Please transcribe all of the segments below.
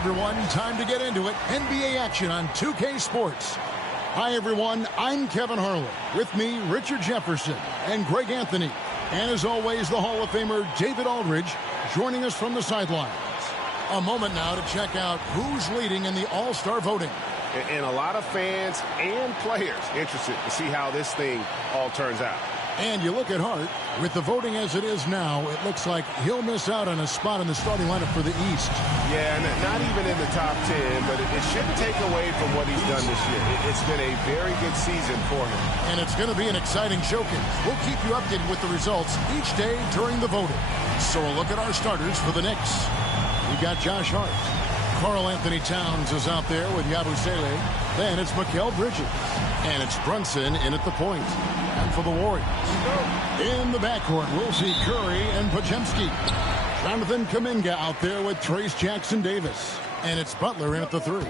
everyone, time to get into it. NBA action on 2K Sports. Hi everyone, I'm Kevin Harlan. With me, Richard Jefferson and Greg Anthony. And as always, the Hall of Famer David Aldridge joining us from the sidelines. A moment now to check out who's leading in the All-Star voting. And a lot of fans and players interested to see how this thing all turns out. And you look at Hart, with the voting as it is now, it looks like he'll miss out on a spot in the starting lineup for the East. Yeah, not even in the top 10, but it shouldn't take away from what he's done this year. It's been a very good season for him. And it's going to be an exciting showcase. We'll keep you updated with the results each day during the voting. So a look at our starters for the Knicks. We got Josh Hart. Karl Anthony Towns is out there with Yabusele. Then it's Mikal Bridges. And it's Brunson in at the point. And for the Warriors, in the backcourt, we'll see Curry and Podziemski. Jonathan Kuminga out there with Trace Jackson-Davis. And it's Butler in at the 3.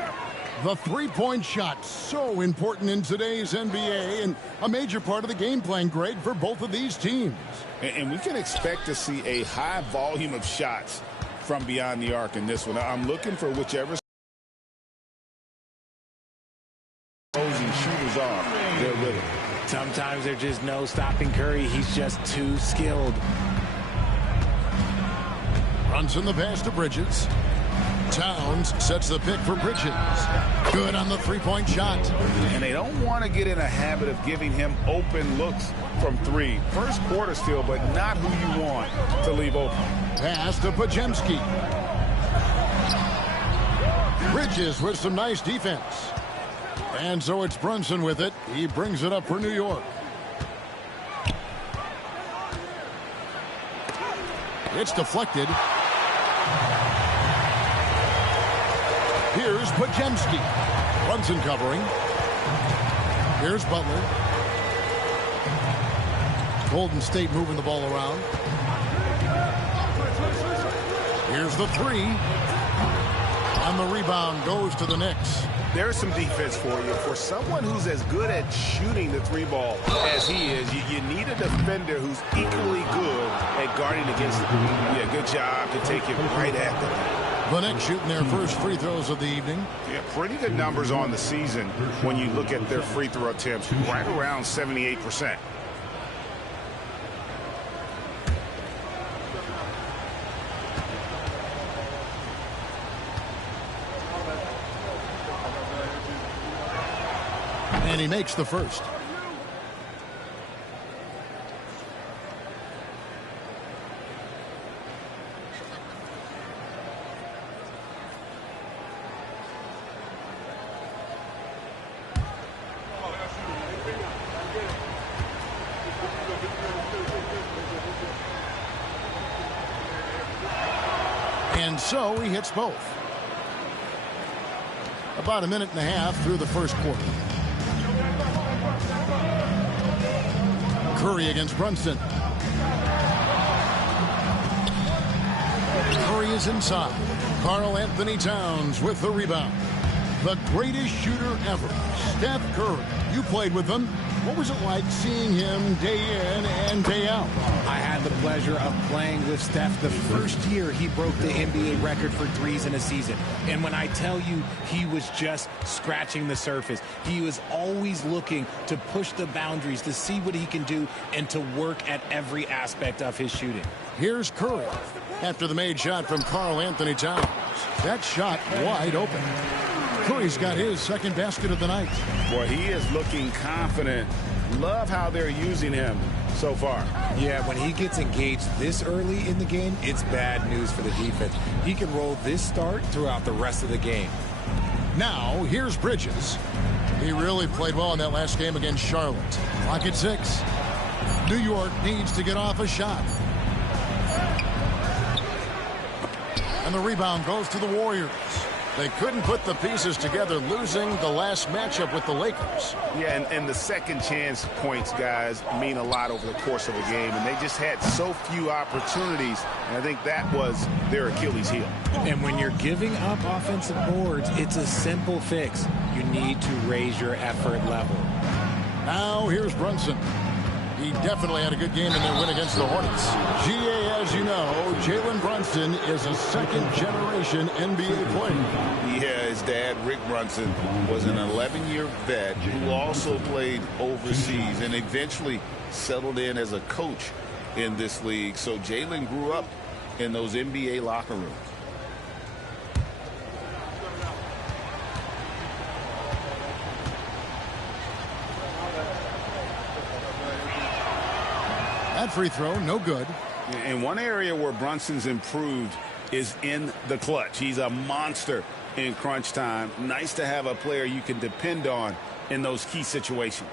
The three-point shot, so important in today's NBA and a major part of the game plan, Greg, for both of these teams. And we can expect to see a high volume of shots from beyond the arc in this one. I'm looking for whichever opposing shooters are. They're with it. Sometimes there's just no stopping Curry. He's just too skilled. Brunson the pass to Bridges. Towns sets the pick for Bridges. Good on the three-point shot. And they don't want to get in a habit of giving him open looks from three. First quarter still, but not who you want to leave open. Pass to Podziemski. Bridges with some nice defense. And so it's Brunson with it. He brings it up for New York. It's deflected. Here's Podziemski. Brunson covering. Here's Butler. Golden State moving the ball around. Here's the 3. On the rebound goes to the Knicks. There's some defense for you. For someone who's as good at shooting the three ball as he is, you need a defender who's equally good at guarding against it. Yeah, good job to take it right at them. The Knicks shooting their first free throws of the evening. Yeah, pretty good numbers on the season when you look at their free throw attempts, right around 78%. And he makes the first. And so he hits both. About a minute and a half through the first quarter. Curry against Brunson. Curry is inside. Karl Anthony Towns with the rebound. The greatest shooter ever, Steph Curry. You played with him. What was it like seeing him day in and day out? I had the pleasure of playing with Steph the first year he broke the NBA record for threes in a season. And when I tell you he was just scratching the surface, he was always looking to push the boundaries, to see what he can do, and to work at every aspect of his shooting. Here's Curry after the made shot from Karl Anthony Towns. That shot wide open. Curry's got his second basket of the night. Boy, he is looking confident. Love how they're using him so far. Yeah, when he gets engaged this early in the game, it's bad news for the defense. He can roll this start throughout the rest of the game. Now, here's Bridges. He really played well in that last game against Charlotte. Clock at 6. New York needs to get off a shot. And the rebound goes to the Warriors. They couldn't put the pieces together, losing the last matchup with the Lakers. Yeah, and the second chance points, guys, mean a lot over the course of a game, and they just had so few opportunities, and I think that was their Achilles heel. And when you're giving up offensive boards, it's a simple fix. You need to raise your effort level. Now here's Brunson. He definitely had a good game in their win against the Hornets. GA, as you know, Jalen Brunson is a second-generation NBA player. Yeah, his dad, Rick Brunson, was an 11-year vet who also played overseas and eventually settled in as a coach in this league. So Jalen grew up in those NBA locker rooms. That free throw, no good. And one area where Brunson's improved is in the clutch. He's a monster in crunch time. Nice to have a player you can depend on in those key situations.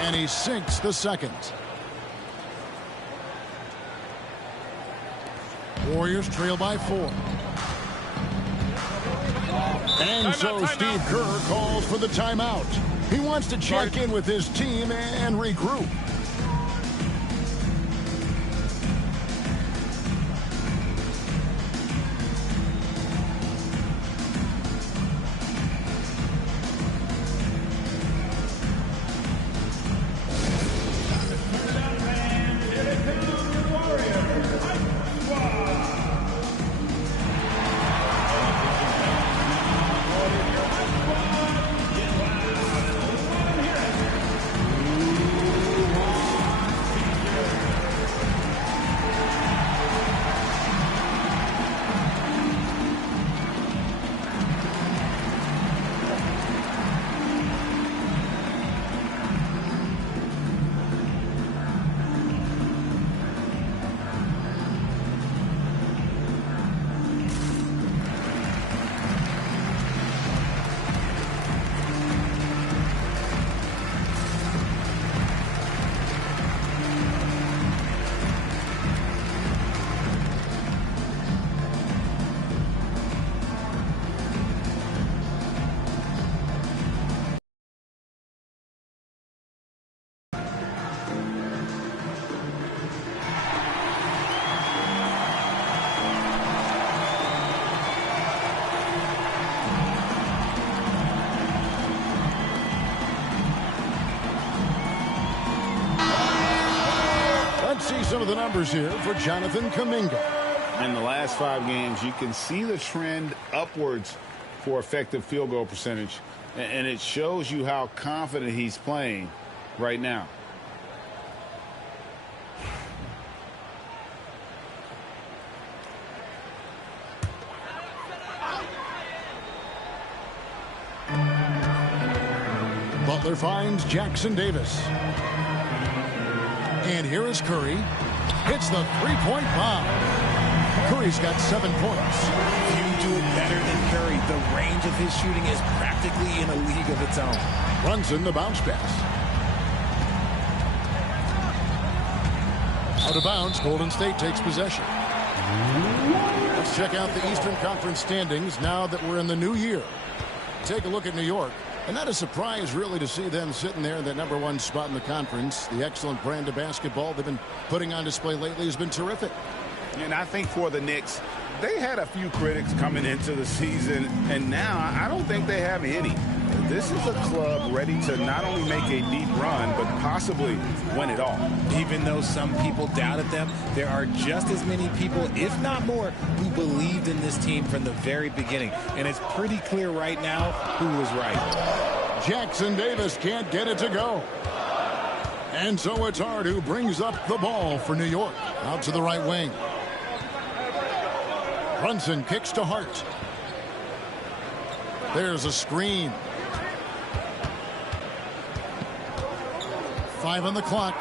And he sinks the second. Warriors trail by 4. And so Steve Kerr calls for the timeout. He wants to check in with his team and regroup. See some of the numbers here for Jonathan Kuminga. In the last 5 games, you can see the trend upwards for effective field goal percentage, and it shows you how confident he's playing right now. Butler finds Jackson Davis. And here is Curry. Hits the three-point bomb. Curry's got 7 points. You do it better than Curry. The range of his shooting is practically in a league of its own. Brunson, the bounce pass. Out of bounds, Golden State takes possession. Let's check out the Eastern Conference standings now that we're in the new year. Take a look at New York. And not a surprise, really, to see them sitting there in that #1 spot in the conference. The excellent brand of basketball they've been putting on display lately has been terrific. And I think for the Knicks, they had a few critics coming into the season, and now I don't think they have any. This is a club ready to not only make a deep run, but possibly win it all. Even though some people doubted them, there are just as many people, if not more, who believed in this team from the very beginning. And it's pretty clear right now who was right. Jackson Davis can't get it to go. And so it's Hart who brings up the ball for New York. Out to the right wing. Brunson kicks to Hart. There's a screen. 5 on the clock.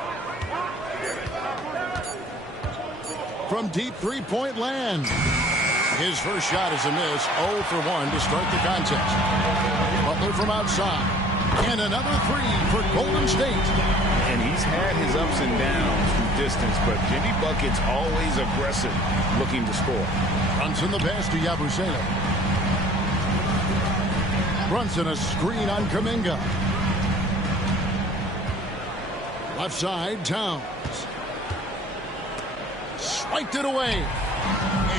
From deep three-point land. His first shot is a miss. 0 for 1 to start the contest. Butler from outside. And another 3 for Golden State. And he's had his ups and downs from distance, but Jimmy Bucket's always aggressive, looking to score. Brunson the pass to Yabusele. Brunson a screen on Kuminga. Left side, Towns. Swiped it away.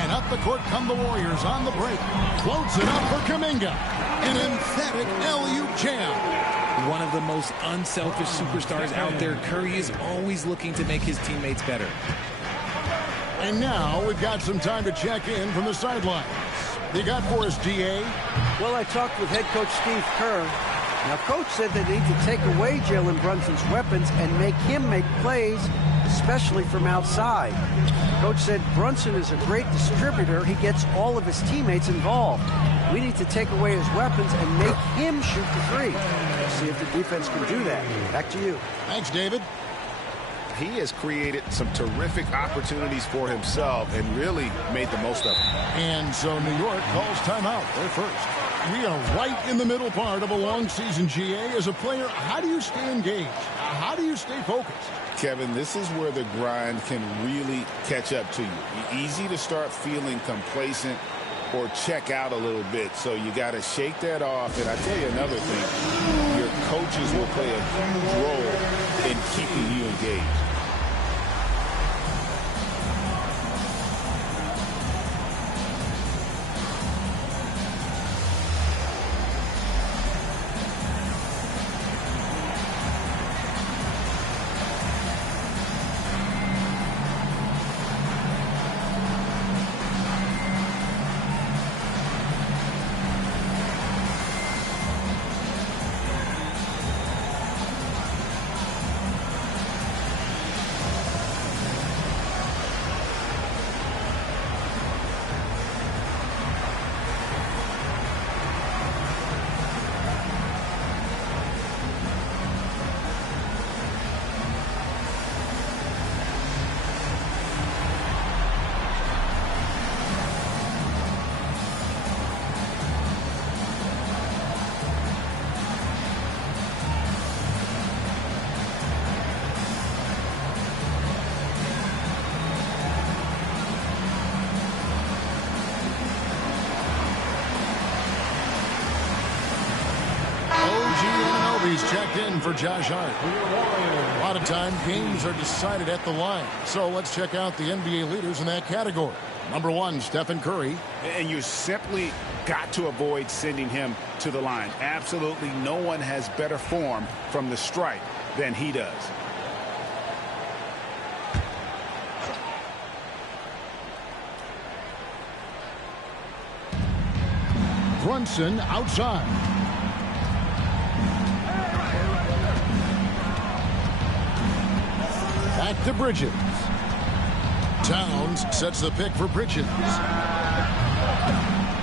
And up the court come the Warriors on the break. Floats it up for Kuminga. An emphatic alley-oop jam. One of the most unselfish superstars out there. Curry is always looking to make his teammates better. And now we've got some time to check in from the sidelines. They got for us, DA. Well, I talked with head coach Steve Kerr. Now, coach said they need to take away Jalen Brunson's weapons and make him make plays, especially from outside. Coach said Brunson is a great distributor. He gets all of his teammates involved. We need to take away his weapons and make him shoot the three. See if the defense can do that. Back to you. Thanks, David. He has created some terrific opportunities for himself and really made the most of them. And so New York calls timeout. They're first. We are right in the middle part of a long season, GA. As a player, how do you stay engaged? How do you stay focused? Kevin, this is where the grind can really catch up to you. Easy to start feeling complacent or check out a little bit. So you got to shake that off. And I tell you another thing, your coaches will play a huge role in keeping you engaged. He's checked in for Josh Hart. A lot of time, games are decided at the line. So let's check out the NBA leaders in that category. Number 1, Stephen Curry. And you simply got to avoid sending him to the line. Absolutely no one has better form from the stripe than he does. Brunson outside. Back to Bridges. Towns sets the pick for Bridges.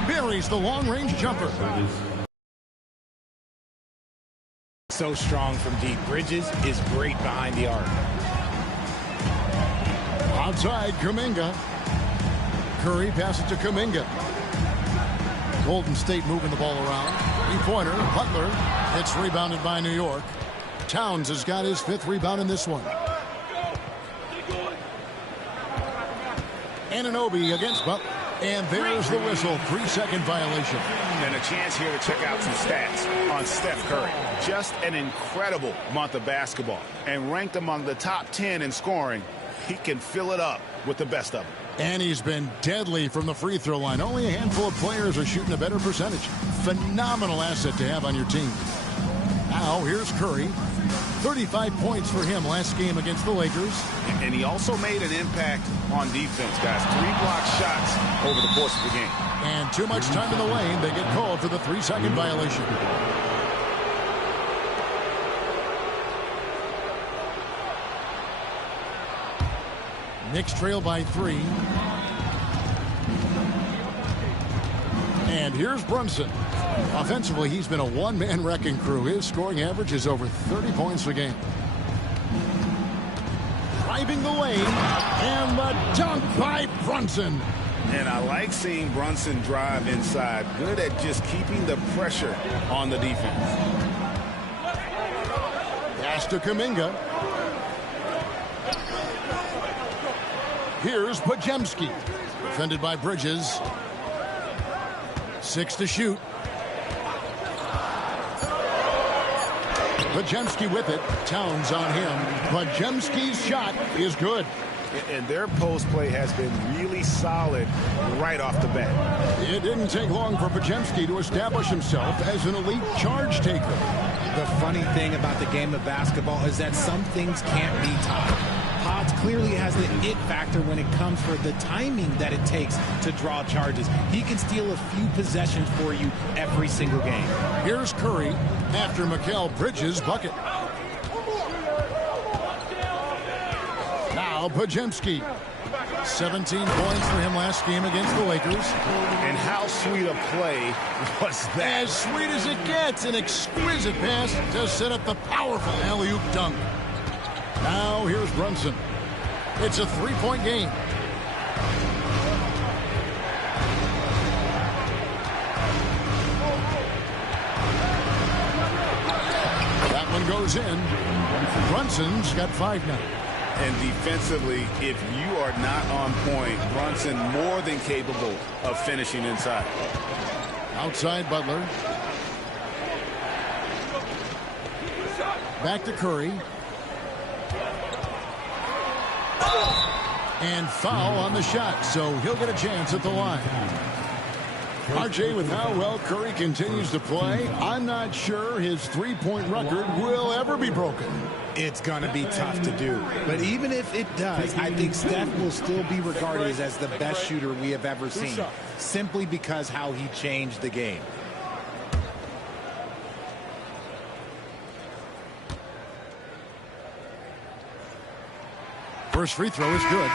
Buries the long-range jumper. So strong from deep. Bridges is great behind the arc. Outside, Kuminga. Curry passes to Kuminga. Golden State moving the ball around. Three-pointer, Butler. It's rebounded by New York. Towns has got his 5th rebound in this one. Anunoby against Butler. And there's the whistle. 3-second violation. And a chance here to check out some stats on Steph Curry. Just an incredible month of basketball. And ranked among the top 10 in scoring. He can fill it up with the best of them. And he's been deadly from the free throw line. Only a handful of players are shooting a better percentage. Phenomenal asset to have on your team. Now here's Curry. 35 points for him last game against the Lakers. And he also made an impact on defense, guys. 3 block shots over the course of the game. And too much time in the lane. They get called for the 3-second violation. Knicks trail by 3. And here's Brunson. Offensively, he's been a one-man wrecking crew. His scoring average is over 30 points a game. Driving the lane, and the dunk by Brunson. And I like seeing Brunson drive inside. Good at just keeping the pressure on the defense. Pass to Kuminga. Here's Podziemski. Defended by Bridges. 6 to shoot. Podziemski with it. Towns on him. Podziemski's shot is good. And their post play has been really solid right off the bat. It didn't take long for Podziemski to establish himself as an elite charge taker. The funny thing about the game of basketball is that some things can't be taught. Pods clearly has the it factor when it comes for the timing that it takes to draw charges. He can steal a few possessions for you every single game. Here's Curry after Mikal Bridges' bucket. Now Podziemski. 17 points for him last game against the Lakers. And how sweet a play was that? As sweet as it gets, an exquisite pass to set up the powerful alley-oop dunk. Now here's Brunson. It's a three-point game. That one goes in. Brunson's got 5 now. And defensively, if you are not on point, Brunson more than capable of finishing inside. Outside Butler. Back to Curry. And foul on the shot, so he'll get a chance at the line. RJ, with how well Curry continues to play, I'm not sure his three-point record will ever be broken. It's going to be tough to do. But even if it does, I think Steph will still be regarded as the best shooter we have ever seen, simply because how he changed the game. First free throw is good.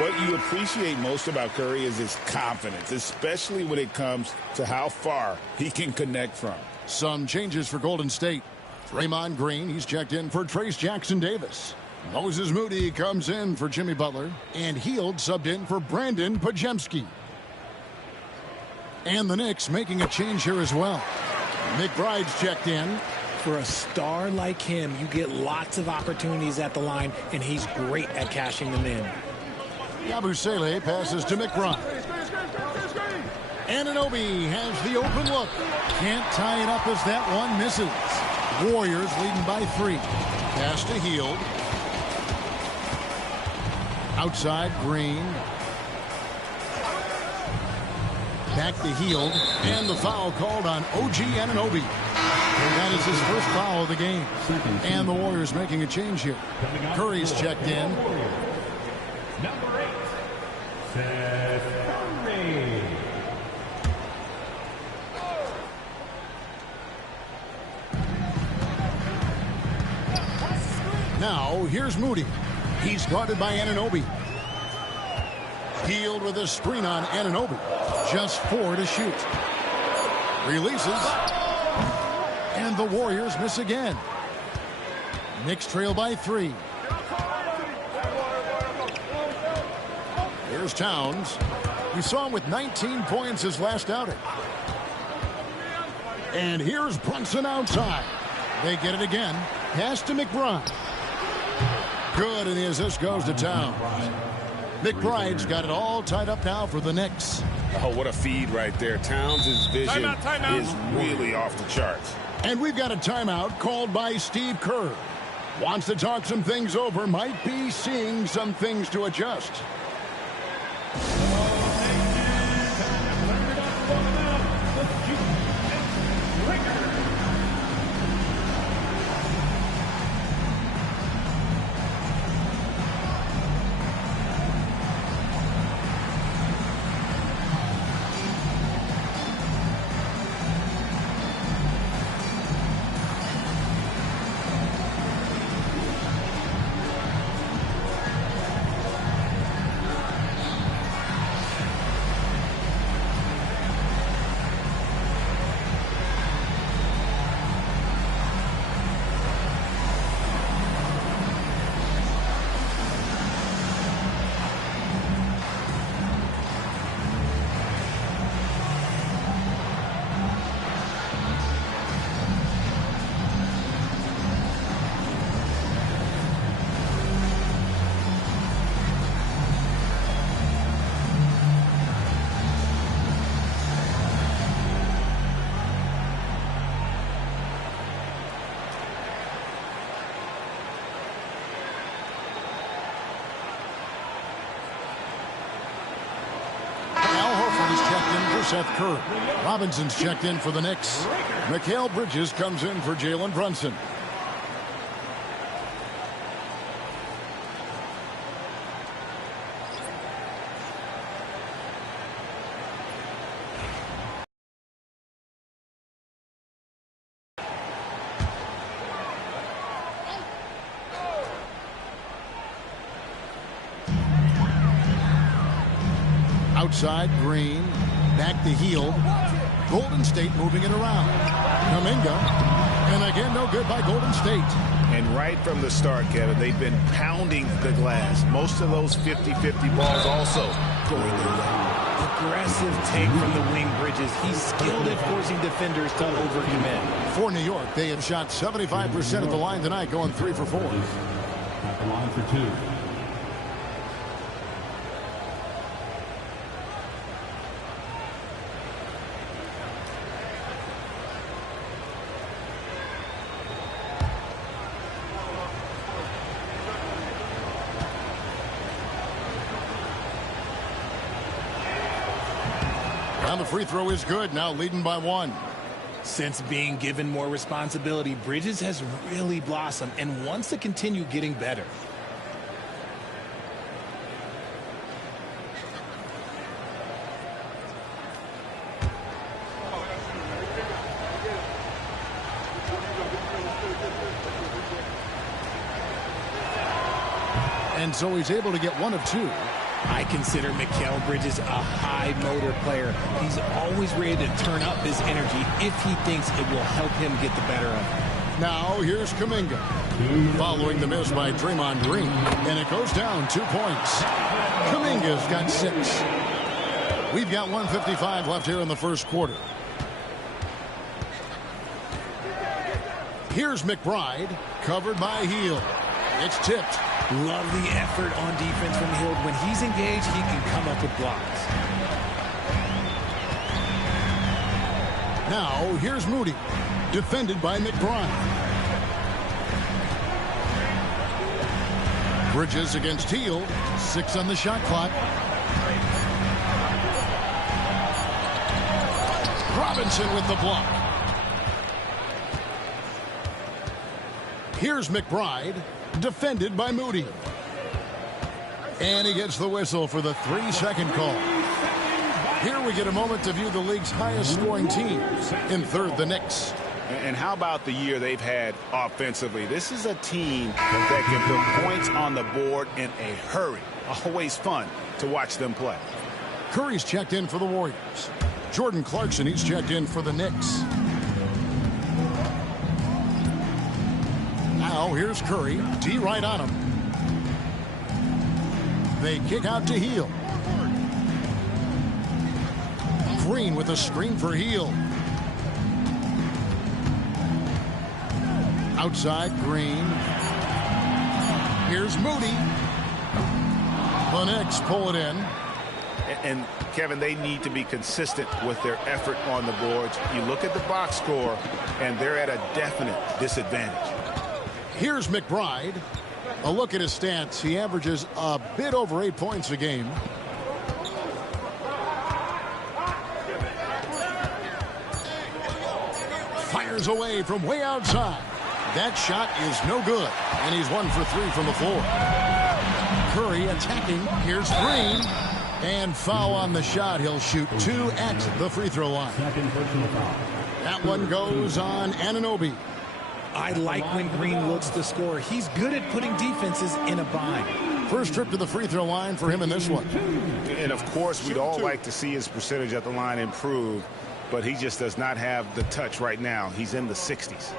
What you appreciate most about Curry is his confidence, especially when it comes to how far he can connect from. Some changes for Golden State. Draymond Green, he's checked in for Trace Jackson-Davis. Moses Moody comes in for Jimmy Butler. And Hield subbed in for Brandon Podziemski. And the Knicks making a change here as well. McBride's checked in. For a star like him, you get lots of opportunities at the line, and he's great at cashing them in. Yabusele passes to McBride. Anunoby has the open look. Can't tie it up as that one misses. Warriors leading by 3. Pass to Hield. Outside Green. Back to Hield. And the foul called on OG Anunoby. And that is his first foul of the game. And the Warriors making a change here. Curry's checked in. Number 8, Seth Curry. Now, here's Moody. He's guarded by Anunoby. Hield with a screen on Anunoby. Just 4 to shoot. Releases. And the Warriors miss again. Knicks trail by 3. Here's Towns. We saw him with 19 points his last outing. And here's Brunson outside. They get it again. Pass to McBride. Good, and the assist goes to Towns. McBride's got it all tied up now for the Knicks. Oh, what a feed right there. Towns' vision Timeout. is really off the charts. And we've got a timeout called by Steve Kerr. Wants to talk some things over, might be seeing some things to adjust. Seth Curry. Robinson's checked in for the Knicks. Mikal Bridges comes in for Jalen Brunson. Outside, Green. Back to Hield. Golden State moving it around. Kuminga. And again, no good by Golden State. And right from the start, Kevin, they've been pounding the glass. Most of those 50-50 balls also going their way. Aggressive take from the wing, Bridges. He's skilled at forcing defenders to overcommit. For New York, they have shot 75% at the line tonight, going 3 for 4. At the line for 2. And the free throw is good, now leading by 1. Since being given more responsibility, Bridges has really blossomed and wants to continue getting better. And so he's able to get 1 of 2. I consider Mikal Bridges a high motor player. He's always ready to turn up his energy if he thinks it will help him get the better of him. Now here's Kuminga. Following the miss by Draymond Green. And it goes down 2 points. Kuminga's got 6. We've got 1:55 left here in the first quarter. Here's McBride. Covered by Hield. It's tipped. Love the effort on defense from Hield. When he's engaged, he can come up with blocks. Now, here's Moody. Defended by McBride. Bridges against Hield. 6 on the shot clock. Robinson with the block. Here's McBride. Defended by Moody. And he gets the whistle for the 3-second call. Here we get a moment to view the league's highest scoring teams. In third, the Knicks. And how about the year they've had offensively? This is a team that can put points on the board in a hurry. Always fun to watch them play. Curry's checked in for the Warriors. Jordan Clarkson, he's checked in for the Knicks. Now here's Curry. D right on him. They kick out to Hield. Green with a screen for Hield. Outside, Green. Here's Moody. The Knicks pull it in. And Kevin, they need to be consistent with their effort on the boards. You look at the box score, and they're at a definite disadvantage. Here's McBride. A look at his stats. He averages a bit over 8 points a game. Fires away from way outside. That shot is no good. And he's 1 for 3 from the floor. Curry attacking. Here's Green. And foul on the shot. He'll shoot 2 at the free throw line. That one goes on Anunoby. I like when Green looks to score. He's good at putting defenses in a bind. First trip to the free throw line for him in this one. And, of course, we'd all like to see his percentage at the line improve, but he just does not have the touch right now. He's in the 60s.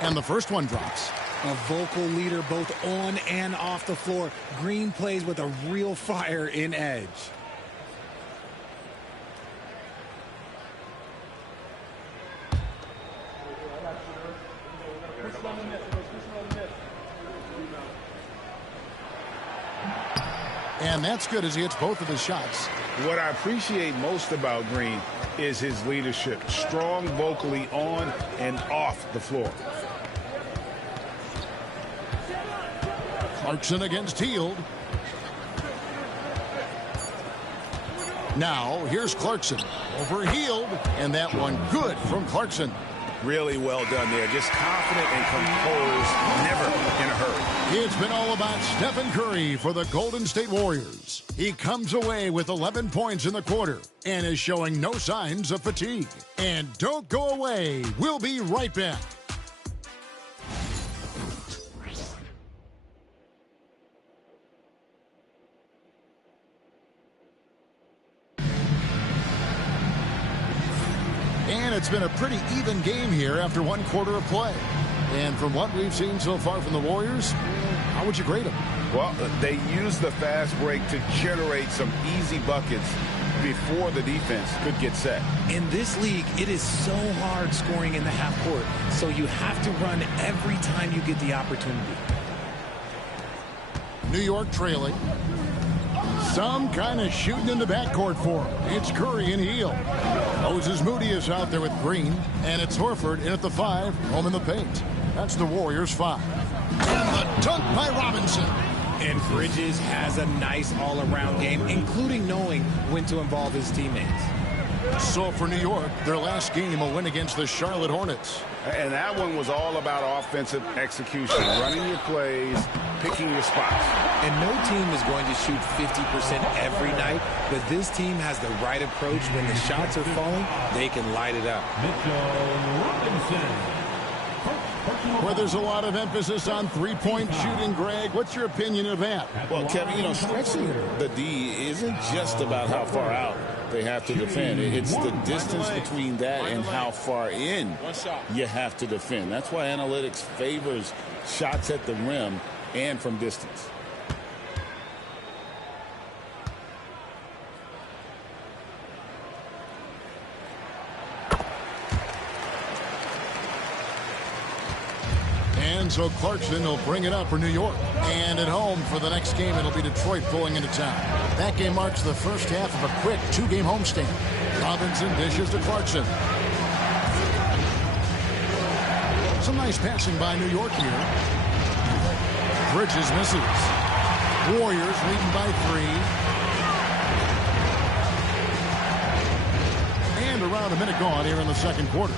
And the first one drops. A vocal leader both on and off the floor. Green plays with a real fire in edge. And that's good as he hits both of his shots. What I appreciate most about Green is his leadership. Strong vocally on and off the floor. Clarkson against Hield. Now, here's Clarkson over Hield, and that one good from Clarkson. Really well done there. Just confident and composed, never in a hurry. It's been all about Stephen Curry for the Golden State Warriors. He comes away with 11 points in the quarter and is showing no signs of fatigue. And don't go away. We'll be right back. And it's been a pretty even game here after one quarter of play. And from what we've seen so far from the Warriors, how would you grade them? Well, they used the fast break to generate some easy buckets before the defense could get set. In this league, it is so hard scoring in the half court, so you have to run every time you get the opportunity. New York trailing. Some kind of shooting in the backcourt for him. It's Curry and Hield. Moses Moody is out there with Green, and it's Horford in at the 5, home in the paint. That's the Warriors' 5. And the dunk by Robinson. And Bridges has a nice all-around game, including knowing when to involve his teammates. So for New York, their last game a win against the Charlotte Hornets. And that one was all about offensive execution, running your plays, picking your spots. And no team is going to shoot 50% every night, but this team has the right approach. When the shots are falling, they can light it up. Where there's a lot of emphasis on three-point shooting, Greg, what's your opinion of that? Well, Kevin, stretching the D isn't just about how far out they have to defend. It's the distance between that and how far in you have to defend. That's why analytics favors shots at the rim and from distance. And so Clarkson will bring it up for New York. And at home for the next game, it'll be Detroit pulling into town. That game marks the first half of a quick two-game homestand. Robinson dishes to Clarkson. Some nice passing by New York here. Bridges misses. Warriors leading by 3. And around a minute gone here in the second quarter.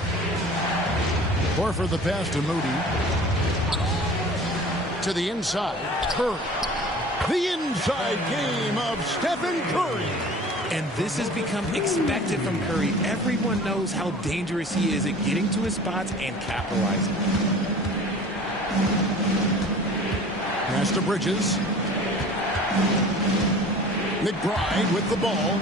Horford the pass to Moody. To the inside, Curry. The inside game of Stephen Curry. And this has become expected from Curry. Everyone knows how dangerous he is at getting to his spots and capitalizing. Pass to Bridges. McBride with the ball.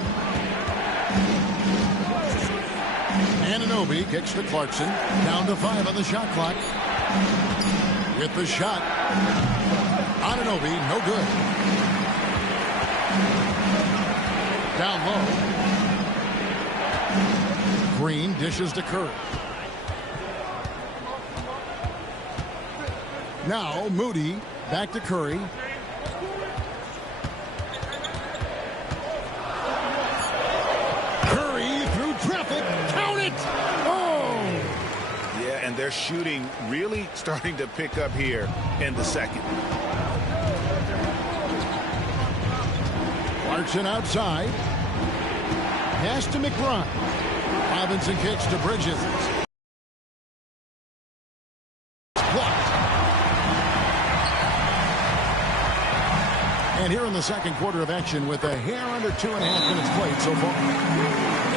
Anunoby kicks to Clarkson. Down to 5 on the shot clock. Hit the shot. Anunoby, no good. Down low. Green dishes to Curry. Now Moody back to Curry. Curry through traffic. Count it! Oh! Yeah, and their shooting really starting to pick up here in the second. Clarkson outside. Pass to McBride. Robinson kicks to Bridges. Blocked. And here in the second quarter of action with a hair under 2.5 minutes played so far.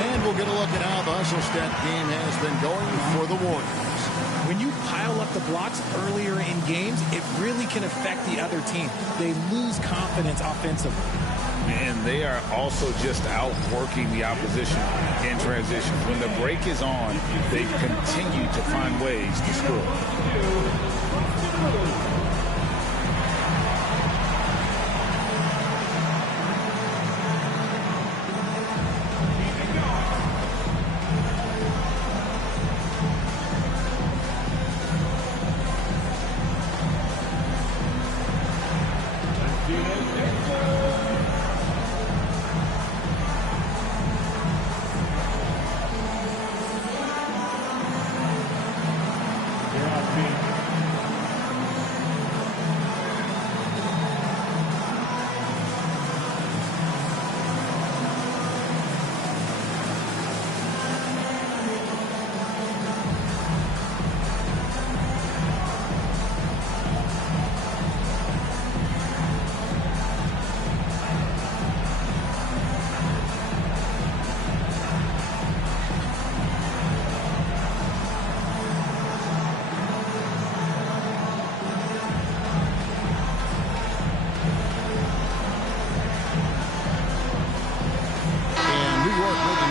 And we'll get a look at how the hustle stat game has been going for the Warriors. When you pile up the blocks earlier in games, it really can affect the other team. They lose confidence offensively. And they are also just outworking the opposition in transition. When the break is on, they continue to find ways to score.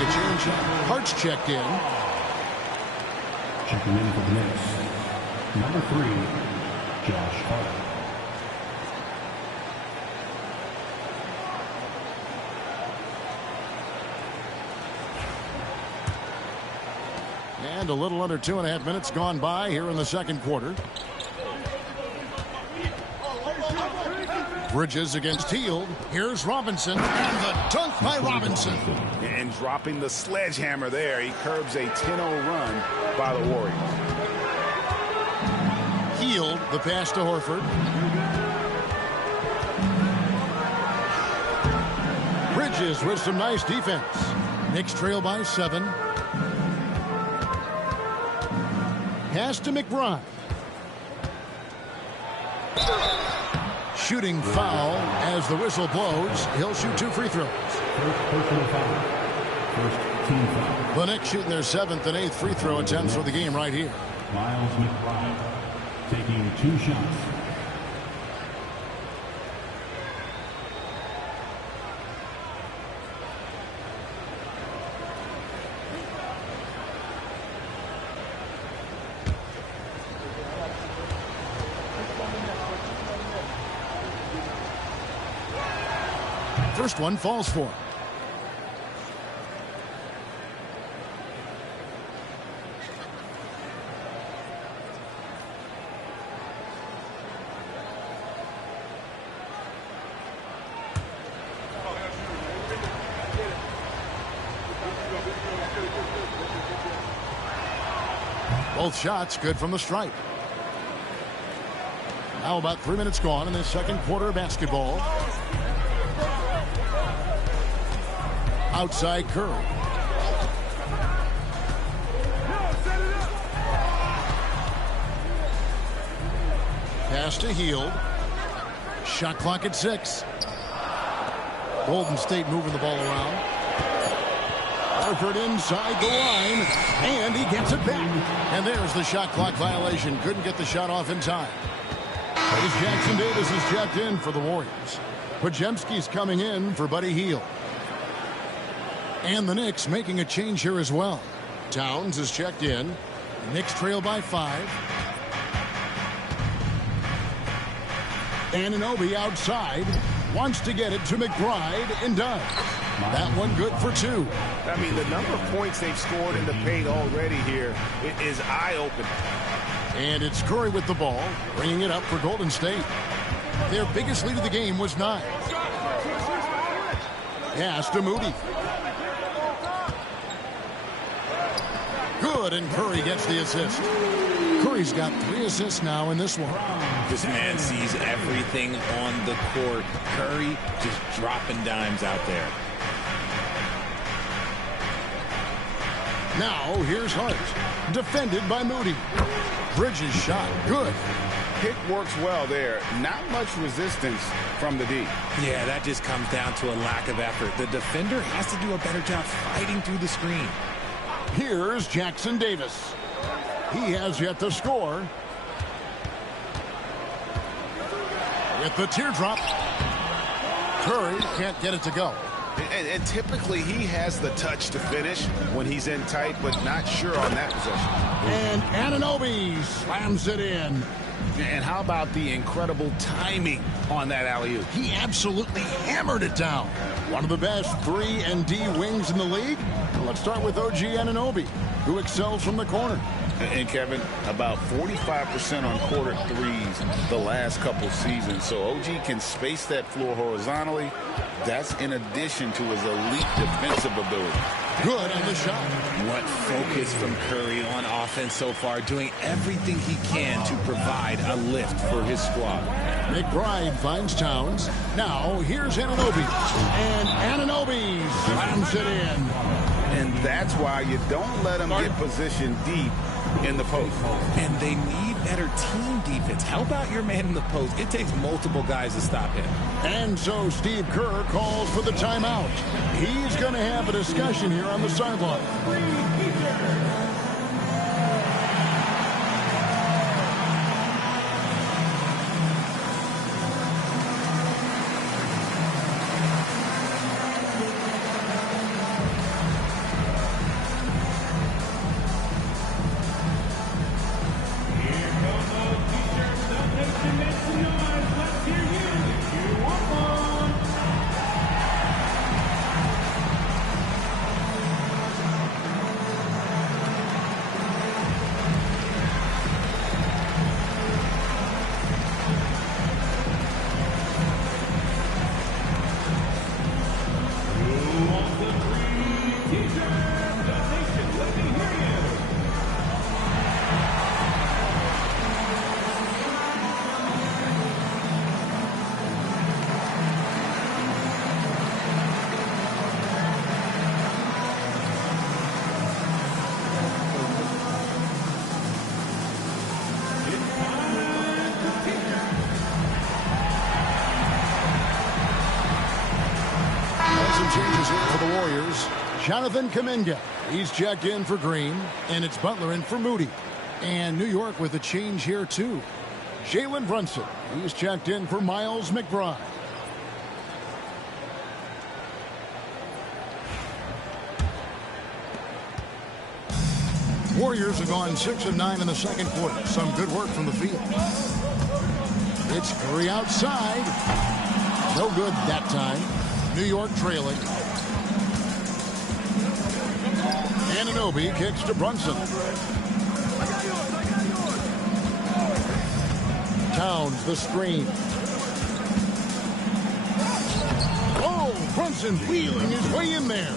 a change. Hart's checked in. Checking in for the Knicks, number 3, Josh Hart. And a little under 2.5 minutes gone by here in the second quarter. Bridges against Hield. Here's Robinson, and the dunk by Robinson. And dropping the sledgehammer there, he curbs a 10-0 run by the Warriors. Hield, the pass to Horford. Bridges with some nice defense. Knicks trail by 7. Pass to McBride. Shooting foul as the whistle blows. He'll shoot 2 free throws. First personal foul. First team foul. The Knicks shooting their 7th and 8th free throw attempts for the game right here. Miles McBride taking 2 shots. First one falls for him. Both shots good from the stripe. Now about 3 minutes gone in this second quarter of basketball. Outside Curry. Pass to Hield. Shot clock at 6. Golden State moving the ball around. Horford inside the line, and he gets it back. And there's the shot clock violation. Couldn't get the shot off in time. As Jackson Davis is checked in for the Warriors. Podziemski's coming in for Buddy Hield. And the Knicks making a change here as well. Towns is checked in. Knicks trail by 5. Anunoby outside. Wants to get it to McBride and does. That one good for 2. I mean, the number of points they've scored in the paint already here is eye-opening. And it's Curry with the ball, bringing it up for Golden State. Their biggest lead of the game was 9. Pass to Moody. Good, and Curry gets the assist. Curry's got 3 assists now in this one. This man sees everything on the court. Curry just dropping dimes out there. Now here's Hart. Defended by Moody. Bridges shot. Good. Pick works well there. Not much resistance from the D. Yeah, that just comes down to a lack of effort. The defender has to do a better job fighting through the screen. Here's Jackson Davis. He has yet to score. With the teardrop. Curry can't get it to go. And typically he has the touch to finish when he's in tight, but not sure on that possession. And Anunoby slams it in. And how about the incredible timing on that alley-oop? He absolutely hammered it down. One of the best 3 and D wings in the league. Let's start with OG Anunoby, who excels from the corner. And Kevin, about 45% on quarter threes the last couple seasons. So OG can space that floor horizontally. That's in addition to his elite defensive ability. Good on the shot. What focus from Curry on offense so far, doing everything he can to provide a lift for his squad. McBride finds Towns. Now here's Anunoby. And Anunoby slams it in. And that's why you don't let him get positioned deep in the post. And they need better team defense. Help out your man in the post. It takes multiple guys to stop him. And so Steve Kerr calls for the timeout. He's going to have a discussion here on the sideline. some changes here for the Warriors. Jonathan Kuminga, he's checked in for Green, and it's Butler in for Moody. And New York with a change here, too. Jalen Brunson, he's checked in for Miles McBride. Warriors have gone 6 of 9 in the second quarter. Some good work from the field. It's Curry outside. No good that time. New York trailing. Anunoby kicks to Brunson. Towns the screen. Oh, Brunson wheeling his way in there.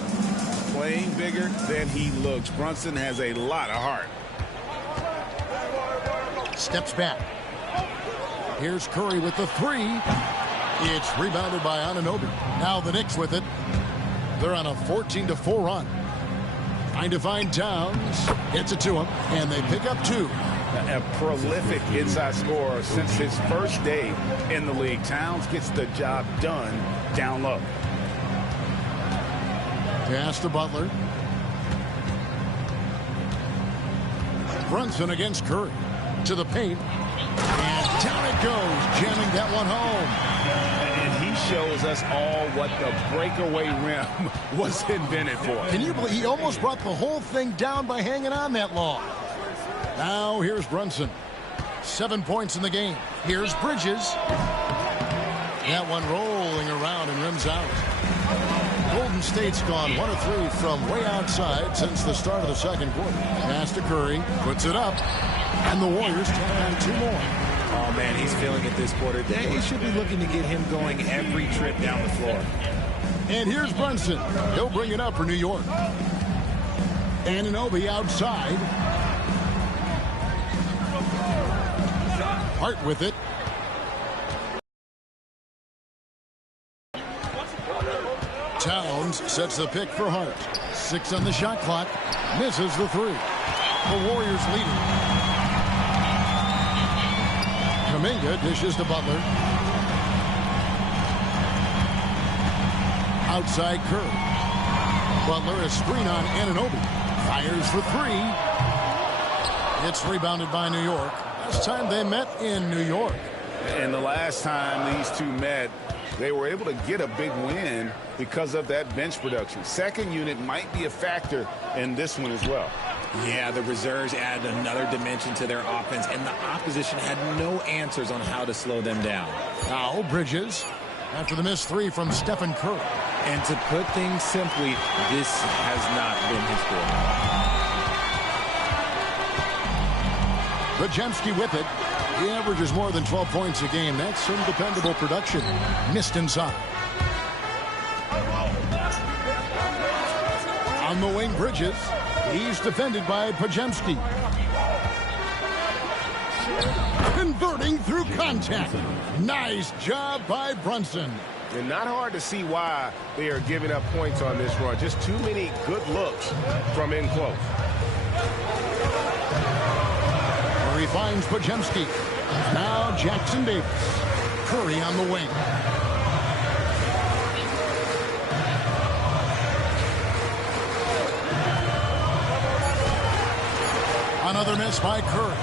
Playing bigger than he looks. Brunson has a lot of heart. Steps back. Here's Curry with the three. It's rebounded by Anunoby. Now the Knicks with it. They're on a 14-4 run. Trying to find Towns. Gets it to him, and they pick up 2. A prolific inside scorer since his first day in the league. Towns gets the job done down low. Pass to Butler. Brunson against Curry. To the paint. And down it goes, jamming that one home. And he shows us all what the breakaway rim was invented for. Can you believe he almost brought the whole thing down by hanging on that long? Now here's Brunson. 7 points in the game. Here's Bridges. That one rolling around and rims out. Golden State's gone 1 of 3 from way outside since the start of the second quarter. Pass to Curry, puts it up, and the Warriors tack on 2 more. Oh, man, he's feeling it this quarter. They should be looking to get him going every trip down the floor. And here's Brunson. He'll bring it up for New York. Anunoby outside. Hart with it. Towns sets the pick for Hart. 6 on the shot clock. Misses the 3. The Warriors leading. Kuminga dishes to Butler. Outside Curry. Butler a screen on Anunoby. Fires for 3. It's rebounded by New York. Last time they met in New York. And the last time these two met, they were able to get a big win because of that bench production. Second unit might be a factor in this one as well. Yeah, the reserves add another dimension to their offense, and the opposition had no answers on how to slow them down. Now Bridges after the missed 3 from Stephen Curry. And to put things simply, this has not been his quarter. Podziemski with it. He averages more than 12 points a game. That's some dependable production. Missed inside. On the wing, Bridges. He's defended by Podziemski. Converting through contact. Nice job by Brunson. And not hard to see why they are giving up points on this run. Just too many good looks from in close. Curry finds Podziemski. Now Jackson Davis. Curry on the wing. Another miss by Curry.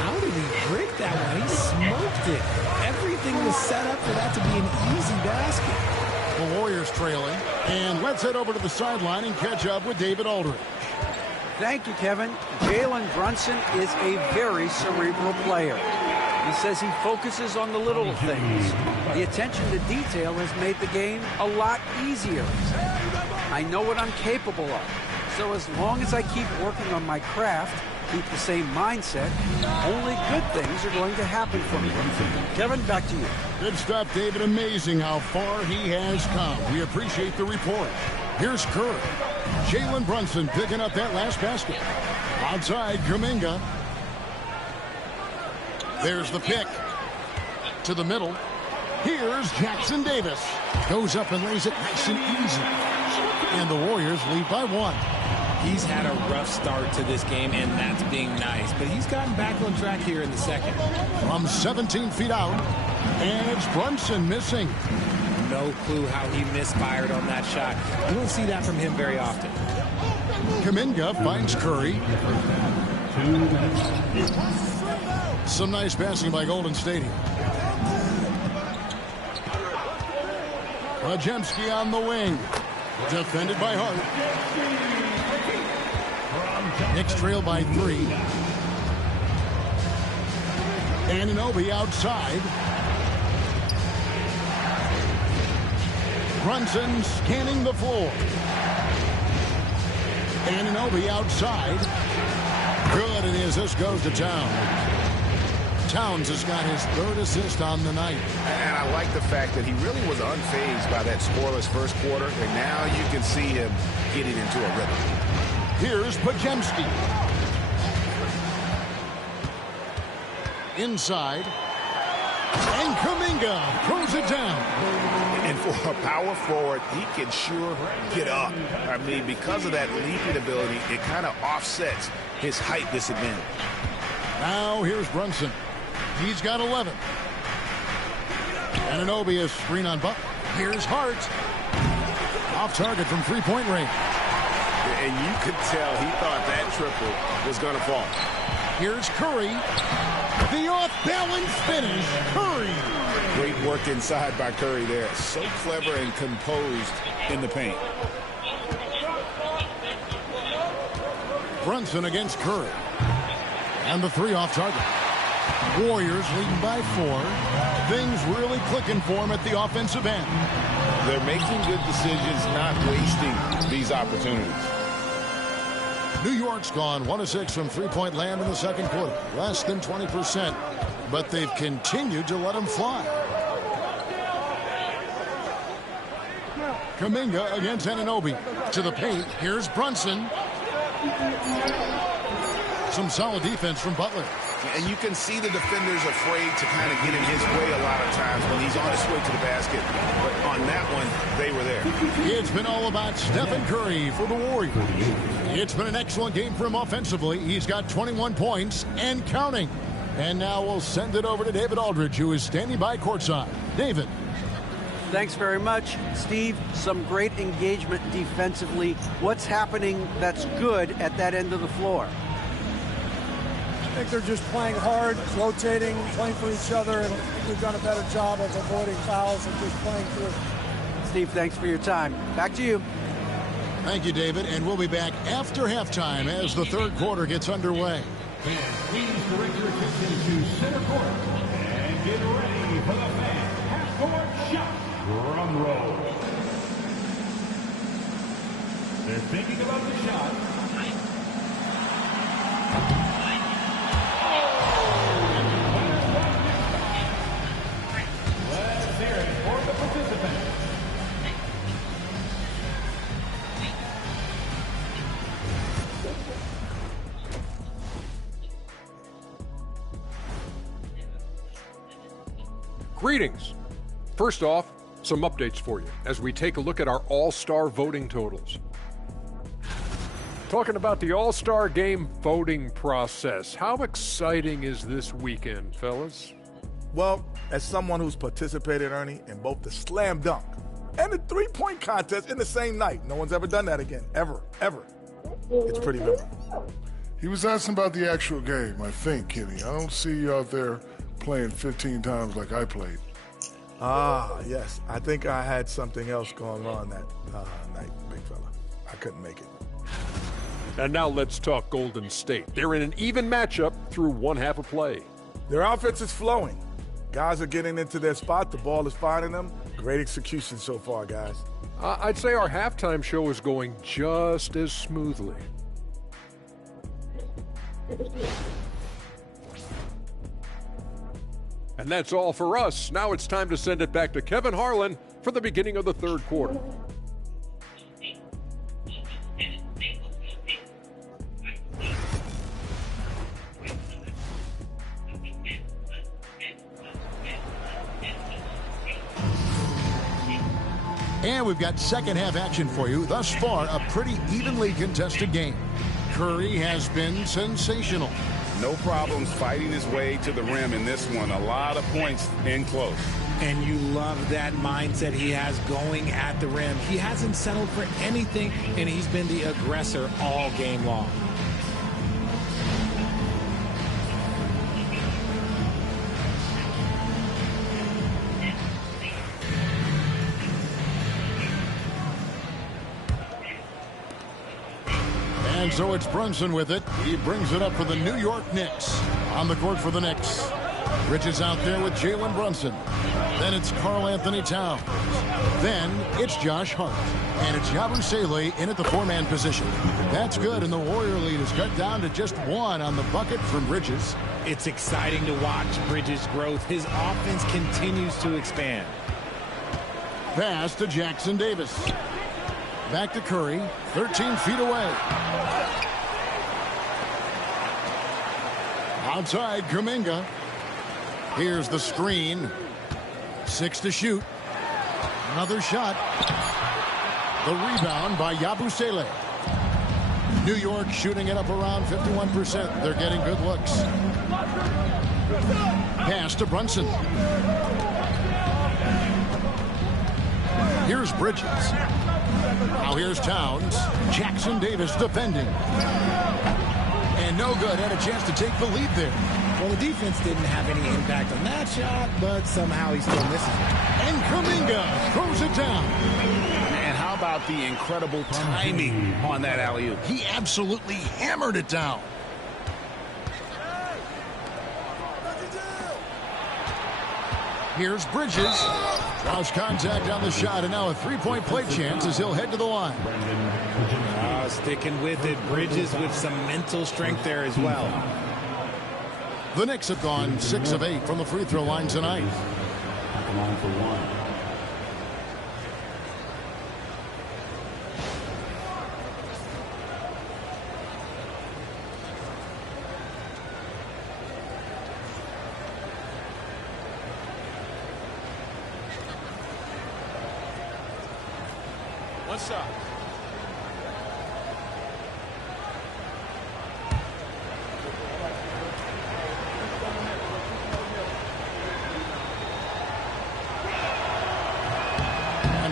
How did he break that one? He smoked it. Everything was set up for that to be an easy basket. The Warriors trailing. And let's head over to the sideline and catch up with David Aldridge. Thank you, Kevin. Jalen Brunson is a very cerebral player. He says he focuses on the little things. The attention to detail has made the game a lot easier. I know what I'm capable of. So as long as I keep working on my craft, keep the same mindset, only good things are going to happen for me. Kevin, back to you. Good stuff, David. Amazing how far he has come. We appreciate the report. Here's Curry. Jalen Brunson picking up that last basket. Outside, Kuminga. There's the pick. To the middle. Here's Jackson Davis. Goes up and lays it nice and easy. And the Warriors lead by 1. He's had a rough start to this game, and that's being nice. But he's gotten back on track here in the second. From 17 feet out. And it's Brunson missing. No no clue how he misfired on that shot. You don't see that from him very often. Kuminga finds Curry. Some nice passing by Golden State. Podziemski on the wing. Defended by Hart. Knicks trail by 3. Anunoby outside. Brunson scanning the floor. Anunoby outside. Good, and the assist goes to Towns. Towns has got his 3rd assist on the night. And I like the fact that he really was unfazed by that scoreless first quarter, and now you can see him getting into a rhythm. Here's Podziemski. Inside. And Kuminga throws it down. And for a power forward, he can sure get up. I mean, because of that leaping ability, it kind of offsets his height disadvantage. Now here's Brunson. He's got 11. Anunoby is screen on Buck. Here's Hart. Off target from three-point range. And you could tell he thought that triple was going to fall. Here's Curry. The off-balance finish. Curry. Great work inside by Curry there. So clever and composed in the paint. Brunson against Curry. And the 3 off target. Warriors leading by 4. Things really clicking for them at the offensive end. They're making good decisions, not wasting these opportunities. New York's gone 1 of 6 from three-point land in the second quarter. Less than 20%. But they've continued to let them fly. Kuminga against Anunoby. To the paint. Here's Brunson. Some solid defense from Butler. And you can see the defenders afraid to kind of get in his way a lot of times when he's on his way to the basket. But on that one, they were there. It's been all about Stephen Curry for the Warriors. It's been an excellent game for him offensively. He's got 21 points and counting. And now we'll send it over to David Aldridge, who is standing by courtside. David. Thanks very much, Steve. Some great engagement defensively. What's happening that's good at that end of the floor? I think they're just playing hard, rotating, playing for each other, and I think we've done a better job of avoiding fouls and just playing through. Steve, thanks for your time. Back to you. Thank you, David, and we'll be back after halftime as the third quarter gets underway. And please direct your attention to center court and get ready for the fan half-court shot. Drum roll. They're thinking about the shot. Let's hear it for the participants. Greetings. First off, some updates for you as we take a look at our All-Star voting totals. Talking about the All-Star Game voting process. How exciting is this weekend, fellas? Well, as someone who's participated, Ernie, in both the slam dunk and the three-point contest in the same night. No one's ever done that again, ever. It's pretty memorable. He was asking about the actual game, I think, Kenny. I don't see you out there playing 15 times like I played. Ah, yes. I think I had something else going on that night, big fella. I couldn't make it. And now let's talk Golden State. They're in an even matchup through one half of play. Their offense is flowing. Guys are getting into their spot. The ball is finding them. Great execution so far, guys. I'd say our halftime show is going just as smoothly. And that's all for us. Now it's time to send it back to Kevin Harlan for the beginning of the third quarter. And we've got second half action for you. Thus far, a pretty evenly contested game. Curry has been sensational. No problems fighting his way to the rim in this one. A lot of points in close. And you love that mindset he has going at the rim. He hasn't settled for anything, and he's been the aggressor all game long. And so it's Brunson with it. He brings it up for the New York Knicks. On the court for the Knicks. Bridges out there with Jalen Brunson. Then it's Karl Anthony Towns. Then it's Josh Hart. And it's Yabusele in at the four-man position. That's good, and the Warrior lead is cut down to just one on the bucket from Bridges. It's exciting to watch Bridges' growth. His offense continues to expand. Pass to Jackson Davis. Back to Curry, 13 feet away. Outside, Kuminga. Here's the screen. 6 to shoot. Another shot. The rebound by Yabusele. New York shooting it up around 51%. They're getting good looks. Pass to Brunson. Here's Bridges. Now here's Towns. Jackson Davis defending. And no good. Had a chance to take the lead there. Well, the defense didn't have any impact on that shot, but somehow he still misses it. And Kuminga throws it down. And how about the incredible timing on that alley-oop? He absolutely hammered it down. Here's Bridges. Lost contact on the shot, and now a three-point play chance as he'll head to the line. Sticking with it. Bridges with some mental strength there as well. The Knicks have gone 6 of 8 from the free throw line tonight. Come on for one. What's up?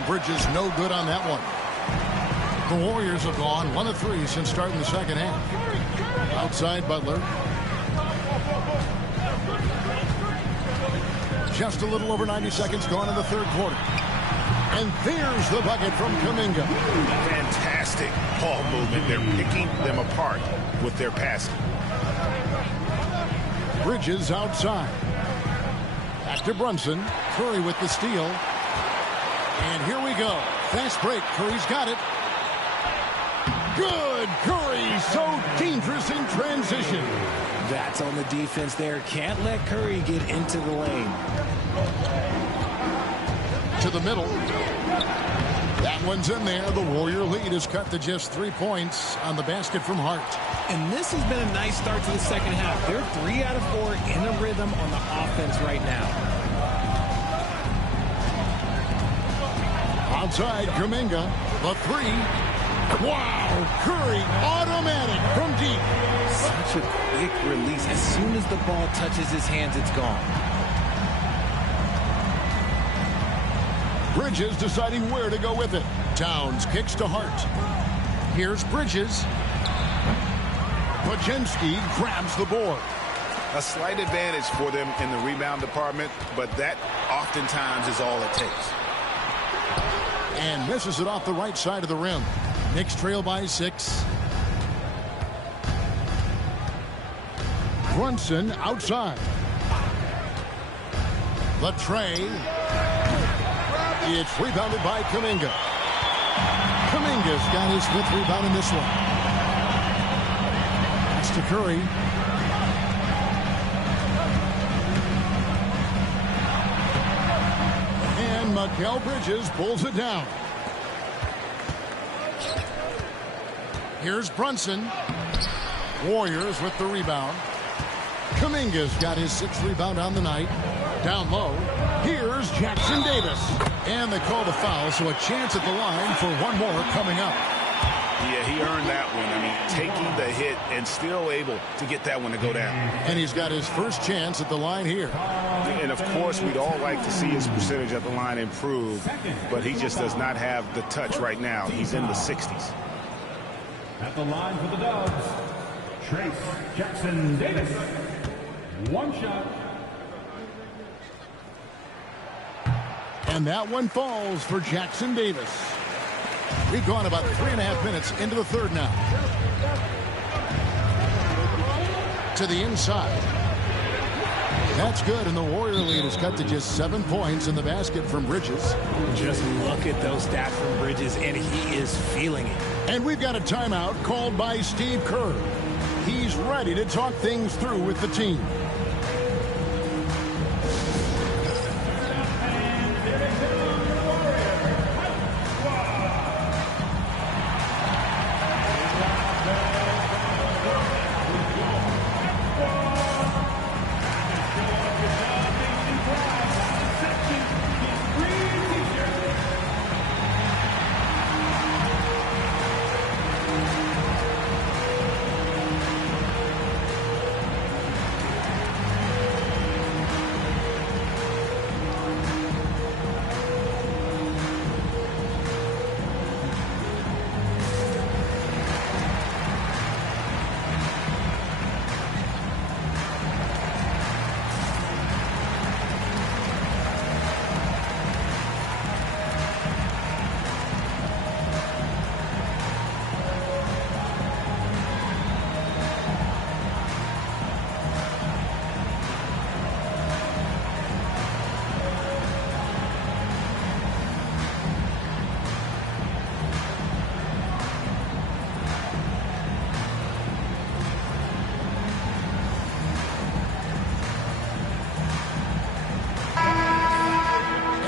Bridges no good on that one. The Warriors have gone 1 of 3 since starting the second half. Outside Butler. Just a little over 90 seconds gone in the third quarter. And there's the bucket from Kuminga. Fantastic ball movement. They're picking them apart with their passing. Bridges outside. Back to Brunson. Curry with the steal. And here we go. Fast break. Curry's got it. Good. Curry so dangerous in transition. That's on the defense there. Can't let Curry get into the lane. To the middle. That one's in there. The Warrior lead is cut to just 3 points on the basket from Hart. And this has been a nice start to the second half. They're 3 out of 4 in a rhythm on the offense right now. Outside, Kuminga, the 3. Wow, Curry, automatic from deep. Such a quick release. As soon as the ball touches his hands, it's gone. Bridges deciding where to go with it. Towns kicks to Hart. Here's Bridges. Pajemski grabs the board. A slight advantage for them in the rebound department, but that oftentimes is all it takes. And misses it off the right side of the rim. Knicks trail by 6. Brunson outside. The tray. It's rebounded by Kuminga. Kuminga's got his 5th rebound in this one. That's to Curry. And Mikal Bridges pulls it down. Here's Brunson. Warriors with the rebound. Kuminga's got his 6th rebound on the night. Down low. Here's Jackson Davis. And they call the foul, so a chance at the line for one more coming up. Yeah, he earned that one. I mean, taking the hit and still able to get that one to go down. And he's got his first chance at the line here. And, of course, we'd all like to see his percentage at the line improve, but he just does not have the touch right now. He's in the 60s. At the line for the Dubs, Trace Jackson Davis. One shot. And that one falls for Jackson Davis. We've gone about 3.5 minutes into the third now. To the inside. That's good, and the Warrior lead is cut to just 7 points in the basket from Bridges. Just look at those stats from Bridges, and he is feeling it. And we've got a timeout called by Steve Kerr. He's ready to talk things through with the team.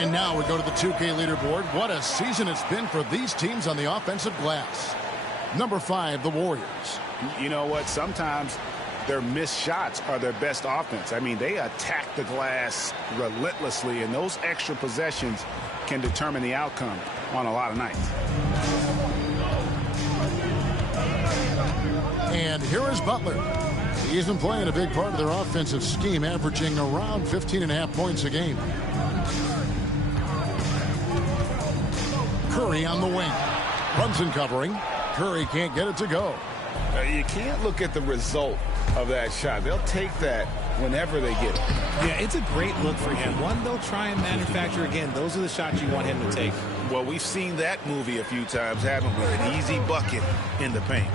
And now we go to the 2K leaderboard. What a season it's been for these teams on the offensive glass. Number 5, the Warriors. You know what? Sometimes their missed shots are their best offense. I mean, they attack the glass relentlessly, and those extra possessions can determine the outcome on a lot of nights. And here is Butler. He isn't playing a big part of their offensive scheme, averaging around 15.5 points a game. Curry on the wing. Brunson covering. Curry can't get it to go. You can't look at the result of that shot. They'll take that whenever they get it. Yeah, it's a great look for him. One they'll try and manufacture again. Those are the shots you want him to take. Well, we've seen that movie a few times, haven't we? An easy bucket in the paint.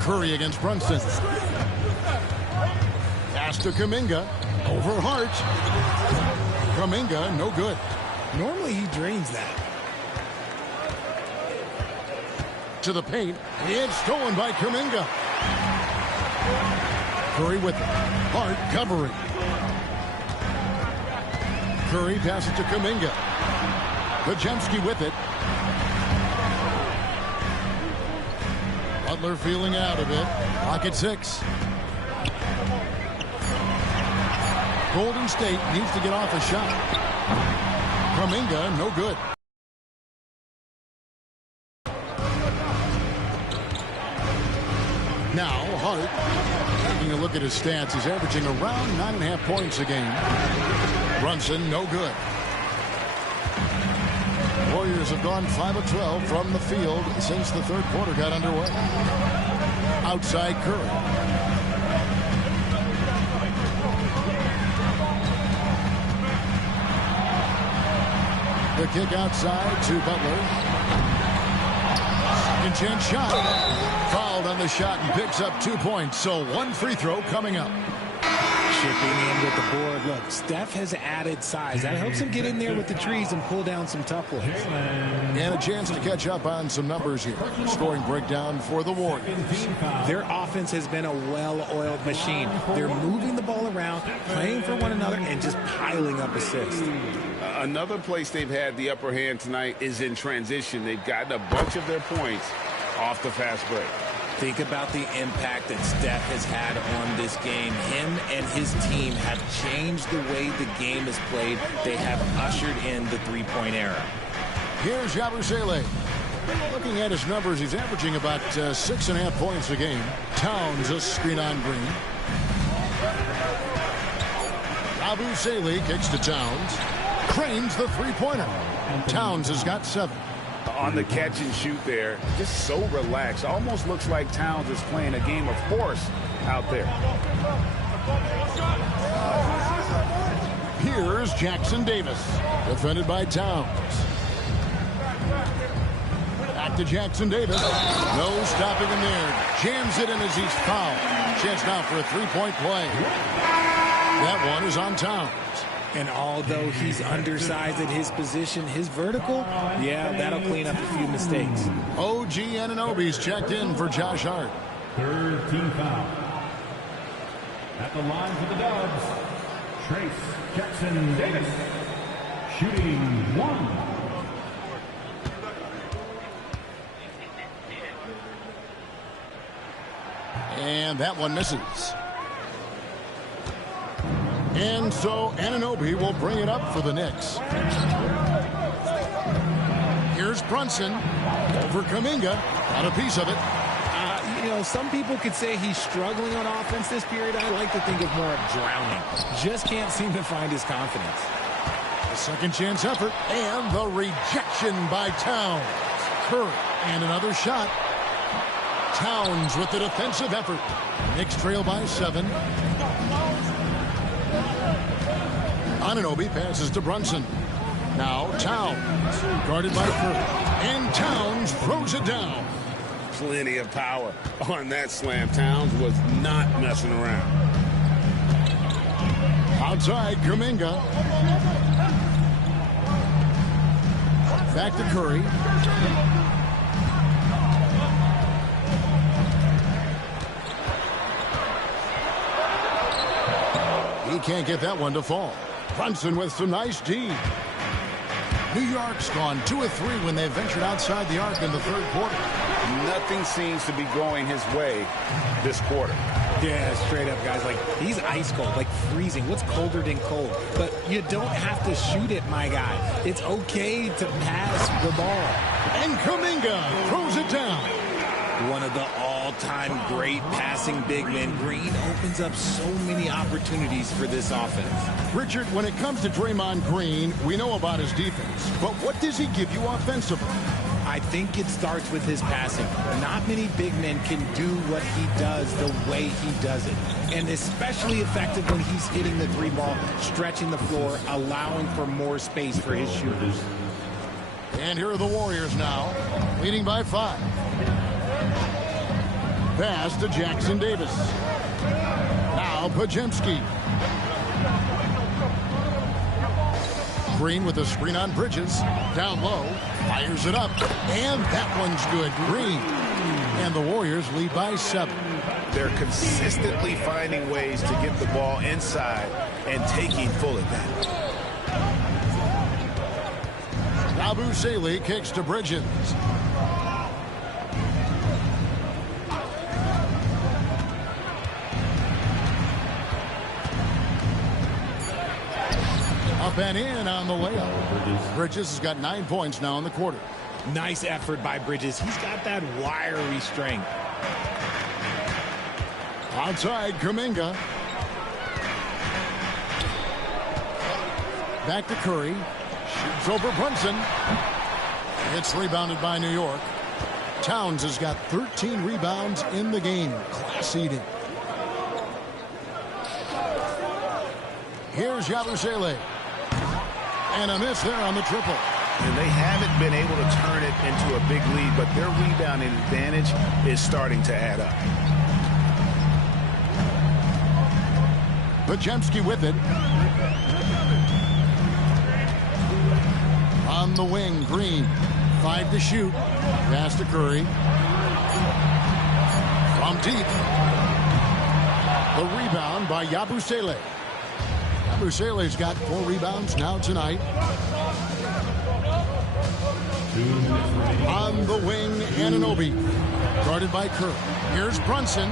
Curry against Brunson. Pass to Kuminga. Over Hart. Kuminga, no good. Normally he drains that. To the paint. It's stolen by Kuminga. Curry with it. Hart covering. Curry passes to Kuminga. Bajemski with it. Butler feeling out of it. Pocket 6. Golden State needs to get off a shot. Kuminga, no good. Now, Hart, taking a look at his stats, he's averaging around 9.5 points a game. Brunson, no good. Warriors have gone 5 of 12 from the field since the third quarter got underway. Outside Curry. The kick outside to Butler. Second chance shot. Fouled on the shot and picks up 2 points. So one free throw coming up. Chipping in with the board. Look, Steph has added size. That helps him get in there with the trees and pull down some tough ones. And a chance to catch up on some numbers here. Scoring breakdown for the Warriors. Their offense has been a well-oiled machine. They're moving the ball around, playing for one another, and just piling up assists. Another place they've had the upper hand tonight is in transition. They've gotten a bunch of their points off the fast break. Think about the impact that Steph has had on this game. Him and his team have changed the way the game is played. They have ushered in the three-point era. Here's Yabusele. Looking at his numbers, he's averaging about 6.5 points a game. Towns a screen on Green. Yabusele kicks to Towns. Cranes the three-pointer. Towns has got 7. On the catch and shoot there, just so relaxed. Almost looks like Towns is playing a game of horse out there. Here's Jackson Davis, defended by Towns. Back to Jackson Davis. No stopping him there. Jams it in as he's fouled. Chance now for a three-point play. That one is on Towns. And although he's undersized at his position, his vertical, yeah, that'll clean up a few mistakes. OG Anunoby's checked in for Josh Hart. Third team foul. At the line for the Dubs, Trace Jackson Davis. Shooting 1. And that one misses. And so Anunoby will bring it up for the Knicks. Here's Brunson over Kuminga. Got a piece of it. You know, some people could say he's struggling on offense this period. I like to think of more of drowning. Just can't seem to find his confidence. A second chance effort. And the rejection by Towns. Curry and another shot. Towns with the defensive effort. Knicks trail by 7. Anunoby passes to Brunson. Now Towns, guarded by Curry. And Towns throws it down. Plenty of power on that slam. Towns was not messing around. Outside, Kuminga. Back to Curry. He can't get that one to fall. Brunson with some nice D. New York's gone 2 of 3 when they ventured outside the arc in the third quarter. Nothing seems to be going his way this quarter. Yeah, straight up, guys. Like, he's ice cold, like freezing. What's colder than cold? But you don't have to shoot it, my guy. It's okay to pass the ball. And Kuminga throws it down. One of the all-time great passing big men. Green opens up so many opportunities for this offense. Richard, when it comes to Draymond Green, we know about his defense. But what does he give you offensively? I think it starts with his passing. Not many big men can do what he does the way he does it. And especially effective when he's hitting the 3-ball, stretching the floor, allowing for more space for his shooters. And here are the Warriors now, leading by 5. Pass to Jackson Davis. Now Podziemski. Green with a screen on Bridges. Down low. Fires it up. And that one's good. Green. And the Warriors lead by 7. They're consistently finding ways to get the ball inside and taking full advantage. Yabusele kicks to Bridges. Up and in on the layup. Bridges has got 9 points now in the quarter. Nice effort by Bridges. He's got that wiry strength. Outside, Kuminga. Back to Curry. Shoots over Brunson. It's rebounded by New York. Towns has got 13 rebounds in the game. Class eating. Here's Yabusele. And a miss there on the triple. And they haven't been able to turn it into a big lead, but their rebounding advantage is starting to add up. Podziemski with it. On the wing, Green. 5 to shoot. Pass to Curry. From deep. The rebound by Yabusele. Yabusele's got 4 rebounds now tonight. On the wing, Anunoby. Guarded by Curry. Here's Brunson.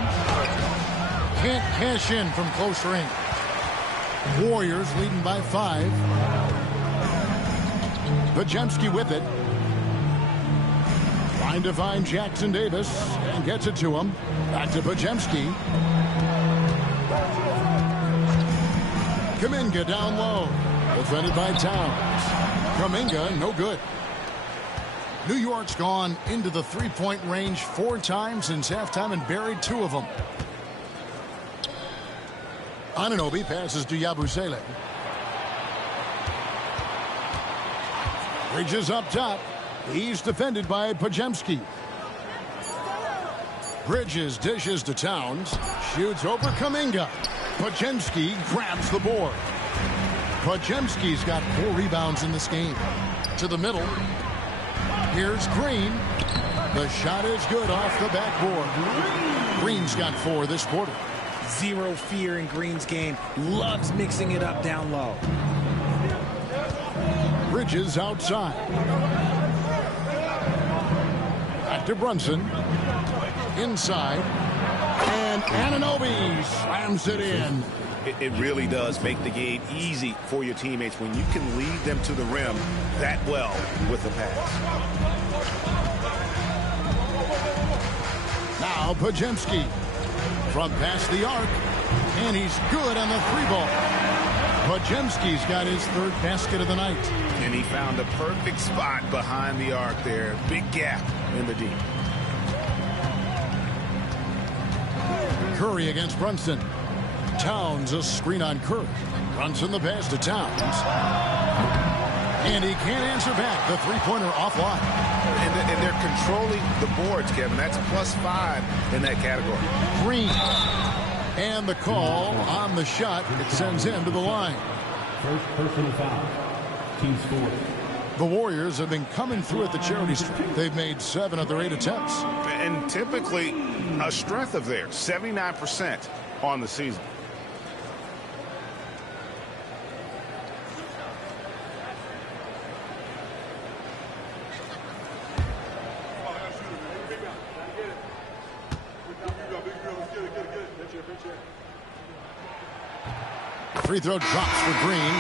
Can't cash in from close range. Warriors leading by 5. Podziemski with it. Trying to find Jackson Davis and gets it to him. Back to Pajemski. Kuminga down low. Defended by Towns. Kuminga, no good. New York's gone into the three-point range 4 times since halftime and buried 2 of them. Anunoby passes to Yabusele. Bridges up top. He's defended by Pajemski. Bridges dishes to Towns. Shoots over Kuminga. Pajemski grabs the board. Pajemski's got 4 rebounds in this game. To the middle. Here's Green. The shot is good off the backboard. Green's got 4 this quarter. Zero fear in Green's game. Loves mixing it up down low. Bridges outside. Back to Brunson. Inside. And Anunoby slams it in. It really does make the game easy for your teammates when you can lead them to the rim that well with a pass. Now Pajemski from past the arc. And he's good on the 3-ball. Pajemski's got his 3rd basket of the night. And he found a perfect spot behind the arc there. Big gap in the deep. Curry against Brunson. Towns a screen on Curry. Brunson the pass to Towns. And he can't answer back. The 3-pointer offline. And they're controlling the boards, Kevin. That's +5 in that category. Green. And the call on the shot. It sends him to the line. First personal foul. Team score. The Warriors have been coming through at the charity stripe. They've made 7 of their 8 attempts. And typically a strength of theirs. 79% on the season. Free throw drops for Green.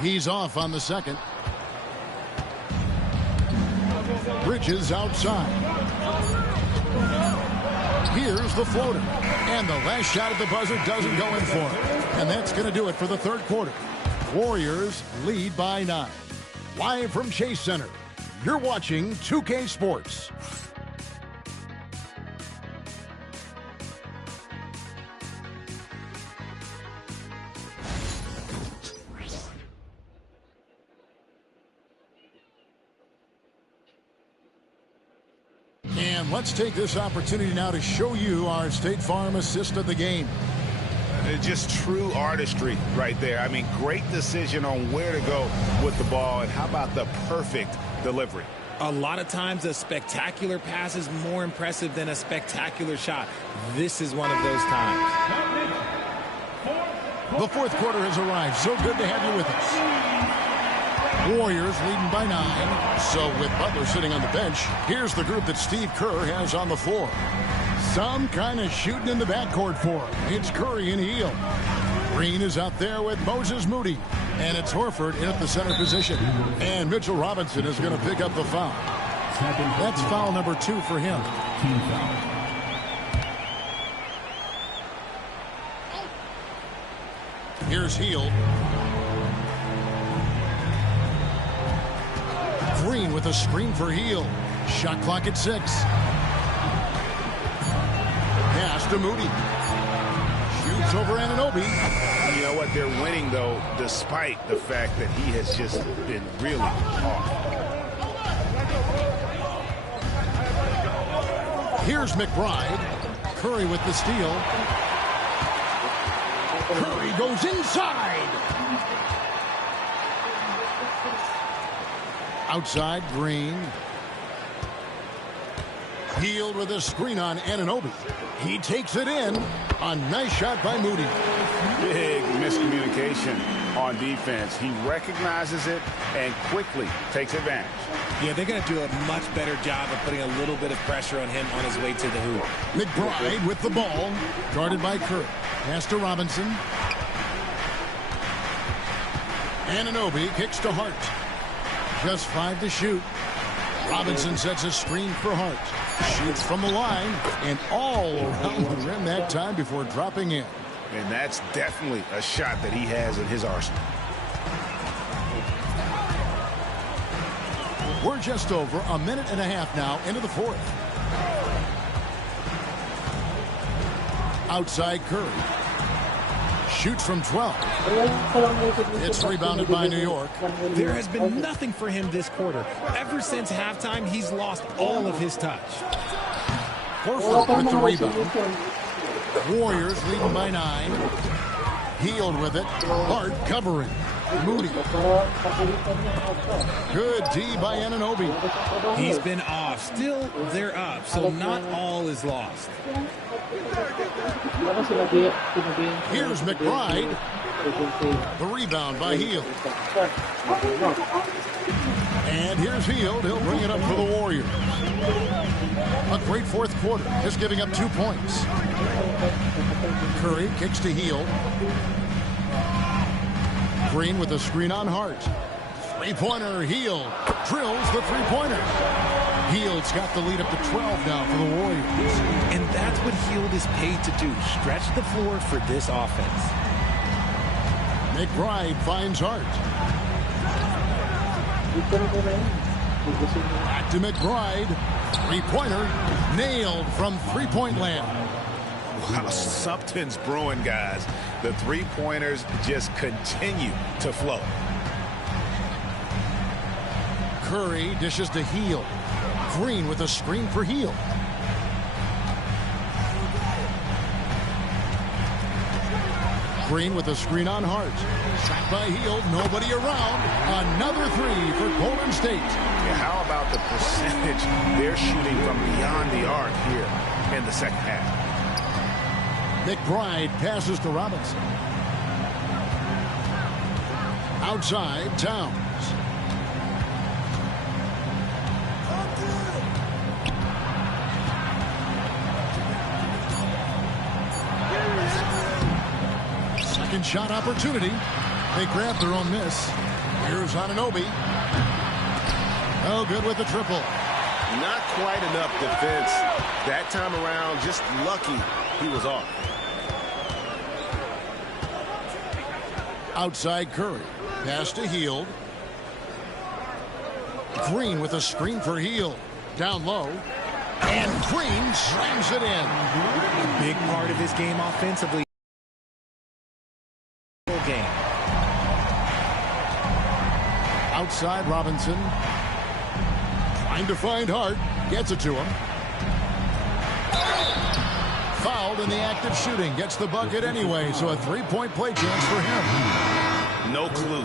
He's off on the second. Bridges outside. Here's the floater. And the last shot at the buzzer doesn't go in for him. And that's going to do it for the 3rd quarter. Warriors lead by 9. Live from Chase Center, you're watching 2K Sports. And let's take this opportunity now to show you our State Farm assist of the game. Just true artistry right there. I mean, great decision on where to go with the ball. And how about the perfect delivery? A lot of times a spectacular pass is more impressive than a spectacular shot. This is one of those times. The 4th quarter has arrived. So good to have you with us. Warriors leading by 9. So with Butler sitting on the bench, here's the group that Steve Kerr has on the floor. Some kind of shooting in the backcourt for him. It's Curry and Hield. Green is out there with Moses Moody. And it's Horford in at the center position. And Mitchell Robinson is going to pick up the foul. That's foul number 2 for him. Team foul. Here's Hield. Green with a screen for Hield. Shot clock at 6. Pass to Moody. Shoots over Anunoby. You know what? They're winning, though, despite the fact that he has just been really off. Here's McBride. Curry with the steal. Curry goes inside. Outside, Green. Hield with a screen on Anunoby. He takes it in. A nice shot by Moody. Big miscommunication on defense. He recognizes it and quickly takes advantage. Yeah, they're going to do a much better job of putting a little bit of pressure on him on his way to the hoop. McBride with the ball, guarded by Curry. Pass to Robinson. Anunoby kicks to Hart. Just 5 to shoot. Robinson sets a screen for Hart. Shoots from the line and all around the rim that time before dropping in. And that's definitely a shot that he has in his arsenal. We're just over a minute and a half now into the fourth. Outside Curry. Shoots from 12. It's rebounded by New York. There has been nothing for him this quarter. Ever since halftime, he's lost all of his touch. Horford with the rebound. Warriors leading by 9. Healed with it. Hart covering. Moody. Good D by Anunoby. He's been off. Still, they're up, so not all is lost. Here's McBride. The rebound by Hield. And here's Hield. He'll bring it up for the Warriors. A great fourth quarter, just giving up 2 points. Curry kicks to Hield. Green with a screen on Hart. Three-pointer, Hield drills the three-pointer. Hield's got the lead up to 12 now for the Warriors. And that's what Hield is paid to do, stretch the floor for this offense. McBride finds Hart. Back to McBride. Three-pointer nailed from three-point land. Wow, something's brewing, guys. The three-pointers just continue to flow. Curry dishes to Hield. Green with a screen for Hield. Green with a screen on Hart. Shot by Hield, nobody around. Another three for Golden State. Yeah, how about the percentage they're shooting from beyond the arc here in the second half? McBride passes to Robinson. Outside, Towns. Second shot opportunity. They grab their own miss. Here's Anunoby. Oh, good with the triple. Not quite enough defense that time around. Just lucky he was off. Outside Curry. Pass to Hield. Green with a screen for Hield. Down low. And Green slams it in. A big part of his game offensively. Game. Outside Robinson. Trying to find Hart. Gets it to him. Fouled in the act of shooting. Gets the bucket anyway, so a three-point play chance for him. No clue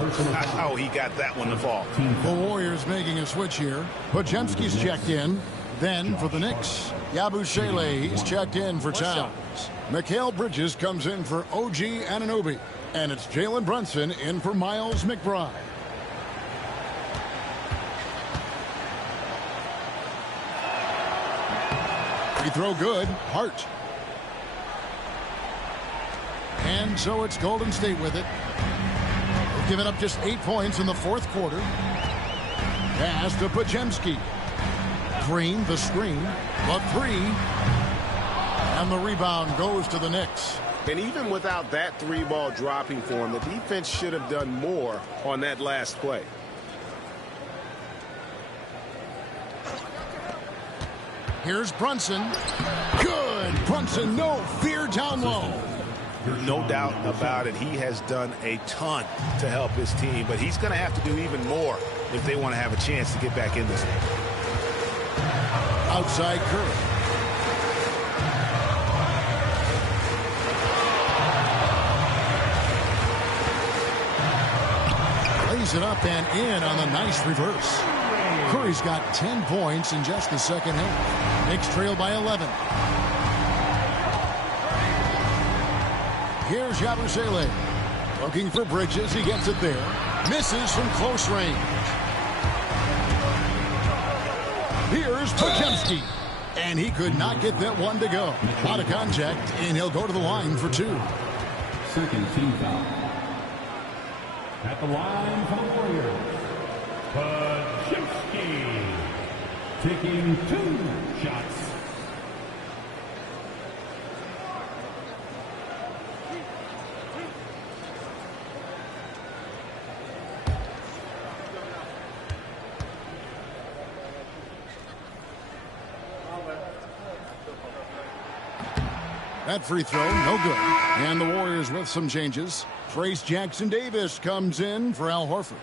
how he got that one to fall. The Warriors making a switch here. Podziemski's checked in. Then for the Knicks, Yabusele, he's checked in for Towns. Mikal Bridges comes in for OG Anunoby. And it's Jalen Brunson in for Miles McBride. Free throw good. Hart. And so it's Golden State with it. They've given up just 8 points in the fourth quarter. Pass to Podziemski. Green, the screen. The three. And the rebound goes to the Knicks. And even without that three ball dropping for him, the defense should have done more on that last play. Here's Brunson. Good. Brunson, no fear down low. No doubt about it. He has done a ton to help his team, but he's going to have to do even more if they want to have a chance to get back in this game. Outside Curry. Lays it up and in on the nice reverse. Curry's got 10 points in just the second half. Knicks trail by 11. Here's Yabusele. Looking for Bridges. He gets it there. Misses from close range. Here's Pajemski. And he could not get that one to go. Out of contact, and he'll go to the line for 2. Second team foul. At the line for the Warriors, Pajemski, taking 2 shots. That free throw, no good. And the Warriors with some changes. Trace Jackson-Davis comes in for Al Horford.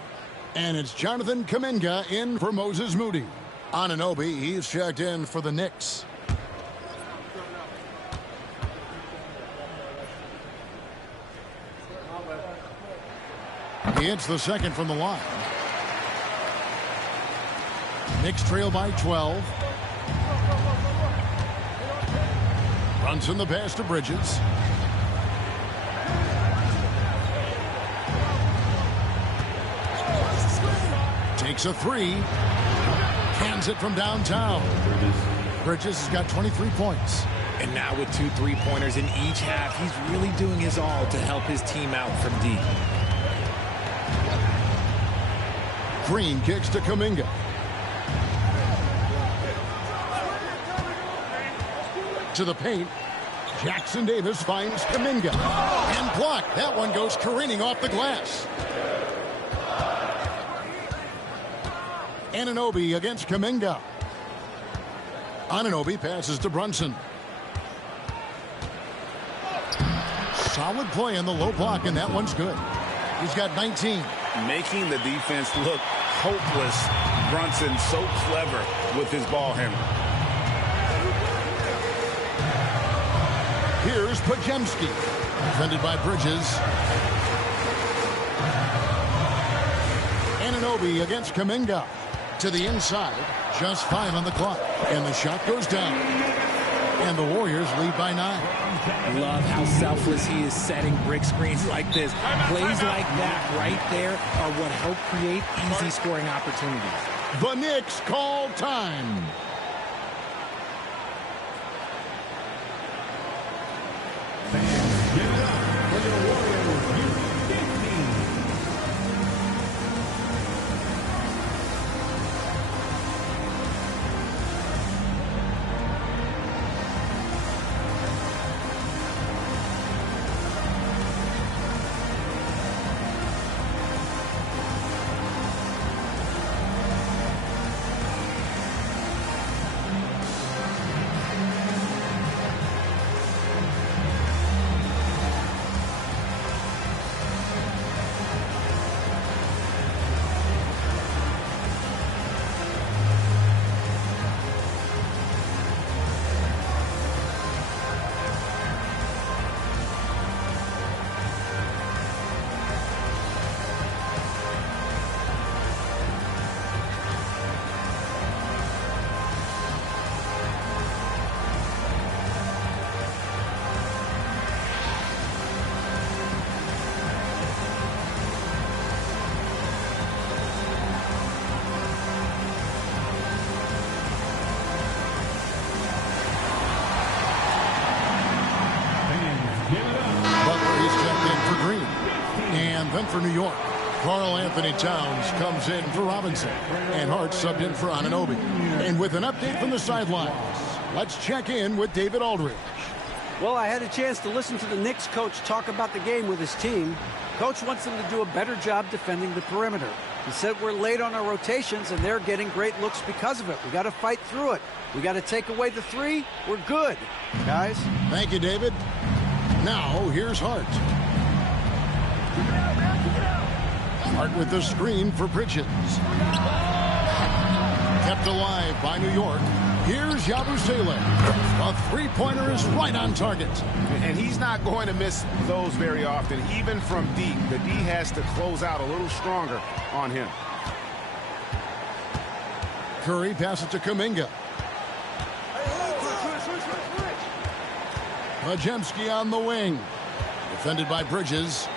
And it's Jonathan Kuminga in for Moses Moody. Anunoby, he's checked in for the Knicks. He hits the second from the line. Knicks trail by 12. Brunson the pass to Bridges. Takes a 3. Cans it from downtown. Bridges has got 23 points. And now with 2 3-pointers in each half, he's really doing his all to help his team out from deep. Green kicks to Kuminga. To the paint. Jackson-Davis finds Kuminga. And blocked. That one goes careening off the glass. Anunoby against Kuminga. Anunoby passes to Brunson. Solid play in the low block, and that one's good. He's got 19. Making the defense look hopeless. Brunson so clever with his ball handling. Here's Pajemski. Defended by Bridges. Anunoby against Kuminga. To the inside. Just 5 on the clock. And the shot goes down. And the Warriors lead by 9. I love how selfless he is setting brick screens like this. Plays like that right there are what help create easy scoring opportunities. The Knicks call time. Give it up for the Warriors, 15. Then for New York, Karl Anthony Towns comes in for Robinson. And Hart subbed in for Anunoby. And with an update from the sidelines, let's check in with David Aldridge. Well, I had a chance to listen to the Knicks coach talk about the game with his team. Coach wants them to do a better job defending the perimeter. He said we're late on our rotations, and they're getting great looks because of it. We got to fight through it. We got to take away the 3. We're good, guys. Thank you, David. Now, here's Hart. Hart with the screen for Bridges. Kept alive by New York. Here's Yabusele. A 3-pointer is right on target. And he's not going to miss those very often, even from deep. The D has to close out a little stronger on him. Curry passes to Kuminga. Pajemski on the wing. Defended by Bridges.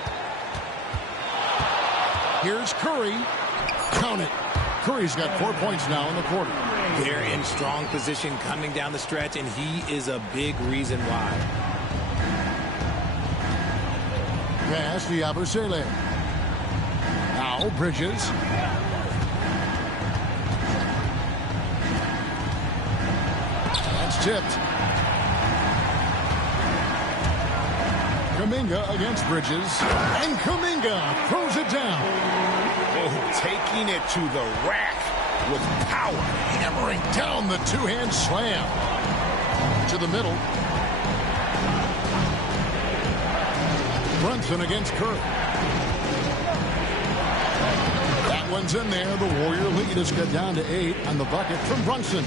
Here's Curry. Count it. Curry's got 4 points now in the quarter. They're in strong position coming down the stretch, and he is a big reason why. Pass to Yabusele. Now Bridges. That's tipped. Kuminga against Bridges. And Kuminga throws it down. Oh, taking it to the rack with power. Hammering down the two-hand slam. To the middle. Brunson against Curry. That one's in there. The Warrior lead has got down to 8 on the bucket from Brunson.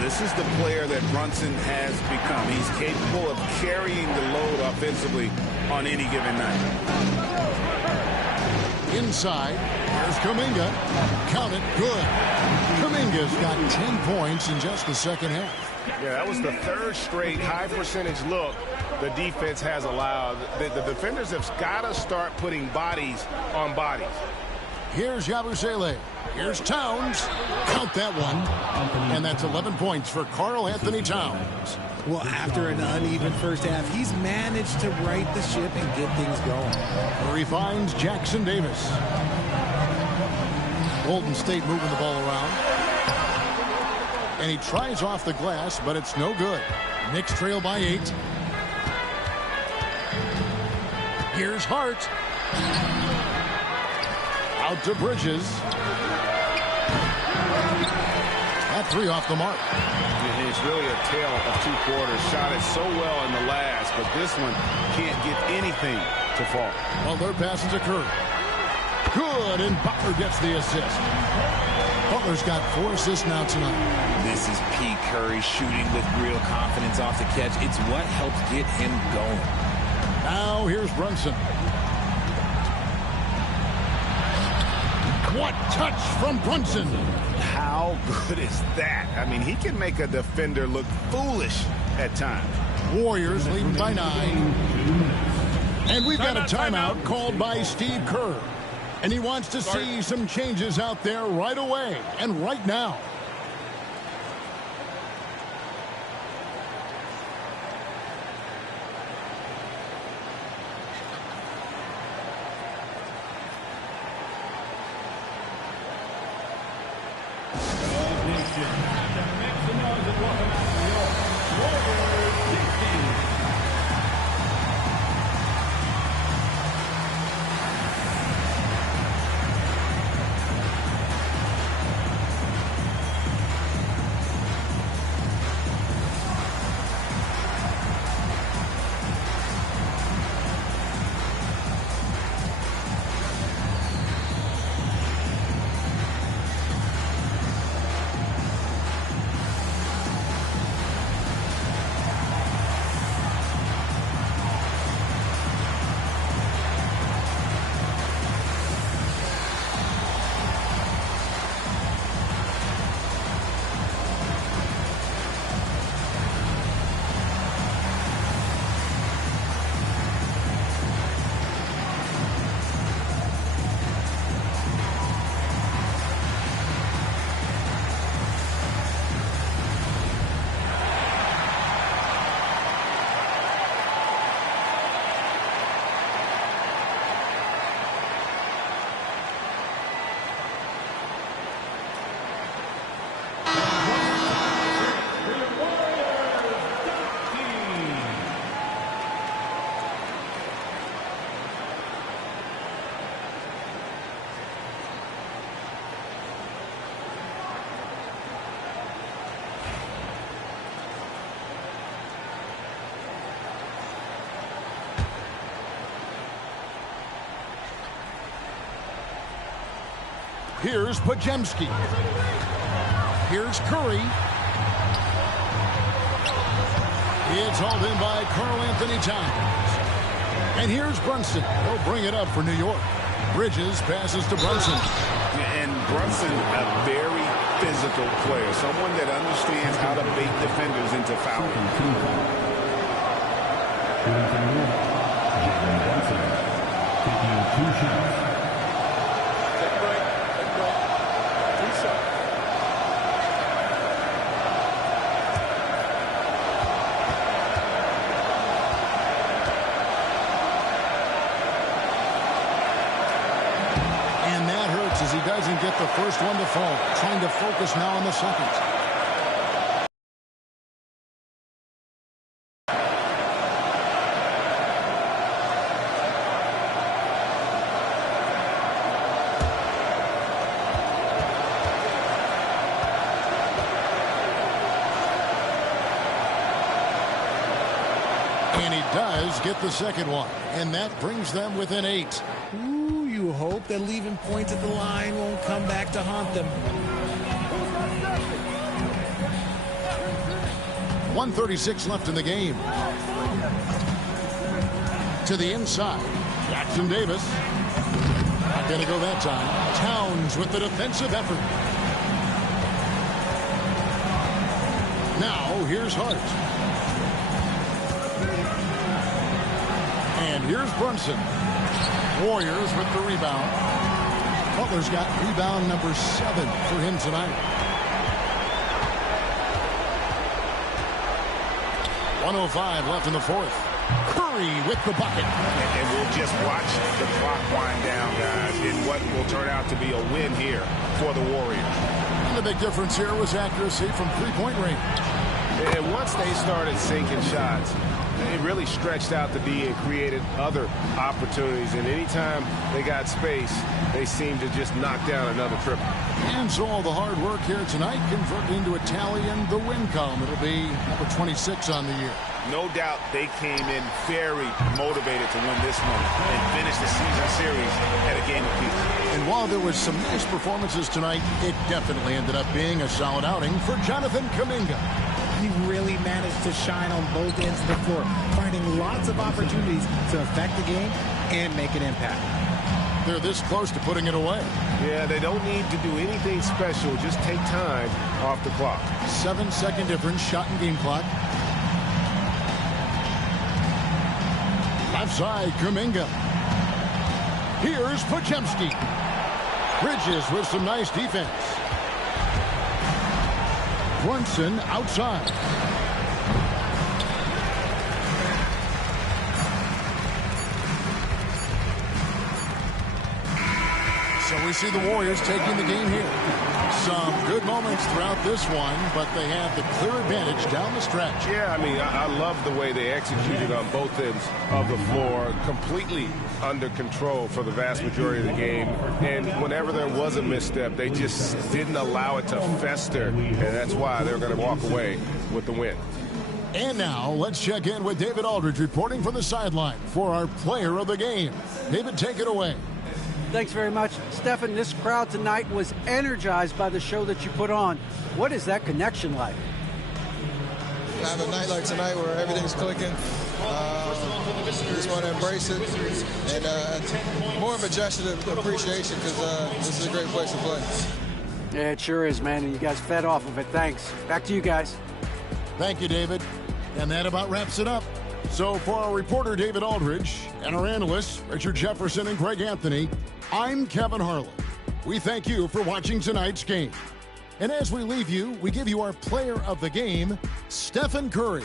This is the player that Brunson has become. He's capable of carrying the load offensively on any given night. Inside, there's Kuminga. Count it, good. Kuminga's got 10 points in just the second half. Yeah, that was the third straight high percentage look the defense has allowed. The defenders have got to start putting bodies on bodies. Here's Yabusele. Here's Towns. Count that one. And that's 11 points for Karl Anthony Towns. Well, after an uneven first half, he's managed to right the ship and get things going. Curry finds Jackson Davis. Golden State moving the ball around. And he tries off the glass, but it's no good. Knicks trail by 8. Here's Hart. Out to Bridges. That 3 off the mark. It's really a tale of 2 quarters. Shot it so well in the last, but this one can't get anything to fall. Well, their passes to Curry. Good, and Butler gets the assist. Butler's got 4 assists now tonight. This is Pete Curry shooting with real confidence off the catch. It's what helps get him going. Now here's Brunson. What touch from Brunson. How good is that? I mean, he can make a defender look foolish at times. Warriors leading by 9. And we've got a timeout called by Steve Kerr. And he wants to see some changes out there right away and right now. Here's Pajemski. Here's Curry. It's hauled in by Karl Anthony Towns. And here's Brunson. He'll bring it up for New York. Bridges passes to Brunson. And Brunson, a very physical player. Someone that understands how to bait defenders into fouling. Jalen Brunson taking 2 shots. get the first one to fall. Trying to focus now on the second. And he does get the second one. And that brings them within 8. Ooh, you hope that leaving points at the line won't come back to haunt them. 1:36 left in the game. To the inside. Jackson Davis. Not going to go that time. Towns with the defensive effort. Now, here's Hart. And here's Brunson. Warriors with the rebound. Butler's got rebound number 7 for him tonight. 1:05 left in the fourth. Curry with the bucket. And we'll just watch the clock wind down, guys, in what will turn out to be a win here for the Warriors. And the big difference here was accuracy from three-point range. And once they started sinking shots, it really stretched out the D and created other opportunities. And anytime they got space, they seemed to just knock down another triple. And so all the hard work here tonight converted into a tally in the win column. It'll be number 26 on the year. No doubt they came in very motivated to win this one and finish the season series at a game apiece. And while there was some nice performances tonight, it definitely ended up being a solid outing for Jonathan Kuminga. He really managed to shine on both ends of the floor, finding lots of opportunities to affect the game and make an impact. They're this close to putting it away. Yeah, they don't need to do anything special. Just take time off the clock. 7-second difference, shot and game clock. Left side, Kuminga. Here's Podziemski. Bridges with some nice defense. Brunson outside. So we see the Warriors taking the game here. Some good moments throughout this one, but they had the clear advantage down the stretch. Yeah, I mean, I love the way they executed on both ends of the floor, completely under control for the vast majority of the game. And whenever there was a misstep, they just didn't allow it to fester, and that's why they're going to walk away with the win. And now let's check in with David Aldridge reporting from the sideline for our player of the game. David, take it away. Thanks very much. Stephen, this crowd tonight was energized by the show that you put on. What is that connection like? Have a night like tonight where everything's clicking. Just want to embrace it. And more of a gesture of appreciation because this is a great place to play. Yeah, it sure is, man. And you guys fed off of it. Thanks. Back to you guys. Thank you, David. And that about wraps it up. So for our reporter, David Aldridge, and our analysts, Richard Jefferson and Greg Anthony, I'm Kevin Harlan. We thank you for watching tonight's game. And as we leave you, we give you our player of the game, Stephen Curry.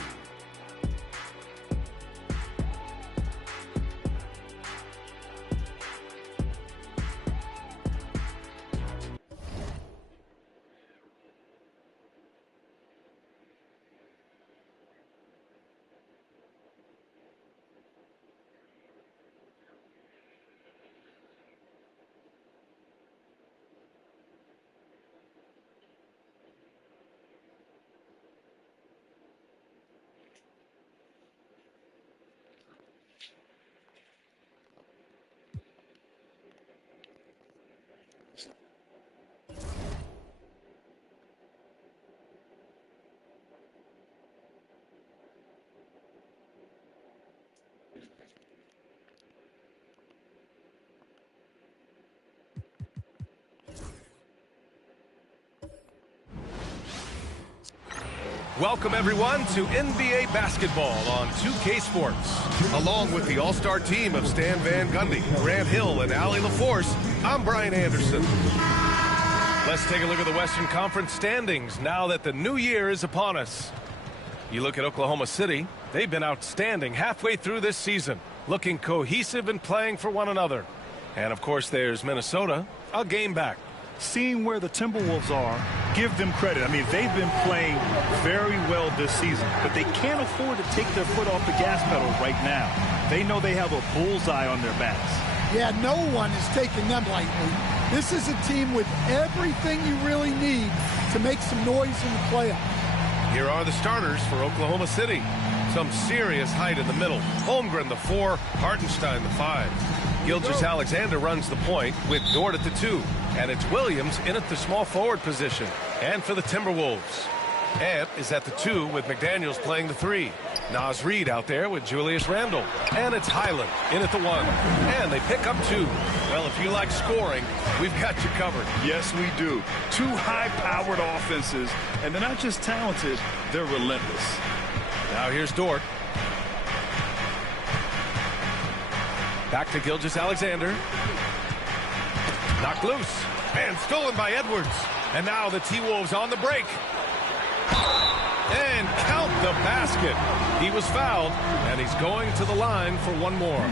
Welcome, everyone, to NBA basketball on 2K Sports. Along with the all-star team of Stan Van Gundy, Grant Hill, and Allie LaForce, I'm Brian Anderson. Let's take a look at the Western Conference standings now that the new year is upon us. You look at Oklahoma City, they've been outstanding halfway through this season, looking cohesive and playing for one another. And, of course, there's Minnesota, a game back. seeing where the Timberwolves are, give them credit. I mean, they've been playing very well this season, but they can't afford to take their foot off the gas pedal right now. They know they have a bullseye on their backs. Yeah, no one is taking them lightly. This is a team with everything you really need to make some noise in the playoffs. Here are the starters for Oklahoma City. Some serious height in the middle. Holmgren, the 4. Hartenstein, the 5. Gilgeous-Alexander runs the point with Dort at the 2. And it's Williams in at the small forward position. And for the Timberwolves, Ant is at the 2 with McDaniels playing the 3. Naz Reid out there with Julius Randle. And it's Highland in at the 1. And they pick up 2. Well, if you like scoring, we've got you covered. Yes, we do. 2 high-powered offenses, and they're not just talented, they're relentless. Now here's Dort. Back to Gilgeous-Alexander. Knocked loose. And stolen by Edwards. And now the T-Wolves on the break. And count the basket. He was fouled, and he's going to the line for one more.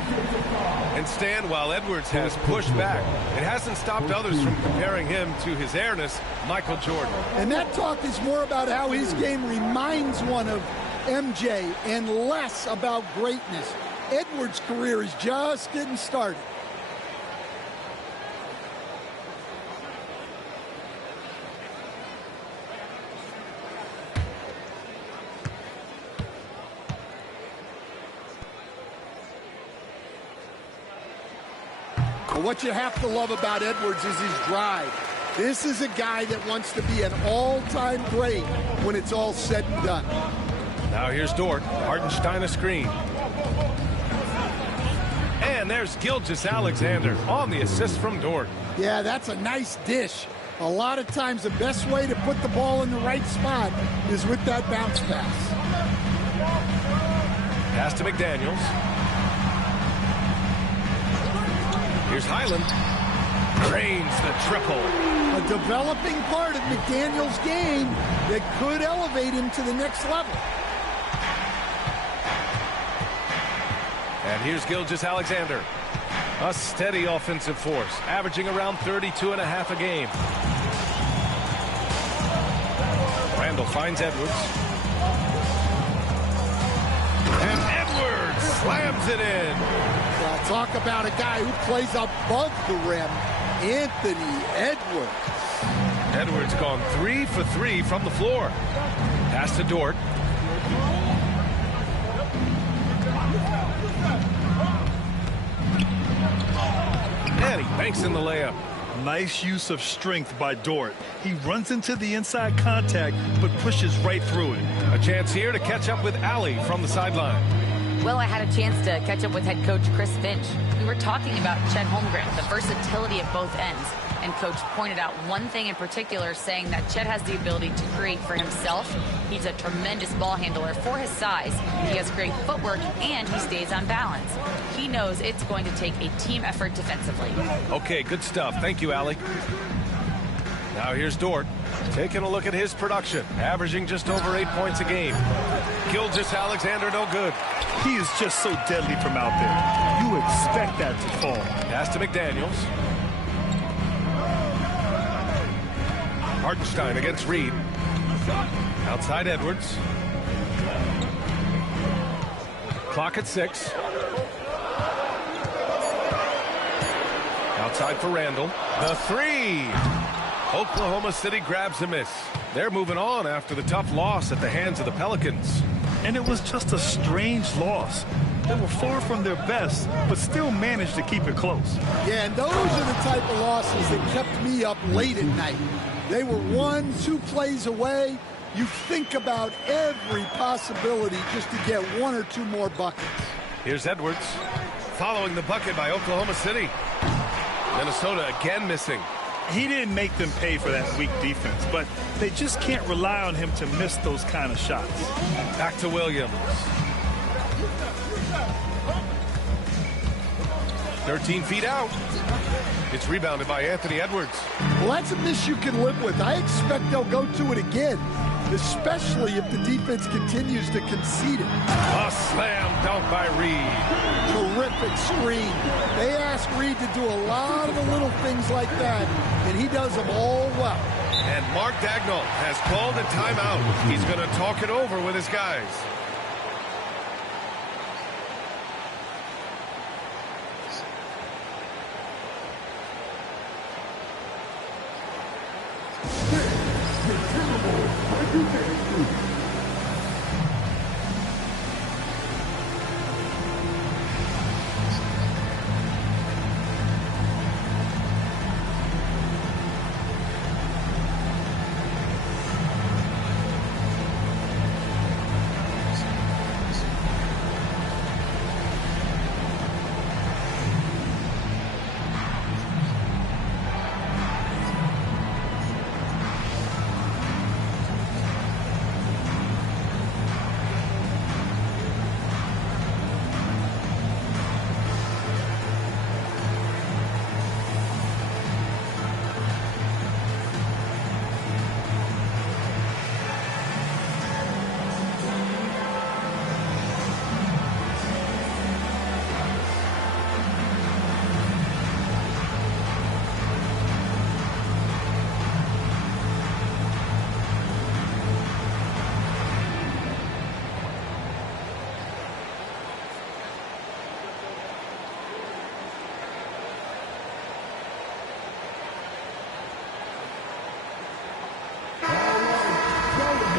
And Stan, while Edwards has pushed back, it hasn't stopped others from comparing him to his airness, Michael Jordan. And that talk is more about how his game reminds one of MJ and less about greatness. Edwards' career is just getting started. But what you have to love about Edwards is his drive. This is a guy that wants to be an all-time great when it's all said and done. Now here's Dort. Hartenstein a screen. And there's Gilgeous-Alexander on the assist from Dort. Yeah, that's a nice dish. A lot of times the best way to put the ball in the right spot is with that bounce pass. Pass to McDaniels. Here's Highland. Drains the triple. A developing part of McDaniels' game that could elevate him to the next level. And here's Gilgeous-Alexander. A steady offensive force, averaging around 32.5 a game. Randle finds Edwards. And Edwards slams it in. Well, talk about a guy who plays above the rim, Anthony Edwards. Edwards gone 3 for 3 from the floor. Pass to Dort. And he banks in the layup. Nice use of strength by Dort. He runs into the inside contact, but pushes right through it. A chance here to catch up with Allie from the sideline. Well, I had a chance to catch up with head coach Chris Finch. We were talking about Chet Holmgren, the versatility at both ends. And coach pointed out one thing in particular, saying that Chet has the ability to create for himself. He's a tremendous ball handler for his size. He has great footwork, and he stays on balance. He knows it's going to take a team effort defensively. Okay, good stuff. Thank you, Allie. Now here's Dort, taking a look at his production, averaging just over 8 points a game. Gilgeous-Alexander no good. He is just so deadly from out there. You expect that to fall. Pass to McDaniels. Hartenstein against Reid. Outside Edwards. Clock at 6. Outside for Randle. The 3. Oklahoma City grabs a miss. They're moving on after the tough loss at the hands of the Pelicans. And it was just a strange loss. They were far from their best, but still managed to keep it close. Yeah, and those are the type of losses that kept me up late at night. They were 1-2 plays away. You think about every possibility just to get 1 or 2 more buckets. Here's Edwards, following the bucket by Oklahoma City. Minnesota again missing. He didn't make them pay for that weak defense, but they just can't rely on him to miss those kind of shots. Back to Williams. 13 feet out. It's rebounded by Anthony Edwards. Well, that's a miss you can live with. I expect they'll go to it again, especially if the defense continues to concede it. A slam dunk by Reid. Terrific screen. They ask Reid to do a lot of the little things like that, and he does them all well. And Mark Dagnall has called a timeout. He's going to talk it over with his guys.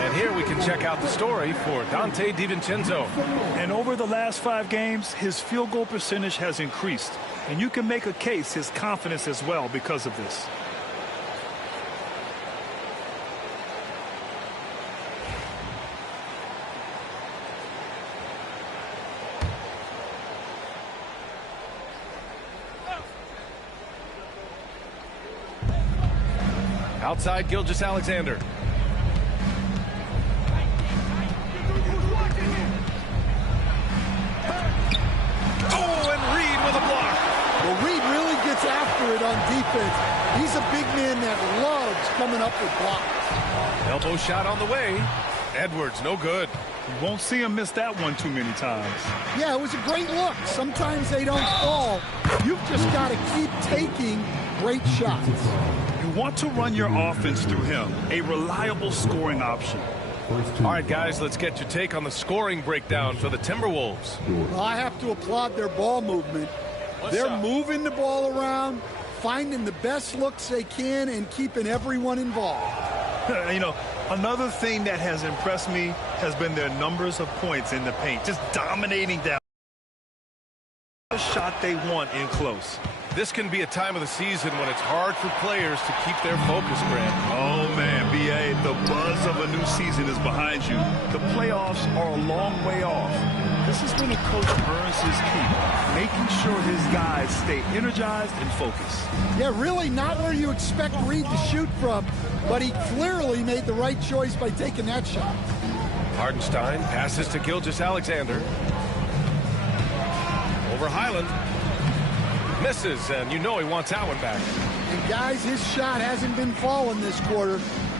And here we can check out the story for Dante DiVincenzo. And over the last 5 games, his field goal percentage has increased. And you can make a case his confidence as well because of this. Outside Gilgeous-Alexander. After it on defense. He's a big man that loves coming up with blocks. Elbow shot on the way. Edwards, no good. You won't see him miss that one too many times. Yeah, it was a great look. Sometimes they don't fall. You've just got to keep taking great shots. You want to run your offense through him, a reliable scoring option. All right, guys, let's get your take on the scoring breakdown for the Timberwolves. Well, I have to applaud their ball movement. They're moving the ball around, finding the best looks they can, and keeping everyone involved. You know, another thing that has impressed me has been their numbers of points in the paint, just dominating down the shot they want in close. This can be a time of the season when it's hard for players to keep their focus, Grant. Oh, man, B.A., the buzz of a new season is behind you. The playoffs are a long way off. This is when a coach earns his keep, making sure his guys stay energized and focused. Yeah, really not where you expect Reed to shoot from, but he clearly made the right choice by taking that shot. Hartenstein passes to Gilgeous-Alexander. Over Highland. Misses, and you know he wants that one back. And guys, his shot hasn't been falling this quarter.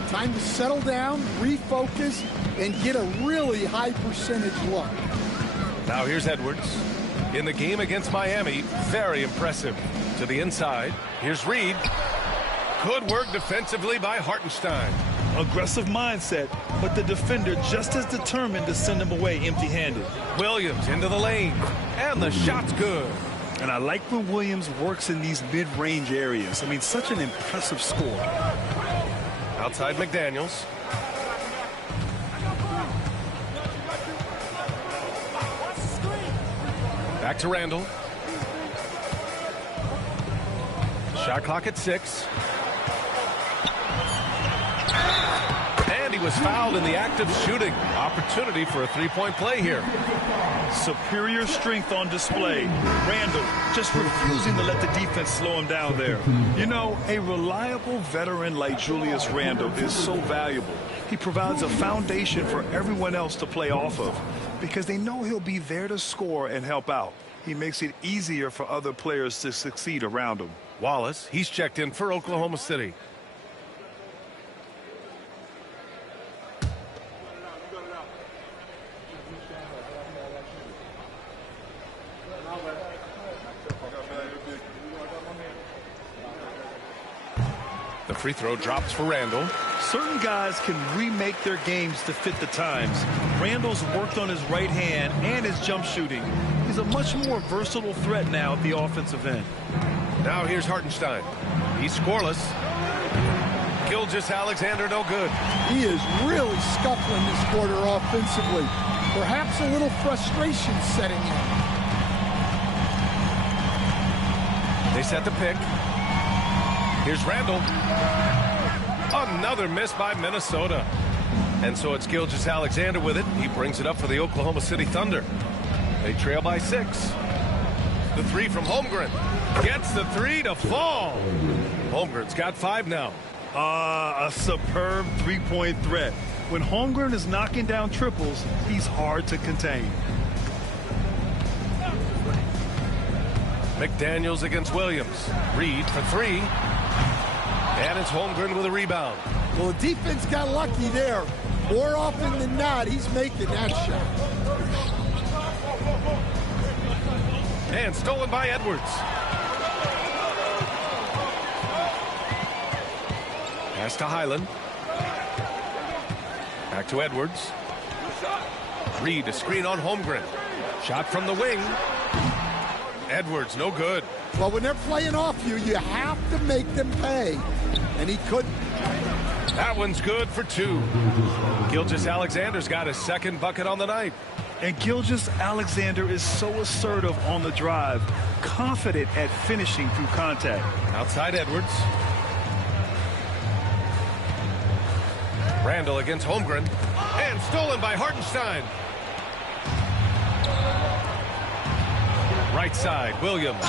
Time to settle down, refocus, and get a really high percentage look. Now here's Edwards. In the game against Miami, very impressive. To the inside, here's Reed. Good work defensively by Hartenstein. Aggressive mindset, but the defender just as determined to send him away empty-handed. Williams into the lane, and the shot's good. And I like when Williams works in these mid-range areas. I mean, such an impressive score. Outside McDaniels. Back to Randall. Shot clock at 6. And he was fouled in the act of shooting. Opportunity for a three-point play here. Superior strength on display. Randall just refusing to let the defense slow him down there. You know, a reliable veteran like Julius Randall is so valuable. He provides a foundation for everyone else to play off of because they know he'll be there to score and help out. He makes it easier for other players to succeed around him. Wallace, he's checked in for Oklahoma City. free throw drops for Randall. Certain guys can remake their games to fit the times. Randall's worked on his right hand and his jump shooting. He's a much more versatile threat now at the offensive end. Now here's Hartenstein. He's scoreless. Gilgeous-Alexander no good. He is really scuffling this quarter offensively. Perhaps a little frustration setting in. They set the pick. Here's Randall. Another miss by Minnesota. And so it's Gilgeous-Alexander with it. He brings it up for the Oklahoma City Thunder. They trail by 6. The three from Holmgren. Gets the three to fall. Holmgren's got 5 now. A superb three-point threat. When Holmgren is knocking down triples, he's hard to contain. McDaniels against Williams. Reed for 3. And it's Holmgren with a rebound. Well, the defense got lucky there. More often than not, he's making that shot. And stolen by Edwards. Pass to Highland. Back to Edwards. Reed, a screen on Holmgren. Shot from the wing. Edwards, no good. Well, when they're playing off you, you have to make them pay. And he couldn't. That one's good for 2. Gilgeous-Alexander's got his second bucket on the night. And Gilgeous-Alexander is so assertive on the drive, confident at finishing through contact. Outside Edwards. Randall against Holmgren. And stolen by Hartenstein. Right side, Williams.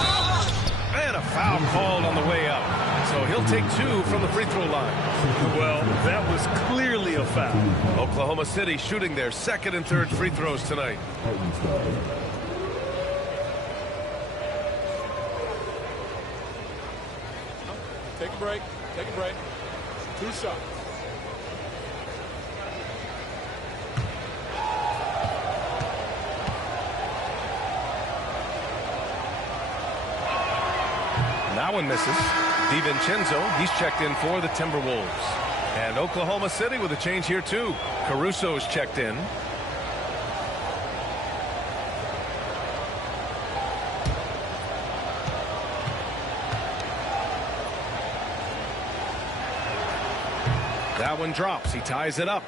And a foul called on the way up. So he'll take 2 from the free throw line. Well, that was clearly a foul. Oklahoma City shooting their second and third free throws tonight. Take a break. Take a break. 2 shots. That one misses. DiVincenzo, he's checked in for the Timberwolves. And Oklahoma City with a change here too. Caruso's checked in. That one drops. He ties it up.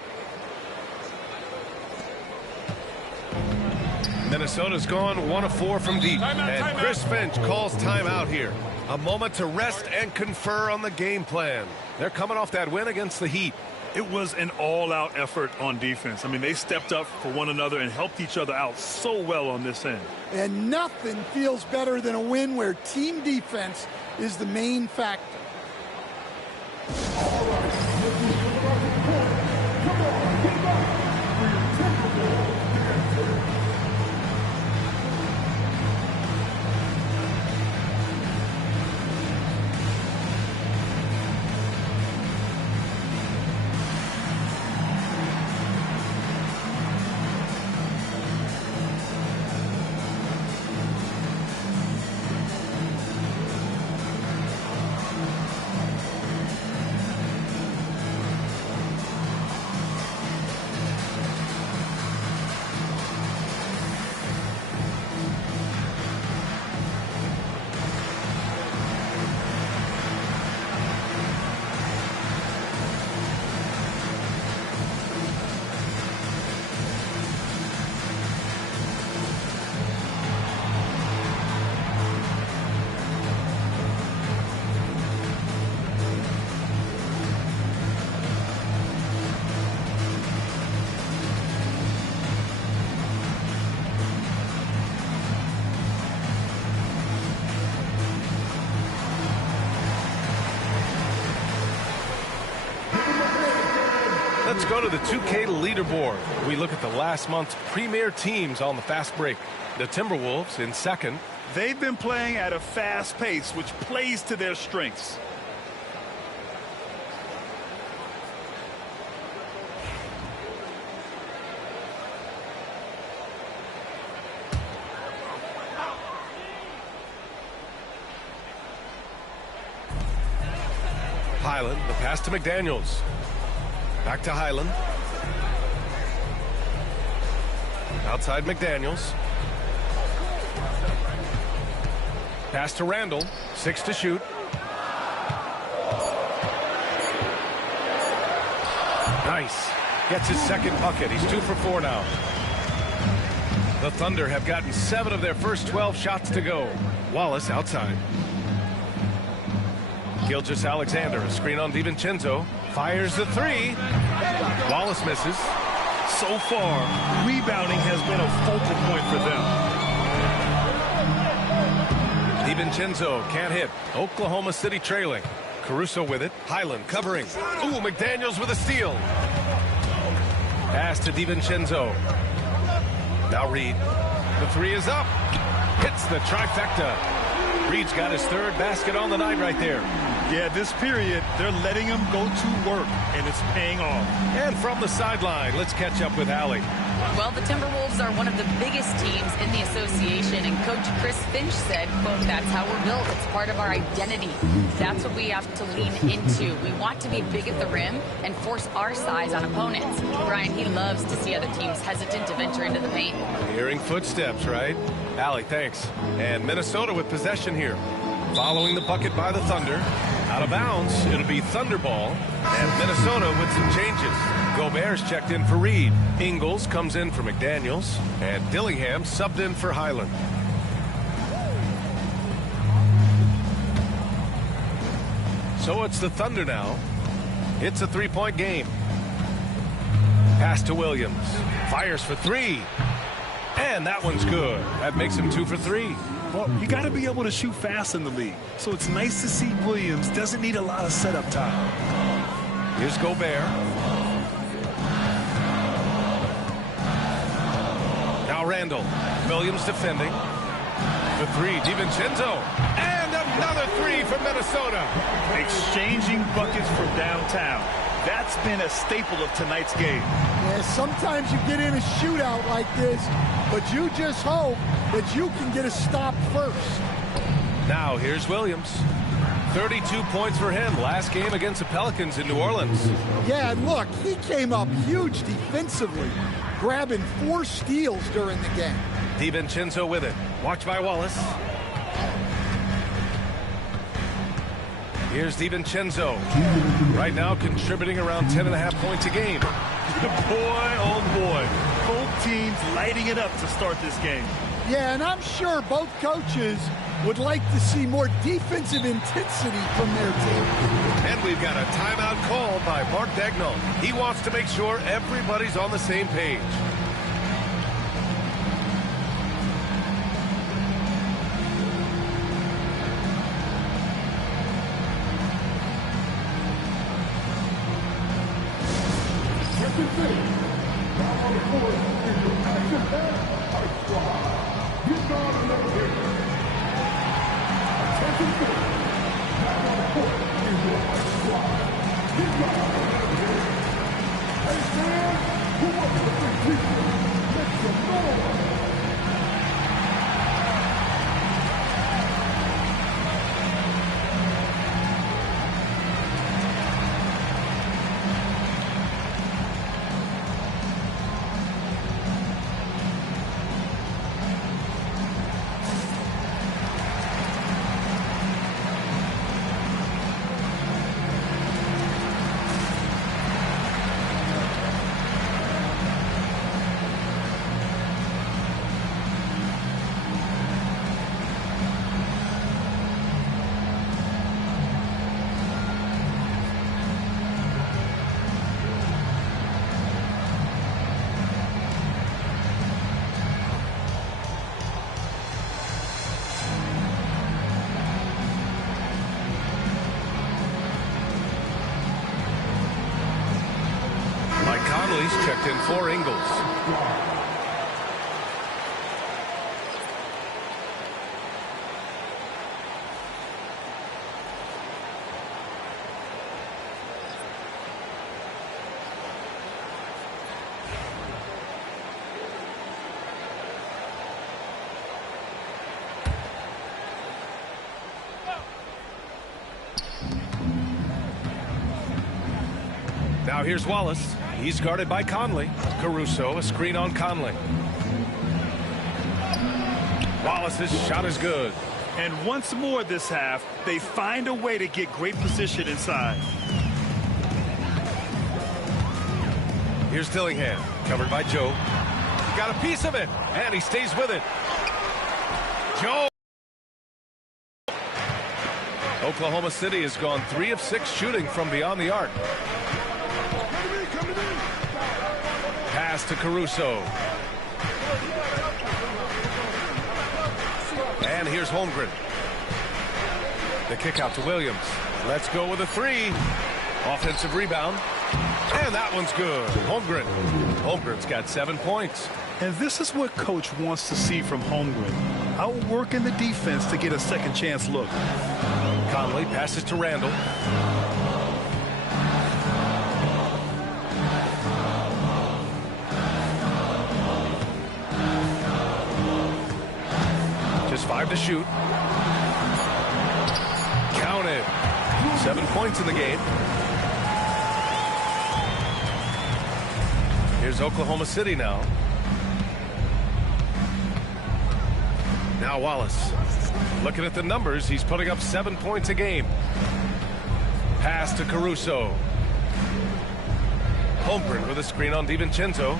Minnesota's gone 1 of 4 from deep. And Chris Finch calls timeout here. A moment to rest and confer on the game plan. They're coming off that win against the Heat. It was an all-out effort on defense. I mean, they stepped up for one another and helped each other out so well on this end. And nothing feels better than a win where team defense is the main factor. Let's go to the 2K leaderboard. We look at the last month's premier teams on the fast break. The Timberwolves in second. They've been playing at a fast pace, which plays to their strengths. Highland, the pass to McDaniels. Back to Highland. Outside McDaniels. Pass to Randall. 6 to shoot. Nice. Gets his second bucket. He's 2 for 4 now. The Thunder have gotten 7 of their first 12 shots to go. Wallace outside. Gilgeous-Alexander, a screen on DiVincenzo. Fires the 3. Wallace misses. So far, rebounding has been a focal point for them. DiVincenzo can't hit. Oklahoma City trailing. Caruso with it. Highland covering. Ooh, McDaniels with a steal. Pass to DiVincenzo. Now Reed. The 3 is up. Hits the trifecta. Reed's got his 3rd basket on the night right there. Yeah, this period, they're letting him go to work, and it's paying off. And from the sideline, let's catch up with Allie. Well, the Timberwolves are one of the biggest teams in the association, and Coach Chris Finch said, quote, "That's how we're built. It's part of our identity. That's what we have to lean into. We want to be big at the rim and force our size on opponents." Brian, he loves to see other teams hesitant to venture into the paint. Hearing footsteps, right? Allie, thanks. And Minnesota with possession here. Following the bucket by the Thunder. Out of bounds, it'll be Thunder ball. And Minnesota with some changes. Gobert's checked in for Reed. Ingles comes in for McDaniels. And Dillingham subbed in for Highland. So it's the Thunder now. It's a 3-point game. Pass to Williams. Fires for 3. And that one's good. That makes him 2 for 3. Well, you got to be able to shoot fast in the league. So it's nice to see Williams doesn't need a lot of setup time. Here's Gobert. Now Randall. Williams defending. The 3, DiVincenzo. And another 3 from Minnesota. Exchanging buckets from downtown. That's been a staple of tonight's game. Yeah, sometimes you get in a shootout like this, but you just hope that you can get a stop first. Now here's Williams. 32 points for him last game against the Pelicans in New Orleans. Yeah, and look, he came up huge defensively, grabbing 4 steals during the game. DiVincenzo with it. Watched by Wallace. Here's DiVincenzo. Right now contributing around 10.5 points a game. Boy, oh boy. Both teams lighting it up to start this game. Yeah, and I'm sure both coaches would like to see more defensive intensity from their team. And we've got a timeout called by Mark Daigneault. He wants to make sure everybody's on the same page. Conley's checked in for Ingles. Now here's Wallace. He's guarded by Conley. Caruso, a screen on Conley. Wallace's shot is good. And once more this half, they find a way to get great position inside. Here's Dillingham, covered by Joe. Got a piece of it, and he stays with it. Joe. Oklahoma City has gone 3 of 6 shooting from beyond the arc. Pass to Caruso. And here's Holmgren. The kick out to Williams. Let's go with a 3. Offensive rebound. And that one's good. Holmgren. Holmgren's got 7 points. And this is what Coach wants to see from Holmgren. Outworking the defense to get a second chance look. Conley passes to Randall. Just 5 to shoot. Count it. 7 points in the game. Here's Oklahoma City now. Now Wallace. Looking at the numbers, he's putting up 7 points a game. Pass to Caruso. Holmgren with a screen on DiVincenzo.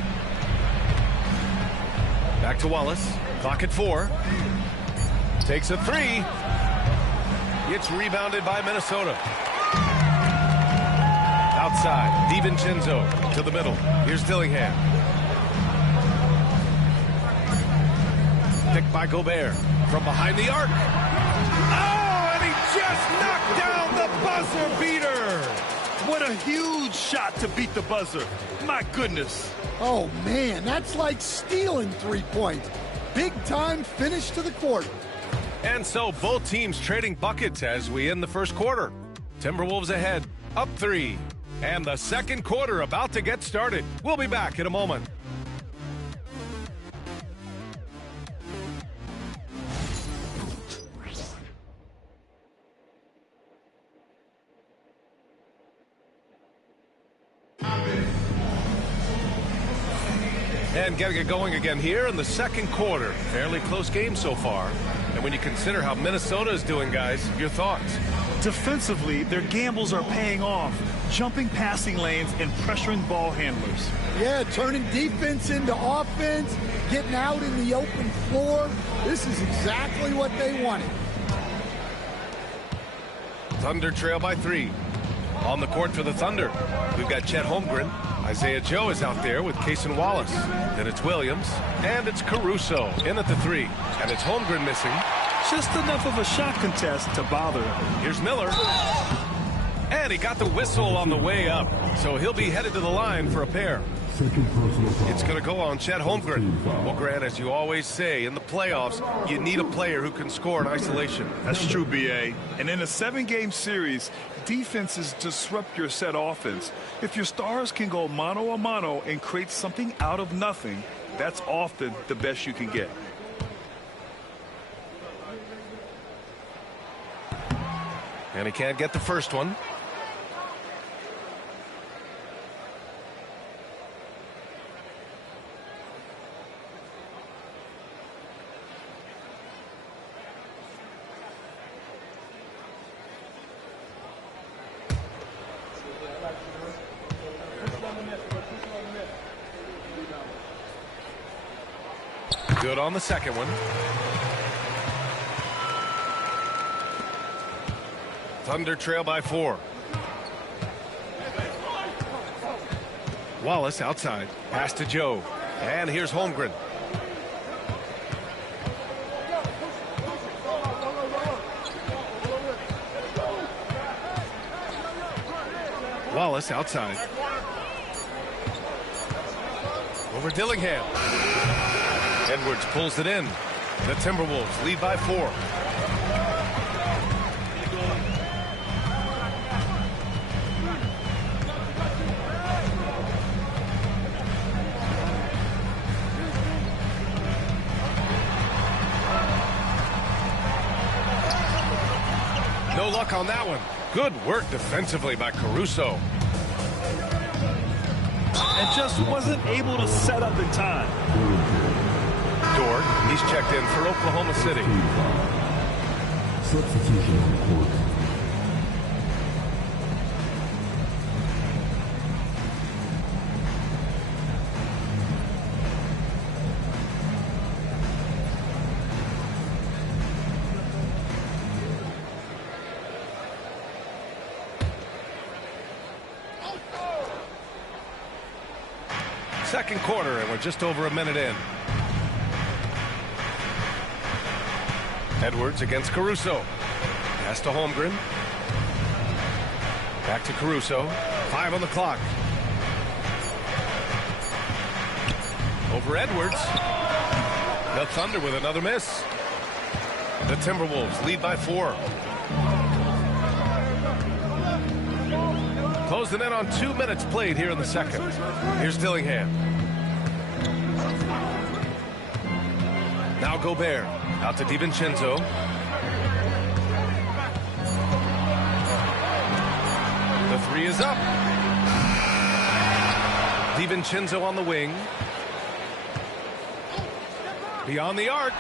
Back to Wallace. Clock at 4. Takes a 3. It's rebounded by Minnesota. Outside, DiVincenzo to the middle. Here's Dillingham. Picked by Gobert from behind the arc. Oh, and he just knocked down the buzzer beater. What a huge shot to beat the buzzer. My goodness. Oh, man, that's like stealing 3 points. Big time finish to the court. And so both teams trading buckets as we end the first quarter. Timberwolves ahead, up 3. And the second quarter about to get started. We'll be back in a moment. And getting it going again here in the second quarter. Fairly close game so far. And when you consider how Minnesota is doing, guys, your thoughts? Defensively, their gambles are paying off. Jumping passing lanes and pressuring ball handlers. Yeah, turning defense into offense, getting out in the open floor. This is exactly what they wanted. Thunder trail by 3. On the court for the Thunder, we've got Chet Holmgren. Isaiah Joe is out there with Cason Wallace. Then it's Williams, and it's Caruso in at the 3. And it's Holmgren missing. Just enough of a shot contest to bother him. Here's Miller. And he got the whistle on the way up. So he'll be headed to the line for a pair. It's going to go on Chet Holmgren. Well, Grant, as you always say, in the playoffs, you need a player who can score in isolation. That's true, B.A. And in a 7-game series, defenses disrupt your set offense. If your stars can go mano-a-mano and create something out of nothing, that's often the best you can get. And he can't get the first one. Good on the second one. Thunder trail by 4. Wallace outside. Pass to Joe. And here's Holmgren. Wallace outside. Over Dillingham. Edwards pulls it in. The Timberwolves lead by 4. No luck on that one. Good work defensively by Caruso. and just wasn't able to set up in time. Dort, he's checked in for Oklahoma City. Substitution report. Second quarter, and we're just over a minute in. Edwards against Caruso. Pass to Holmgren. Back to Caruso. 5 on the clock. Over Edwards. The Thunder with another miss. The Timberwolves lead by 4. Closing in on 2 minutes played here in the second. Here's Dillingham. Now Gobert. Out to DiVincenzo. The 3 is up. DiVincenzo on the wing. Beyond the arc.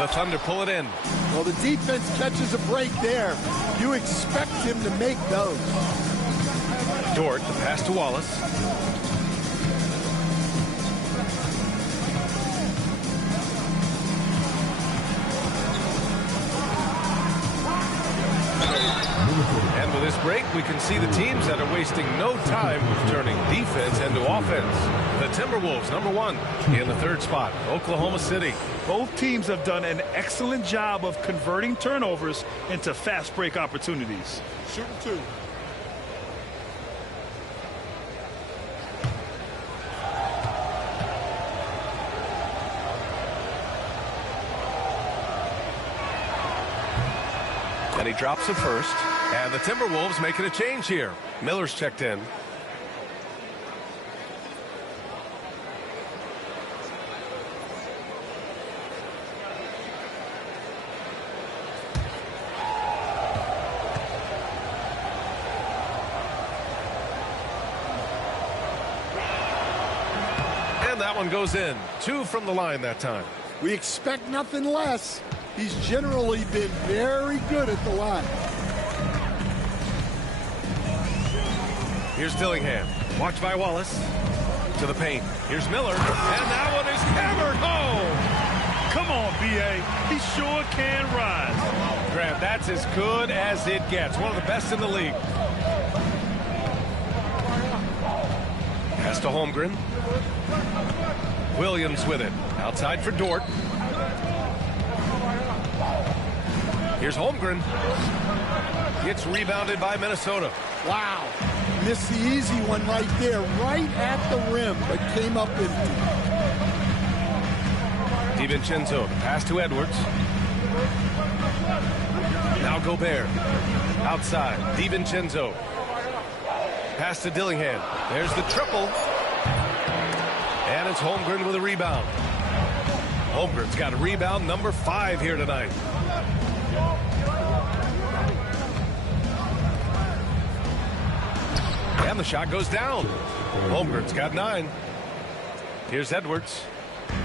The Thunder pull it in. Well, the defense catches a break there. You expect him to make those. Dort, the pass to Wallace. And with this break, we can see the teams that are wasting no time turning defense into offense. The Timberwolves, number 1, in the 3rd spot. Oklahoma City. Both teams have done an excellent job of converting turnovers into fast break opportunities. Shooting 2. And he drops it first. And the Timberwolves making a change here. Miller's checked in. And that one goes in. 2 from the line that time. We expect nothing less. He's generally been very good at the line. Here's Dillingham. Watched by Wallace. To the paint. Here's Miller. And that one is hammered home. Come on, B.A. He sure can rise. Graham, that's as good as it gets. One of the best in the league. Pass to Holmgren. Williams with it. Outside for Dort. Here's Holmgren. It's rebounded by Minnesota. Wow. Missed the easy one right there, right at the rim, but came up empty. DiVincenzo, the pass to Edwards. Now Gobert. Outside, DiVincenzo. Pass to Dillingham. There's the triple. And it's Holmgren with a rebound. Holmgren's got a rebound number 5 here tonight. And the shot goes down. Holmgren's got 9. Here's Edwards.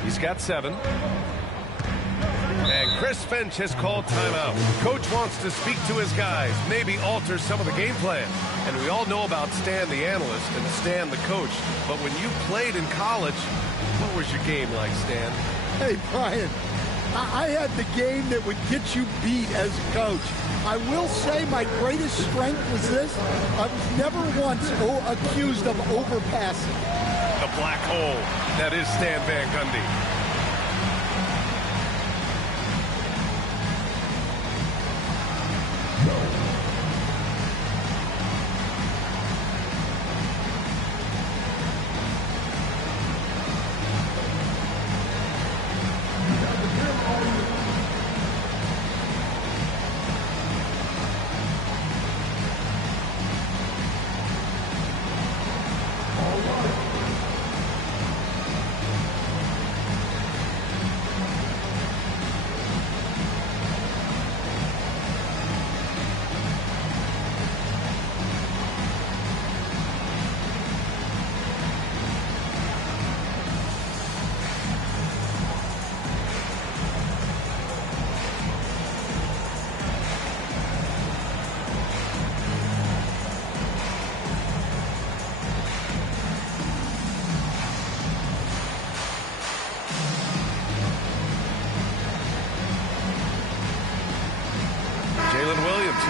He's got 7. And Chris Finch has called timeout. Coach wants to speak to his guys, maybe alter some of the game plan. And we all know about Stan the analyst and Stan the coach. But when you played in college, what was your game like, Stan? Hey, Brian, I had the game that would get you beat as a coach. I will say my greatest strength was this. I was never once accused of overpassing. The black hole. That is Stan Van Gundy.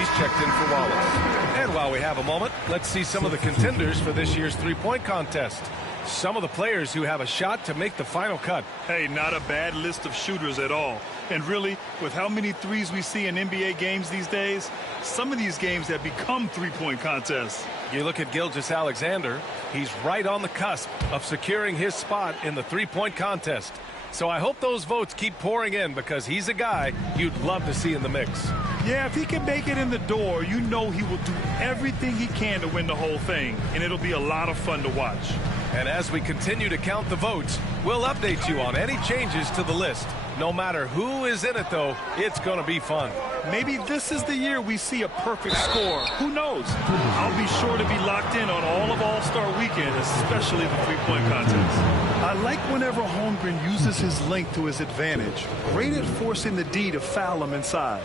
he's checked in for Wallace. And while we have a moment, let's see some of the contenders for this year's three-point contest. Some of the players who have a shot to make the final cut. Hey, not a bad list of shooters at all. And really, with how many threes we see in NBA games these days, some of these games have become three-point contests. You look at Gilgeous-Alexander, he's right on the cusp of securing his spot in the three-point contest. So I hope those votes keep pouring in because he's a guy you'd love to see in the mix. Yeah, if he can make it in the door, you know he will do everything he can to win the whole thing, and it'll be a lot of fun to watch. And as we continue to count the votes, we'll update you on any changes to the list. No matter who is in it, though, it's going to be fun. Maybe this is the year we see a perfect score. Who knows? I'll be sure to be locked in on all of All-Star Weekend, especially the three-point contest. I like whenever Holmgren uses his length to his advantage. Great at forcing the D to foul him inside.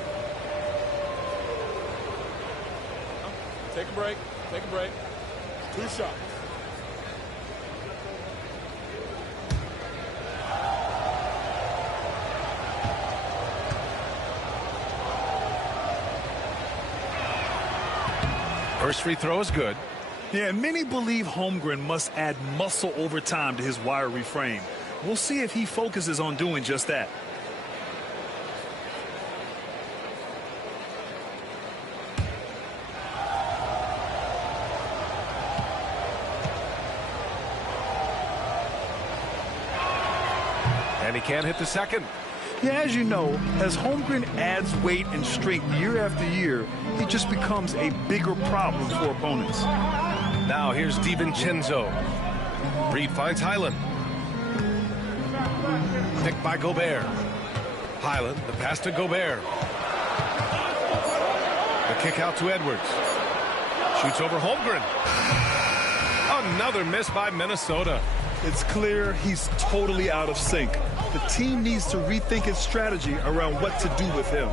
Take a break. Take a break. 2 shots. First free throw is good. Yeah, and many believe Holmgren must add muscle over time to his wiry frame. We'll see if he focuses on doing just that. And he can't hit the second. Yeah, as you know, as Holmgren adds weight and strength year after year, he just becomes a bigger problem for opponents. Now here's DiVincenzo. Reed finds Highland. Picked by Gobert. Highland, the pass to Gobert. The kick out to Edwards. Shoots over Holmgren. Another miss by Minnesota. It's clear he's totally out of sync. The team needs to rethink its strategy around what to do with him.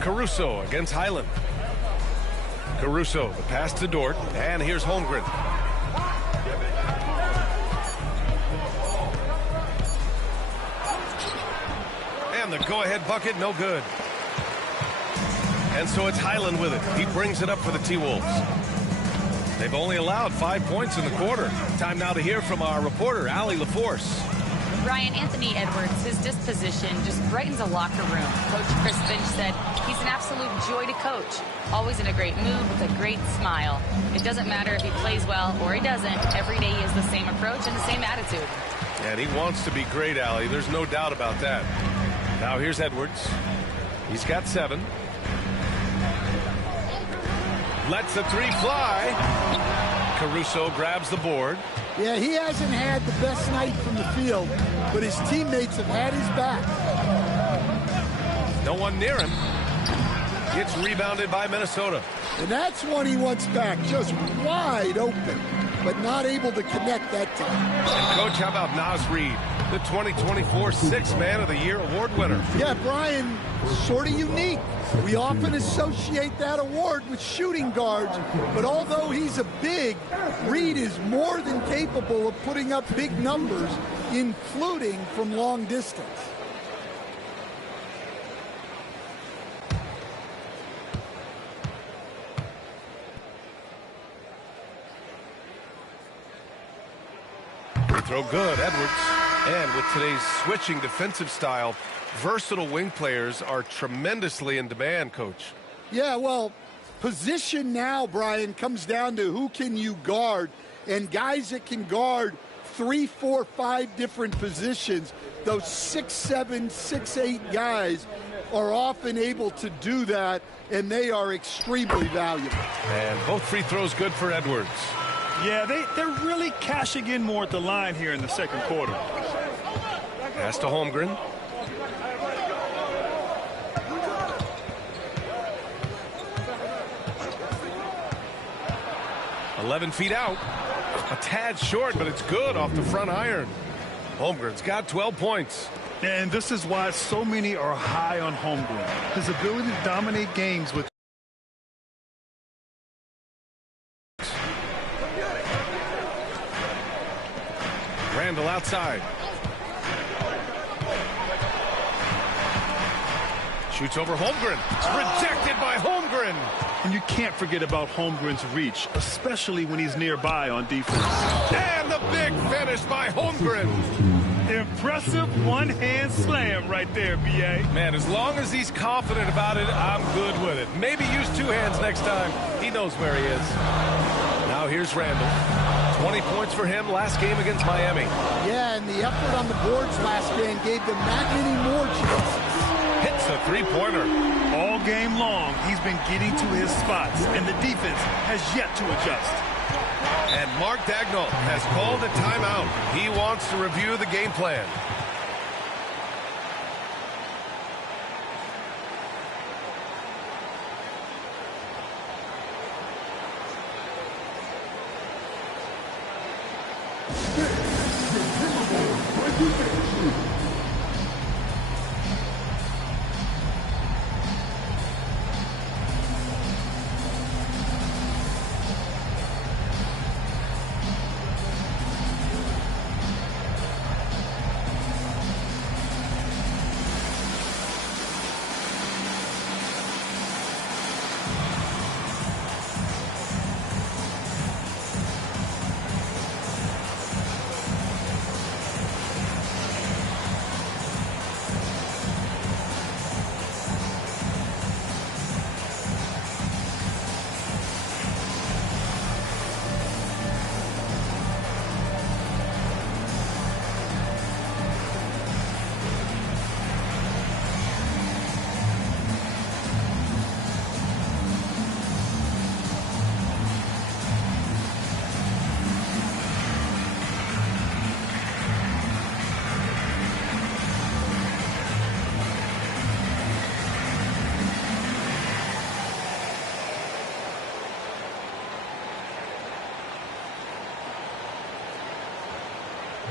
Caruso against Highland. Caruso, the pass to Dort, and here's Holmgren. And the go-ahead bucket, no good. And so it's Highland with it. He brings it up for the T-Wolves. They've only allowed 5 points in the quarter. Time now to hear from our reporter, Allie LaForce. Ryan, Anthony Edwards, his disposition just brightens a locker room. Coach Chris Finch said he's an absolute joy to coach. Always in a great mood with a great smile. It doesn't matter if he plays well or he doesn't. Every day he has the same approach and the same attitude. And he wants to be great, Allie. There's no doubt about that. Now here's Edwards. He's got 7. Lets the 3 fly. Caruso grabs the board. Yeah, he hasn't had the best night from the field, but his teammates have had his back. No one near him. Gets rebounded by Minnesota. And that's one he wants back, just wide open, but not able to connect that time. And Coach, how about Naz Reid, the 2024 Sixth Man of the Year award winner? Yeah, Brian, sort of unique. We often associate that award with shooting guards, but although he's a big, Reid is more than capable of putting up big numbers, including from long distance. Free throw good, Edwards. And with today's switching defensive style, versatile wing players are tremendously in demand, Coach. Yeah, well, position now, Brian, comes down to who can you guard. And guys that can guard 3, 4, 5 different positions, those 6'7", 6'8" guys are often able to do that, and they are extremely valuable. And both free throws good for Edwards. Yeah, they're really cashing in more at the line here in the second quarter. Pass to Holmgren. "11 feet out. A tad short, but it's good off the front iron. Holmgren's got 12 points. And this is why so many are high on Holmgren. His ability to dominate games with Randall outside. Shoots over Holmgren. It's rejected by Holmgren. And you can't forget about Holmgren's reach, especially when he's nearby on defense. And the big finish by Holmgren. Impressive one-hand slam right there, B.A. Man, as long as he's confident about it, I'm good with it. Maybe use two hands next time. He knows where he is. Now here's Randall. 20 points for him last game against Miami. Yeah, and the effort on the boards last game gave them that many more chances. Hits a three-pointer. All game long, he's been getting to his spots, and the defense has yet to adjust. And Mark Dagnall has called a timeout. He wants to review the game plan.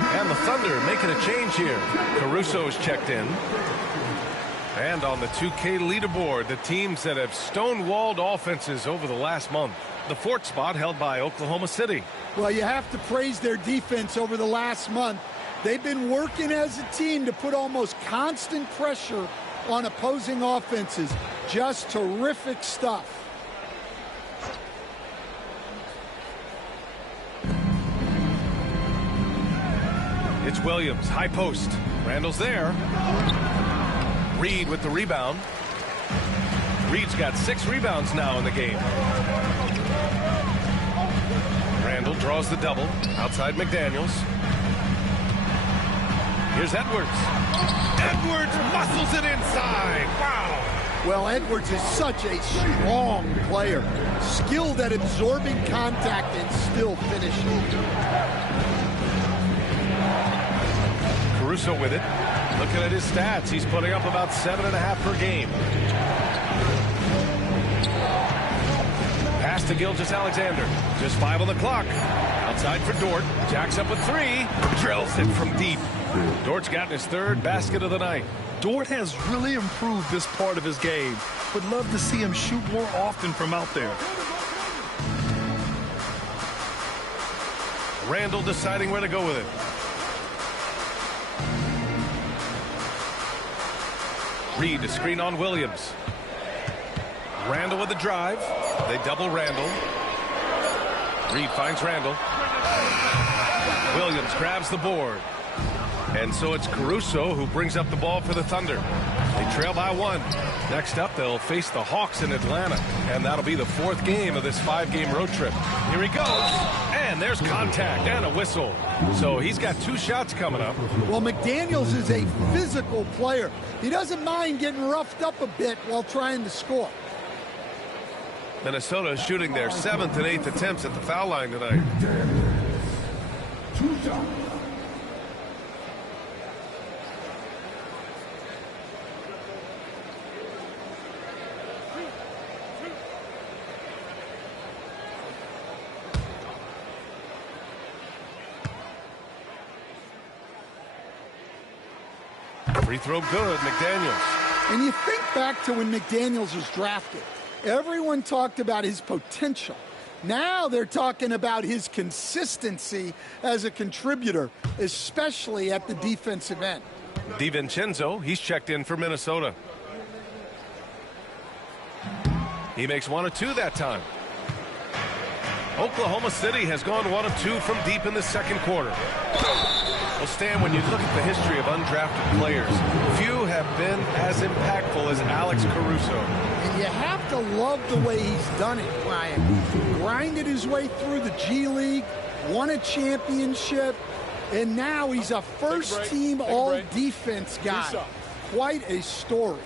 And the Thunder making a change here. Caruso's checked in. And on the 2K leaderboard, the teams that have stonewalled offenses over the last month. The fourth spot held by Oklahoma City. Well, you have to praise their defense over the last month. They've been working as a team to put almost constant pressure on opposing offenses. Just terrific stuff. It's Williams, high post. Randall's there. Reed with the rebound. Reed's got 6 rebounds now in the game. Randall draws the double. Outside McDaniels. Here's Edwards. Edwards muscles it inside. Wow. Well, Edwards is such a strong player. Skilled at absorbing contact and still finishing. Caruso with it. Looking at his stats, he's putting up about 7.5 per game. Pass to Gilgeous-Alexander. Just 5 on the clock. Outside for Dort. Jacks up with 3. Drills it from deep. Dort's gotten his 3rd basket of the night. Dort has really improved this part of his game. Would love to see him shoot more often from out there. Randall deciding where to go with it. Reed to screen on Williams. Randall with the drive. They double Randall. Reed finds Randall. Williams grabs the board. And so it's Caruso who brings up the ball for the Thunder. They trail by 1. Next up, they'll face the Hawks in Atlanta. And that'll be the 4th game of this 5-game road trip. Here he goes. And there's contact and a whistle. So he's got 2 shots coming up. Well, McDaniels is a physical player. He doesn't mind getting roughed up a bit while trying to score. Minnesota shooting their 7th and 8th attempts at the foul line tonight. 2 shots. Free throw good, McDaniels. And you think back to when McDaniels was drafted. Everyone talked about his potential. Now they're talking about his consistency as a contributor, especially at the defensive end. DiVincenzo, he's checked in for Minnesota. He makes 1 of 2 that time. Oklahoma City has gone 1 of 2 from deep in the second quarter. Well, Stan, when you look at the history of undrafted players, few have been as impactful as Alex Caruso. And you have to love the way he's done it, Ryan. Grinded his way through the G League, won a championship, and now he's a first-team all-defense guy. Quite a story.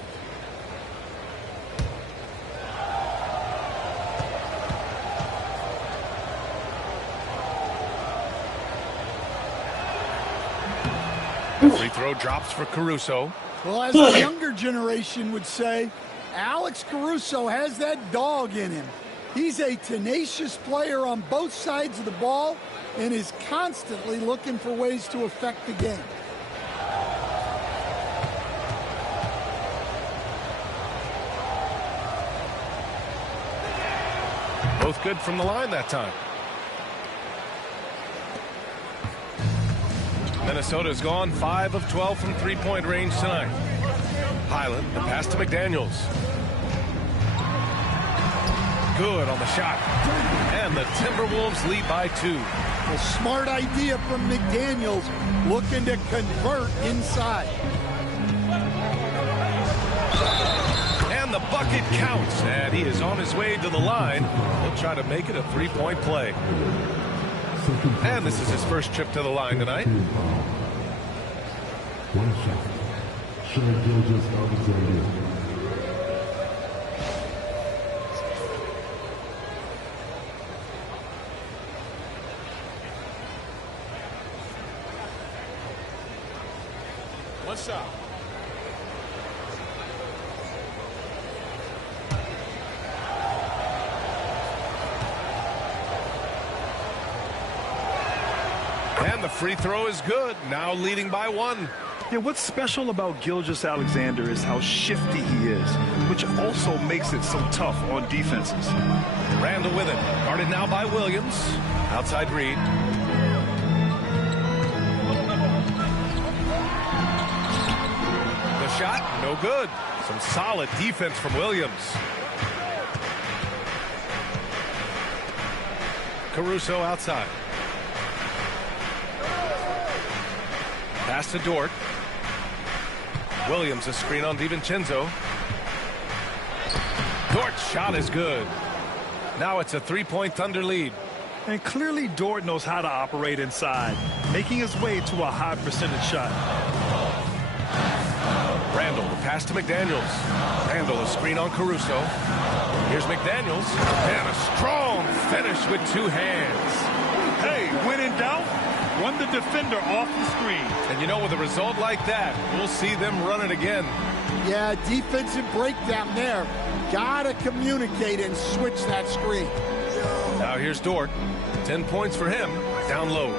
Free throw drops for Caruso. Well, as the younger generation would say, Alex Caruso has that dog in him. He's a tenacious player on both sides of the ball and is constantly looking for ways to affect the game. Both good from the line that time. Minnesota's gone 5 of 12 from three-point range tonight. Highland, the pass to McDaniels. Good on the shot. And the Timberwolves lead by 2. A smart idea from McDaniels, looking to convert inside. And the bucket counts, and he is on his way to the line. He'll try to make it a three-point play. And this is his first trip to the line tonight. 1 shot. Shai Gilgeous-Alexander. One shot. And the free throw is good. Now leading by 1. Yeah, what's special about Gilgeous-Alexander is how shifty he is, which also makes it so tough on defenses. Randall with it. Guarded now by Williams. Outside Reed. The shot, no good. Some solid defense from Williams. Caruso outside. Pass to Dort. Williams a screen on DiVincenzo. Dort's shot is good. Now it's a 3-point Thunder lead. And clearly Dort knows how to operate inside, making his way to a high percentage shot. Randall, the pass to McDaniels. Randall a screen on Caruso. Here's McDaniels. And a strong finish with 2 hands. Hey, when in doubt, run the defender off the screen. And you know, with a result like that, we'll see them run it again. Yeah, defensive breakdown there. Gotta communicate and switch that screen. Now here's Dort. 10 points for him. Down low.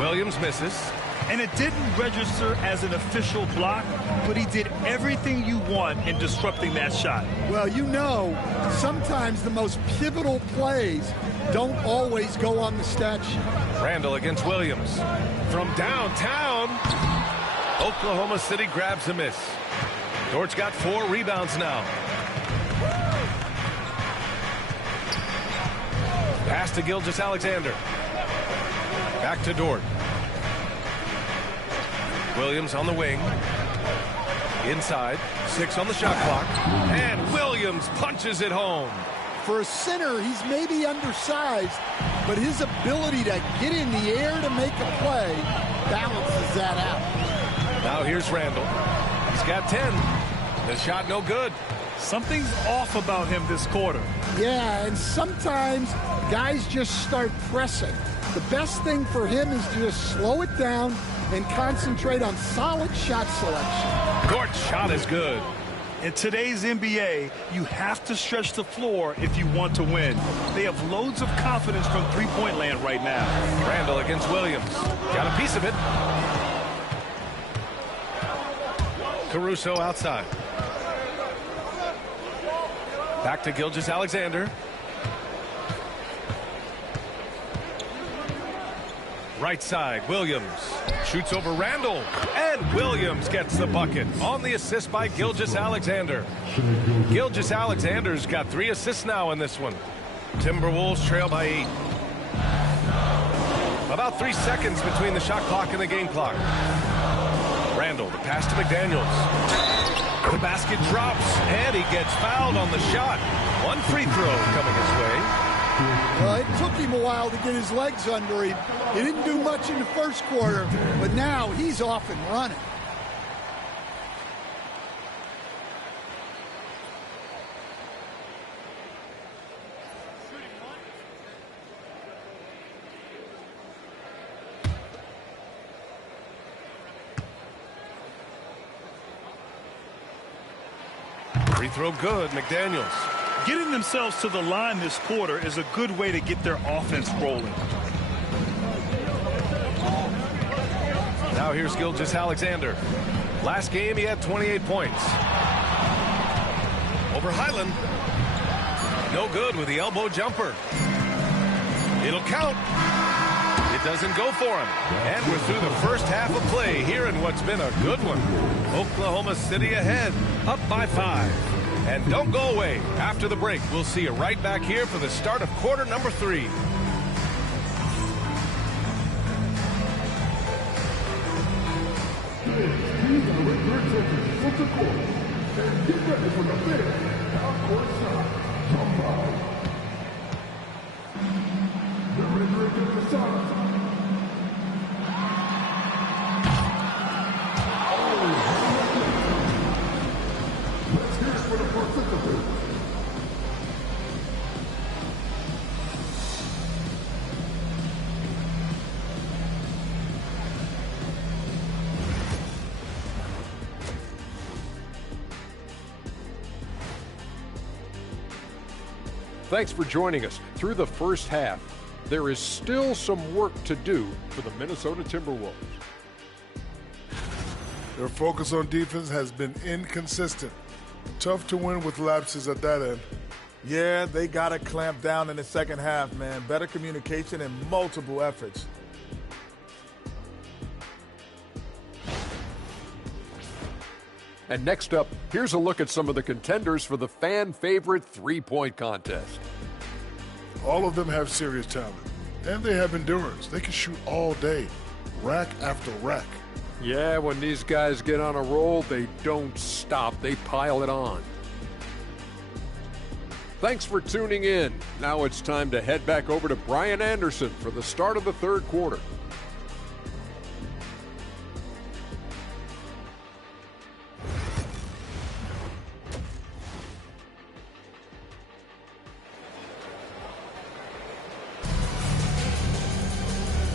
Williams misses. And it didn't register as an official block, but he did everything you want in disrupting that shot. Well, you know, sometimes the most pivotal plays don't always go on the stat sheet. Randall against Williams. From downtown, Oklahoma City grabs a miss. Dort's got 4 rebounds now. Pass to Gilgeous-Alexander. Back to Dort. Williams on the wing. Inside. 6 on the shot clock. And Williams punches it home. For a center, he's maybe undersized, but his ability to get in the air to make a play balances that out. Now here's Randall. He's got 10. The shot no good. Something's off about him this quarter. Yeah, and sometimes guys just start pressing. The best thing for him is to just slow it down and concentrate on solid shot selection. Dort's shot is good. In today's NBA, you have to stretch the floor if you want to win. They have loads of confidence from three-point land right now. Randall against Williams. Got a piece of it. Caruso outside. Back to Gilgeous-Alexander. Right side, Williams shoots over Randall, and Williams gets the bucket on the assist by Gilgeous-Alexander. Gilgeous-Alexander's got 3 assists now in this one. Timberwolves trail by 8. About 3 seconds between the shot clock and the game clock. Randall, the pass to McDaniels. The basket drops, and he gets fouled on the shot. 1 free throw coming his way. Well, it took him a while to get his legs under him. He didn't do much in the first quarter, but now he's off and running. Free throw good, McDaniels. Getting themselves to the line this quarter is a good way to get their offense rolling. Now here's Gilgeous-Alexander. Last game he had 28 points. Over Highland. No good with the elbow jumper. It'll count. It doesn't go for him. And we're through the first half of play here in what's been a good one. Oklahoma City ahead, up by 5. And don't go away. After the break, we'll see you right back here for the start of quarter number 3. Thanks for joining us through the first half. There is still some work to do for the Minnesota Timberwolves. Their focus on defense has been inconsistent. Tough to win with lapses at that end. Yeah, they got to clamp down in the second half, man. Better communication and multiple efforts. And next up, here's a look at some of the contenders for the fan-favorite three-point contest. All of them have serious talent, and they have endurance. They can shoot all day, rack after rack. Yeah, when these guys get on a roll, they don't stop. They pile it on. Thanks for tuning in. Now it's time to head back over to Brian Anderson for the start of the third quarter.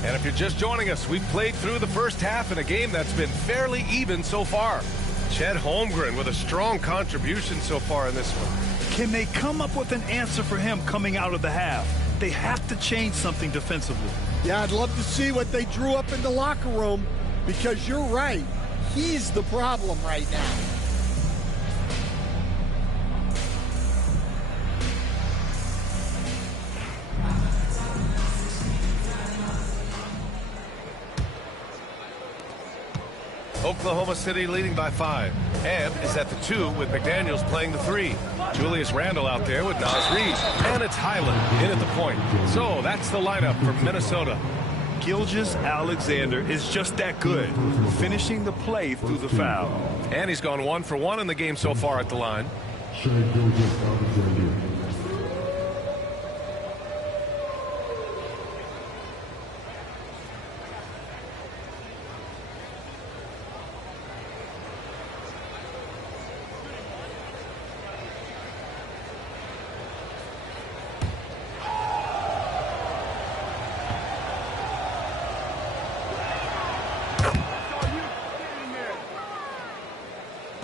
And if you're just joining us, we've played through the first half in a game that's been fairly even so far. Chet Holmgren with a strong contribution so far in this one. Can they come up with an answer for him coming out of the half? They have to change something defensively. Yeah, I'd love to see what they drew up in the locker room, because you're right. He's the problem right now. Oklahoma City leading by 5. Ebb is at the 2 with McDaniels playing the 3. Julius Randle out there with Naz Reid. And it's Highland in at the point. So that's the lineup for Minnesota. Gilgeous-Alexander is just that good, finishing the play through the foul. And he's gone 1 for 1 in the game so far at the line.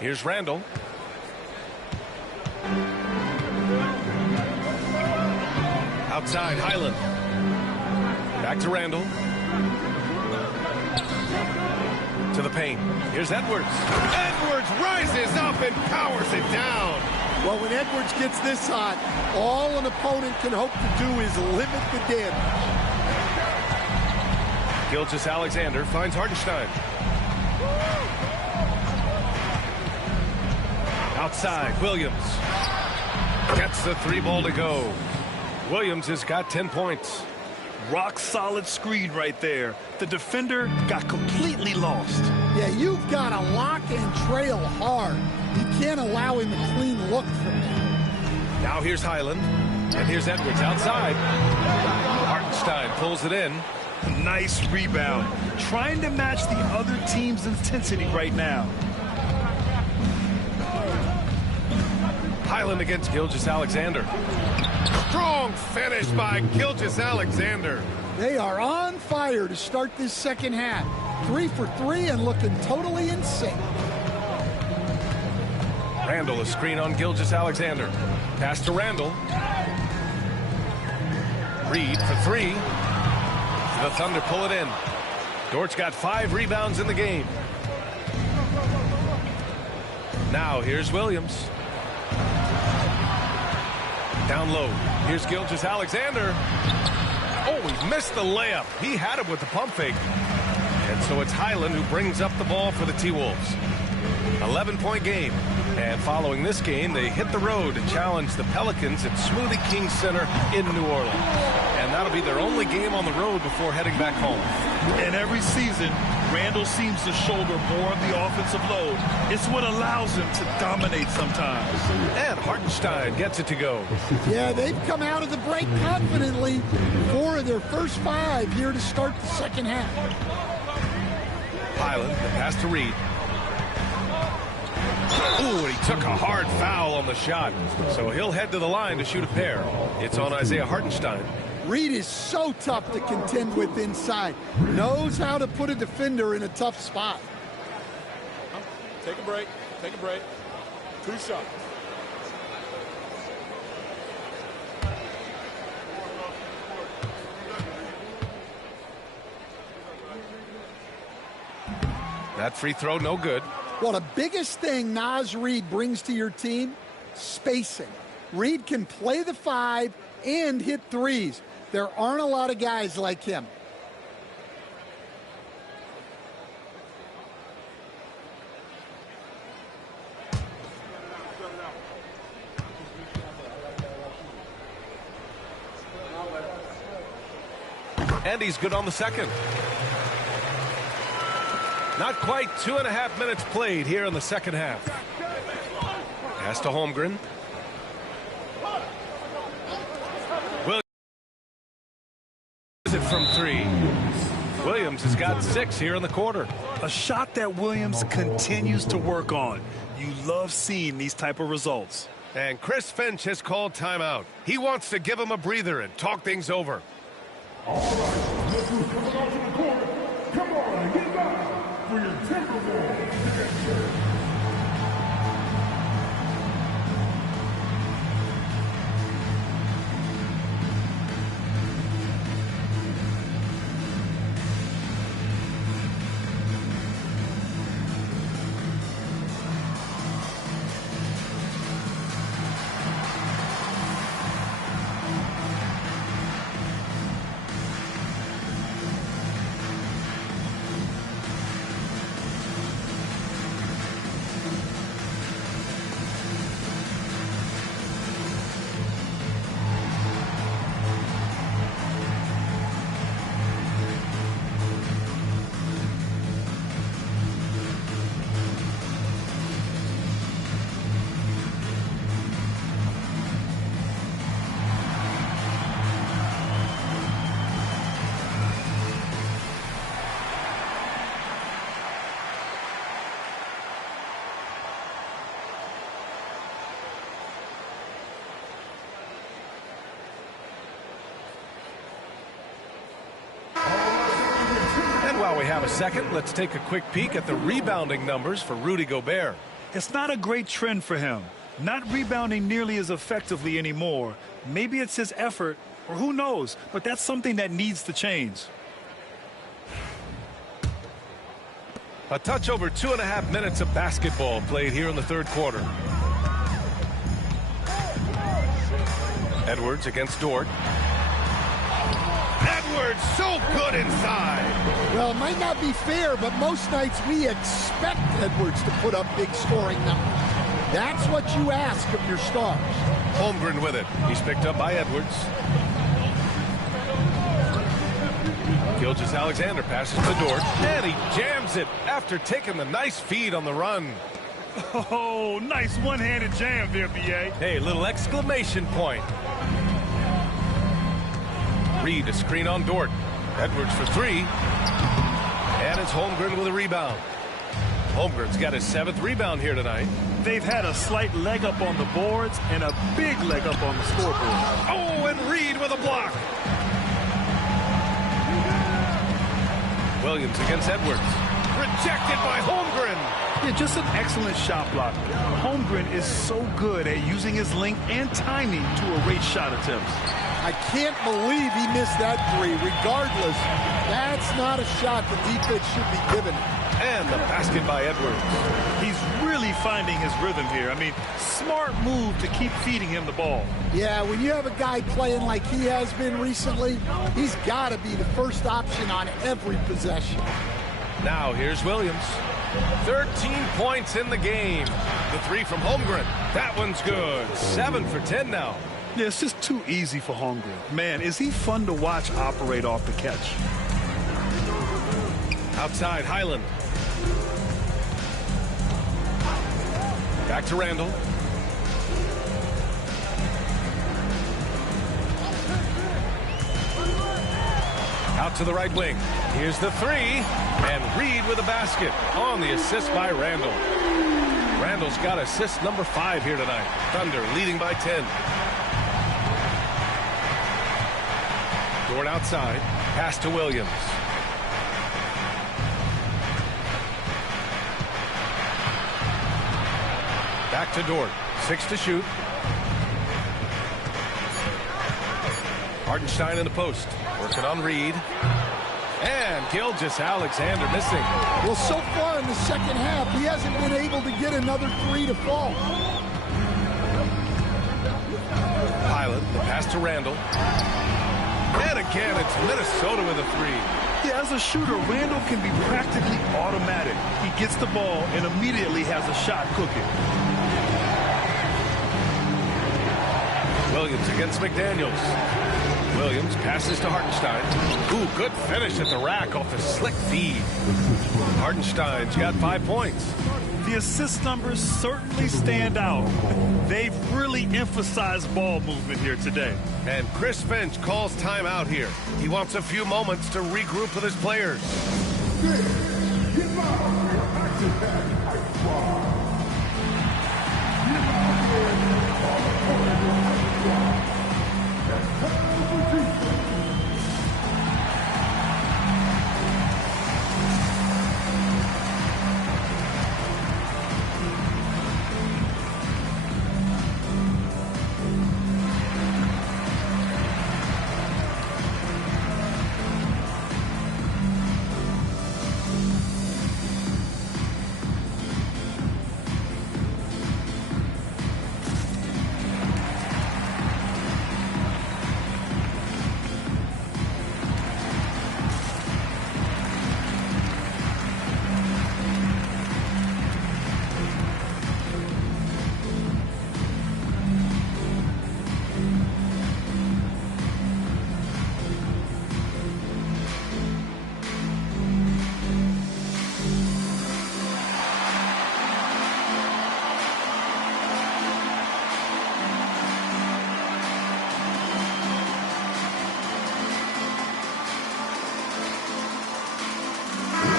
Here's Randall. Outside, Highland. Back to Randall. To the paint. Here's Edwards. Edwards rises up and powers it down. Well, when Edwards gets this hot, all an opponent can hope to do is limit the damage. Gilgeous-Alexander finds Hartenstein. Outside, Williams gets the 3 ball to go. Williams has got 10 points. Rock solid screen right there. The defender got completely lost. Yeah, you've got to lock and trail hard. You can't allow him a clean look from there. Now here's Highland, and here's Edwards outside. Hartenstein pulls it in. Nice rebound. Trying to match the other team's intensity right now. Highland against Gilgeous-Alexander. Strong finish by Gilgeous-Alexander. They are on fire to start this second half. 3 for 3 and looking totally in sync. Randall, a screen on Gilgeous-Alexander. Pass to Randall. Reed for 3. The Thunder pull it in. Dort's got 5 rebounds in the game. Now here's Williams. Down low. Here's Gilgeous-Alexander. Oh, he missed the layup. He had it with the pump fake. And so it's Highland who brings up the ball for the T-Wolves. 11-point game. And following this game, they hit the road to challenge the Pelicans at Smoothie King Center in New Orleans. And that'll be their only game on the road before heading back home. And every season, Randall seems to shoulder more of the offensive load. It's what allows him to dominate sometimes. And Hartenstein gets it to go. Yeah, they've come out of the break confidently. 4 of their first 5 here to start the second half. Highland, the pass to Reed. Ooh, and he took a hard foul on the shot. So he'll head to the line to shoot a pair. It's on Isaiah Hartenstein. Reed is so tough to contend with inside. Knows how to put a defender in a tough spot. Take a break. Take a break. 2 shots. That free throw, no good. Well, the biggest thing Naz Reid brings to your team, spacing. Reid can play the 5 and hit threes. There aren't a lot of guys like him. And he's good on the second. Not quite 2.5 minutes played here in the second half. Pass to Holmgren. Williams it from 3. Williams has got 6 here in the quarter. A shot that Williams continues to work on. You love seeing these type of results. And Chris Finch has called timeout. He wants to give him a breather and talk things over. All right, look who's coming out to the court. Come on, get back for your Timberwolves. While we have a second, let's take a quick peek at the rebounding numbers for Rudy Gobert. It's not a great trend for him. Not rebounding nearly as effectively anymore. Maybe it's his effort, or who knows, but that's something that needs to change. A touch over 2.5 minutes of basketball played here in the third quarter. Edwards against Dort. Edwards, so good inside. Well, it might not be fair, but most nights we expect Edwards to put up big scoring numbers. That's what you ask of your stars. Holmgren with it. He's picked up by Edwards. Gilgeous-Alexander passes to Dort, and he jams it after taking the nice feed on the run. Oh, nice one-handed jam there, B.A. Hey, little exclamation point. Reed, a screen on Dort. Edwards for three. And it's Holmgren with a rebound. Holmgren's got his 7th rebound here tonight. They've had a slight leg up on the boards and a big leg up on the scoreboard. Oh, and Reed with a block. Williams against Edwards. Rejected by Holmgren. Yeah, just an excellent shot block. Holmgren is so good at using his length and timing to erase shot attempts. I can't believe he missed that three. Regardless, that's not a shot the defense should be giving him. And the basket by Edwards. He's really finding his rhythm here. I mean, smart move to keep feeding him the ball. Yeah, when you have a guy playing like he has been recently, he's got to be the first option on every possession. Now here's Williams. 13 points in the game. The three from Holmgren. That one's good. 7 for 10 now. Yeah, it's just too easy for Holmgren. Man, is he fun to watch operate off the catch. Outside, Highland. Back to Randall. Out to the right wing. Here's the three. And Reed with a basket on the assist by Randall. Randall's got assist number 5 here tonight. Thunder leading by 10. Dort outside. Pass to Williams. Back to Dort. 6 to shoot. Hartenstein in the post. Working on Reed. And Gilgeous-Alexander missing. Well, so far in the second half, he hasn't been able to get another three to fall. Pilot, the pass to Randall. And again, it's Minnesota with a three. Yeah, as a shooter, Randall can be practically automatic. He gets the ball and immediately has a shot cooking. Williams against McDaniels. Williams passes to Hartenstein. Ooh, good finish at the rack off the slick feed. Hartenstein's got 5 points. The assist numbers certainly stand out. They've really emphasized ball movement here today. And Chris Finch calls timeout here. He wants a few moments to regroup with his players.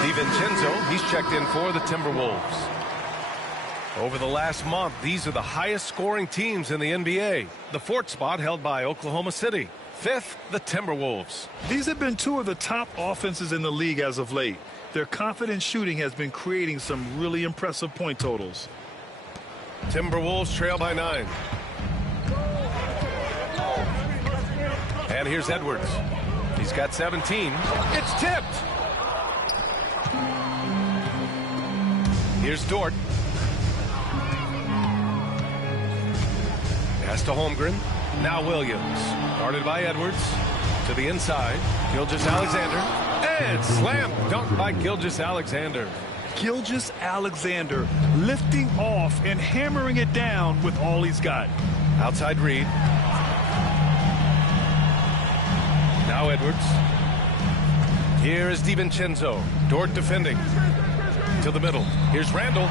DiVincenzo, he's checked in for the Timberwolves. Over the last month, these are the highest scoring teams in the NBA. The 4th spot held by Oklahoma City. 5th, the Timberwolves. These have been 2 of the top offenses in the league as of late. Their confident shooting has been creating some really impressive point totals. Timberwolves trail by 9. And here's Edwards. He's got 17. It's tipped. Here's Dort. Pass to Holmgren. Now Williams. Guarded by Edwards. To To the inside, Gilgeous-Alexander. And slam dunk by Gilgeous-Alexander. Gilgeous-Alexander lifting off and hammering it down with all he's got. Outside Reed. Now Edwards. Here is DiVincenzo. Dort defending. To the middle. Here's Randall.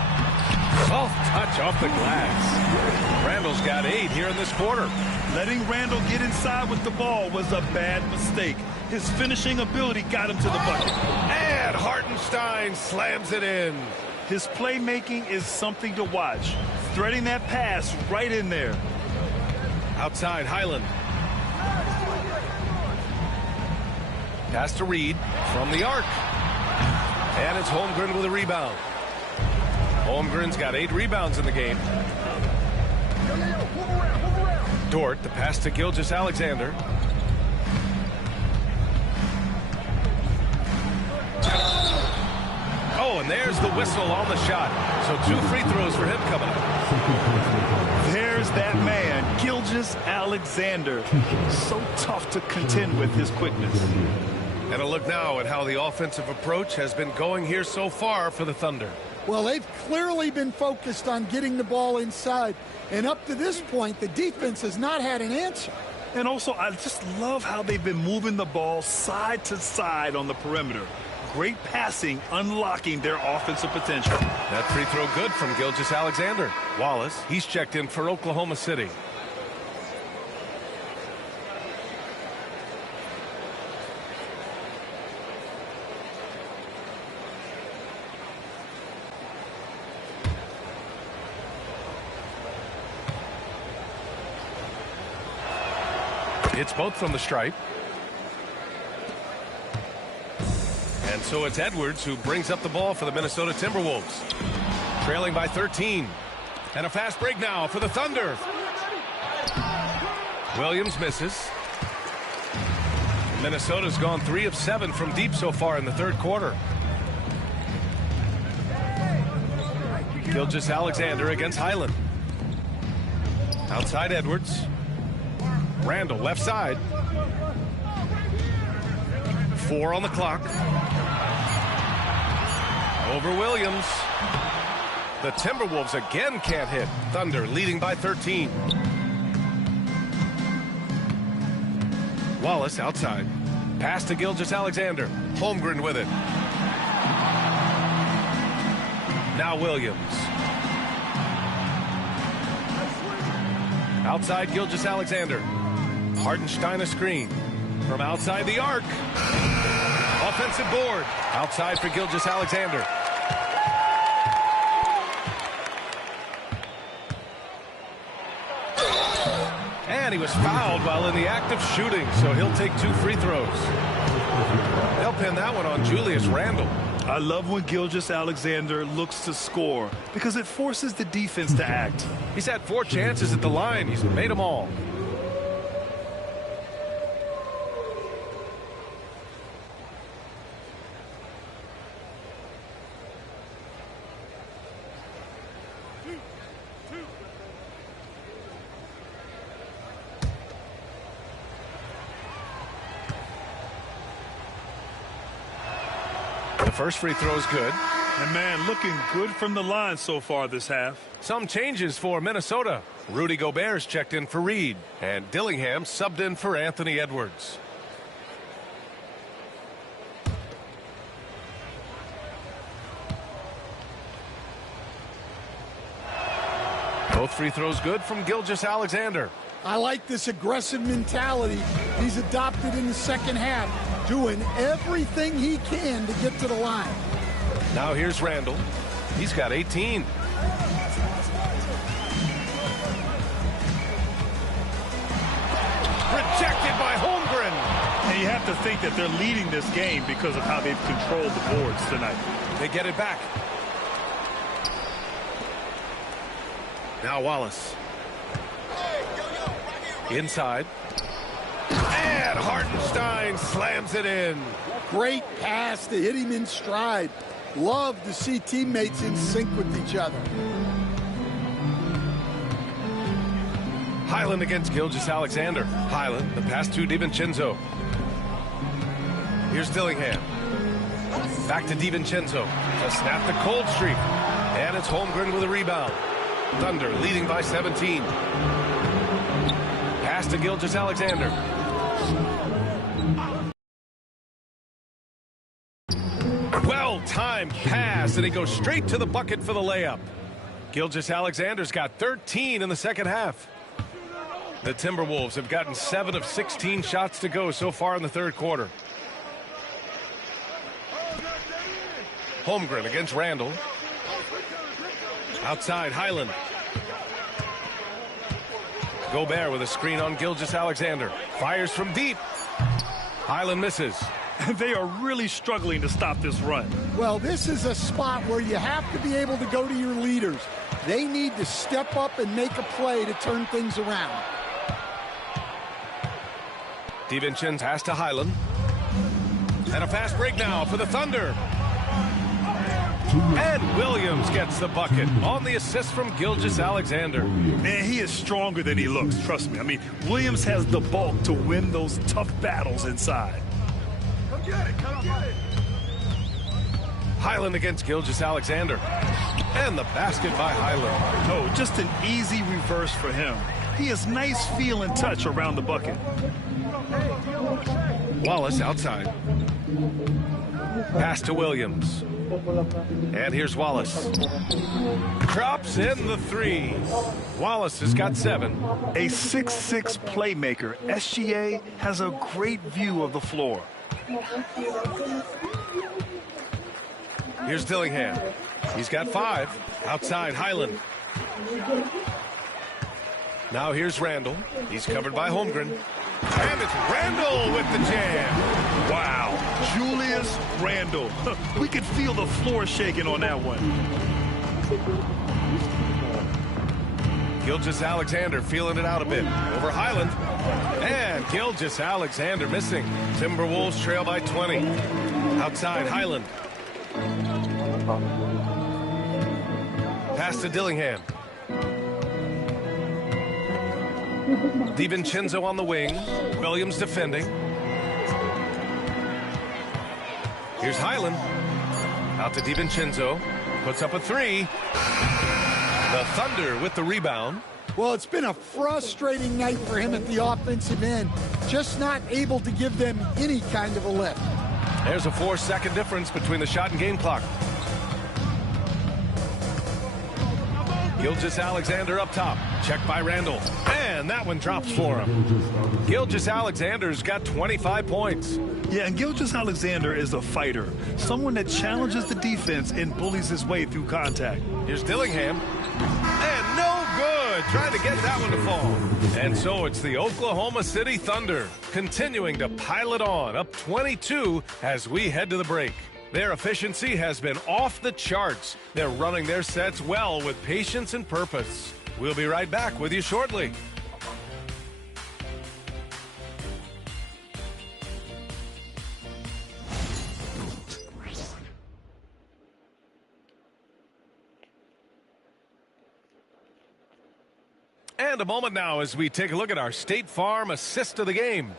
Soft touch off the glass. Randall's got 8 here in this quarter. Letting Randall get inside with the ball was a bad mistake. His finishing ability got him to the bucket. And Hartenstein slams it in. His playmaking is something to watch. Threading that pass right in there. Outside, Highland. Pass to Reed from the arc. And it's Holmgren with a rebound. Holmgren's got 8 rebounds in the game. Dort, the pass to Gilgeous-Alexander. Oh, and there's the whistle on the shot. So 2 free throws for him coming up. There's that man, Gilgeous-Alexander. So tough to contend with his quickness. And a look now at how the offensive approach has been going here so far for the Thunder. Well, they've clearly been focused on getting the ball inside. And up to this point, the defense has not had an answer. And also, I just love how they've been moving the ball side to side on the perimeter. Great passing, unlocking their offensive potential. That free throw good from Gilgeous-Alexander. Wallace, he's checked in for Oklahoma City. It's both from the stripe. And so it's Edwards who brings up the ball for the Minnesota Timberwolves. Trailing by 13. And a fast break now for the Thunder. Williams misses. Minnesota's gone 3 of 7 from deep so far in the third quarter. Gilgeous-Alexander against Highland. Outside Edwards. Randall left side. 4 on the clock. Over Williams. The Timberwolves again can't hit. Thunder leading by 13. Wallace outside. Pass to Gilgeous-Alexander. Holmgren with it. Now Williams. Outside Gilgeous-Alexander. Hartenstein a screen. From outside the arc. Offensive board. Outside for Gilgeous-Alexander. And he was fouled while in the act of shooting, so he'll take 2 free throws. They'll pin that one on Julius Randle. I love when Gilgeous-Alexander looks to score because it forces the defense to act. He's had 4 chances at the line. He's made them all. The first free throw is good. And man, looking good from the line so far this half. Some changes for Minnesota. Rudy Gobert's checked in for Reed. And Dillingham subbed in for Anthony Edwards. Both free throws good from Gilgeous-Alexander. I like this aggressive mentality he's adopted in the second half, doing everything he can to get to the line. Now here's Randall. He's got 18. Rejected by Holmgren. And you have to think that they're leading this game because of how they've controlled the boards tonight. They get it back. Now Wallace. Inside. And Hartenstein slams it in. Great pass to hit him in stride. Love to see teammates in sync with each other. Highland against Gilgeous-Alexander. Highland, the pass to DiVincenzo. Here's Dillingham. Back to DiVincenzo to snap the cold streak. And it's Holmgren with a rebound. Thunder leading by 17. Pass to Gilgeous-Alexander. Well-timed pass, and he goes straight to the bucket for the layup. Gilgeous-Alexander's got 13 in the second half. The Timberwolves have gotten 7 of 16 shots to go so far in the third quarter. Holmgren against Randall. Outside, Highland. Gobert with a screen on Gilgeous-Alexander. Fires from deep. Highland misses. They are really struggling to stop this run. Well, this is a spot where you have to be able to go to your leaders. They need to step up and make a play to turn things around. DiVincenzo pass to Highland. And a fast break now for the Thunder. And Williams gets the bucket on the assist from Gilgeous-Alexander. Man, he is stronger than he looks, trust me. I mean, Williams has the bulk to win those tough battles inside. Come get it, come get it. Highland against Gilgeous-Alexander. And the basket by Highland. Oh, just an easy reverse for him. He has nice feel and touch around the bucket. Wallace outside. Pass to Williams. And here's Wallace. Drops in the three. Wallace has got 7. A 6'6" playmaker. SGA has a great view of the floor. Here's Dillingham. He's got 5. Outside, Highland. Now here's Randall. He's covered by Holmgren. And it's Randall with the jam. Wow. Julius Randall. We could feel the floor shaking on that one. Gilgeous-Alexander feeling it out a bit. Over Highland. And Gilgeous-Alexander missing. Timberwolves trail by 20. Outside, Highland. Pass to Dillingham. DiVincenzo on the wing. Williams defending. Here's Highland. Out to DiVincenzo. Puts up a 3. The Thunder with the rebound. Well, it's been a frustrating night for him at the offensive end. Just not able to give them any kind of a lift. There's a 4-second difference between the shot and game clock. Gilgeous-Alexander up top. Checked by Randall. And that one drops for him. Gilgeous-Alexander's got 25 points. Yeah, and Gilgeous-Alexander is a fighter. Someone that challenges the defense and bullies his way through contact. Here's Dillingham. And no good. Trying to get that one to fall. And so it's the Oklahoma City Thunder continuing to pile it on. Up 22 as we head to the break. Their efficiency has been off the charts. They're running their sets well with patience and purpose. We'll be right back with you shortly. And a moment now as we take a look at our State Farm assist of the game.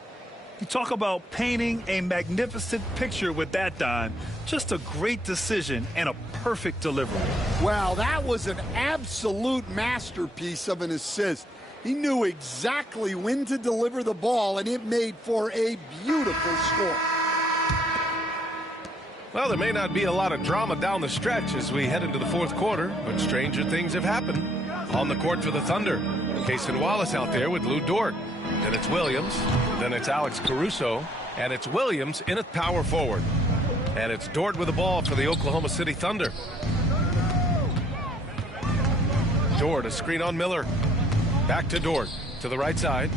You talk about painting a magnificent picture with that dime. Just a great decision and a perfect delivery. Wow, that was an absolute masterpiece of an assist. He knew exactly when to deliver the ball, and it made for a beautiful score. Well, there may not be a lot of drama down the stretch as we head into the fourth quarter, but stranger things have happened. On the court for the Thunder, Cason Wallace out there with Lou Dort. Then it's Williams, then it's Alex Caruso, and it's Williams in at power forward. And it's Dort with the ball for the Oklahoma City Thunder. Dort, a screen on Miller. Back to Dort, to the right side.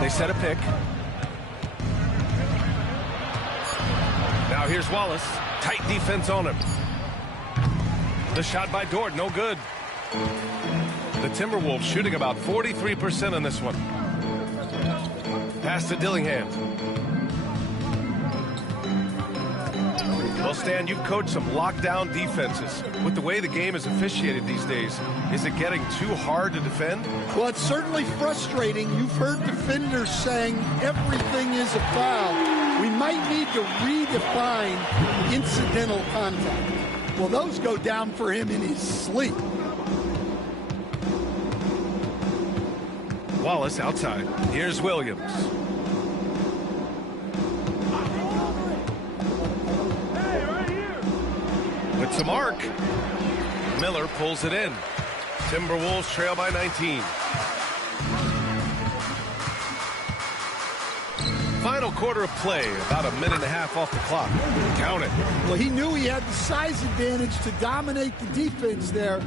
They set a pick. Now here's Wallace. Tight defense on him. The shot by Dort, no good. The Timberwolves shooting about 43% in this one. Pass to Dillingham. Well, Stan, you've coached some lockdown defenses. With the way the game is officiated these days, is it getting too hard to defend? Well, it's certainly frustrating. You've heard defenders saying everything is a foul. We might need to redefine incidental contact. Well, those go down for him in his sleep. Wallace outside. Here's Williams. With some arc. Miller pulls it in. Timberwolves trail by 19. Final quarter of play, about a minute and a half off the clock. Count it. Well, he knew he had the size advantage to dominate the defense there.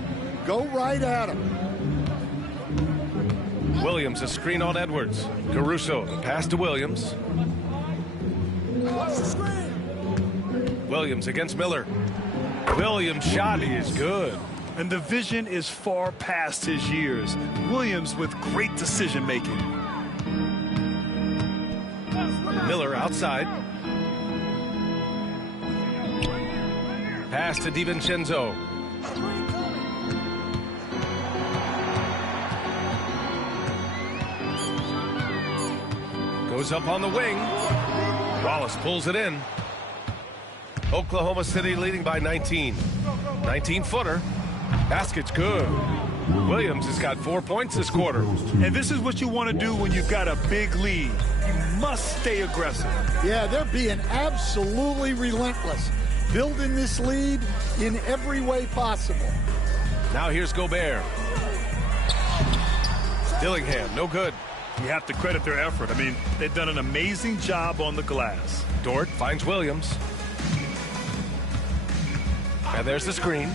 Go right at him. Williams, a screen on Edwards. Caruso, the pass to Williams. Williams against Miller. Williams' shot is good. And the vision is far past his years. Williams with great decision making. Miller outside. Pass to DiVincenzo. Goes up on the wing. Wallace pulls it in. Oklahoma City leading by 19. 19-footer. Basket's good. Williams has got 4 points this quarter. And this is what you want to do when you've got a big lead. You must stay aggressive. Yeah, they're being absolutely relentless. Building this lead in every way possible. Now here's Gobert. Dillingham, no good. You have to credit their effort. I mean, they've done an amazing job on the glass. Dort finds Williams. And there's the screen.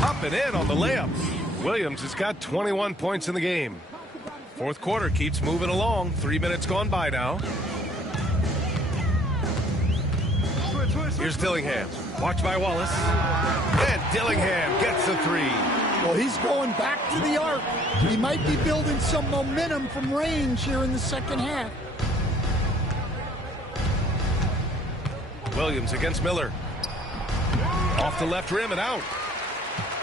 Up and in on the layup. Williams has got 21 points in the game. Fourth quarter keeps moving along. 3 minutes gone by now. Here's Dillingham. Watched by Wallace. And Dillingham gets the three. Well, he's going back to the arc. He might be building some momentum from range here in the second half. Williams against Miller. Off the left rim and out.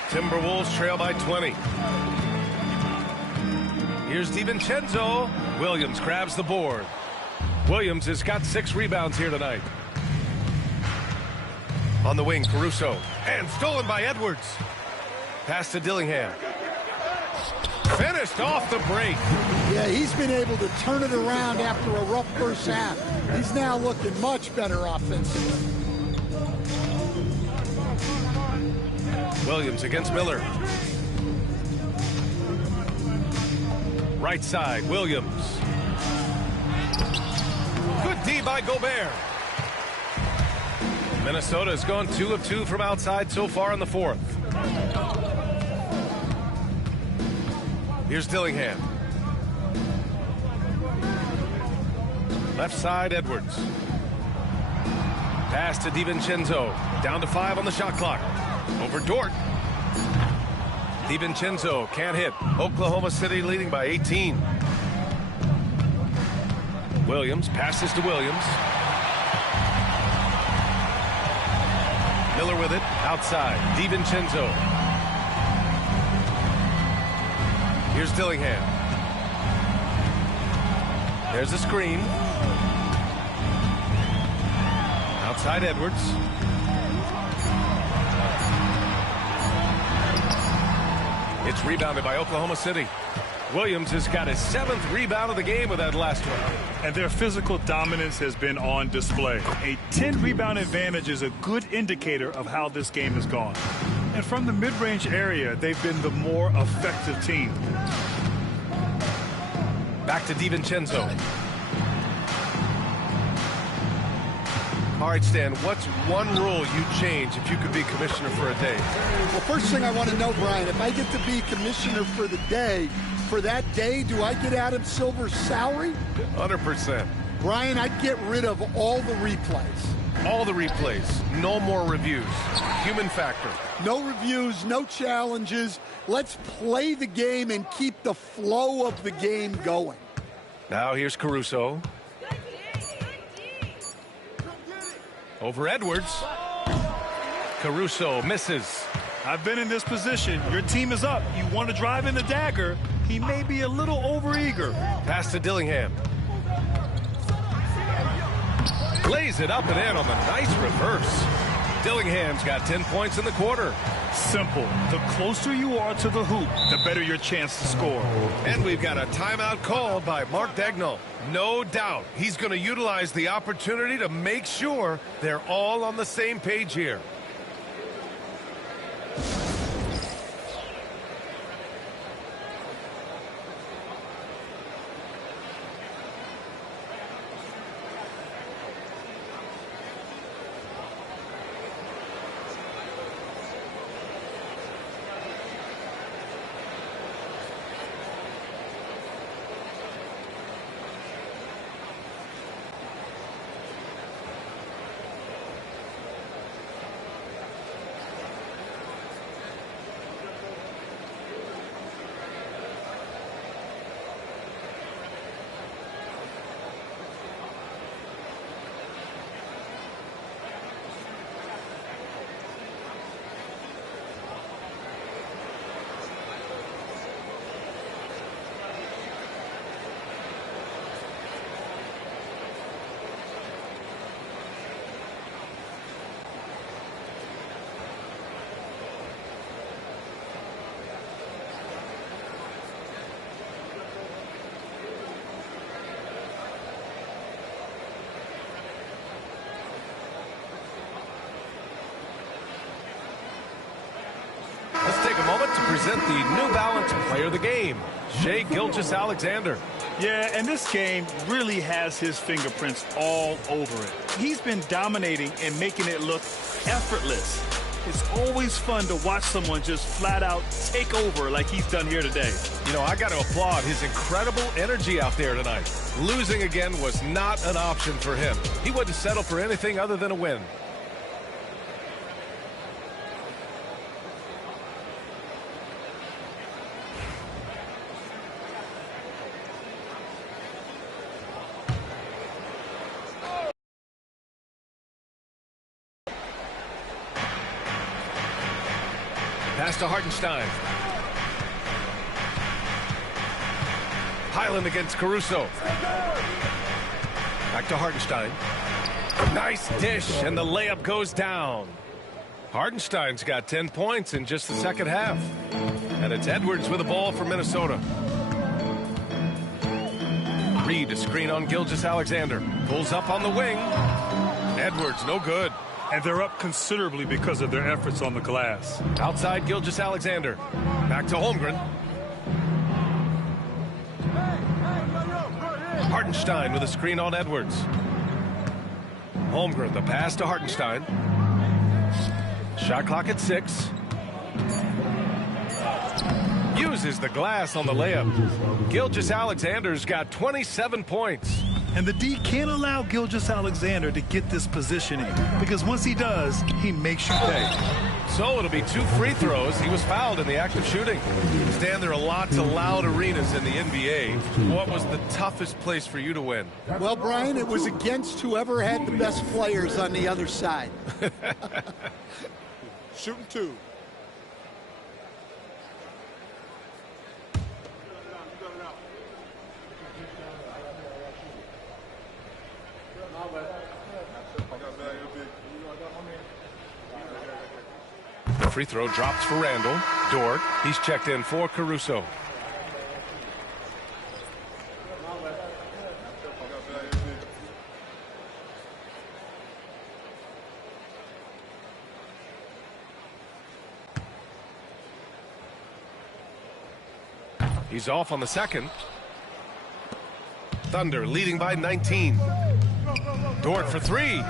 Timberwolves trail by 20. Here's DiVincenzo. Williams grabs the board. Williams has got 6 rebounds here tonight. On the wing, Caruso. And stolen by Edwards. Pass to Dillingham. Finished off the break. Yeah, he's been able to turn it around after a rough first half. He's now looking much better offensively. Williams against Miller. Right side, Williams. Good D by Gobert. Minnesota has gone 2 of 2 from outside so far in the fourth. Here's Dillingham. Left side, Edwards. Pass to DiVincenzo. Down to 5 on the shot clock. Over Dort. DiVincenzo can't hit. Oklahoma City leading by 18. Williams passes to Williams. Miller with it. Outside. DiVincenzo. Here's Dillingham. There's a screen. Outside Edwards. It's rebounded by Oklahoma City. Williams has got his 7th rebound of the game with that last one. And their physical dominance has been on display. A 10-rebound advantage is a good indicator of how this game has gone. And from the mid-range area, they've been the more effective team. Back to DiVincenzo. All right, Stan, what's one rule you'd change if you could be commissioner for a day? Well, first thing I want to know, Brian, if I get to be commissioner for the day, for that day, do I get Adam Silver's salary? 100%. Brian, I'd get rid of all the replays. All the replays. No more reviews. Human factor. No reviews, no challenges. Let's play the game and keep the flow of the game going. Now here's Caruso. Over Edwards. Caruso misses. I've been in this position. Your team is up. You want to drive in the dagger. He may be a little overeager. Pass to Dillingham. Lays it up and in on the nice reverse. Dillingham's got 10 points in the quarter. Simple. The closer you are to the hoop, the better your chance to score. And we've got a timeout called by Mark Daigneault. No doubt he's going to utilize the opportunity to make sure they're all on the same page here. Let's take a moment to present the New Balance Player of the Game, Shai Gilgeous-Alexander. Yeah, and this game really has his fingerprints all over it. He's been dominating and making it look effortless. It's always fun to watch someone just flat out take over like he's done here today. You know, I got to applaud his incredible energy out there tonight. Losing again was not an option for him. He wouldn't settle for anything other than a win. Pass to Hartenstein. Highland against Caruso. Back to Hartenstein. Nice dish, and the layup goes down. Hartenstein's got 10 points in just the second half. And it's Edwards with the ball for Minnesota. Reed to screen on Gilgeous-Alexander. Pulls up on the wing. Edwards, no good. And they're up considerably because of their efforts on the glass. Outside Gilgeous-Alexander. Back to Holmgren. Hartenstein with a screen on Edwards. Holmgren, the pass to Hartenstein. Shot clock at 6. Uses the glass on the layup. Gilgeous-Alexander's got 27 points. And the D can't allow Gilgeous-Alexander to get this positioning, because once he does, he makes you pay. So it'll be 2 free throws. He was fouled in the act of shooting. Stan, there are lots of loud arenas in the NBA. What was the toughest place for you to win? Well, Brian, it was against whoever had the best players on the other side. Shooting 2. Free throw drops for Randall. Dort, he's checked in for Caruso. He's off on the second. Thunder leading by 19. Dort for 3.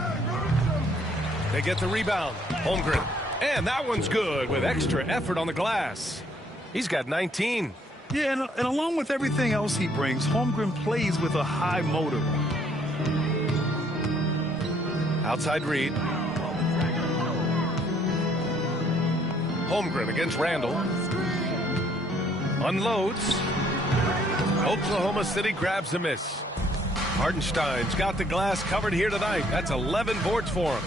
They get the rebound. Holmgren. And that one's good with extra effort on the glass. He's got 19. Yeah, and along with everything else he brings, Holmgren plays with a high motor. Outside Reed. Holmgren against Randall. Unloads. Oklahoma City grabs a miss. Hartenstein's got the glass covered here tonight. That's 11 boards for him.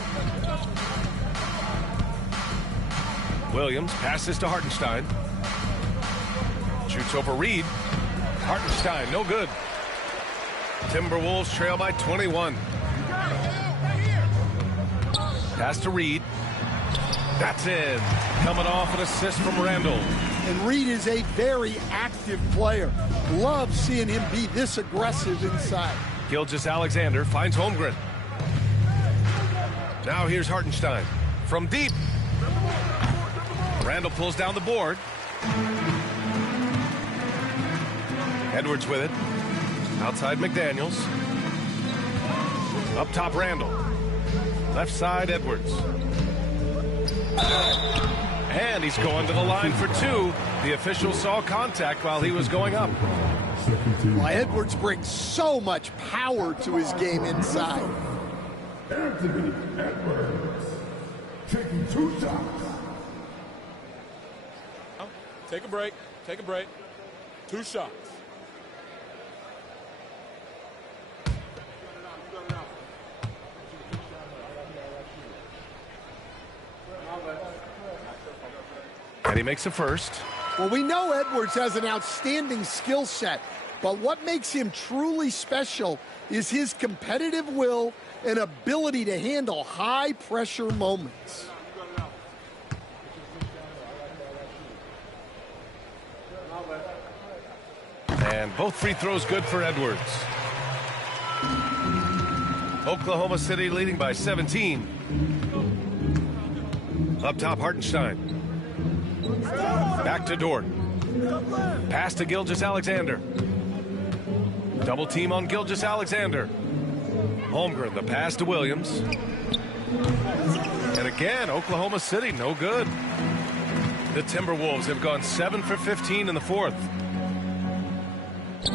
Williams passes to Hartenstein. Shoots over Reed. Hartenstein, no good. Timberwolves trail by 21. Pass to Reed. That's in. Coming off an assist from Randall. And Reed is a very active player. Love seeing him be this aggressive inside. Gilgeous-Alexander finds Holmgren. Now here's Hartenstein from deep. Randall pulls down the board. Edwards with it. Outside McDaniels. Up top Randall. Left side Edwards. And he's going to the line for two. The official saw contact while he was going up. Well, Edwards brings so much power to his game inside. Anthony Edwards taking 2 shots. Take a break. Take a break. 2 shots. And he makes a first. Well, we know Edwards has an outstanding skill set, but what makes him truly special is his competitive will and ability to handle high-pressure moments. And both free throws good for Edwards. Oklahoma City leading by 17. Up top, Hartenstein. Back to Dort. Pass to Gilgeous-Alexander. Double team on Gilgeous-Alexander. Holmgren, the pass to Williams. And again, Oklahoma City, no good. The Timberwolves have gone 7 for 15 in the fourth.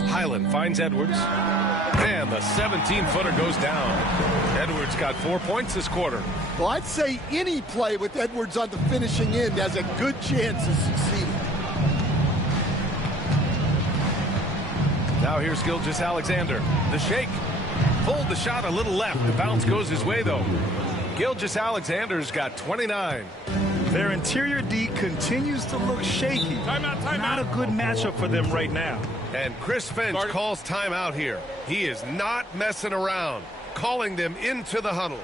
Highland finds Edwards. And the 17-footer goes down. Edwards got 4 points this quarter. Well, I'd say any play with Edwards on the finishing end has a good chance of succeeding. Now here's Gilgeous-Alexander. The shake. Pulled the shot a little left. The bounce goes his way, though. Gilgeous-Alexander's got 29. Their interior D continues to look shaky. Timeout. Not a good matchup for them right now. And Chris Finch calls timeout here. He is not messing around, calling them into the huddle.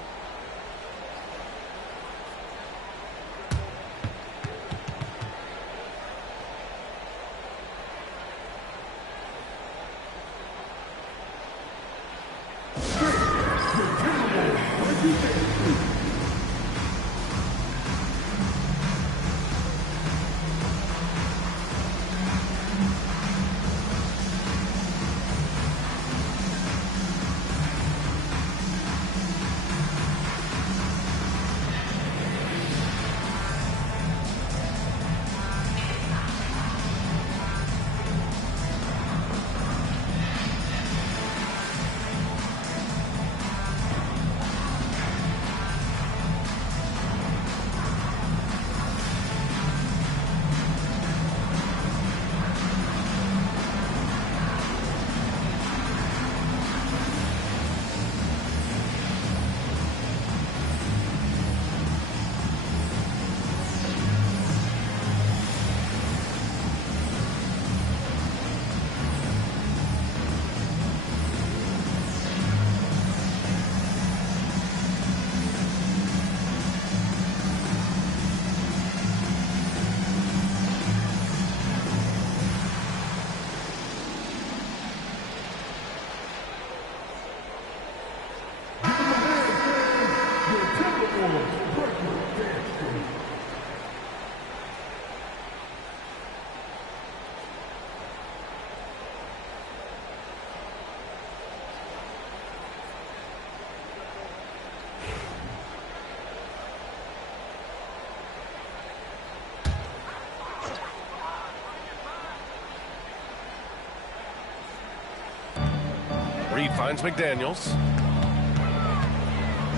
Reed finds McDaniels.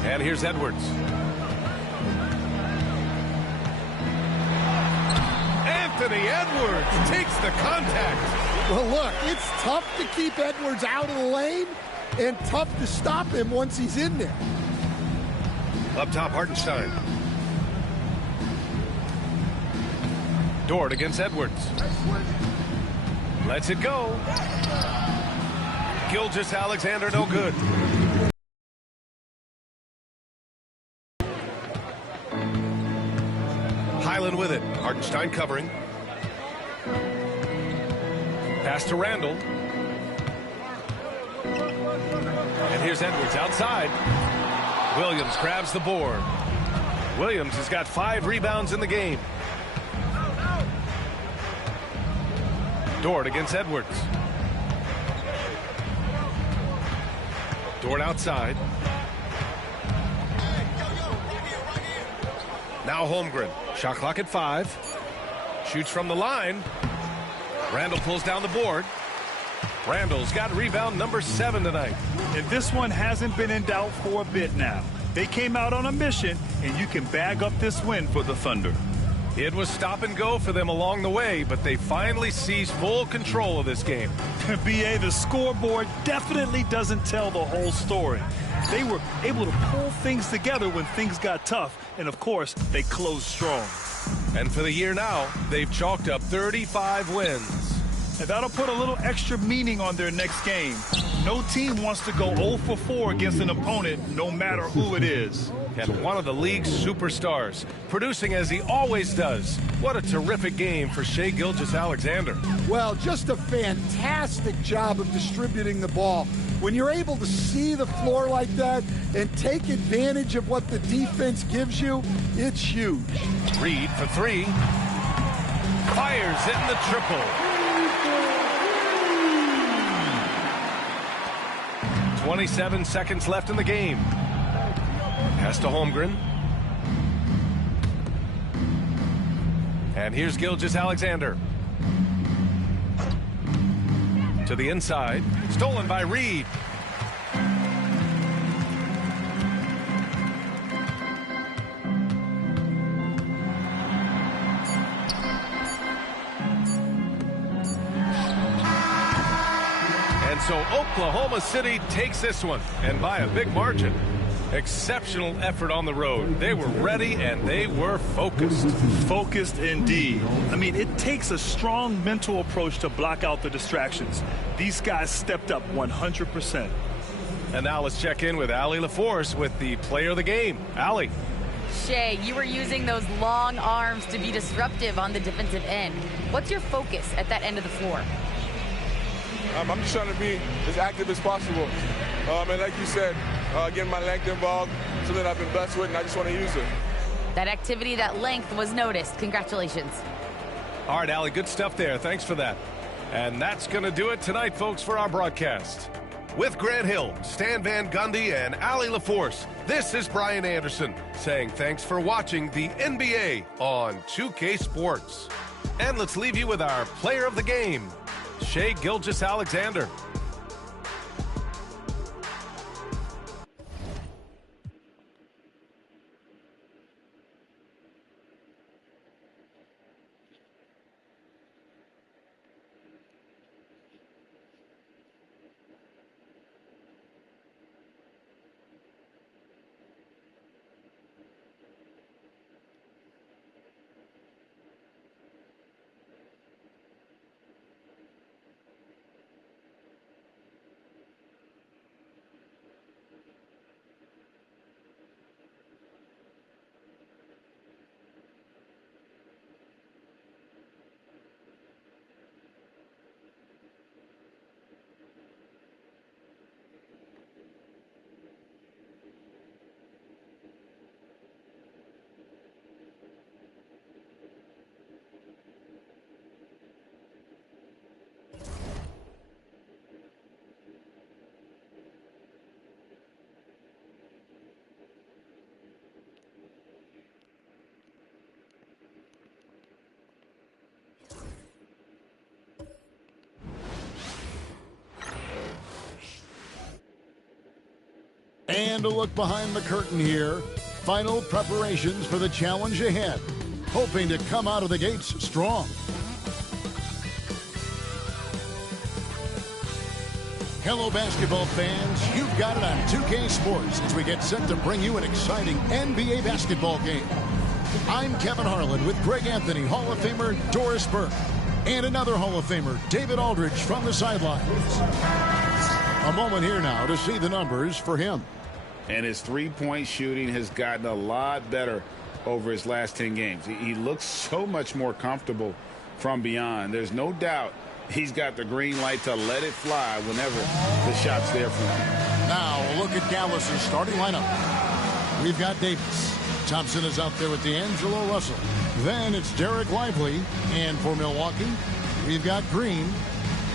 And here's Edwards. Anthony Edwards takes the contact. Well, look, it's tough to keep Edwards out of the lane, and tough to stop him once he's in there. Up top, Hartenstein. Dort against Edwards. Lets it go. Gilgeous-Alexander, no good. Highland with it. Hartenstein covering. Pass to Randall. And here's Edwards outside. Williams grabs the board. Williams has got 5 rebounds in the game. Dort against Edwards. Dort outside. Now Holmgren. Shot clock at 5. Shoots from the line. Randall pulls down the board. Randall's got rebound number 7 tonight. And this one hasn't been in doubt for a bit now. They came out on a mission, and you can bag up this win for the Thunder. It was stop and go for them along the way, but they finally seized full control of this game. BA, the scoreboard definitely doesn't tell the whole story. They were able to pull things together when things got tough, and of course, they closed strong. And for the year now, they've chalked up 35 wins. And that'll put a little extra meaning on their next game. No team wants to go 0 for 4 against an opponent, no matter who it is. And one of the league's superstars, producing as he always does. What a terrific game for Shai Gilgeous-Alexander. Well, just a fantastic job of distributing the ball. When you're able to see the floor like that and take advantage of what the defense gives you, it's huge. Reed for 3. Fires in the triple. 27 seconds left in the game. Pass to Holmgren. And here's Gilgeous-Alexander. To the inside. Stolen by Reed. And so Oklahoma City takes this one, and by a big margin. Exceptional effort on the road. They were ready and they were focused. Focused indeed. I mean, it takes a strong mental approach to block out the distractions. These guys stepped up 100%. And now let's check in with Allie LaForce with the player of the game. Allie. Shai, you were using those long arms to be disruptive on the defensive end. What's your focus at that end of the floor? I'm just trying to be as active as possible. And like you said, getting my length involved, something I've been blessed with, and I just want to use it. That activity, that length was noticed. Congratulations. All right, Allie, good stuff there. Thanks for that. And that's going to do it tonight, folks, for our broadcast. With Grant Hill, Stan Van Gundy, and Allie LaForce, this is Brian Anderson saying thanks for watching the NBA on 2K Sports. And let's leave you with our player of the game, Shai Gilgeous-Alexander. And a look behind the curtain here. Final preparations for the challenge ahead. Hoping to come out of the gates strong. Hello, basketball fans. You've got it on 2K Sports as we get set to bring you an exciting NBA basketball game. I'm Kevin Harlan with Greg Anthony, Hall of Famer Doris Burke, and another Hall of Famer, David Aldridge, from the sidelines. A moment here now to see the numbers for him. And his three-point shooting has gotten a lot better over his last 10 games. He looks so much more comfortable from beyond. There's no doubt he's got the green light to let it fly whenever the shot's there for him. Now, a look at Dallas's starting lineup. We've got Davis. Thompson is out there with D'Angelo Russell. Then it's Derek Lively. And for Milwaukee, we've got Green.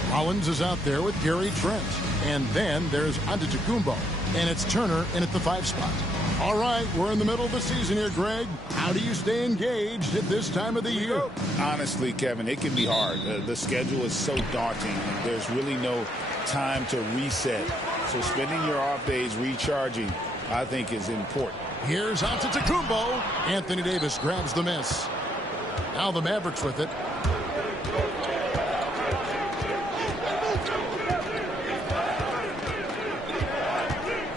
Rollins is out there with Gary Trent. And then there's Antetokounmpo. And it's Turner in at the 5 spot. All right, we're in the middle of the season here, Greg. How do you stay engaged at this time of the year? Honestly, Kevin, it can be hard. The schedule is so daunting. There's really no time to reset. So spending your off days recharging, I think, is important. Here's Antetokounmpo. Anthony Davis grabs the miss. Now the Mavericks with it.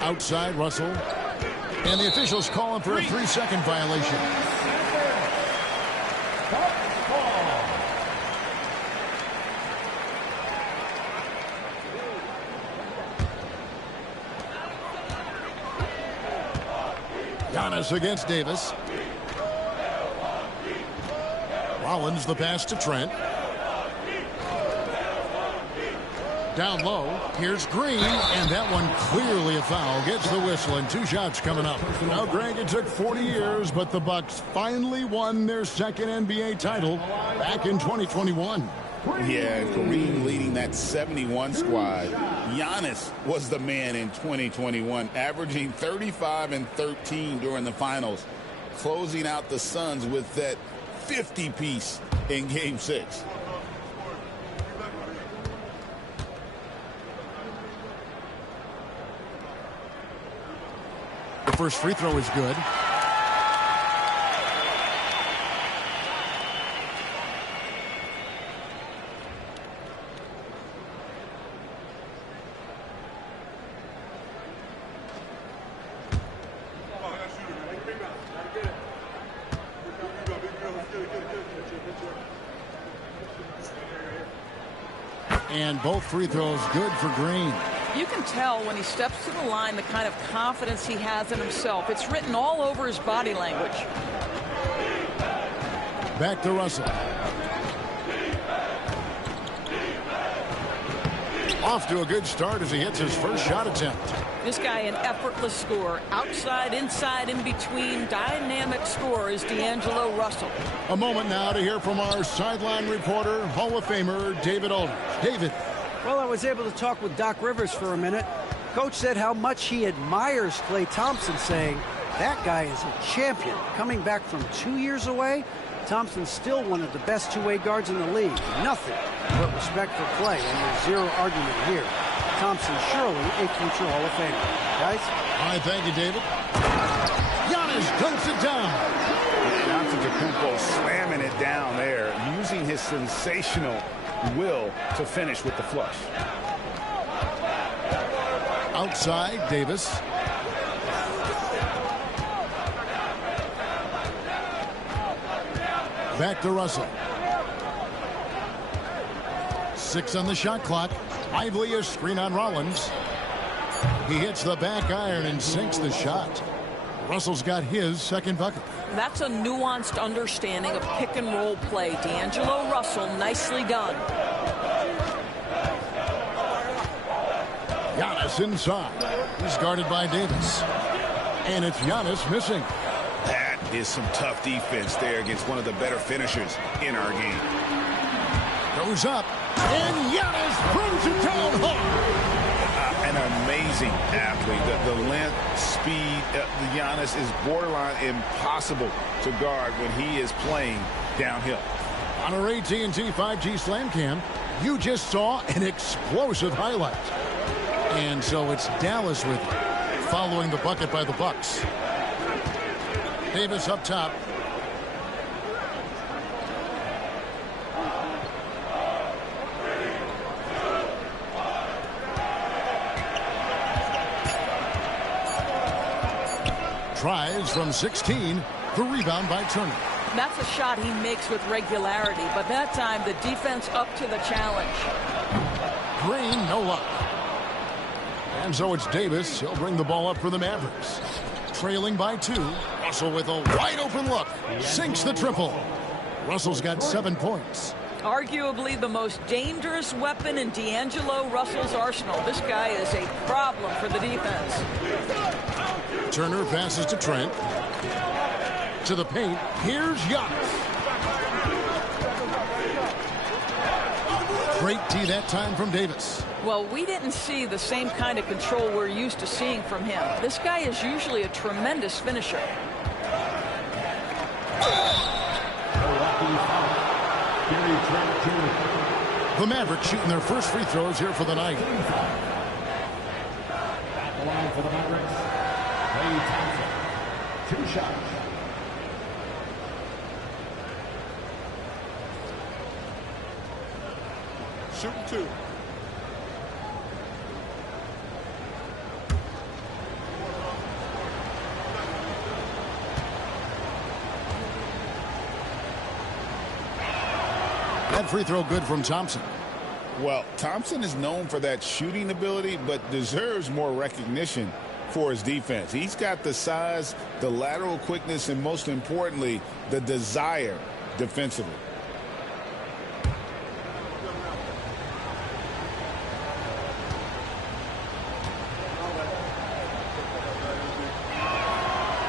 Outside, Russell. And the officials calling for a 3-second violation. Giannis against Davis. Rollins the pass to Trent. Down low, here's Green, and that one clearly a foul. Gets the whistle, and 2 shots coming up. Now, Greg, it took 40 years, but the Bucks finally won their second NBA title back in 2021. Yeah, Green leading that 71 squad. Giannis was the man in 2021, averaging 35 and 13 during the finals, closing out the Suns with that 50-piece in Game 6. The first free throw is good. And both free throws good for Green. You can tell when he steps to the line the kind of confidence he has in himself. It's written all over his body language. Back to Russell. Off to a good start as he hits his first shot attempt. This guy an effortless scorer. Outside, inside, in between. Dynamic scorer is D'Angelo Russell. A moment now to hear from our sideline reporter, Hall of Famer David Aldridge. David. Well, I was able to talk with Doc Rivers for a minute. Coach said how much he admires Klay Thompson, saying that guy is a champion. Coming back from 2 years away, Thompson's still one of the best two-way guards in the league. Nothing but respect for Klay, and there's zero argument here. Thompson surely a future Hall of Famer. Guys? All right, thank you, David. Giannis dunks it down. Antetokounmpo slamming it down there, using his sensational will to finish with the flush. Outside, Davis. Back to Russell. 6 on the shot clock. Lively a screen on Rollins. He hits the back iron and sinks the shot. Russell's got his second bucket. That's a nuanced understanding of pick and roll play. D'Angelo Russell, nicely done. Giannis inside. He's guarded by Davis. And it's Giannis missing. That is some tough defense there against one of the better finishers in our game. Goes up. And Giannis brings it down hard. An amazing athlete. The length, speed, Giannis is borderline impossible to guard when he is playing downhill. On our AT&T 5G Slam Cam, you just saw an explosive highlight. And so it's Dallas with it, following the bucket by the Bucks. Davis up top. Tries from 16. The rebound by Turner. That's a shot he makes with regularity, but that time the defense up to the challenge. Green, no luck. And so it's Davis. He'll bring the ball up for the Mavericks. Trailing by 2. Russell with a wide open look. Sinks the triple. Russell's got 7 points. Arguably the most dangerous weapon in D'Angelo Russell's arsenal. This guy is a problem for the defense. Turner passes to Trent. To the paint. Here's Giannis. Great tee that time from Davis. Well, we didn't see the same kind of control we're used to seeing from him. This guy is usually a tremendous finisher. The Mavericks shooting their first free throws here for the night. At the line for the Mavericks, Klay Thompson. 2 shots. Shooting 2. That free throw good from Thompson. Well, Thompson is known for that shooting ability, but deserves more recognition for his defense. He's got the size, the lateral quickness, and most importantly, the desire defensively.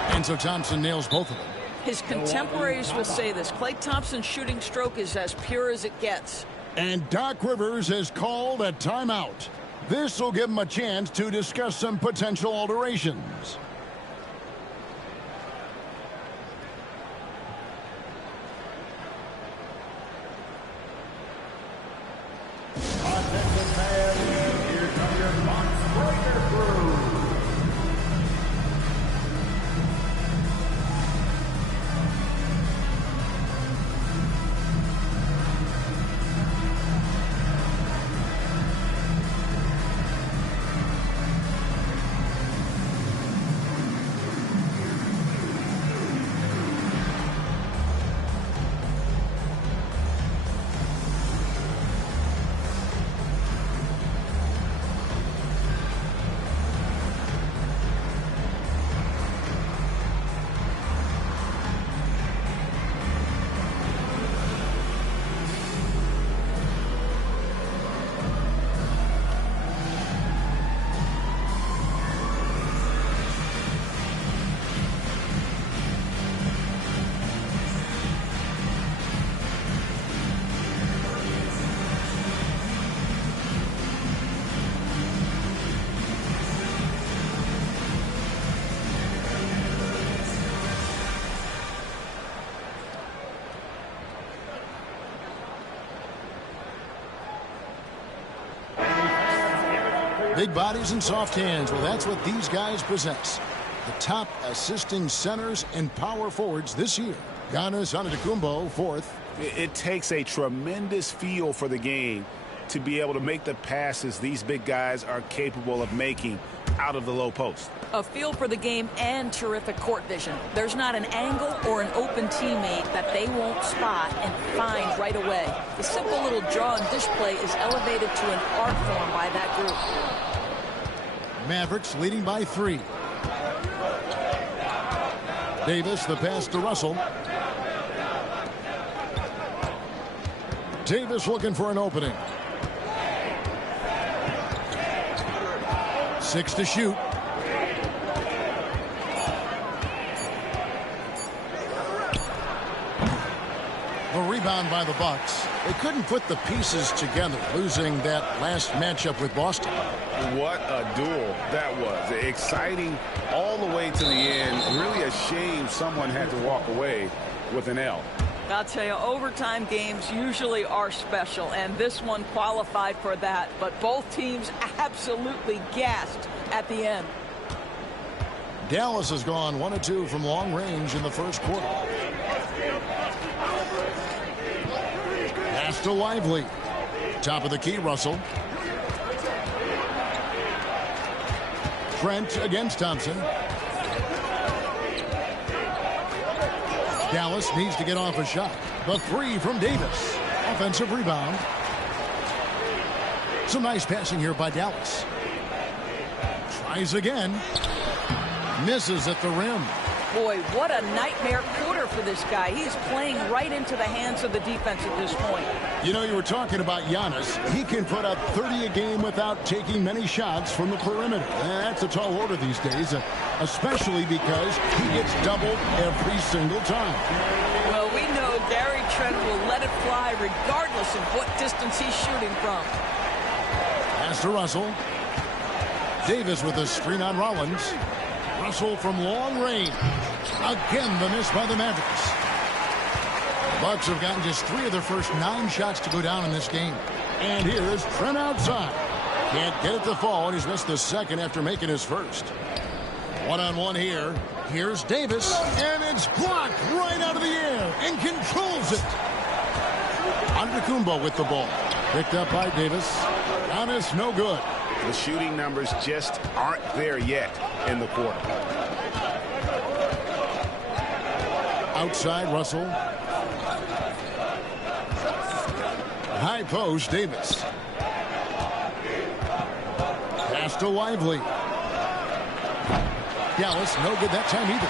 And so Thompson nails both of them. His contemporaries will say this. Klay Thompson's shooting stroke is as pure as it gets. And Doc Rivers has called a timeout. This will give him a chance to discuss some potential alterations. Attention fans, here come your Box Breaker crew. Big bodies and soft hands. Well, that's what these guys possess. The top assisting centers and power forwards this year. Giannis Antetokounmpo, 4th. It takes a tremendous feel for the game to be able to make the passes these big guys are capable of making out of the low post. A feel for the game and terrific court vision. There's not an angle or an open teammate that they won't spot and find right away. The simple little draw and dish play is elevated to an art form by that group. Mavericks leading by 3. Davis, the pass to Russell. Davis looking for an opening. 6 to shoot. The rebound by the Bucks. They couldn't put the pieces together, losing that last matchup with Boston. What a duel that was. Exciting all the way to the end. Really a shame someone had to walk away with an L. I'll tell you, overtime games usually are special, and this one qualified for that. But both teams absolutely gassed at the end. Dallas has gone 1 of 2 from long range in the first quarter. Pass to Lively. Top of the key, Russell. Trent against Thompson. Dallas needs to get off a shot. The three from Davis. Offensive rebound. Some nice passing here by Dallas. Tries again. Misses at the rim. Boy, what a nightmare quarter for this guy. He's playing right into the hands of the defense at this point. You know, you were talking about Giannis. He can put up 30 a game without taking many shots from the perimeter. That's a tall order these days, especially because he gets doubled every single time. Well, we know Gary Trent will let it fly regardless of what distance he's shooting from. Pass to Russell. Davis with a screen on Rollins. Russell from long range. Again, the miss by the Mavericks. The Bucks have gotten just 3 of their first 9 shots to go down in this game. And here's Trent outside. Can't get it to fall, and he's missed the second after making his first. One-on-one here. Here's Davis, and it's blocked right out of the air and controls it. Antetokounmpo with the ball. Picked up by Davis. Giannis, no good. The shooting numbers just aren't there yet in the quarter. Outside, Russell. High post, Davis. Pass to Lively. Dallas, no good that time either.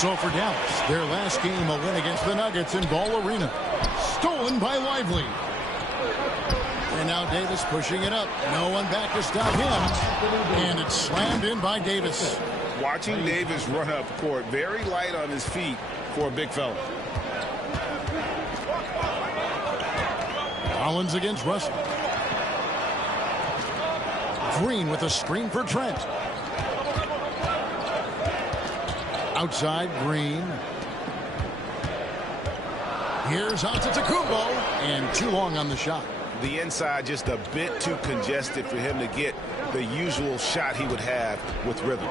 So for Dallas, their last game, a win against the Nuggets in Ball Arena. Stolen by Lively. And now Davis pushing it up. No one back to stop him. And it's slammed in by Davis. Watching Davis run up court, very light on his feet for a big fella. Rollins against Russell. Green with a screen for Trent. Outside, Green. Here's Antetokounmpo, and too long on the shot. The inside just a bit too congested for him to get the usual shot he would have with rhythm.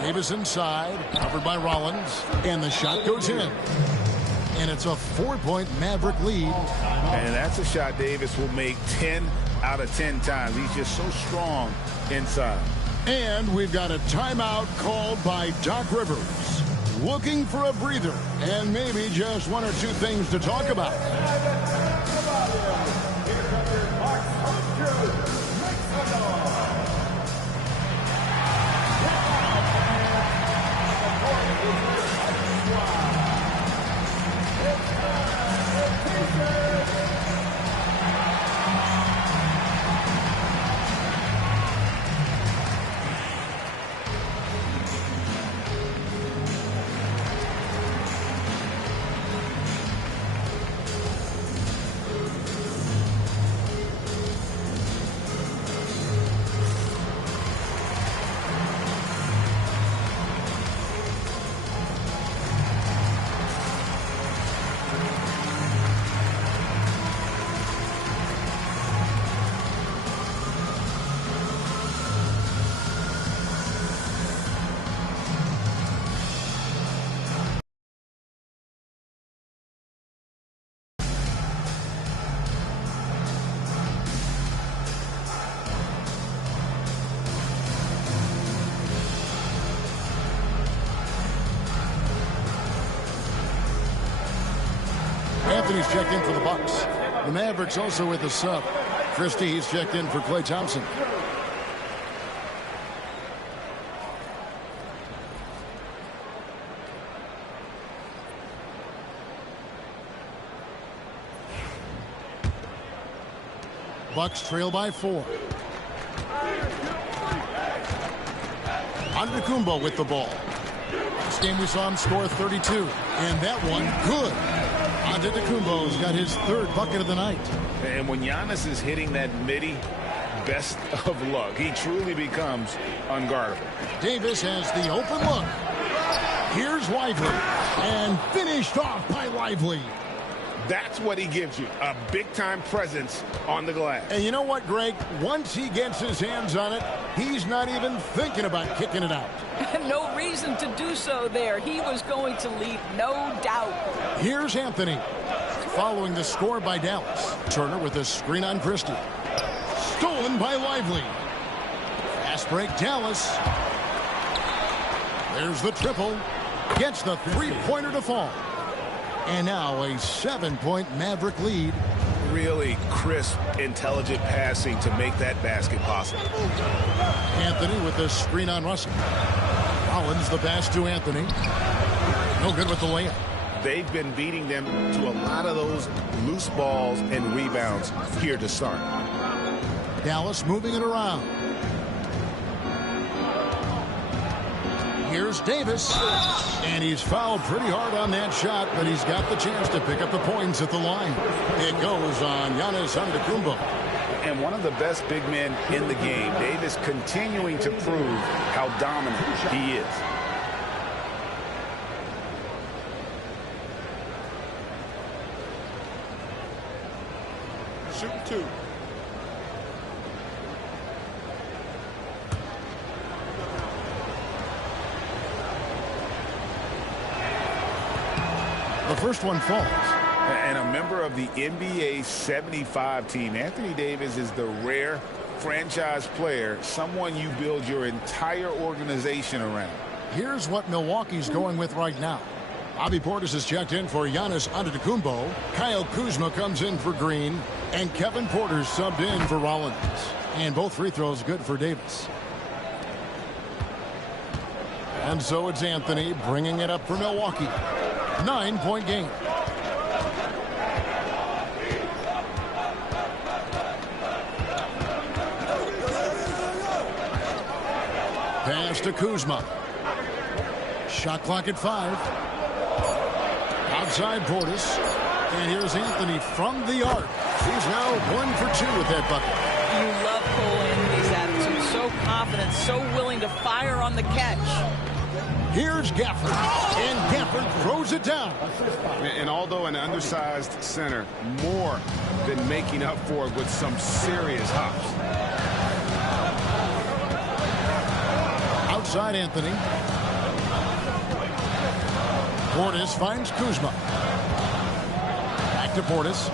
Davis inside, covered by Rollins, and the shot goes in. And it's a 4-point Maverick lead. And that's a shot Davis will make 10 out of 10 times. He's just so strong inside. And we've got a timeout called by Doc Rivers. Looking for a breather and maybe just 1 or 2 things to talk about. Anthony's checked in for the Bucks. The Mavericks also with a sub. Christie, he's checked in for Klay Thompson. Bucks trail by 4. Antetokounmpo with the ball. This game we saw him score 32. And that one, good. Antetokounmpo's got his 3rd bucket of the night. And when Giannis is hitting that midi, best of luck. He truly becomes unguardable. Davis has the open look. Here's Lively. And finished off by Lively. That's what he gives you, a big-time presence on the glass. And you know what, Greg? Once he gets his hands on it, he's not even thinking about kicking it out. No reason to do so there. He was going to leave, no doubt. Here's Anthony. Following the score by Dallas. Turner with a screen on Christie. Stolen by Lively. Fast break, Dallas. There's the triple. Gets the three-pointer to fall. And now a 7-point Maverick lead. Really crisp, intelligent passing to make that basket possible. Anthony with the screen on Russell. Rollins the pass to Anthony. No good with the layup. They've been beating them to a lot of those loose balls and rebounds here to start. Dallas moving it around. Here's Davis. And he's fouled pretty hard on that shot, but he's got the chance to pick up the points at the line. It goes on Giannis Antetokounmpo. And one of the best big men in the game, Davis, continuing to prove how dominant he is. Shoot two. The first one falls. And a member of the NBA 75 team, Anthony Davis is the rare franchise player, someone you build your entire organization around. Here's what Milwaukee's going with right now. Bobby Portis is checked in for Giannis Antetokounmpo. Kyle Kuzma comes in for Green. And Kevin Porter subbed in for Rollins. And both free throws good for Davis. And so it's Anthony bringing it up for Milwaukee. 9-point game. Pass to Kuzma. Shot clock at 5. Outside Portis. And here's Anthony from the arc. He's now 1 for 2 with that bucket. You love Cole Anthony's attitude. So confident, so willing to fire on the catch. Here's Gafford. And Gafford throws it down. And although an undersized center, more than making up for it with some serious hops. Outside Anthony. Portis finds Kuzma. Back to Portis.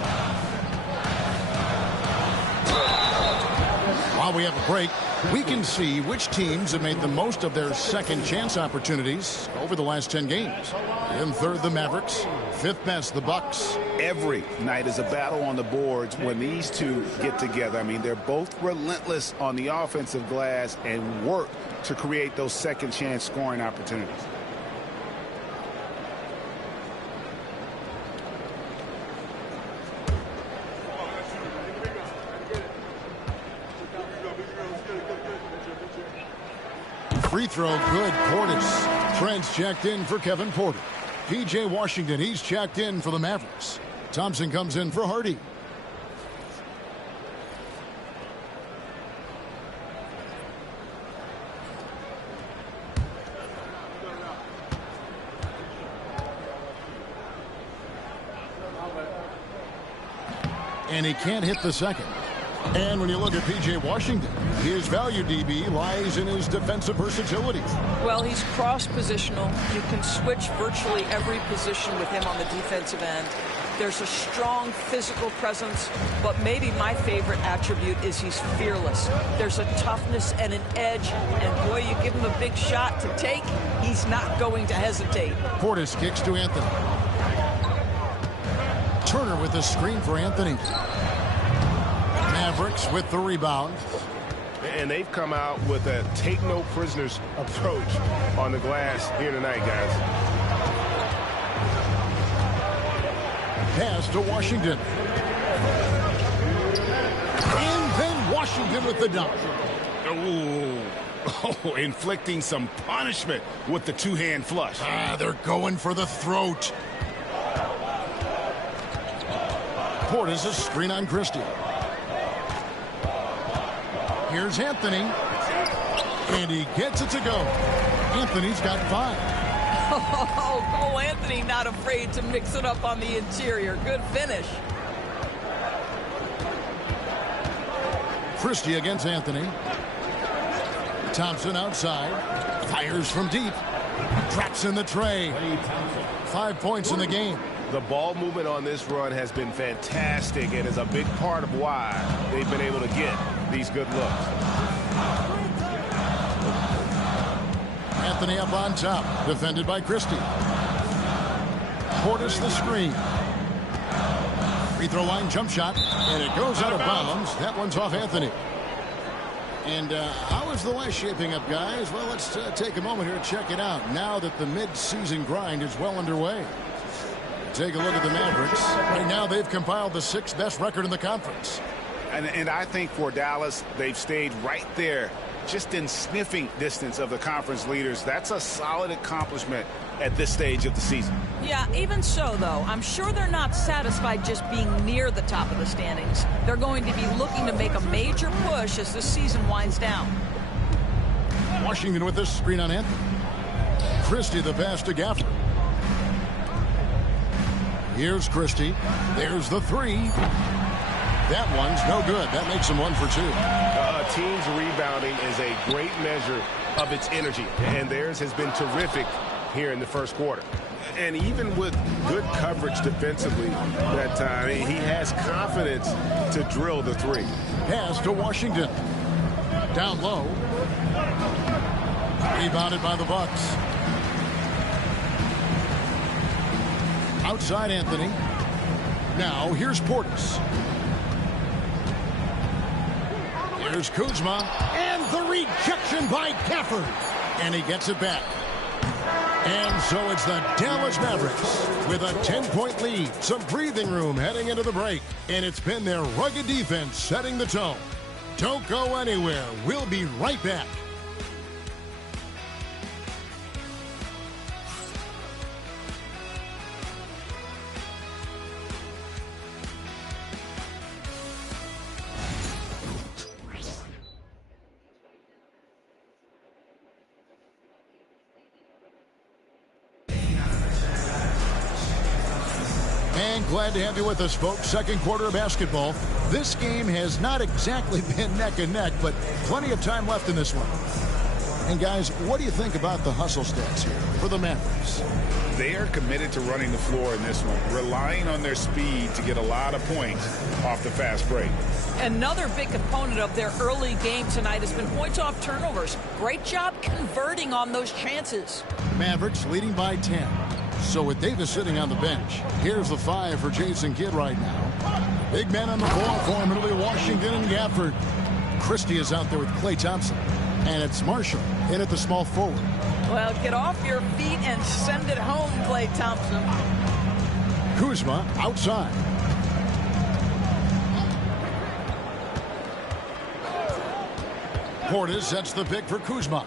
While we have a break, we can see which teams have made the most of their second chance opportunities over the last 10 games. In third, the Mavericks. Fifth best, the Bucks. Every night is a battle on the boards when these two get together. I mean, they're both relentless on the offensive glass and work to create those second chance scoring opportunities. Free throw good. Portis. Trent's checked in for Kevin Porter. P.J. Washington, he's checked in for the Mavericks. Thompson comes in for Hardy. And he can't hit the second. And when you look at P.J. Washington, his value, DB, lies in his defensive versatility. Well, he's cross-positional. You can switch virtually every position with him on the defensive end. There's a strong physical presence, but maybe my favorite attribute is he's fearless. There's a toughness and an edge, and boy, you give him a big shot to take, he's not going to hesitate. Portis kicks to Anthony. Turner with the screen for Anthony. Mavericks with the rebound. And they've come out with a take no prisoners approach on the glass here tonight, guys. Pass to Washington. And then Washington with the dunk. Oh, inflicting some punishment with the two-hand flush. They're going for the throat. Portis a screen on Christie. Here's Anthony. And he gets it to go. Anthony's got 5. Oh, Cole Anthony not afraid to mix it up on the interior. Good finish. Christie against Anthony. Thompson outside. Fires from deep. Traps in the tray. 5 points in the game. The ball movement on this run has been fantastic and is a big part of why they've been able to get these good looks. Anthony up on top, defended by Christie. Portis the screen. Free throw line jump shot, and it goes out of bounds. That one's off Anthony. And how is the West shaping up, guys? Well, let's take a moment here to check it out now that the mid-season grind is well underway. Take a look at the Mavericks. Right now, they've compiled the 6th best record in the conference. And I think for Dallas, they've stayed right there, just in sniffing distance of the conference leaders. That's a solid accomplishment at this stage of the season. Yeah, even so, though, I'm sure they're not satisfied just being near the top of the standings. They're going to be looking to make a major push as the season winds down. Washington with this screen on Anthony. Christie the pass to Gafford. Here's Christie. There's the three. That one's no good. That makes him 1 for 2. Team's rebounding is a great measure of its energy, and theirs has been terrific here in the first quarter. And even with good coverage defensively that time, he has confidence to drill the three. Pass to Washington. Down low. Rebounded by the Bucks. Outside Anthony. Now here's Portis. Here's Kuzma. And the rejection by Gafford. And he gets it back. And so it's the Dallas Mavericks with a 10-point lead. Some breathing room heading into the break. And it's been their rugged defense setting the tone. Don't go anywhere. We'll be right back. Glad to have you with us, folks. Second quarter of basketball. This game has not exactly been neck and neck, but plenty of time left in this one. And guys, what do you think about the hustle stats here for the Mavericks? They are committed to running the floor in this one, relying on their speed to get a lot of points off the fast break. Another big component of their early game tonight has been points off turnovers. Great job converting on those chances. Mavericks leading by 10. So with Davis sitting on the bench, here's the 5 for Jason Kidd right now. Big man on the ball for him. It'll be Washington and Gafford. Christie is out there with Klay Thompson. And it's Marshall in at the small forward. Well, get off your feet and send it home, Klay Thompson. Kuzma outside. Portis sets the pick for Kuzma.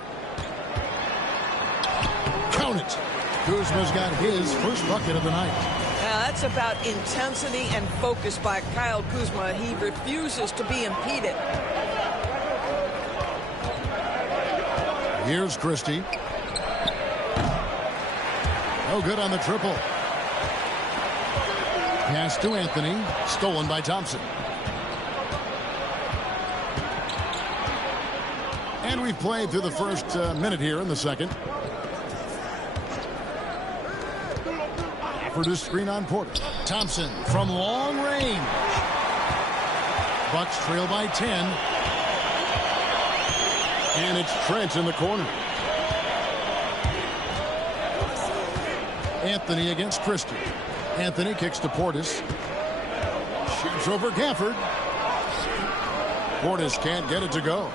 Count it. Kuzma's got his first bucket of the night. Now that's about intensity and focus by Kyle Kuzma. He refuses to be impeded. Here's Christie. No good on the triple. Pass to Anthony. Stolen by Thompson. And we've played through the first minute here in the second. For the screen on Porter. Thompson from long range. Bucks trail by 10. And it's Trent in the corner. Anthony against Christie. Anthony kicks to Portis. Shoots over Gafford. Portis can't get it to go.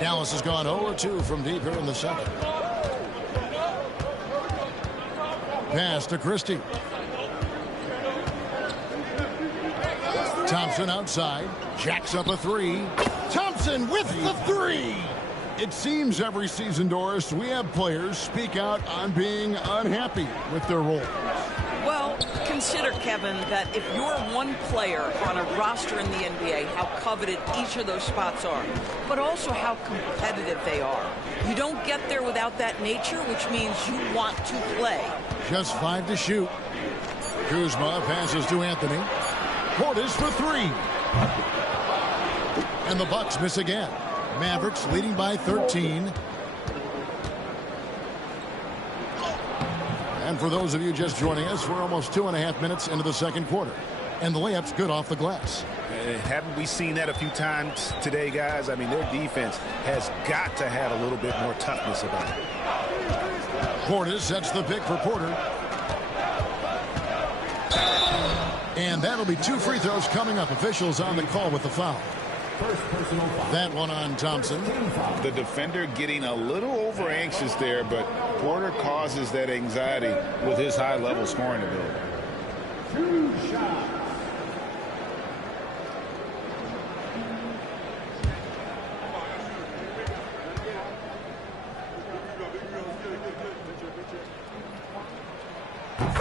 Dallas has gone 0-2 from deep here in the second. Pass to Christie. Thompson outside. Jacks up a three. Thompson with the three. It seems every season, Doris, we have players speak out on being unhappy with their role. Well, consider, Kevin, that if you're one player on a roster in the NBA, how coveted each of those spots are, but also how competitive they are. You don't get there without that nature, which means you want to play. Just 5 to shoot. Kuzma passes to Anthony. Portis for 3. And the Bucks miss again. Mavericks leading by 13. And for those of you just joining us, we're almost 2.5 minutes into the second quarter. And the layup's good off the glass. Haven't we seen that a few times today, guys? I mean, their defense has got to have a little bit more toughness about it. Portis sets the pick for Porter. And that'll be 2 free throws coming up. Officials on the call with the foul. That one on Thompson. The defender getting a little over anxious there, but Porter causes that anxiety with his high-level scoring ability. 2 shots.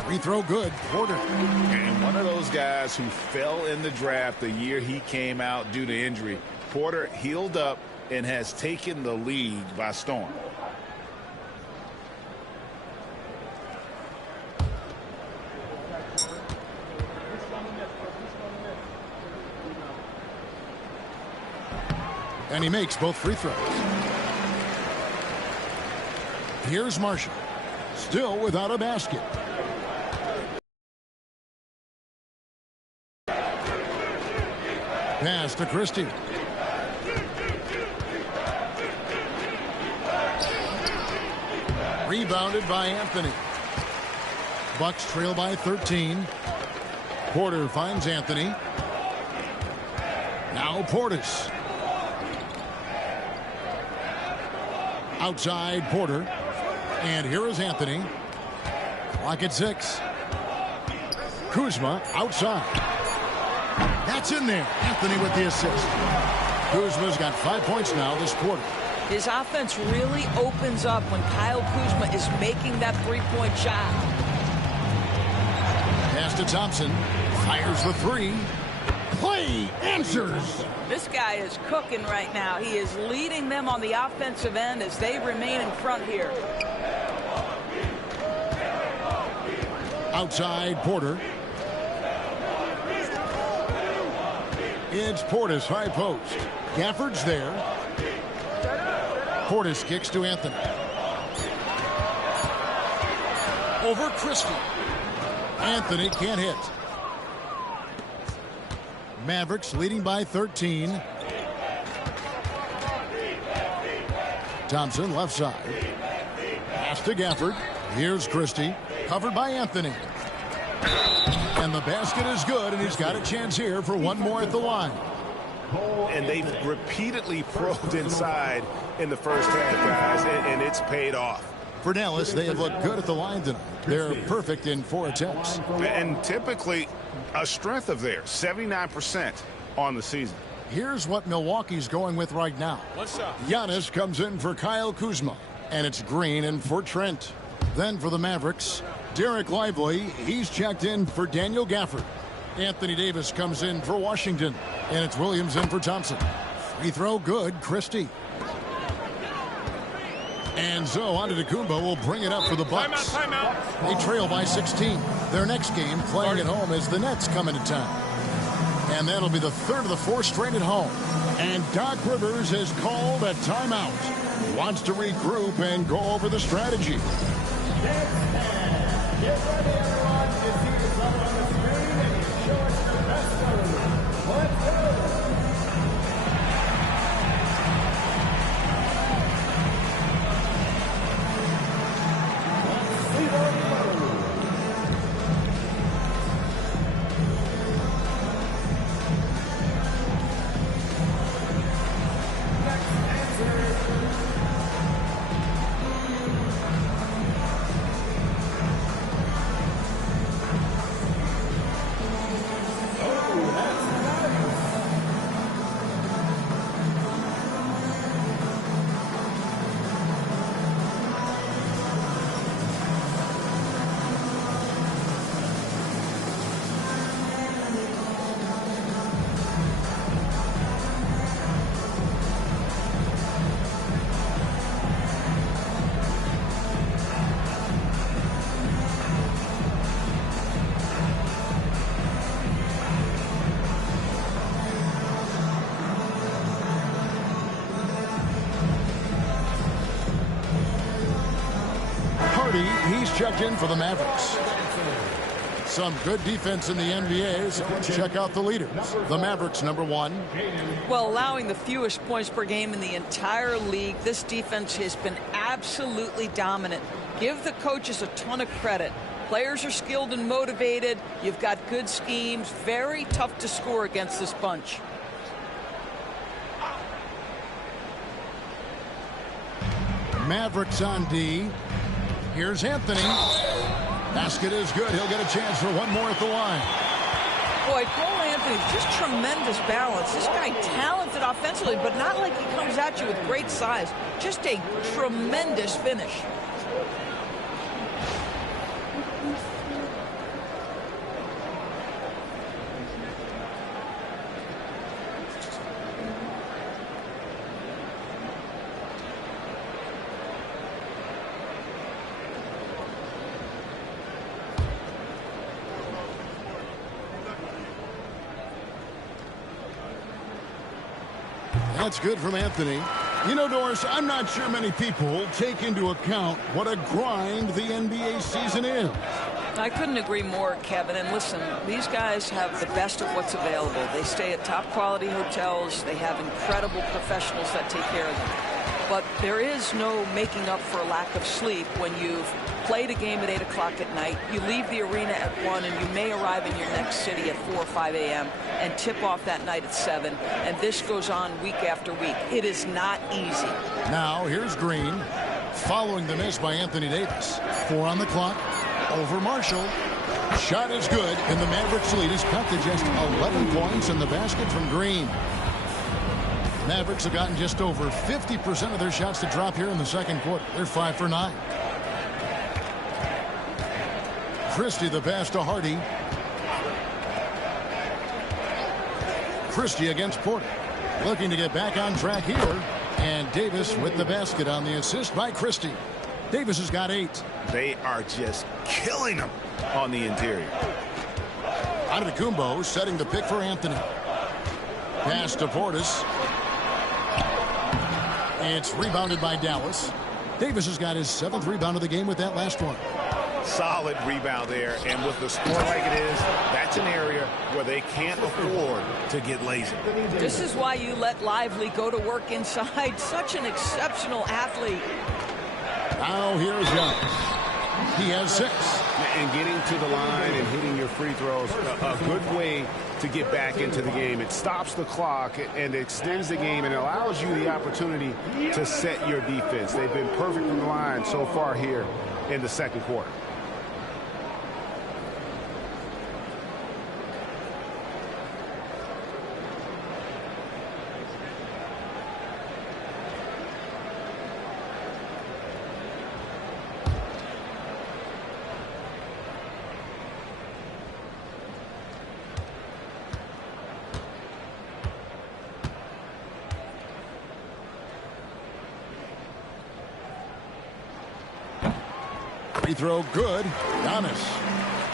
Free throw good. Porter. And one of those guys who fell in the draft the year he came out due to injury. Porter healed up and has taken the league by storm. And he makes both free throws. Here's Marshall. Still without a basket. Pass to Christie. Rebounded by Anthony. Bucks trail by 13. Porter finds Anthony. Now Portis. Outside Porter. And here is Anthony. Clock at 6. Kuzma outside. That's in there. Anthony with the assist. Kuzma's got 5 points now this quarter. His offense really opens up when Kyle Kuzma is making that three-point shot. Pass to Thompson. Fires the 3. Play answers. This guy is cooking right now. He is leading them on the offensive end as they remain in front here. Outside Porter. It's Portis high post. Gafford's there. Portis kicks to Anthony. Over Christie. Anthony can't hit. Mavericks leading by 13. Thompson left side. Pass to Gafford. Here's Christie. Covered by Anthony. And the basket is good, and he's got a chance here for one more at the line. And they've repeatedly probed inside in the first half, guys, and it's paid off. For Dallas, they have looked good at the line tonight. They're perfect in 4 attempts. And typically a strength of theirs, 79% on the season. Here's what Milwaukee's going with right now. Giannis comes in for Kyle Kuzma, and it's Green in for Trent. Then for the Mavericks, Derek Lively, he's checked in for Daniel Gafford. Anthony Davis comes in for Washington, and it's Williams in for Thompson. Free throw good, Christie. And so Antetokounmpo will bring it up for the Bucks. Timeout. They trail by 16. Their next game playing at home as the Nets come into town. And that'll be the third of the 4 straight at home. And Doc Rivers has called a timeout. Wants to regroup and go over the strategy. Get ready, everyone, to see the club on the screen and show us your best move. Let's go! He's checked in for the Mavericks. Some good defense in the NBA, so let's check out the leaders. The Mavericks, #1. Well, allowing the fewest points per game in the entire league, this defense has been absolutely dominant. Give the coaches a ton of credit. Players are skilled and motivated. You've got good schemes. Very tough to score against this bunch. Mavericks on D. Here's Anthony. Basket is good. He'll get a chance for one more at the line. Boy, Cole Anthony, just tremendous balance. This guy talented offensively, but not like he comes at you with great size. Just a tremendous finish. That's good from Anthony. You know, Doris, I'm not sure many people take into account what a grind the NBA season is. I couldn't agree more, Kevin. And listen, these guys have the best of what's available. They stay at top quality hotels. They have incredible professionals that take care of them. But there is no making up for a lack of sleep when you've played a game at 8 o'clock at night. You leave the arena at 1, and you may arrive in your next city at 4 or 5 a.m. and tip off that night at 7. And this goes on week after week. It is not easy. Now, here's Green following the miss by Anthony Davis. 4 on the clock. Over Marshall. Shot is good, and the Mavericks lead is cut to just 11 points in the basket from Green. Mavericks have gotten just over 50% of their shots to drop here in the second quarter. They're 5 for 9. Christie the pass to Hardy. Christie against Porter. Looking to get back on track here. And Davis with the basket on the assist by Christie. Davis has got 8. They are just killing them on the interior. Antetokounmpo setting the pick for Anthony. Pass to Portis. It's rebounded by Dallas. Davis has got his 7th rebound of the game with that last one. Solid rebound there, and with the score like it is, that's an area where they can't afford to get lazy. This is why you let Lively go to work inside. Such an exceptional athlete. Now here's Giannis. He has 6. And getting to the line and hitting your free throws, a good way to get back into the game. It stops the clock and extends the game and allows you the opportunity to set your defense. They've been perfect from the line so far here in the second quarter. Free throw good. Giannis.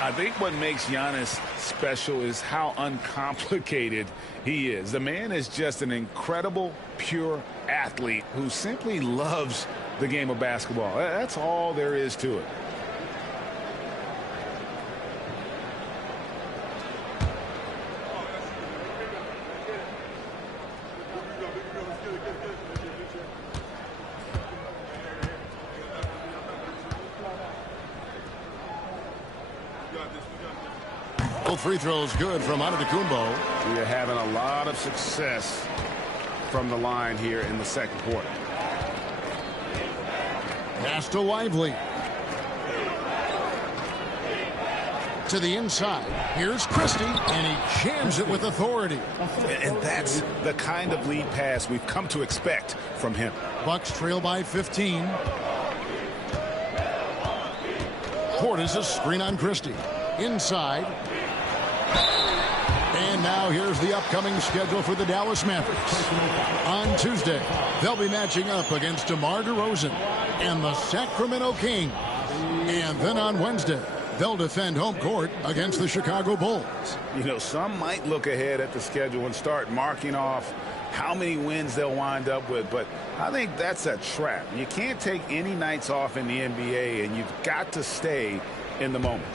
I think what makes Giannis special is how uncomplicated he is. The man is just an incredible, pure athlete who simply loves the game of basketball. That's all there is to it. Both free throws good from Antetokounmpo. We are having a lot of success from the line here in the second quarter. Pass to Lively. To the inside. Here's Christie, and he jams it with authority. And that's the kind of lead pass we've come to expect from him. Bucks trail by 15. Portis a screen on Christie. Inside. And now here's the upcoming schedule for the Dallas Mavericks. On Tuesday, they'll be matching up against DeMar DeRozan and the Sacramento Kings. And then on Wednesday, they'll defend home court against the Chicago Bulls. You know, some might look ahead at the schedule and start marking off how many wins they'll wind up with, but I think that's a trap. You can't take any nights off in the NBA, and you've got to stay in the moment.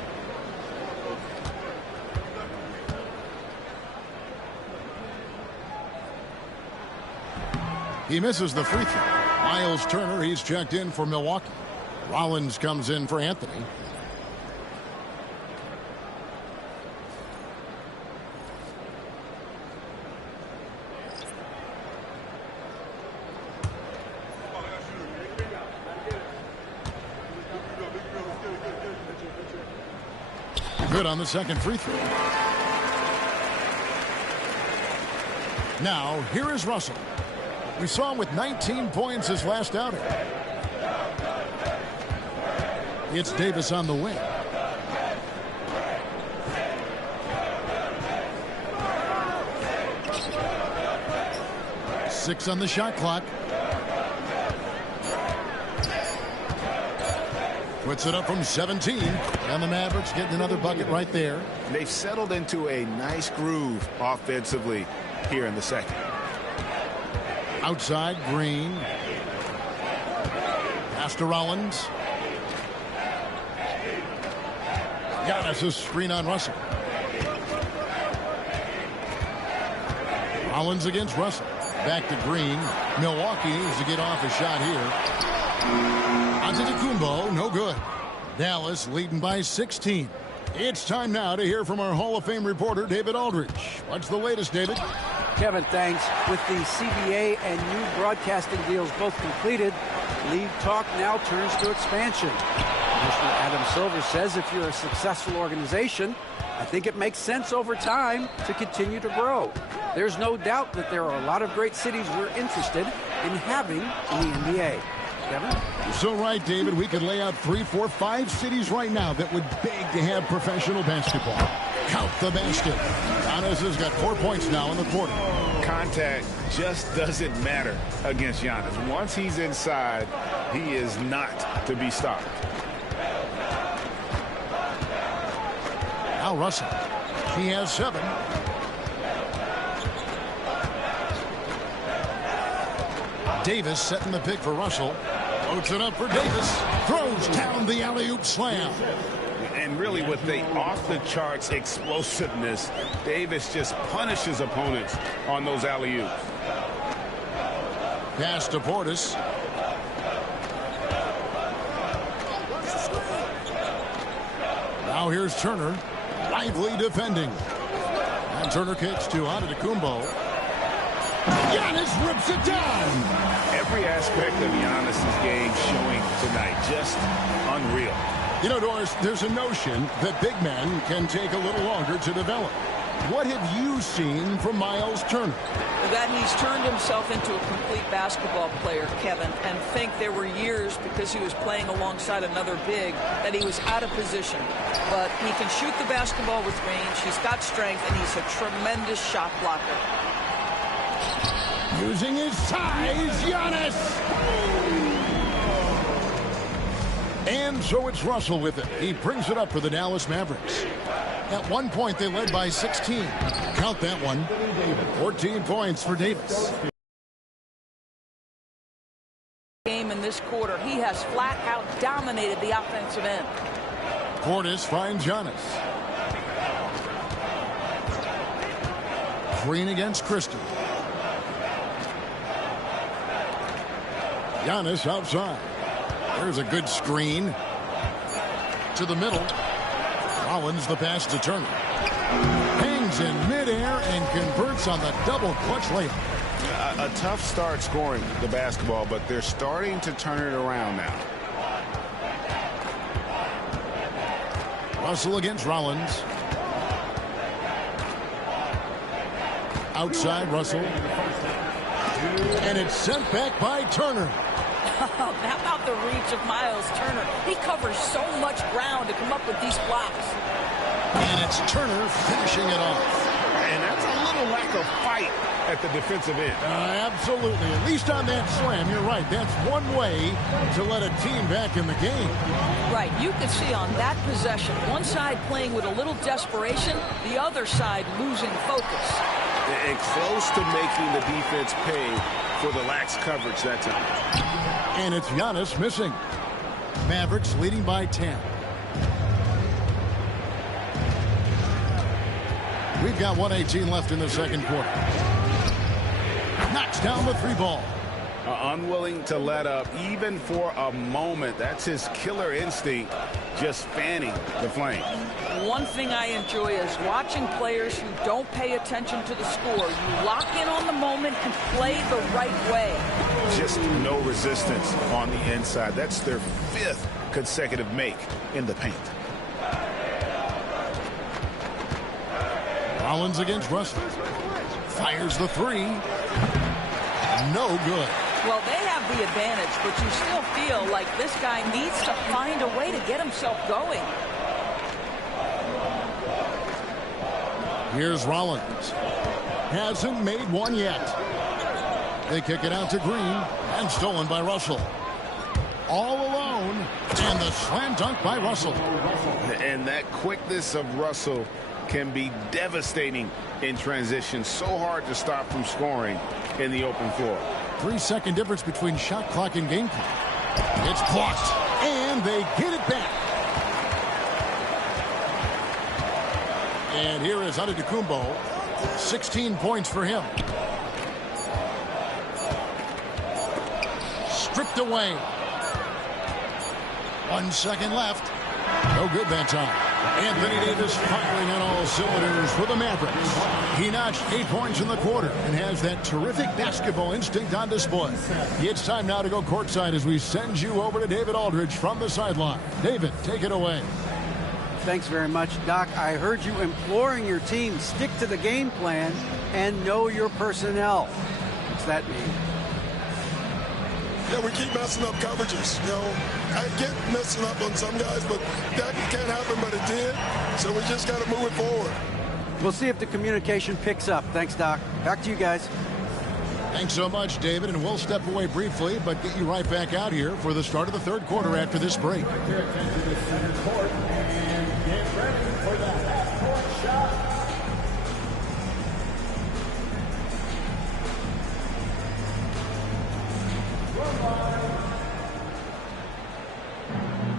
He misses the free throw. Miles Turner, he's checked in for Milwaukee. Rollins comes in for Anthony. Good on the second free throw. Now, here is Russell. We saw him with 19 points his last outing. It's Davis on the wing. Six on the shot clock. Puts it up from 17. And the Mavericks getting another bucket right there. They've settled into a nice groove offensively here in the second. Outside, Green. Pass to Rollins. Giannis' screen on Russell. Rollins against Russell. Back to Green. Milwaukee needs to get off a shot here. Antetokounmpo, no good. Dallas leading by 16. It's time now to hear from our Hall of Fame reporter, David Aldridge. What's the latest, David? Kevin, thanks. With the CBA and new broadcasting deals both completed, league talk now turns to expansion. Commissioner Adam Silver says if you're a successful organization, I think it makes sense over time to continue to grow. There's no doubt that there are a lot of great cities we're interested in having in the NBA. Kevin? You're so right, David. We could lay out 3, 4, 5 cities right now that would beg to have professional basketball. Count the basket. Giannis has got 4 points now in the quarter. Contact just doesn't matter against Giannis. Once he's inside, he is not to be stopped. Now Russell. He has 7. Davis setting the pick for Russell. Loads it up for Davis. Throws down the alley-oop slam. And really with the off-the-charts explosiveness, Davis just punishes opponents on those alley-oops. Pass to Portis. Now here's Turner. Lively defending. And Turner kicks to Antetokounmpo. Giannis rips it down. Every aspect of Giannis' game showing tonight. Just unreal. You know, Doris, there's a notion that big men can take a little longer to develop. What have you seen from Miles Turner? That he's turned himself into a complete basketball player, Kevin, and think there were years because he was playing alongside another big that he was out of position. But he can shoot the basketball with range. He's got strength, and he's a tremendous shot blocker. Using his size, Giannis! And so it's Russell with it. He brings it up for the Dallas Mavericks. At one point, they led by 16. Count that one. 14 points for Davis. Game in this quarter, he has flat out dominated the offensive end. Portis finds Giannis. Green against Christie. Giannis outside. There's a good screen. To the middle. Rollins the pass to Turner. Hangs in midair and converts on the double clutch layup. A tough start scoring the basketball, but they're starting to turn it around now. Russell against Rollins. Outside Russell. And it's sent back by Turner. How about the reach of Miles Turner? He covers so much ground to come up with these blocks. And it's Turner finishing it off. And that's a little lack of fight at the defensive end. Absolutely. At least on that slam, you're right. That's one way to let a team back in the game. Right. You can see on that possession, one side playing with a little desperation, the other side losing focus. And close to making the defense pay for the lax coverage that time. And it's Giannis missing. Mavericks leading by 10. We've got 1:18 left in the second quarter. Knocks down the 3 ball. unwilling to let up even for a moment. That's his killer instinct, just fanning the flame. One thing I enjoy is watching players who don't pay attention to the score. You lock in on the moment and play the right way. Just no resistance on the inside. That's their 5th consecutive make in the paint. Rollins against Russell. Fires the 3. No good. Well, they have the advantage, but you still feel like this guy needs to find a way to get himself going. Here's Rollins. Hasn't made one yet. They kick it out to Green, and stolen by Russell. All alone, and the slam dunk by Russell. And that quickness of Russell can be devastating in transition. So hard to stop from scoring in the open floor. 3-second difference between shot clock and game clock. It's blocked, and they get it back. And here is Antetokounmpo. 16 points for him. Stripped away. 1 second left. No good that time. Anthony Davis firing on all cylinders for the Mavericks. He notched 8 points in the quarter and has that terrific basketball instinct on display. It's time now to go courtside as we send you over to David Aldridge from the sideline. David, take it away. Thanks very much, Doc. I heard you imploring your team stick to the game plan and know your personnel. What's that mean? Yeah, we keep messing up coverages. You know, I get messing up on some guys, but that can't happen, but it did. So we just got to move it forward. We'll see if the communication picks up. Thanks, Doc. Back to you guys. Thanks so much, David, and we'll step away briefly, but get you right back out here for the start of the third quarter after this break. Your attention to the center court and get ready for the half-court shot.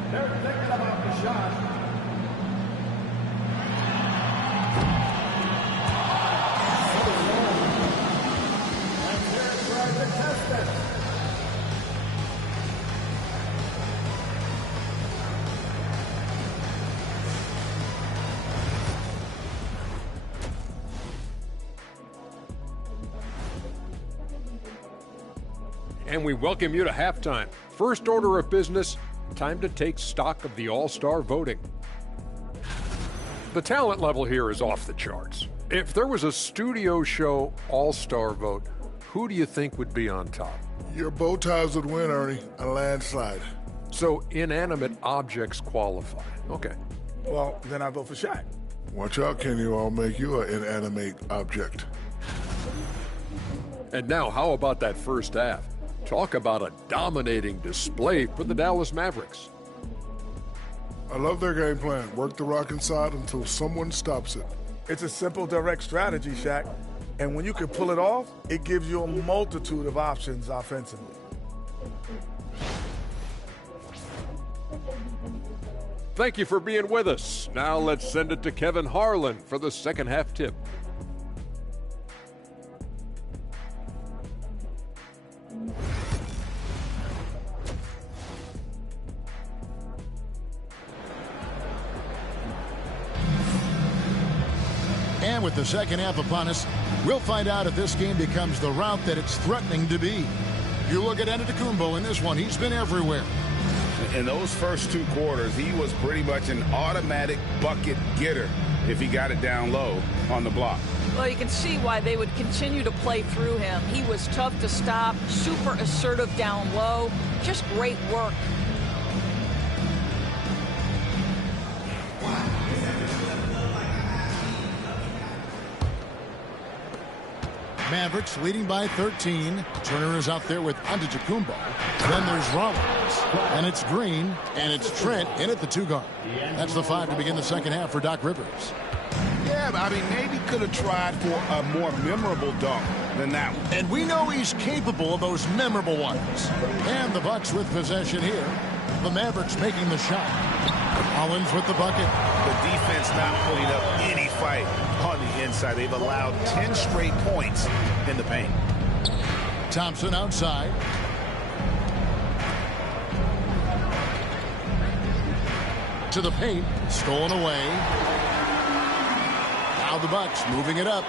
They're thinking about the shot. And they're trying to test it. And we welcome you to halftime. First order of business, time to take stock of the All-Star voting. The talent level here is off the charts. If there was a studio show All-Star vote, who do you think would be on top? Your bow ties would win, Ernie. A landslide. So inanimate objects qualify. Okay. Well, then I vote for Shaq. Watch out, Kenny, or I'll make you an inanimate object. And now, how about that first half? Talk about a dominating display for the Dallas Mavericks. I love their game plan. Work the rock inside until someone stops it. It's a simple, direct strategy, Shaq. And when you can pull it off, it gives you a multitude of options offensively. Thank you for being with us. Now let's send it to Kevin Harlan for the second half tip. And with the second half upon us, we'll find out if this game becomes the route that it's threatening to be. You look at Antetokounmpo in this one, he's been everywhere. In those first 2 quarters, he was pretty much an automatic bucket getter if he got it down low on the block. Well, you can see why they would continue to play through him. He was tough to stop, super assertive down low, just great work. Mavericks leading by 13. Turner is out there with Antetokounmpo. Then there's Rollins. And it's Green. And it's Trent in at the 2 guard. That's the 5 to begin the second half for Doc Rivers. Yeah, I mean, maybe could have tried for a more memorable dunk than that one. And we know he's capable of those memorable ones. And the Bucks with possession here. The Mavericks making the shot. Rollins with the bucket. The defense not putting up any fight on the inside. They've allowed 10 straight points in the paint. Thompson outside. To the paint. Stolen away. Now the Bucks moving it up.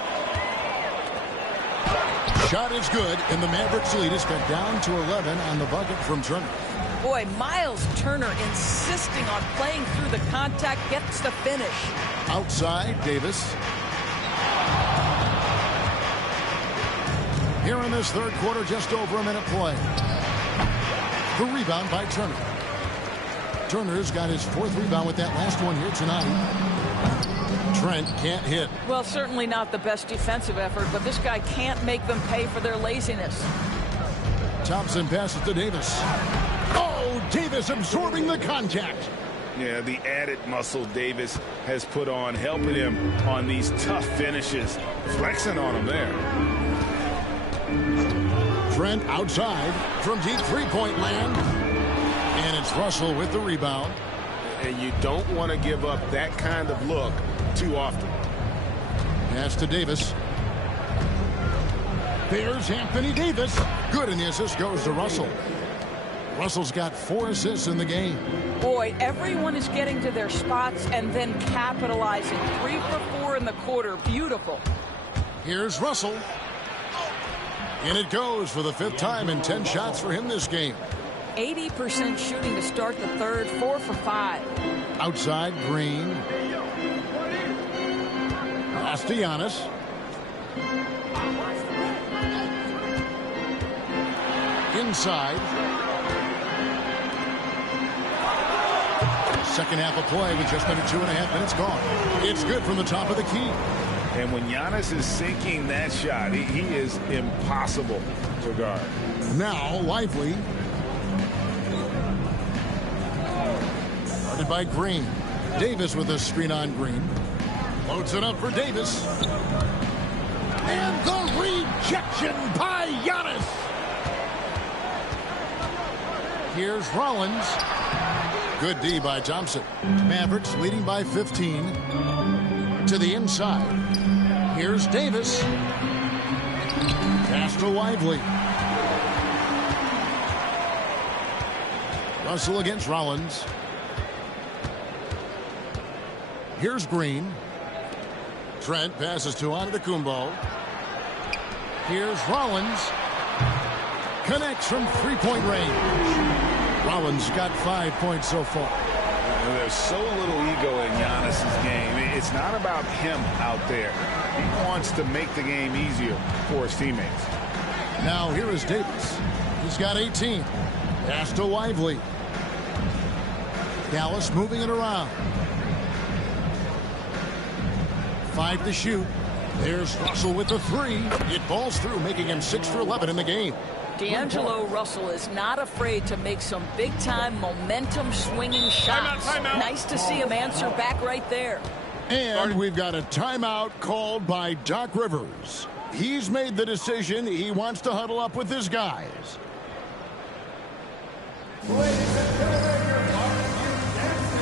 Shot is good, and the Mavericks lead is cut down to 11 on the bucket from Turner. Boy, Miles Turner insisting on playing through the contact, gets the finish. Outside, Davis. Here in this third quarter, just over a minute play. The rebound by Turner. Turner's got his fourth rebound with that last one here tonight. Trent can't hit. Well, certainly not the best defensive effort, but this guy can't make them pay for their laziness. Thompson passes to Davis. Oh, Davis absorbing the contact. Yeah, the added muscle Davis has put on, helping him on these tough finishes. Flexing on him there. Trent outside from deep three-point land. And it's Russell with the rebound. And you don't want to give up that kind of look too often. Pass to Davis. There's Anthony Davis. Good, and the assist goes to Russell. Russell's got 4 assists in the game. Boy, everyone is getting to their spots and then capitalizing. 3 for 4 in the quarter. Beautiful. Here's Russell. And it goes for the 5th time in 10 shots for him this game. 80% shooting to start the third. 4 for 5. Outside, Green. Pass to Giannis. Inside. Second half of play with just under 2.5 minutes gone. It's good from the top of the key. And when Giannis is sinking that shot, he is impossible to guard. Now Lively. Guarded by Green. Davis with a screen on Green. Loads it up for Davis. And the rejection by Giannis. Here's Rollins. Good D by Thompson. Mavericks leading by 15. To the inside. Here's Davis. Pass to Lively. Russell against Rollins. Here's Green. Trent passes to Antetokounmpo. Here's Rollins. Connects from three-point range. Rollins got 5 points so far. There's so little ego in Giannis's game. It's not about him out there. He wants to make the game easier for his teammates. Now here is Davis. He's got 18. Pass to Lively. Dallas moving it around. 5 to shoot. There's Russell with the 3. It falls through, making him 6 for 11 in the game. D'Angelo Russell is not afraid to make some big-time momentum-swinging shots. Timeout. Nice to see him answer back right there. And we've got a timeout called by Doc Rivers. He's made the decision. He wants to huddle up with his guys. Ladies and gentlemen, your barbecue dancing.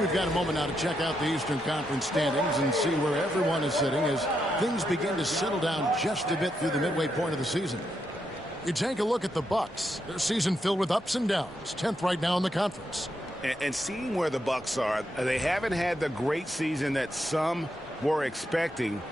We've got a moment now to check out the Eastern Conference standings and see where everyone is sitting as things begin to settle down just a bit through the midway point of the season. You take a look at the Bucks. Their season filled with ups and downs. 10th right now in the conference. And seeing where the Bucks are, they haven't had the great season that some were expecting,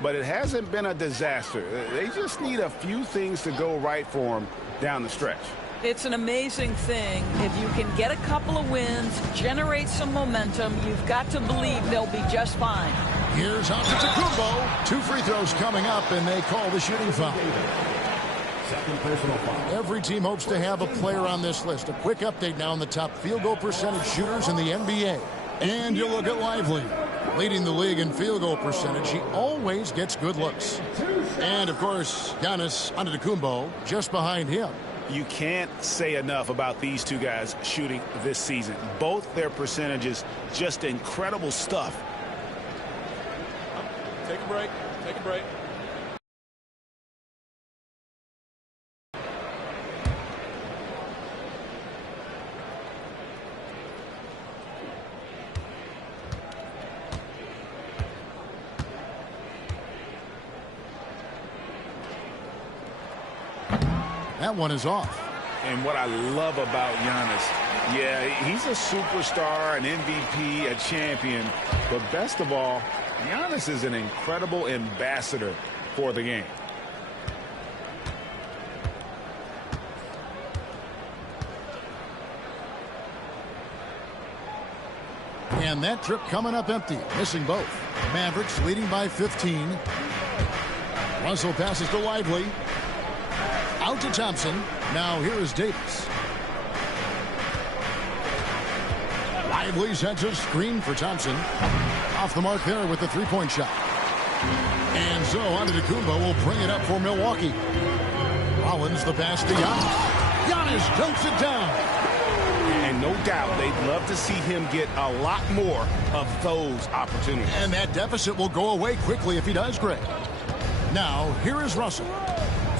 but it hasn't been a disaster. They just need a few things to go right for them down the stretch. It's an amazing thing. If you can get a couple of wins, generate some momentum, you've got to believe they'll be just fine. Here's Antetokounmpo. 2 free throws coming up, and they call the shooting foul. Every team hopes to have a player on this list. A quick update now on the top field goal percentage shooters in the NBA. And you look at Lively, leading the league in field goal percentage. He always gets good looks. And, of course, Giannis Antetokounmpo just behind him. You can't say enough about these two guys shooting this season. Both their percentages, just incredible stuff. Take a break. Take a break. That one is off. And what I love about Giannis, yeah, he's a superstar, an MVP, a champion, but best of all, Giannis is an incredible ambassador for the game. And that trip coming up empty, missing both. Mavericks leading by 15. Russell passes to Lively. Out to Thompson. Now here is Davis. Lively sends a screen for Thompson. Off the mark there with the three-point shot. And so Antetokounmpo will bring it up for Milwaukee. Rollins the pass to Giannis. Giannis dunks it down. And no doubt they'd love to see him get a lot more of those opportunities. And that deficit will go away quickly if he does, Greg. Now here is Russell.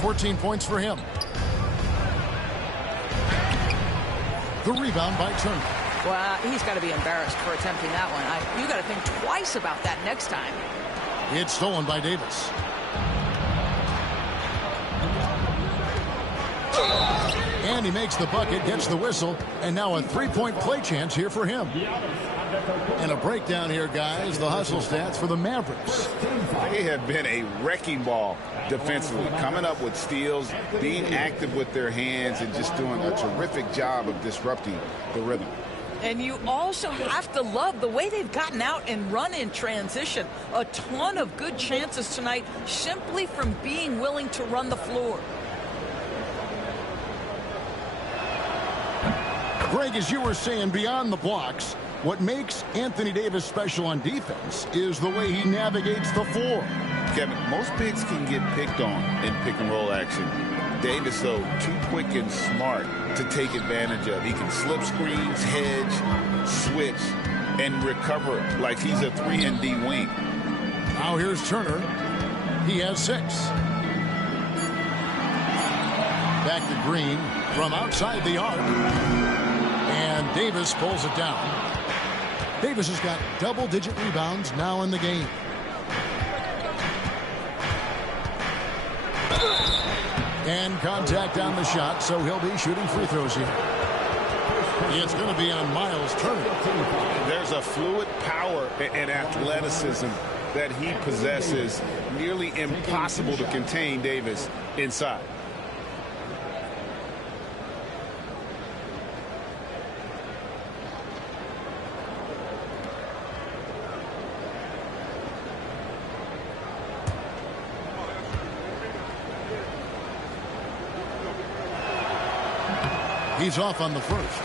14 points for him. The rebound by Turner. Well, he's got to be embarrassed for attempting that one. You got to think twice about that next time. It's stolen by Davis. And he makes the bucket, gets the whistle, and now a three-point play chance here for him. And a breakdown here, guys. The hustle stats for the Mavericks. They have been a wrecking ball defensively, coming up with steals, being active with their hands, and just doing a terrific job of disrupting the rhythm. And you also have to love the way they've gotten out and run in transition. A ton of good chances tonight simply from being willing to run the floor. Greg, as you were saying, beyond the blocks, what makes Anthony Davis special on defense is the way he navigates the floor. Kevin, most bigs can get picked on in pick-and-roll action. Davis, though, too quick and smart to take advantage of. He can slip screens, hedge, switch, and recover like he's a 3-and-D wing. Now here's Turner. He has 6. Back to Green from outside the arc. And Davis pulls it down. Davis has got double-digit rebounds now in the game. And contact on the shot, so he'll be shooting free throws here. It's going to be on Miles Turner. There's a fluid power and athleticism that he possesses, nearly impossible to contain Davis inside. He's off on the first.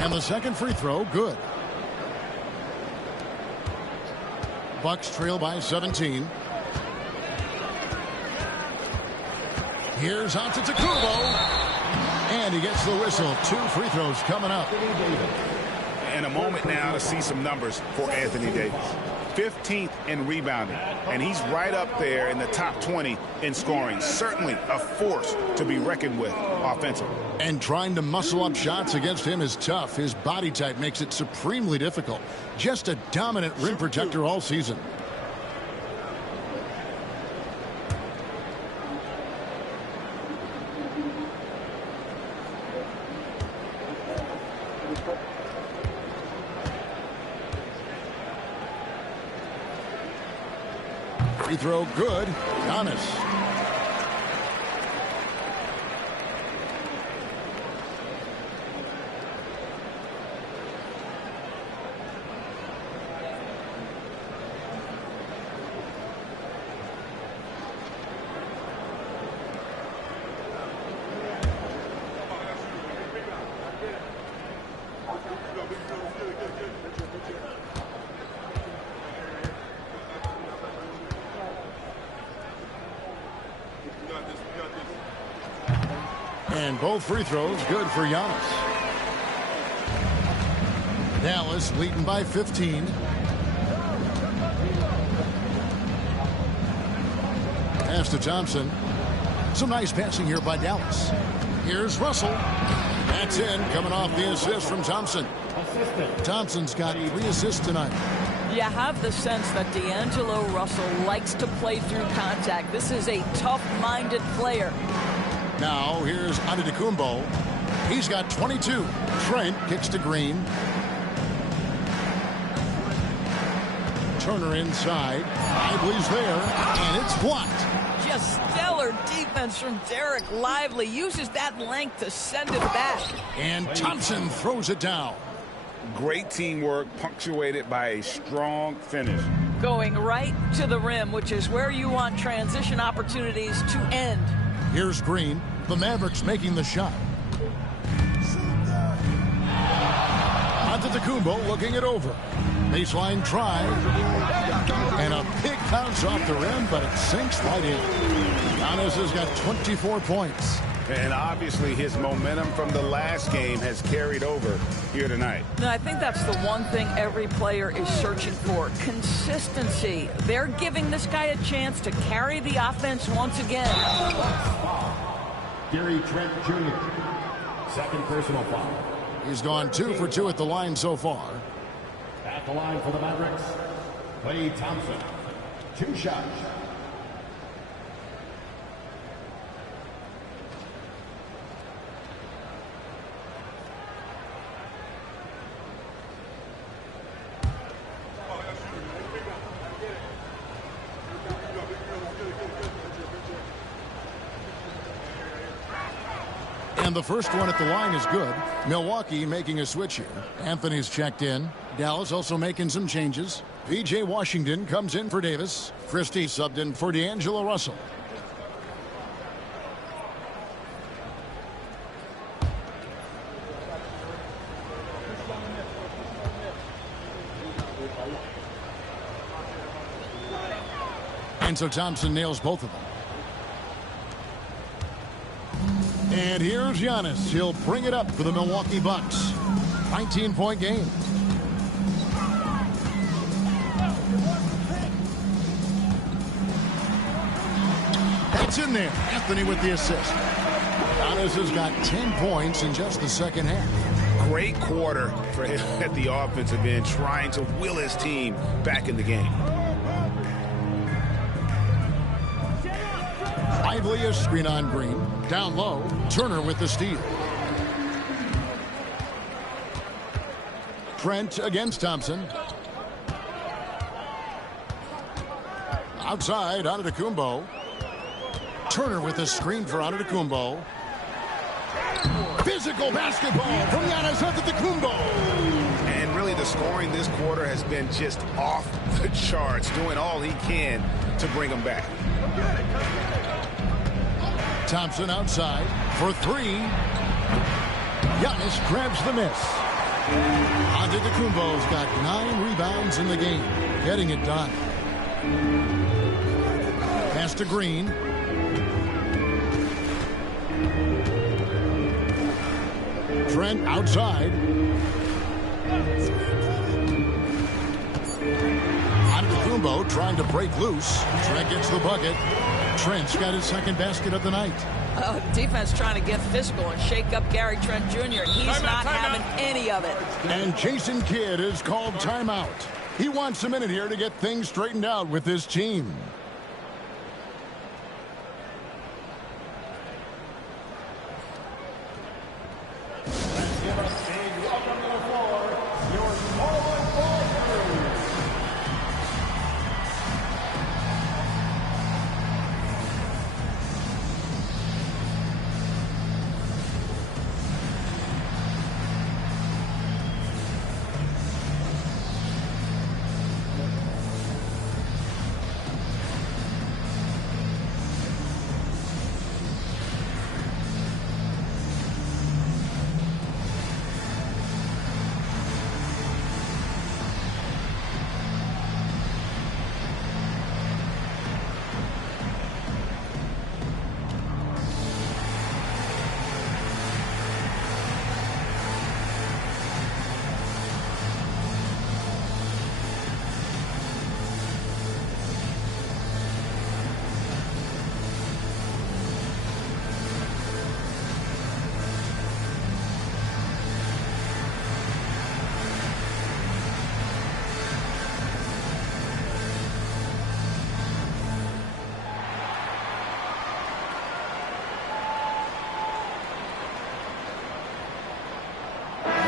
And the second free throw, good. Bucks trail by 17. Here's Antetokounmpo. And he gets the whistle. 2 free throws coming up. And a moment now to see some numbers for Anthony Davis. 15th in rebounding, and he's right up there in the top 20 in scoring. Certainly a force to be reckoned with offensively. And trying to muscle up shots against him is tough. His body type makes it supremely difficult. Just a dominant rim protector all season. Free throw good. Giannis. And both free throws good for Giannis. Dallas leading by 15. Pass to Thompson. Some nice passing here by Dallas. Here's Russell. That's in, coming off the assist from Thompson. Thompson's got 3 assists tonight. You have the sense that D'Angelo Russell likes to play through contact. This is a tough-minded player. Now, here's Antetokounmpo. He's got 22. Trent kicks to Green. Turner inside. Ivory's there, and it's blocked. Just stellar defense from Derek Lively. Uses that length to send it back. And Thompson throws it down. Great teamwork, punctuated by a strong finish. Going right to the rim, which is where you want transition opportunities to end. Here's Green. The Mavericks making the shot. Antetokounmpo looking it over. Baseline try. And a big bounce off the rim, but it sinks right in. Giannis has got 24 points. And obviously his momentum from the last game has carried over here tonight. And I think that's the one thing every player is searching for. Consistency. They're giving this guy a chance to carry the offense once again. Gary Trent Jr. Second personal foul. He's gone 2 for 2 at the line so far. At the line for the Mavericks, Klay Thompson. 2 shots. And the first one at the line is good. Milwaukee making a switch here. Anthony's checked in. Dallas also making some changes. P.J. Washington comes in for Davis. Christie subbed in for D'Angelo Russell. And so Thompson nails both of them. And here's Giannis. He'll bring it up for the Milwaukee Bucks. 19-point game. That's in there. Anthony with the assist. Giannis has got 10 points in just the second half. Great quarter for him at the offensive end, trying to will his team back in the game. Lively a screen on Green. Down low. Turner with the steal. Trent against Thompson. Outside, Antetokounmpo. Turner with the screen for Antetokounmpo. Physical basketball from Giannis Antetokounmpo. And really the scoring this quarter has been just off the charts, doing all he can to bring them back. Thompson outside for 3. Giannis grabs the miss. Antetokounmpo's got 9 rebounds in the game. Getting it done. Pass to Green. Trent outside. Jumbo trying to break loose. Trent gets the bucket. Trent's got his second basket of the night. Defense trying to get physical and shake up Gary Trent Jr. He's not having any of it. And Jason Kidd is called timeout. He wants a minute here to get things straightened out with his team.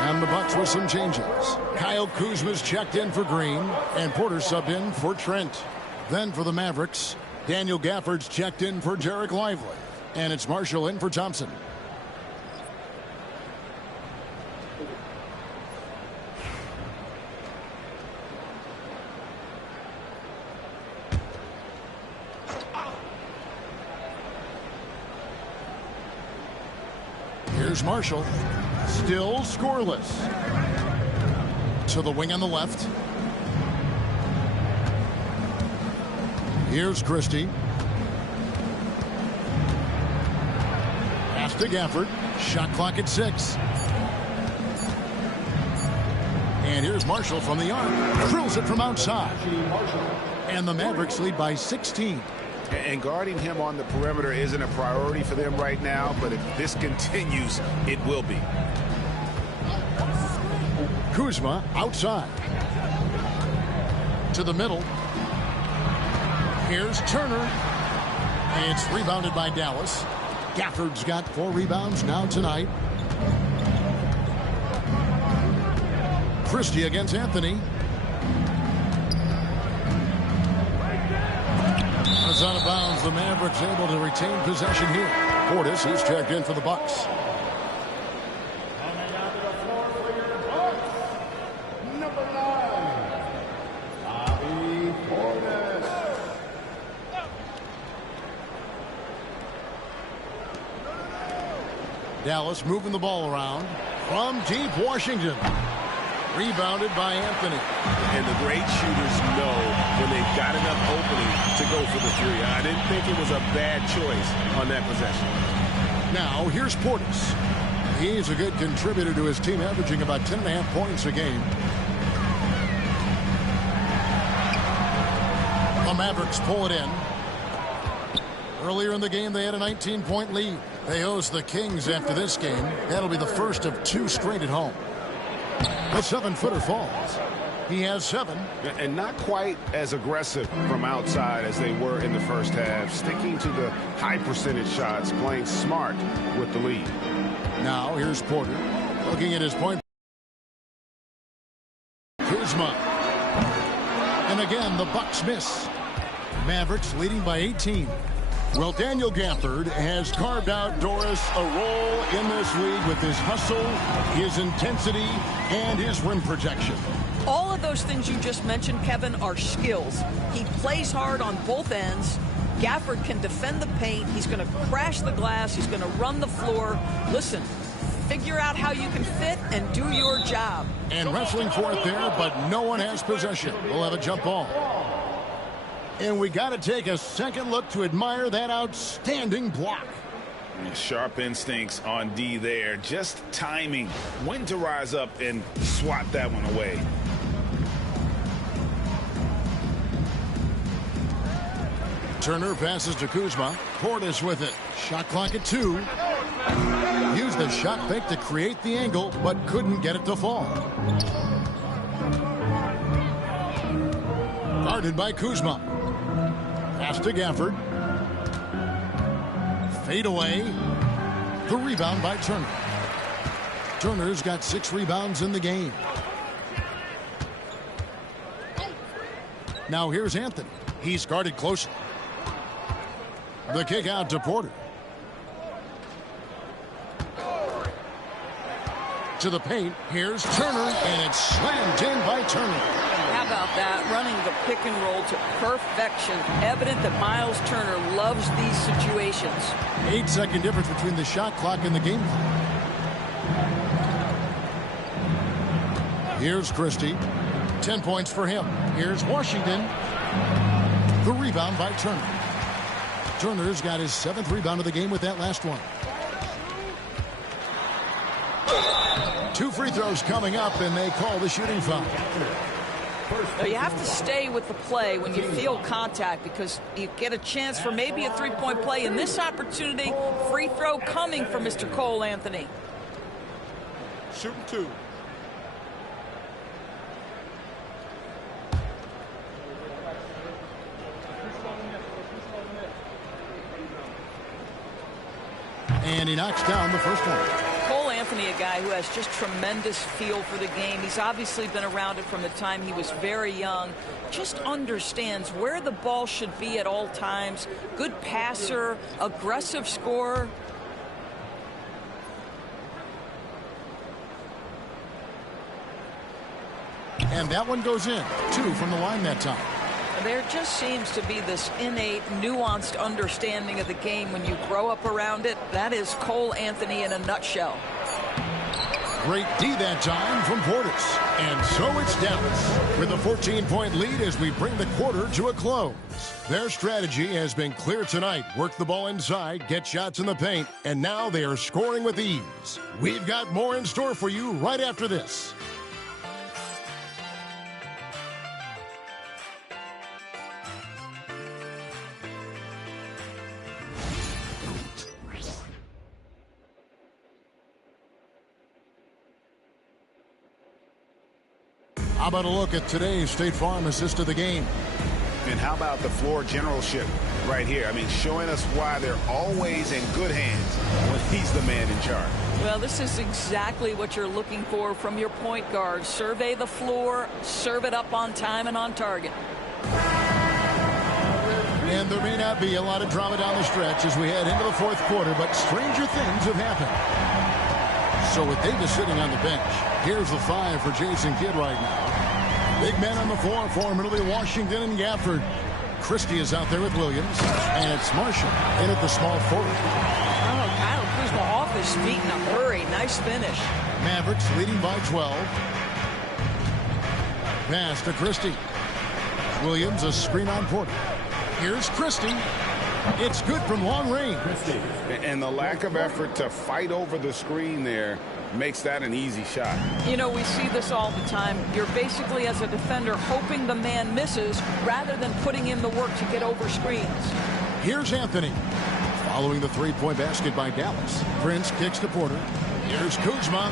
And the Bucks with some changes. Kyle Kuzma's checked in for Green, and Porter subbed in for Trent. Then for the Mavericks, Daniel Gafford's checked in for Jarek Lively, and it's Marshall in for Thompson. Here's Marshall. Still scoreless. To the wing on the left. Here's Christie. Pass to Gafford. Shot clock at 6. And here's Marshall from the arc. Drills it from outside. And the Mavericks lead by 16. And guarding him on the perimeter isn't a priority for them right now, but if this continues, it will be. Kuzma outside. To the middle. Here's Turner. It's rebounded by Dallas. Gafford's got 4 rebounds now tonight. Christie against Anthony. It's out of bounds. The Mavericks able to retain possession here. Portis, he's checked in for the Bucks. Coming out to the floor for your Bucks, number 9, Bobby Portis. Dallas moving the ball around. From deep, Washington. Rebounded by Anthony. And the great shooters know when they've got enough opening to go for the 3. I didn't think it was a bad choice on that possession. Now, here's Portis. He's a good contributor to his team, averaging about 10.5 points a game. The Mavericks pull it in. Earlier in the game, they had a 19-point lead. They host the Kings after this game. That'll be the first of 2 straight at home. The 7-footer falls. He has 7. And not quite as aggressive from outside as they were in the first half. Sticking to the high percentage shots, playing smart with the lead. Now here's Porter looking at his point. Kuzma. And again, the Bucks miss. Mavericks leading by 18. Well, Daniel Gafford has carved out Doris a role in this league with his hustle, his intensity, and his rim protection. All of those things you just mentioned, Kevin, are skills. He plays hard on both ends. Gafford can defend the paint. He's going to crash the glass. He's going to run the floor. Listen, figure out how you can fit and do your job. And wrestling for it there, but no one has possession. We'll have a jump ball. And we got to take a second look to admire that outstanding block. Sharp instincts on D there. Just timing when to rise up and swat that one away. Turner passes to Kuzma. Portis with it. Shot clock at 2. Used the shot fake to create the angle, but couldn't get it to fall. Guarded by Kuzma. Pass to Gafford. Fade away. The rebound by Turner. Turner's got 6 rebounds in the game. Now here's Anthony. He's guarded closely. The kick out to Porter. To the paint. Here's Turner, and it's slammed in by Turner. How about that? Running the pick and roll to perfection. Evident that Miles Turner loves these situations. 8-second difference between the shot clock and the game clock. Here's Christie. 10 points for him. Here's Washington. The rebound by Turner. Turner's got his 7th rebound of the game with that last one. 2 free throws coming up, and they call the shooting foul. Now you have to stay with the play when you feel contact because you get a chance for maybe a 3-point play. In this opportunity, free throw coming from Mr. Cole Anthony. Shooting 2. And he knocks down the first one. Cole Anthony, a guy who has just tremendous feel for the game. He's obviously been around it from the time he was very young. Just understands where the ball should be at all times. Good passer, aggressive scorer. And that one goes in. 2 from the line that time. There just seems to be this innate, nuanced understanding of the game when you grow up around it. That is Cole Anthony in a nutshell. Great D that time from Portis. And so it's Dallas with a 14-point lead as we bring the quarter to a close. Their strategy has been clear tonight. Work the ball inside, get shots in the paint, and now they are scoring with ease. We've got more in store for you right after this. How about a look at today's State Farm assist of the game? And how about the floor generalship right here? I mean, showing us why they're always in good hands when he's the man in charge. Well, this is exactly what you're looking for from your point guard. Survey the floor, serve it up on time and on target. And there may not be a lot of drama down the stretch as we head into the 4th quarter, but stranger things have happened. So with Davis sitting on the bench, here's the 5 for Jason Kidd right now. Big men on the floor for Middle Washington and Gafford. Christie is out there with Williams, and it's Marshall in at the small forward. Oh, Kyle Kuzma off his feet in a hurry. Nice finish. Mavericks leading by 12. Pass to Christie. Williams a screen on Porter. Here's Christie. It's good from long range. And the lack of effort to fight over the screen there makes that an easy shot. You know, we see this all the time. You're basically, as a defender, hoping the man misses rather than putting in the work to get over screens. Here's Anthony. Following the 3-point basket by Dallas. Prince kicks to Porter. Here's Kuzma.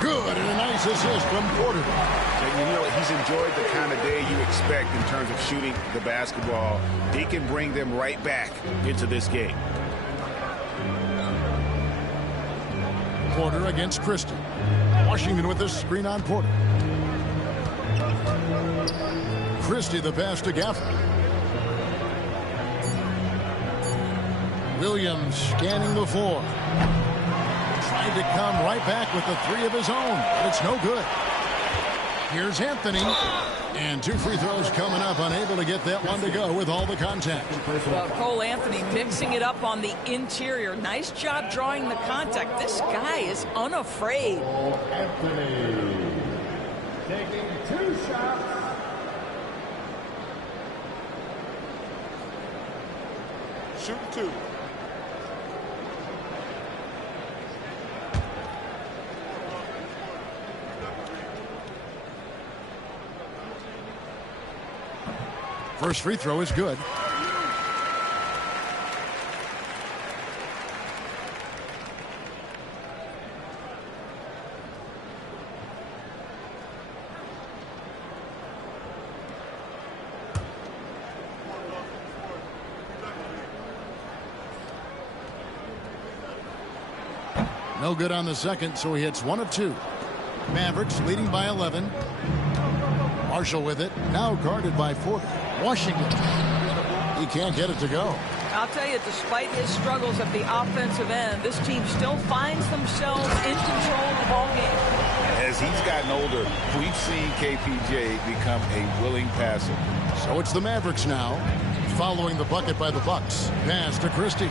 Good, and a nice assist from Porter. And you know, he's enjoyed the kind of day you expect in terms of shooting the basketball. He can bring them right back into this game. Porter against Christie. Washington with the screen on Porter. Christie the pass to Gafford. Williams scanning the floor. Tried to come right back with the 3 of his own, but it's no good. Here's Anthony. And 2 free throws coming up, unable to get that one to go with all the contact. Well, Cole Anthony mixing it up on the interior. Nice job drawing the contact. This guy is unafraid. Anthony taking 2 shots. Shooting 2. First free throw is good. No good on the second, so he hits 1 of 2. Mavericks leading by 11. Marshall with it. Now guarded by Porter. Washington. He can't get it to go. I'll tell you, despite his struggles at the offensive end, this team still finds themselves in control of the ball game. As he's gotten older, we've seen KPJ become a willing passer. So it's the Mavericks now, following the bucket by the Bucks. Pass to Christie.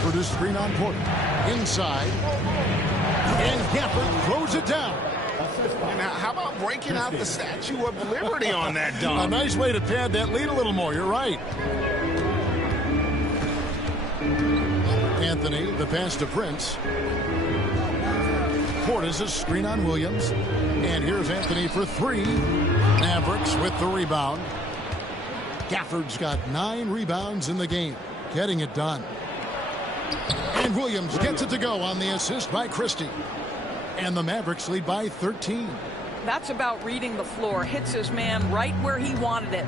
For the screen on Porter. Inside. And Gafford throws it down. Now, how about breaking out the Statue of Liberty on that dunk? A nice way to pad that lead a little more. You're right. Anthony, the pass to Prince. Portis, a screen on Williams. And here's Anthony for 3. Mavericks with the rebound. Gafford's got 9 rebounds in the game. Getting it done. And Williams gets it to go on the assist by Christie. And the Mavericks lead by 13. That's about reading the floor. Hits his man right where he wanted it.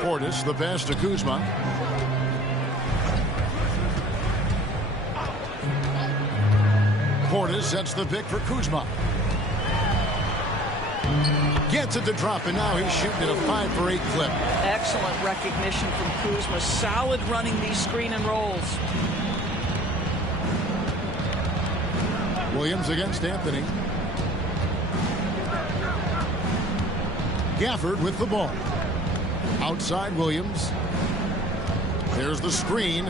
Portis, the pass to Kuzma. Portis sets the pick for Kuzma. Gets it to drop, and now he's shooting at a 5 for 8 clip. Excellent recognition from Kuzma. Solid running these screen and rolls. Williams against Anthony. Gafford with the ball. Outside Williams. There's the screen.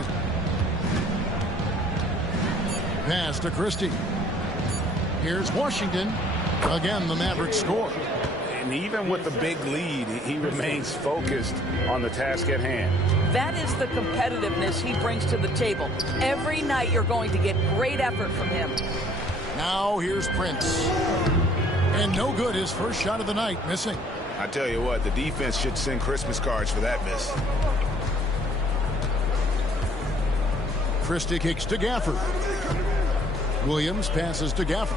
Pass to Christie. Here's Washington. Again, the Mavericks score. And even with the big lead, he remains focused on the task at hand. That is the competitiveness he brings to the table. Every night you're going to get great effort from him. Now here's Prince. And no good, his first shot of the night, missing. I tell you what, the defense should send Christmas cards for that miss. Christie kicks to Gafford. Williams passes to Gafford.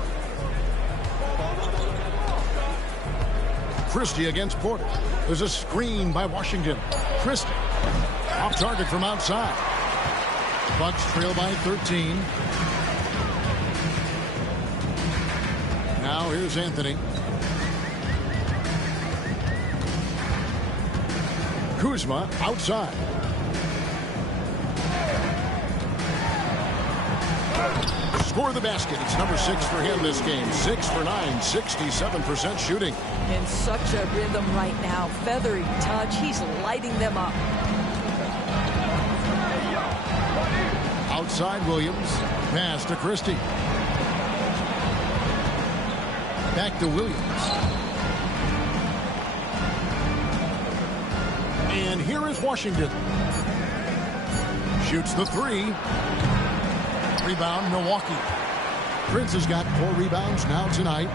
Christie against Porter. There's a screen by Washington. Christie off target from outside. Bucks trail by 13. Now here's Anthony. Kuzma outside. Score the basket. It's number 6 for him this game. 6 for 9, 67% shooting. In such a rhythm right now. Feathery touch. He's lighting them up. Outside Williams. Pass to Christie. Back to Williams. And here is Washington. Shoots the 3. Rebound, Milwaukee. Prince has got 4 rebounds now tonight.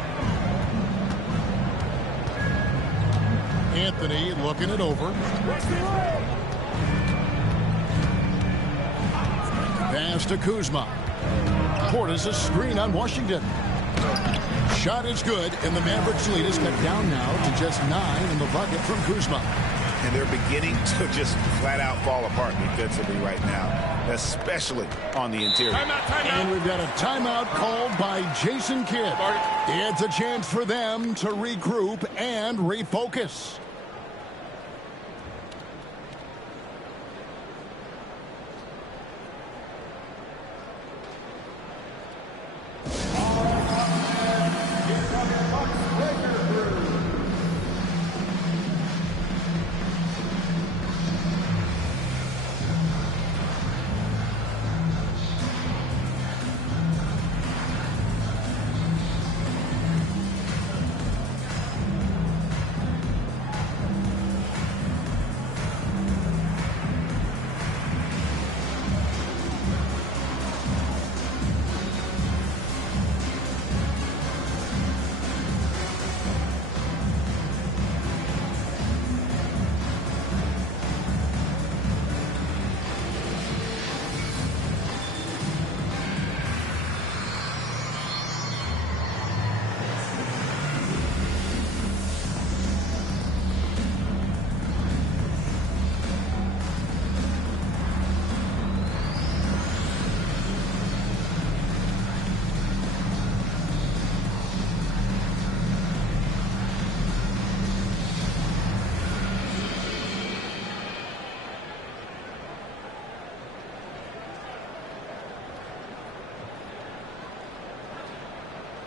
Anthony looking it over. Pass to Kuzma. Portis a screen on Washington. Shot is good, and the Mavericks lead is cut down now to just 9 in the bucket from Kuzma. And they're beginning to just flat out fall apart defensively right now, especially on the interior. Timeout. And we've got a timeout called by Jason Kidd. It's a chance for them to regroup and refocus.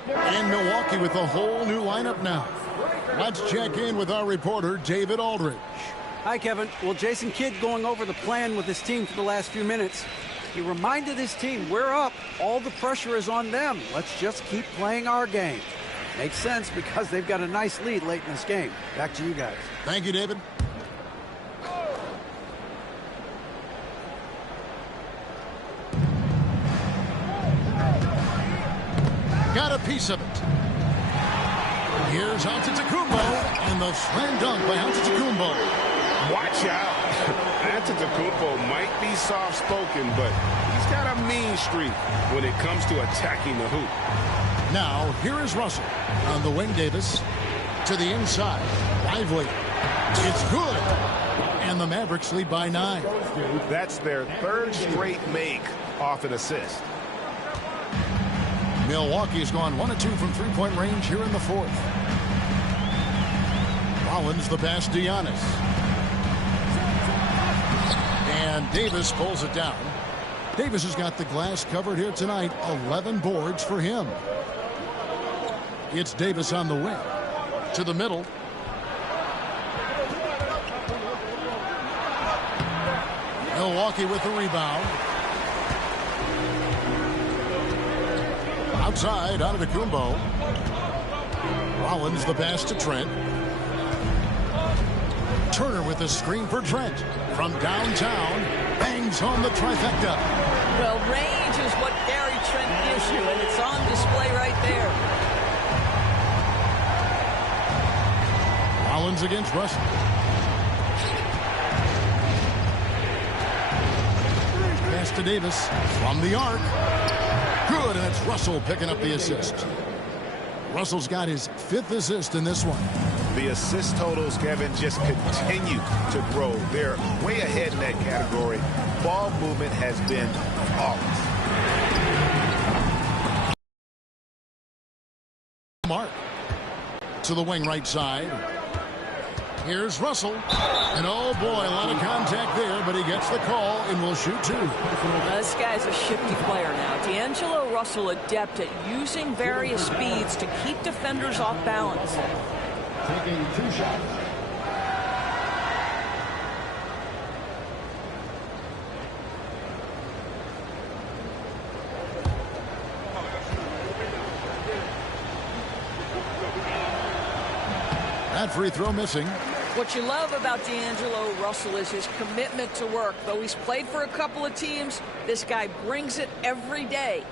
And Milwaukee with a whole new lineup now. Let's check in with our reporter, David Aldridge. Hi, Kevin. Well, Jason Kidd going over the plan with his team for the last few minutes. He reminded his team, we're up. All the pressure is on them. Let's just keep playing our game. Makes sense because they've got a nice lead late in this game. Back to you guys. Thank you, David. Got a piece of it. Here's Antetokounmpo, and the slam dunk by Antetokounmpo. Watch out. Antetokounmpo might be soft-spoken, but he's got a mean streak when it comes to attacking the hoop. Now, here is Russell on the wing. Davis to the inside. Lively. It's good. And the Mavericks lead by 9. That's their third straight make off an assist. Milwaukee has gone 1 of 2 from three-point range here in the fourth. Rollins the pass to Giannis. And Davis pulls it down. Davis has got the glass covered here tonight. 11 boards for him. It's Davis on the wing. To the middle. Milwaukee with the rebound. Outside, Antetokounmpo. Rollins the pass to Trent. Turner with a screen for Trent. From downtown, bangs home the trifecta. Well, range is what Gary Trent gives you, and it's on display right there. Rollins against Russell. Pass to Davis from the arc. Good, and it's Russell picking up the assist. Russell's got his 5th assist in this one. The assist totals, Kevin, just continue to grow. They're way ahead in that category. Ball movement has been flawless. Mark to the wing right side. Here's Russell. And oh boy, a lot of contact there, but he gets the call and will shoot 2. This guy's a shifty player now. D'Angelo Russell adept at using various speeds to keep defenders off balance. Taking 2 shots. That free throw missing. What you love about D'Angelo Russell is his commitment to work. Though he's played for a couple of teams, this guy brings it every day.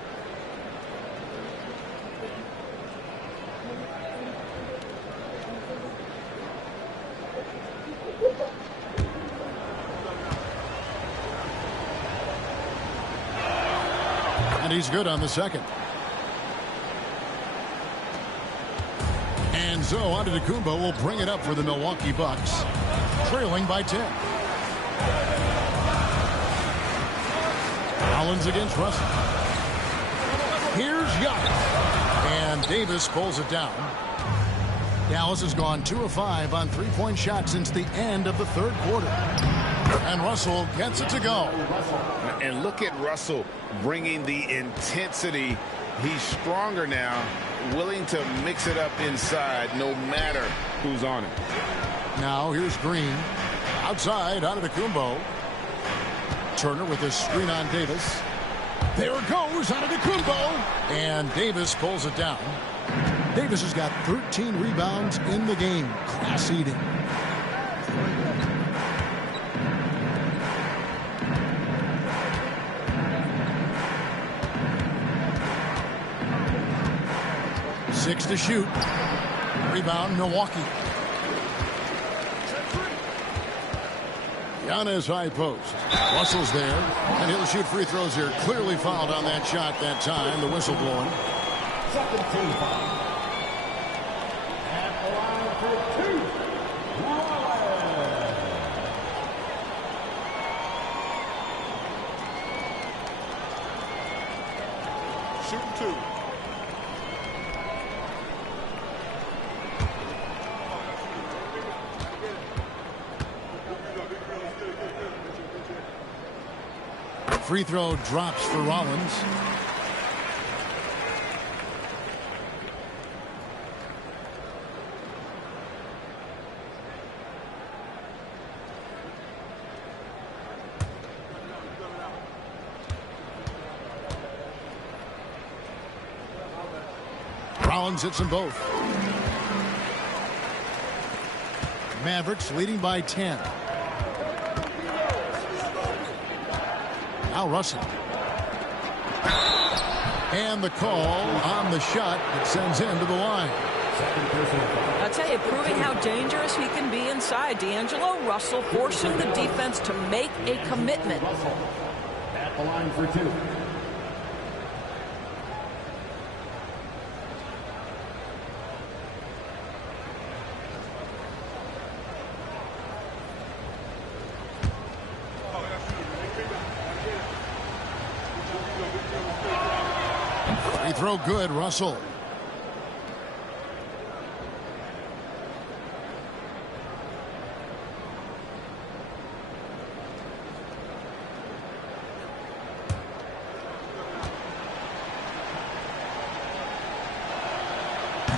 And he's good on the second. And so Antetokounmpo will bring it up for the Milwaukee Bucks, trailing by 10. Rollins against Russell. Here's Giannis. And Davis pulls it down. Dallas has gone 2 of 5 on three-point shots since the end of the third quarter. And Russell gets it to go. And look at Russell bringing the intensity. He's stronger now, willing to mix it up inside no matter who's on it. Now here's Green. Outside, Antetokounmpo. Turner with a screen on Davis. There goes Antetokounmpo. And Davis pulls it down. Davis has got 13 rebounds in the game. Class eating. Six to shoot. Rebound, Milwaukee. Giannis high post. Russell's there, and he'll shoot free throws here. Clearly fouled on that shot that time. The whistle blowing. Second team foul. At the line for 2. Wallace. Shooting 2. Free throw drops for Rollins. Rollins hits them both. Mavericks leading by 10. Now Russell. And the call on the shot that sends him to the line. I'll tell you, proving how dangerous he can be inside. D'Angelo Russell forcing the defense to make a commitment. At the line for 2. Free throw good, Russell.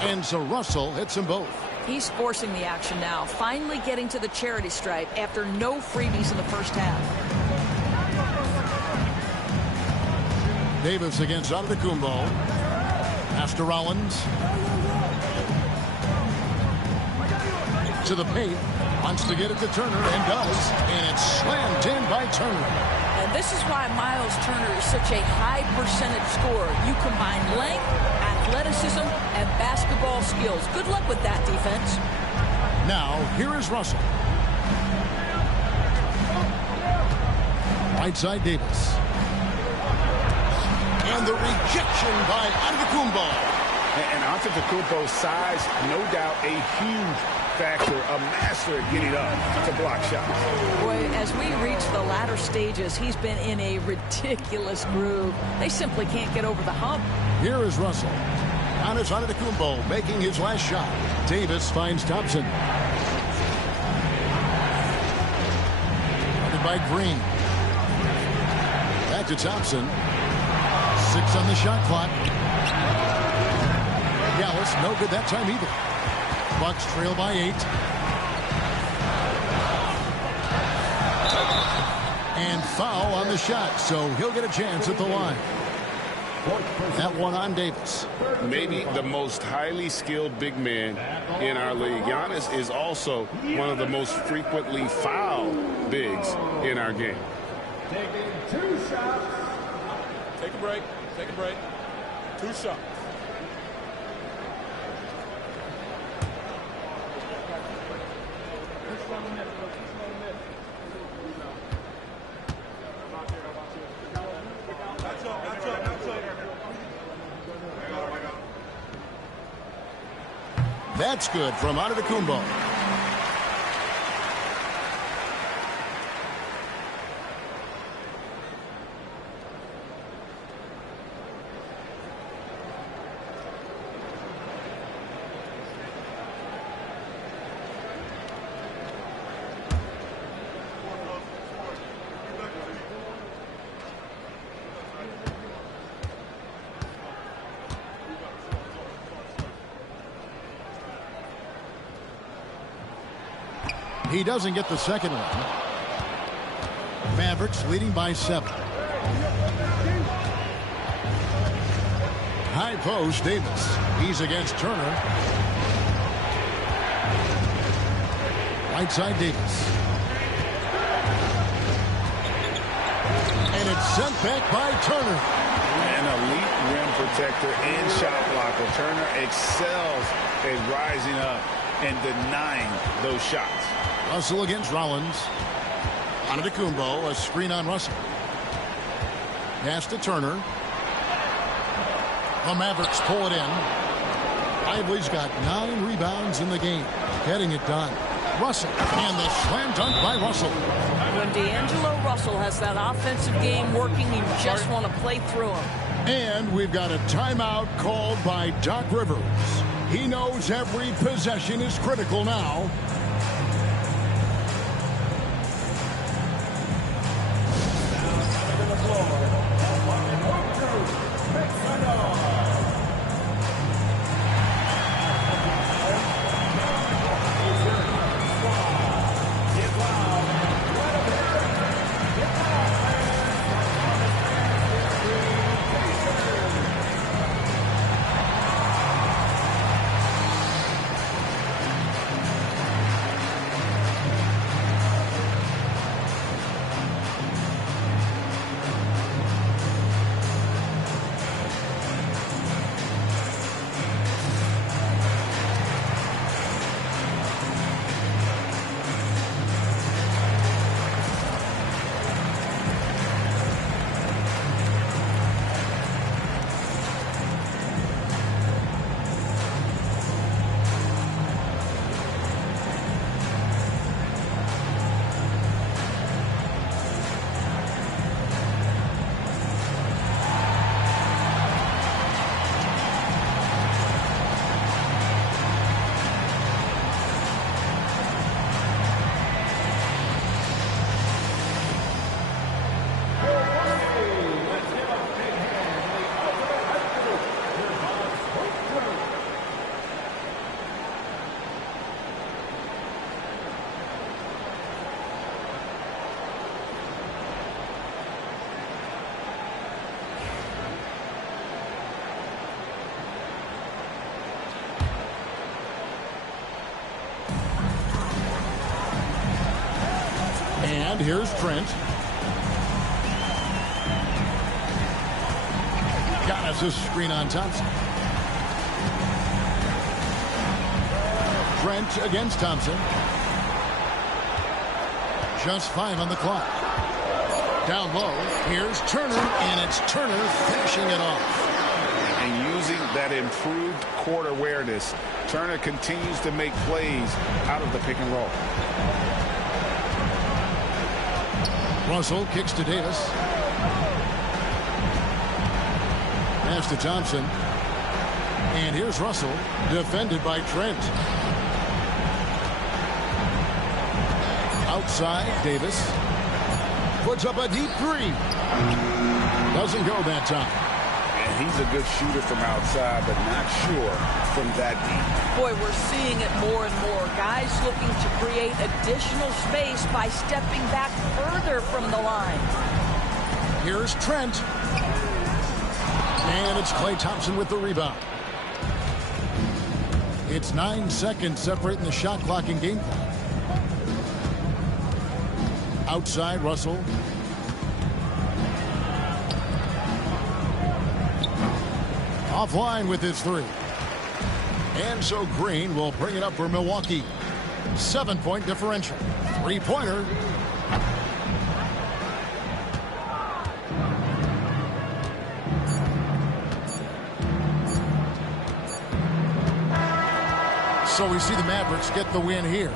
And so Russell hits them both. He's forcing the action now, finally getting to the charity stripe after no freebies in the first half. Davis against Antetokounmpo. Pass to Rollins. To the paint. Wants to get it to Turner and does. And it's slammed in by Turner. And this is why Miles Turner is such a high percentage scorer. You combine length, athleticism, and basketball skills. Good luck with that, defense. Now, here is Russell. Right side, Davis. And the rejection by Antetokounmpo. And Antetokounmpo's size, no doubt, a huge factor, a master at getting up to block shots. Boy, as we reach the latter stages, he's been in a ridiculous groove. They simply can't get over the hump. Here is Russell. Giannis Antetokounmpo making his last shot. Davis finds Thompson. Guarded by Green. Back to Thompson. 6 on the shot clock. Dallas no good that time either. Bucks trail by 8. And foul on the shot, so he'll get a chance at the line. That one on Davis. Maybe the most highly skilled big man in our league. Giannis is also one of the most frequently fouled bigs in our game. Taking 2 shots. Take a break. Take a break. 2 shots. That's good from Antetokounmpo. He doesn't get the second one. Mavericks leading by 7. High post, Davis. He's against Turner. Right side, Davis. And it's sent back by Turner. An elite rim protector and shot blocker. Turner excels at rising up and denying those shots. Russell against Rollins. Antetokounmpo, a screen on Russell. Pass to Turner. The Mavericks pull it in. Lively's got 9 rebounds in the game. Getting it done. Russell. And the slam dunk by Russell. When D'Angelo Russell has that offensive game working, you just want to play through him. And we've got a timeout called by Doc Rivers. He knows every possession is critical now. And here's Trent. Got us a screen on Thompson. Trent against Thompson. Just 5 on the clock. Down low, here's Turner, and it's Turner finishing it off. And using that improved court awareness, Turner continues to make plays out of the pick and roll. Russell kicks to Davis. Pass to Thompson. And here's Russell, defended by Trent. Outside, Davis. Puts up a deep three. Doesn't go that time. And he's a good shooter from outside, but not sure from that deep. Boy, we're seeing it more and more. Guys looking to create additional space by stepping back further from the line. Here's Trent. And it's Klay Thompson with the rebound. It's 9 seconds separating the shot clock and game clock. Outside, Russell. Offline with his three. And so Green will bring it up for Milwaukee. 7-point differential. Three-pointer. So we see the Mavericks get the win here.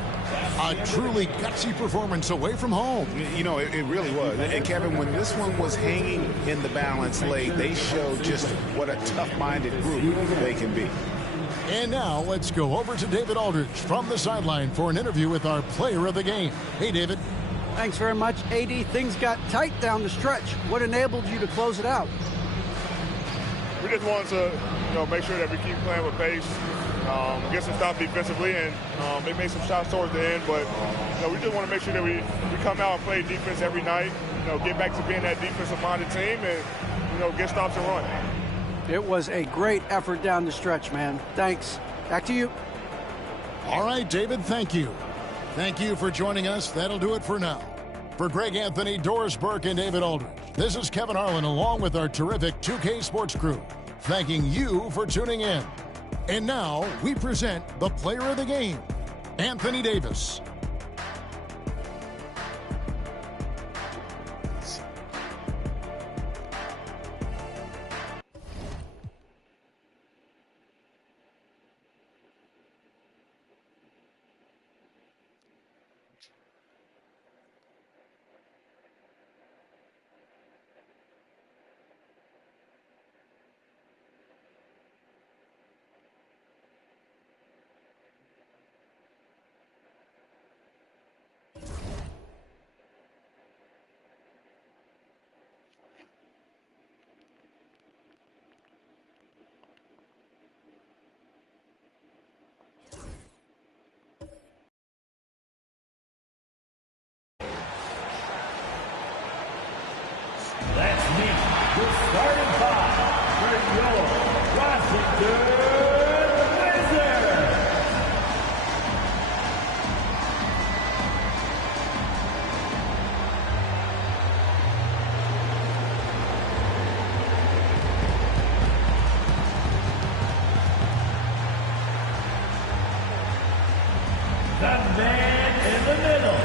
A truly gutsy performance away from home. You know, it really was. And Kevin, when this one was hanging in the balance late, they showed just what a tough-minded group they can be. And now let's go over to David Aldridge from the sideline for an interview with our player of the game. Hey, David. Thanks very much, AD. Things got tight down the stretch. What enabled you to close it out? We just wanted to, make sure that we keep playing with pace. Get some stops defensively, and they made some shots towards the end, but we just want to make sure that we come out and play defense every night, get back to being that defensive-minded team and, get stops and run. It was a great effort down the stretch, man. Thanks. Back to you. All right, David, thank you. Thank you for joining us. That'll do it for now. For Greg Anthony, Doris Burke, and David Aldridge, this is Kevin Harlan along with our terrific 2K Sports crew, thanking you for tuning in. And now we present the player of the game, Anthony Davis. Let's meet the starting five for your Washington Wizards. The man in the middle,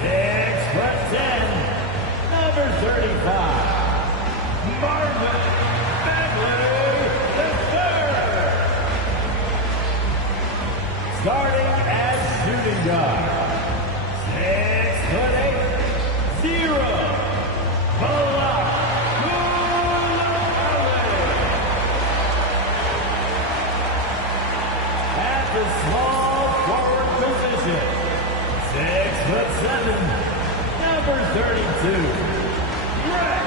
6'10", number 35, Marvin Bagley III. Starting as shooting guard, 6'8", 0, Balak at the small forward position, 6'7", number 32, Greg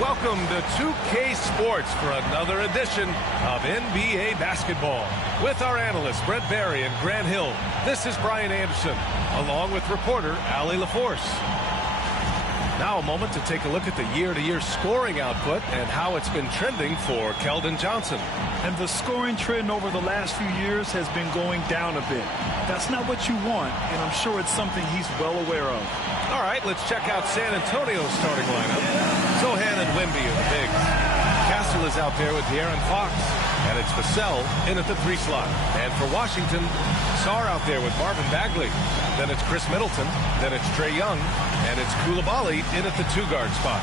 welcome to 2K Sports for another edition of NBA basketball. With our analysts Brent Barry and Grant Hill, this is Brian Anderson, along with reporter Ali LaForce. Now a moment to take a look at the year-to-year scoring output and how it's been trending for Keldon Johnson. And the scoring trend over the last few years has been going down a bit. That's not what you want, and I'm sure it's something he's well aware of. All right, let's check out San Antonio's starting lineup. Zohan and Wemby are the bigs. Castle is out there with De'Aaron Fox, and it's Vassell in at the 3 slot. And for Washington, Sarr out there with Marvin Bagley. Then it's Chris Middleton, then it's Trae Young, and it's Coulibaly in at the 2-guard spot.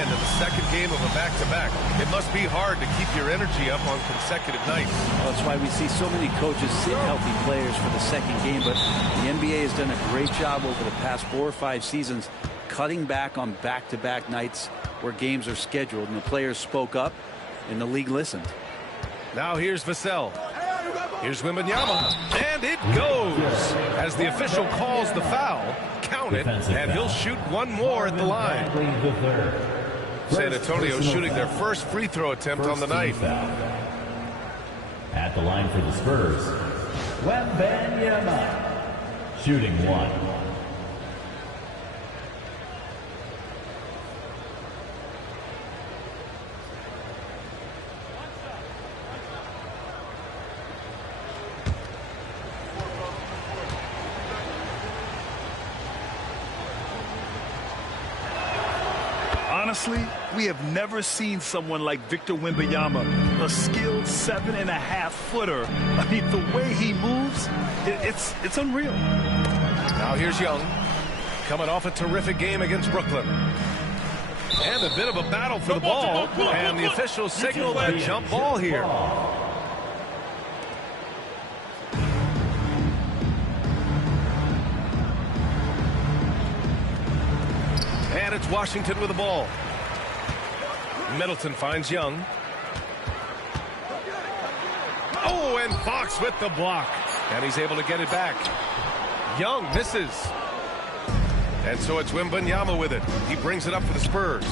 And in the second game of a back-to-back, it must be hard to keep your energy up on consecutive nights. Well, that's why we see so many coaches sit healthy players for the second game, but the NBA has done a great job over the past 4 or 5 seasons cutting back on back-to-back nights where games are scheduled, and the players spoke up, and the league listened. Now here's Vassell. Here's Wembanyama, and it goes. As the official calls the foul, count it, and he'll shoot one more at the line. San Antonio shooting their first free throw attempt on the night. At the line for the Spurs, Wembanyama, shooting 1. Honestly, we have never seen someone like Victor Wembanyama, a skilled 7.5-footer. I mean, the way he moves, it's unreal. Now here's Young, coming off a terrific game against Brooklyn. And a bit of a battle for the ball, and the officials signal a jump ball here. And it's Washington with the ball. Middleton finds Young. Oh, and Fox with the block. And he's able to get it back. Young misses. And so it's Wembanyama with it. He brings it up for the Spurs.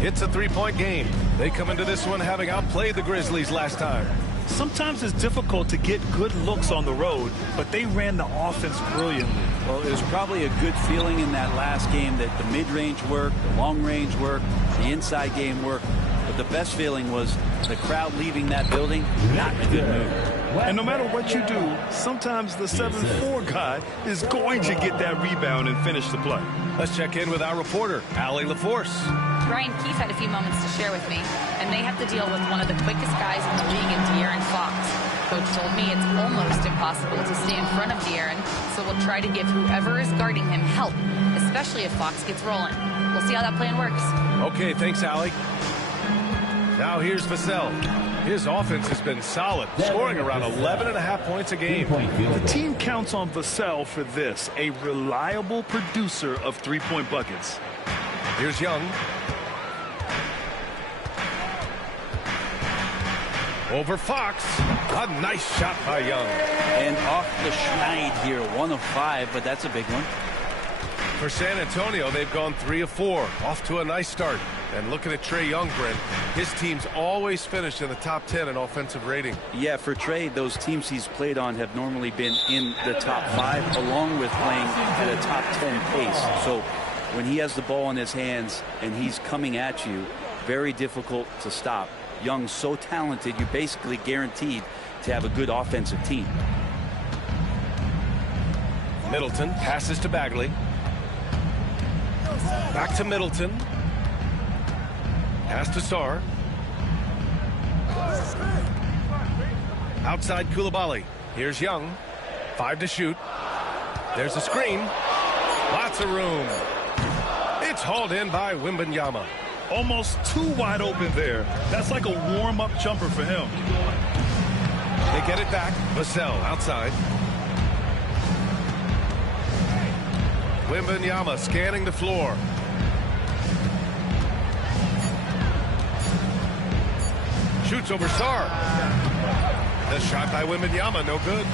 It's a 3-point game. They come into this one having outplayed the Grizzlies last time. Sometimes it's difficult to get good looks on the road, but they ran the offense brilliantly. Well, it was probably a good feeling in that last game that the mid-range worked, the long-range worked, the inside game worked. But the best feeling was the crowd leaving that building, not in a good mood. And no matter what you do, sometimes the 7-4 guy is going to get that rebound and finish the play. Let's check in with our reporter, Ali LaForce. Brian Keefe had a few moments to share with me, and they have to deal with one of the quickest guys in the league in De'Aaron Fox. Coach told me it's almost impossible to stay in front of De'Aaron, so we'll try to give whoever is guarding him help, especially if Fox gets rolling. We'll see how that plan works. Okay, thanks, Ali. Now here's Vassell. His offense has been solid, scoring around 11.5 points a game. The team counts on Vassell for this, a reliable producer of 3-point buckets. Here's Young. Over Fox. A nice shot by Young. And off the schneid here, 1 of 5, but that's a big one. For San Antonio, they've gone 3 of 4. Off to a nice start. And looking at Trae Young, Brent, his team's always finished in the top 10 in offensive rating. Yeah, for Trae, those teams he's played on have normally been in the top 5, along with playing at a top 10 pace. So when he has the ball in his hands and he's coming at you, very difficult to stop. Young's so talented, you're basically guaranteed to have a good offensive team. Middleton passes to Bagley. Back to Middleton. Pass to Sarr. Outside Coulibaly. Here's Young. 5 to shoot. There's a screen. Lots of room. It's hauled in by Wembanyama. Almost too wide open there. That's like a warm-up jumper for him. They get it back. Vassell outside. Wembanyama scanning the floor. Shoots over Sarr. The shot by Wembanyama, no good.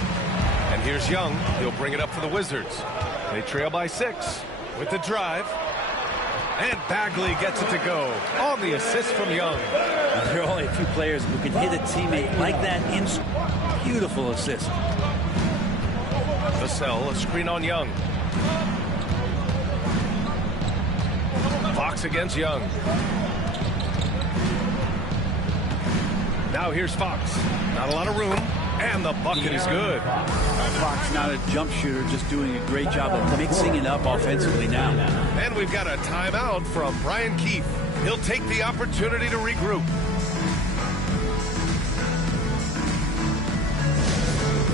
And here's Young. He'll bring it up for the Wizards. They trail by 6 with the drive. And Bagley gets it to go on the assist from Young. There are only a few players who can hit a teammate like that. Beautiful assist. Vassell, a screen on Young. Fox against Young. Now here's Fox. Not a lot of room. And the bucket is good. Fox not a jump shooter, just doing a great job of mixing it up offensively now. And we've got a timeout from Brian Keefe. He'll take the opportunity to regroup.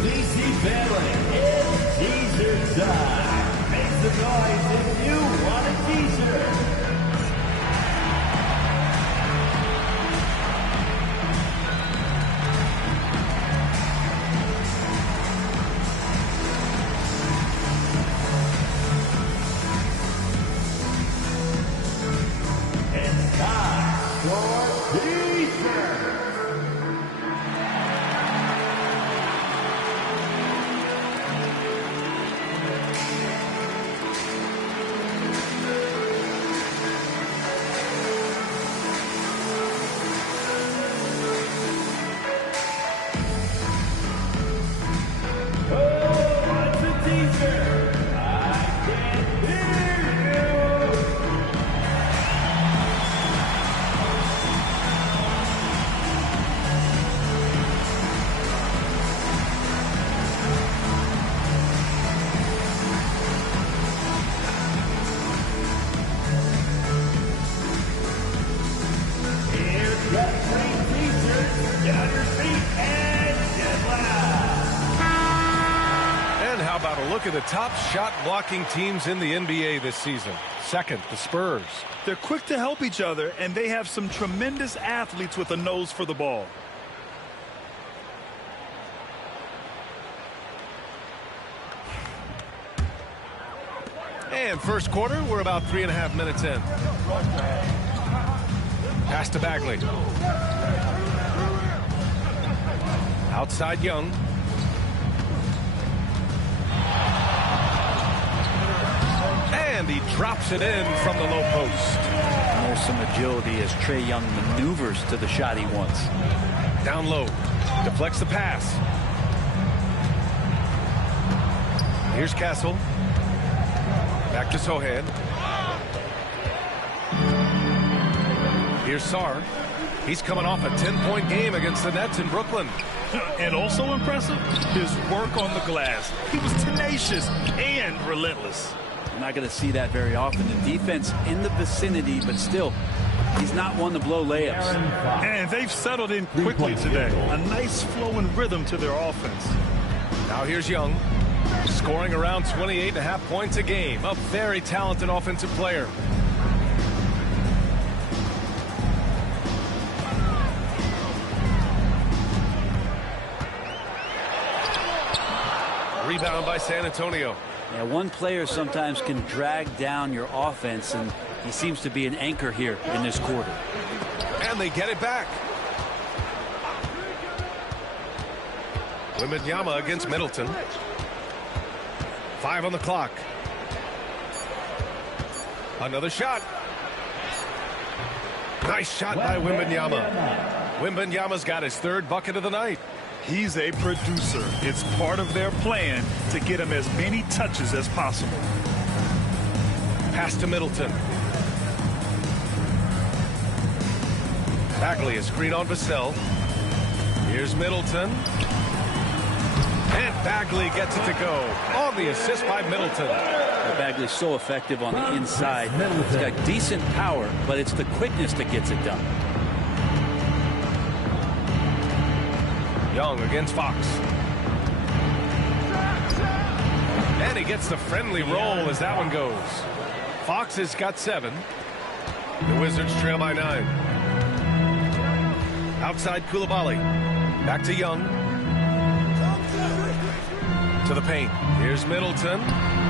DC family, it's teaser time. Make some noise if you want a teaser. It's time for teaser. Look at the top shot blocking teams in the NBA this season. Second, the Spurs. They're quick to help each other, and they have some tremendous athletes with a nose for the ball. And first quarter, we're about 3.5 minutes in. Pass to Bagley. Outside Young. And he drops it in from the low post. And there's some agility as Trae Young maneuvers to the shot he wants. Down low. Deflects the pass. Here's Castle. Back to Sohan. Here's Sarr. He's coming off a 10-point game against the Nets in Brooklyn. And also impressive, his work on the glass. He was tenacious and relentless. You're not going to see that very often. The defense in the vicinity, but still, he's not one to blow layups. And they've settled in quickly today. A nice flowing rhythm to their offense. Now here's Young, scoring around 28.5 points a game. A very talented offensive player. Rebound by San Antonio. Yeah, one player sometimes can drag down your offense, and he seems to be an anchor here in this quarter. And they get it back. Wembanyama against Middleton. 5 on the clock. Another shot. Nice shot by Wembanyama. Wembanyama's got his third bucket of the night. He's a producer. It's part of their plan to get him as many touches as possible. Pass to Middleton. Bagley, a screen on Vassell. Here's Middleton. And Bagley gets it to go on the assist by Middleton. Bagley's so effective on the inside. He's got decent power, but it's the quickness that gets it done. Young against Fox. And he gets the friendly roll as that one goes. Fox has got 7. The Wizards trail by 9. Outside Coulibaly. Back to Young. To the paint. Here's Middleton.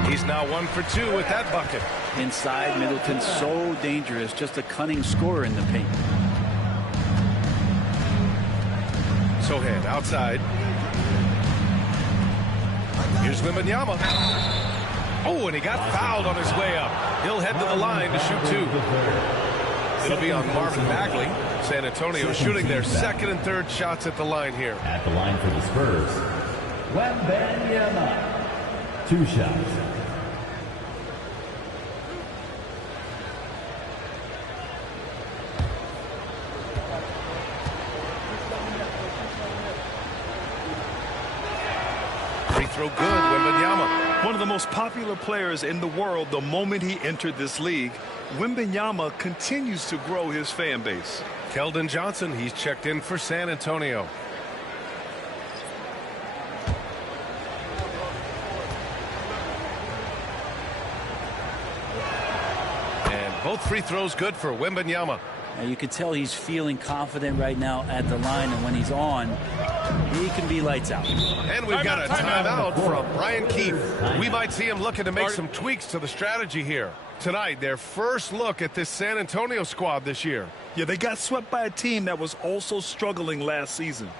He's now 1 for 2 with that bucket. Inside, Middleton's so dangerous. Just a cunning scorer in the paint. Sohan outside. Here's Wembanyama. Oh, and he got fouled on his way up. He'll head to the line to shoot 2. It'll be on Marvin Bagley. San Antonio shooting their second and third shots at the line here. At the line for the Spurs, Wembanyama. 2 shots. Free throw good, Wembanyama. One of the most popular players in the world the moment he entered this league, Wembanyama continues to grow his fan base. Keldon Johnson, he's checked in for San Antonio. And both free throws good for Wembanyama. Now you can tell he's feeling confident right now at the line, and when he's on, he can be lights out. And we've got a timeout from Brian Keefe. We might see him looking to make some tweaks to the strategy here. Tonight, their first look at this San Antonio squad this year. Yeah, they got swept by a team that was also struggling last season.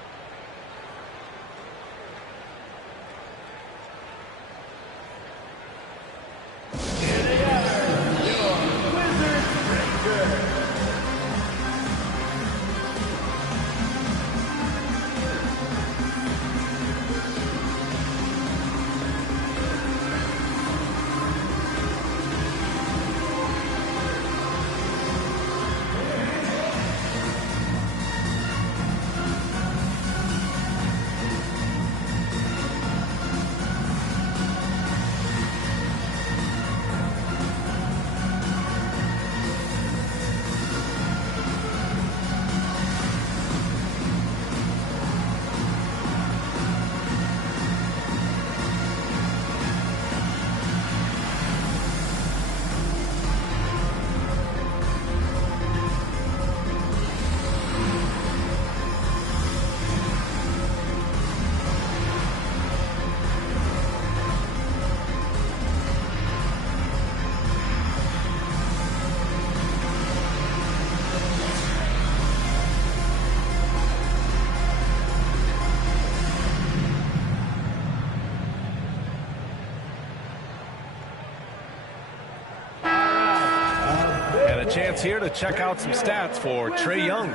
Chance here to check out some stats for Trae Young.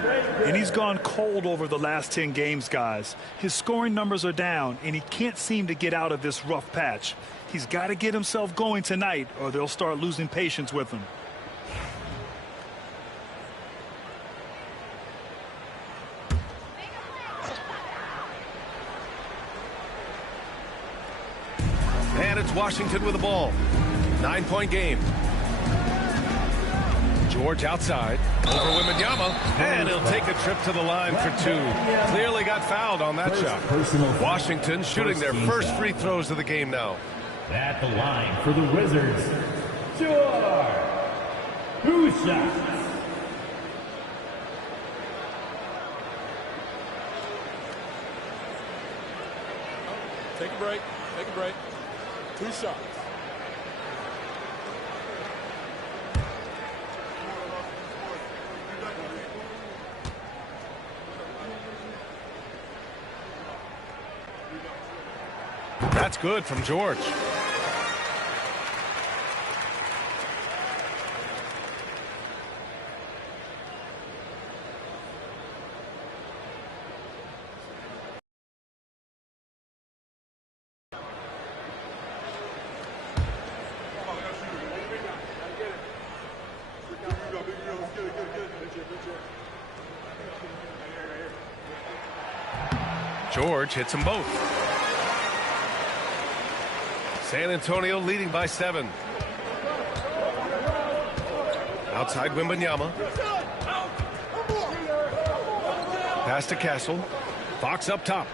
And he's gone cold over the last 10 games, guys. His scoring numbers are down, and he can't seem to get out of this rough patch. He's got to get himself going tonight, or they'll start losing patience with him. And it's Washington with the ball. 9-point game. George outside, over Wembanyama, and he'll take a trip to the line for 2. Clearly got fouled on that shot. Washington shooting their first free throws of the game now. At the line for the Wizards, George. 2 shots. Take a break. Take a break. 2 shots. That's good from George. George hits them both. San Antonio leading by 7. Outside Wembanyama. Pass to Castle. Fox up top.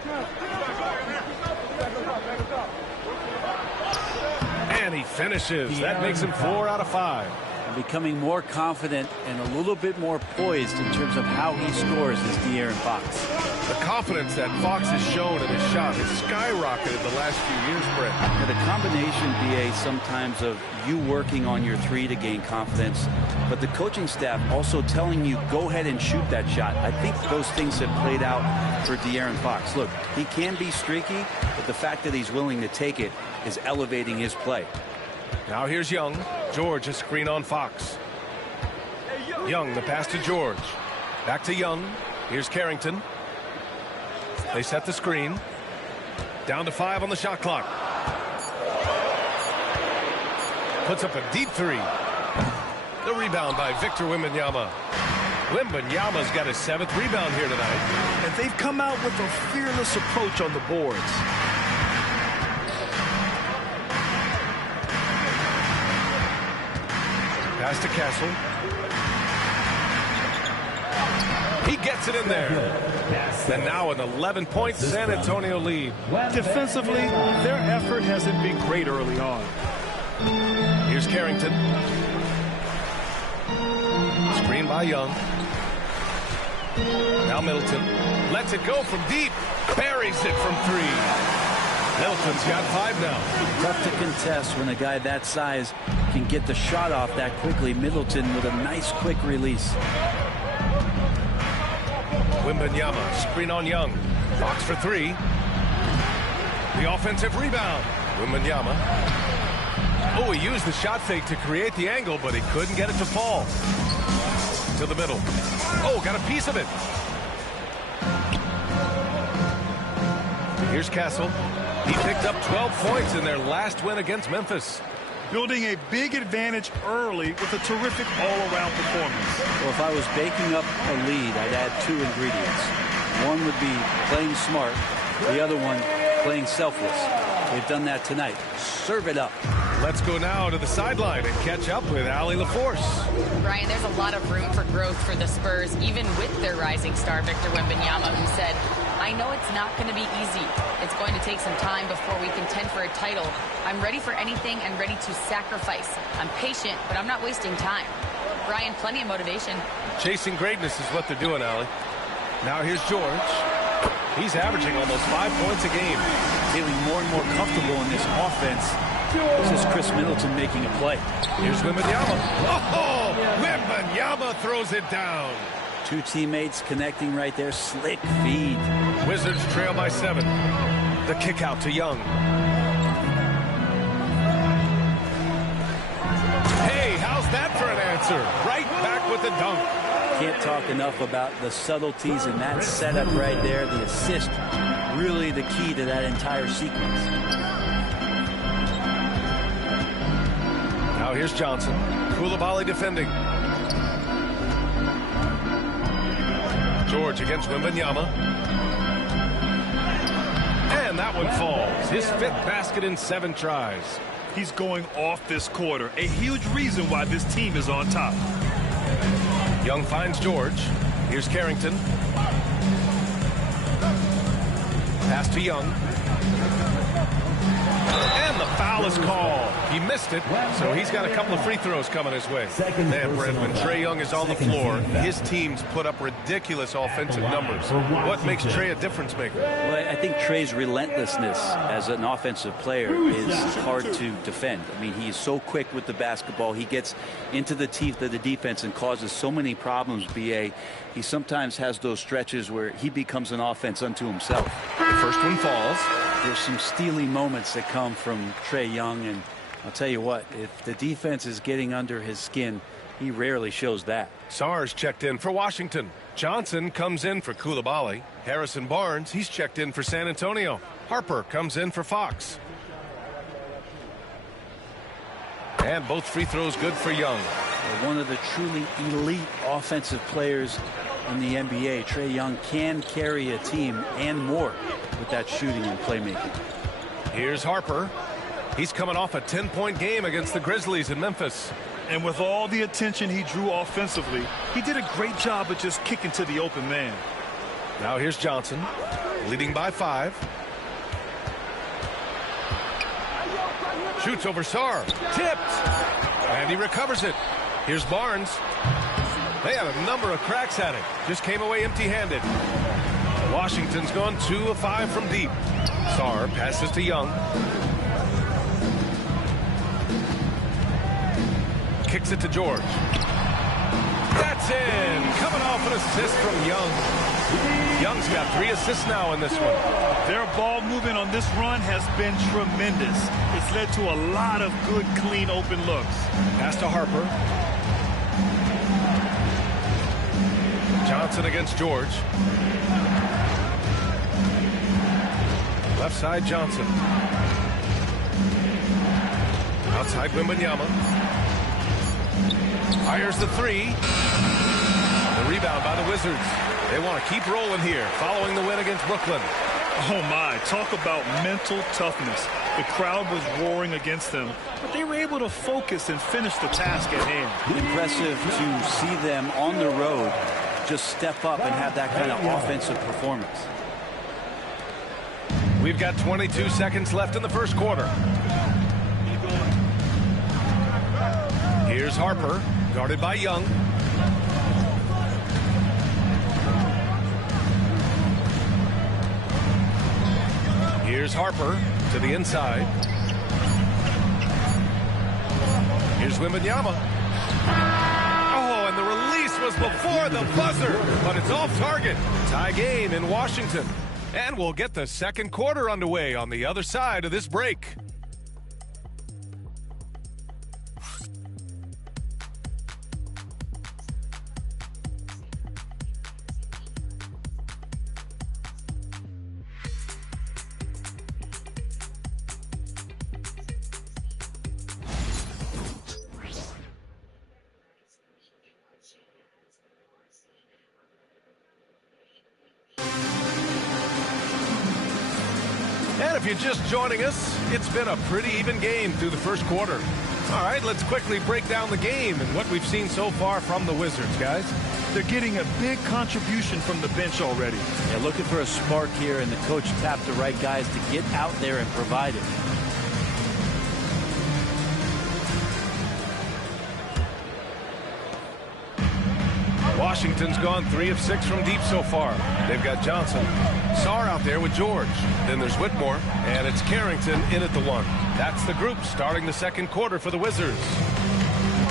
And he finishes. That makes him 4 out of 5. Becoming more confident and a little bit more poised in terms of how he scores is De'Aaron Fox. The confidence that Fox has shown in his shot has skyrocketed the last few years, Brett. Yeah, the combination, BA, sometimes of you working on your 3 to gain confidence, but the coaching staff also telling you, go ahead and shoot that shot. I think those things have played out for De'Aaron Fox. Look, he can be streaky, but the fact that he's willing to take it is elevating his play. Now here's Young. George, a screen on Fox. Young, the pass to George. Back to Young. Here's Carrington. They set the screen. Down to 5 on the shot clock. Puts up a deep three. The rebound by Victor Wembanyama. Wembanyama's got his 7th rebound here tonight. And they've come out with a fearless approach on the boards. Pass to Castle. He gets it in there. And now an 11-point San Antonio lead. Defensively, their effort hasn't been great early on. Here's Carrington. Screen by Young. Now Middleton. Lets it go from deep. Buries it from 3. Middleton's got 5 now. Tough to contest when a guy that size can get the shot off that quickly. Middleton with a nice quick release. Wembanyama, screen on Young. Fox for 3. The offensive rebound. Wembanyama. Oh, he used the shot fake to create the angle, but he couldn't get it to fall. To the middle. Oh, got a piece of it. Here's Castle. He picked up 12 points in their last win against Memphis. Building a big advantage early with a terrific all-around performance. Well, if I was baking up a lead, I'd add 2 ingredients. One would be playing smart. The other one, playing selfless. They've done that tonight. Serve it up. Let's go now to the sideline and catch up with Allie LaForce. Brian, there's a lot of room for growth for the Spurs, even with their rising star, Victor Wembanyama, who said, I know it's not going to be easy. It's going to take some time before we contend for a title. I'm ready for anything and ready to sacrifice. I'm patient, but I'm not wasting time. Brian, plenty of motivation. Chasing greatness is what they're doing, Allie. Now here's George. He's averaging almost 5 points a game. Feeling more and more comfortable in this offense. This is Chris Middleton making a play. Here's Wembanyama. Oh, Wembanyama throws it down. 2 teammates connecting right there. Slick feed. Wizards trail by 7. The kick out to Young. Hey, how's that for an answer? Right back with the dunk. Can't talk enough about the subtleties in that setup right there. The assist, really the key to that entire sequence. Now here's Johnson. Koulibaly defending. George against Wembanyama. And that one falls. His 5th basket in 7 tries. He's going off this quarter. A huge reason why this team is on top. Young finds George. Here's Carrington. Pass to Young. And the foul is called. He missed it, so he's got a couple of free throws coming his way. Man, Brent, when Trae Young is on the floor, his teams put up ridiculous offensive numbers. What makes Trae a difference maker? Well, I think Trae's relentlessness as an offensive player is hard to defend. I mean, he's so quick with the basketball. He gets into the teeth of the defense and causes so many problems, B.A. He sometimes has those stretches where he becomes an offense unto himself. The first one falls. There's some steely moments that come from Trae Young, and I'll tell you what, if the defense is getting under his skin, he rarely shows that. Sarge checked in for Washington. Johnson comes in for Koulibaly. Harrison Barnes, he's checked in for San Antonio. Harper comes in for Fox. And both free throws good for Young. One of the truly elite offensive players in the NBA. Trae Young can carry a team and more with that shooting and playmaking. Here's Harper. He's coming off a 10-point game against the Grizzlies in Memphis. And with all the attention he drew offensively, he did a great job of just kicking to the open man. Now here's Johnson, leading by 5. Shoots over Sarr. Tipped. And he recovers it. Here's Barnes. They had a number of cracks at it. Just came away empty-handed. Washington's gone 2 of 5 from deep. Sarr passes to Young. Kicks it to George. That's in. Coming off an assist from Young. Young's got 3 assists now in this one. Their ball movement on this run has been tremendous. It's led to a lot of good, clean, open looks. Pass to Harper. Johnson against George. Left side, Johnson. Outside, Wembanyama. Fires the 3. The rebound by the Wizards. They want to keep rolling here following the win against Brooklyn. Oh, my. Talk about mental toughness. The crowd was roaring against them, but they were able to focus and finish the task at hand. Impressive to see them on the road just step up and have that kind of offensive performance. We've got 22 seconds left in the first quarter. Here's Harper, guarded by Young. Here's Harper to the inside. Here's Wembanyama. Oh, and the release was before the buzzer, but it's off target. Tie game in Washington. And we'll get the second quarter underway on the other side of this break. If you're just joining us, it's been a pretty even game through the first quarter. All right, let's quickly break down the game and what we've seen so far from the Wizards, guys. They're getting a big contribution from the bench already. Yeah, looking for a spark here, and the coach tapped the right guys to get out there and provide it. Washington's gone 3 of 6 from deep so far. They've got Johnson. Sarr out there with George. Then there's Whitmore, and it's Carrington in at the 1. That's the group starting the second quarter for the Wizards.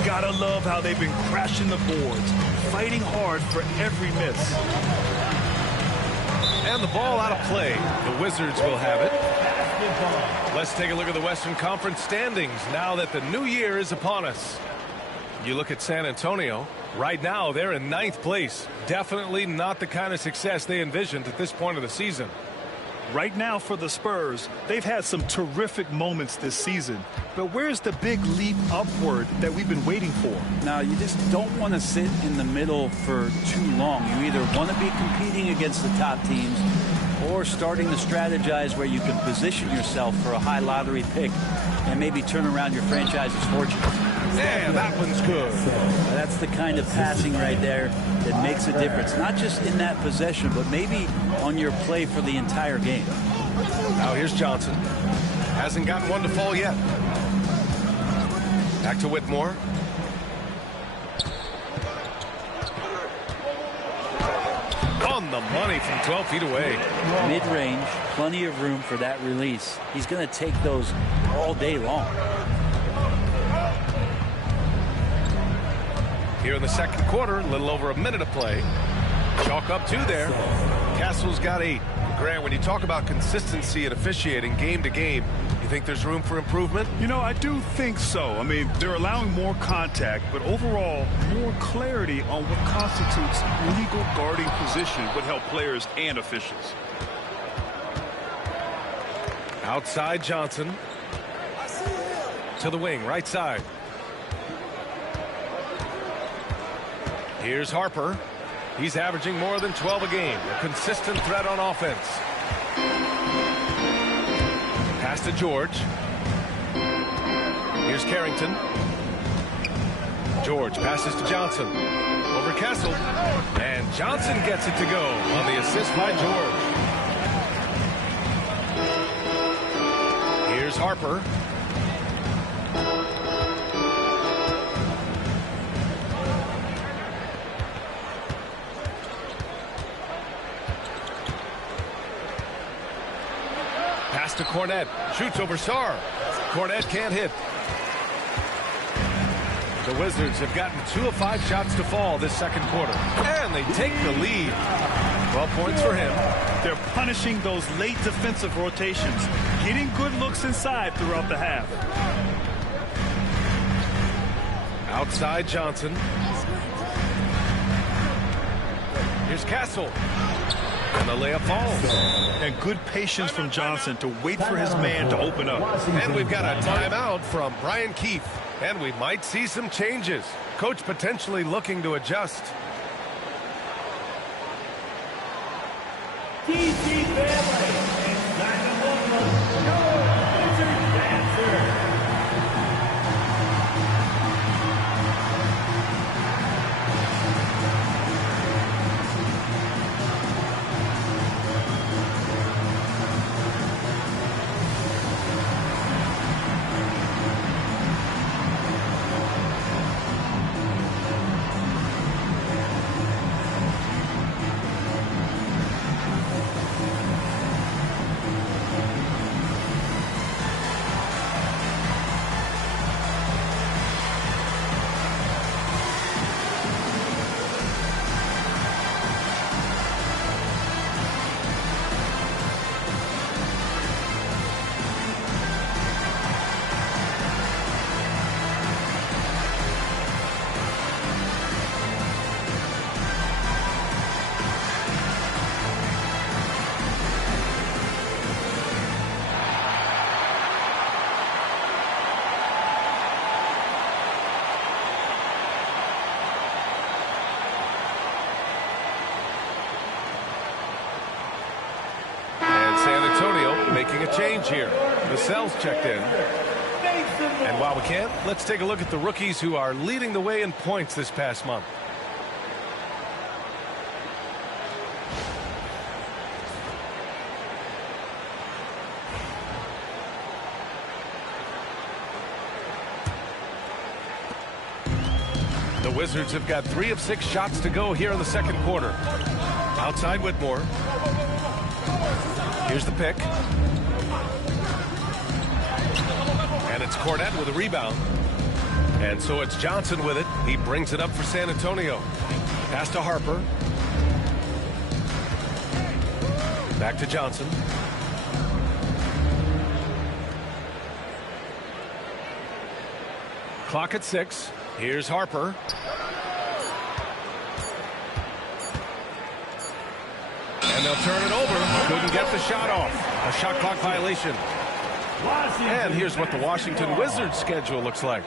Gotta love how they've been crashing the boards, fighting hard for every miss. And the ball out of play. The Wizards will have it. Let's take a look at the Western Conference standings now that the new year is upon us. You look at San Antonio. Right now, they're in 9th place. Definitely not the kind of success they envisioned at this point of the season. Right now for the Spurs, they've had some terrific moments this season. But where's the big leap upward that we've been waiting for? Now, you just don't want to sit in the middle for too long. You either want to be competing against the top teams or starting to strategize where you can position yourself for a high lottery pick and maybe turn around your franchise's fortune. Yeah, that one's good. That's the kind of passing right there that makes a difference. Not just in that possession, but maybe on your play for the entire game. Now here's Johnson. Hasn't gotten one to fall yet. Back to Whitmore. On the money from 12 feet away. Mid-range, plenty of room for that release. He's going to take those all day long. Here in the second quarter, a little over a minute of play. Chalk up 2 there. Castle's got 8. Grant, when you talk about consistency and officiating game to game, you think there's room for improvement? You know, I do think so. I mean, they're allowing more contact, but overall, more clarity on what constitutes legal guarding position would help players and officials. Outside Johnson. To the wing, right side. Here's Harper. He's averaging more than 12 a game. A consistent threat on offense. Pass to George. Here's Carrington. George passes to Johnson. Over Kessel. And Johnson gets it to go on the assist by George. Here's Harper. Pass to Cornette. Shoots over Sarr. Cornette can't hit. The Wizards have gotten 2 of 5 shots to fall this second quarter. And they take the lead. 12 points for him. They're punishing those late defensive rotations, getting good looks inside throughout the half. Outside Johnson. Here's Castle. And the layup falls. And good patience from Johnson to wait for his man to open up. And we've got a timeout from Brian Keefe. And we might see some changes. Coach potentially looking to adjust. DC family, it's time to welcome your Wizards dancer. Making a change here. Vassell's checked in. And while we can, let's take a look at the rookies who are leading the way in points this past month. The Wizards have got 3 of 6 shots to go here in the second quarter. Outside Whitmore. Here's the pick. And it's Cornette with a rebound. And so it's Johnson with it. He brings it up for San Antonio. Pass to Harper. Back to Johnson. Clock at 6. Here's Harper. And they'll turn it over. Couldn't get the shot off. A shot clock violation. And here's what the Washington Wizards schedule looks like.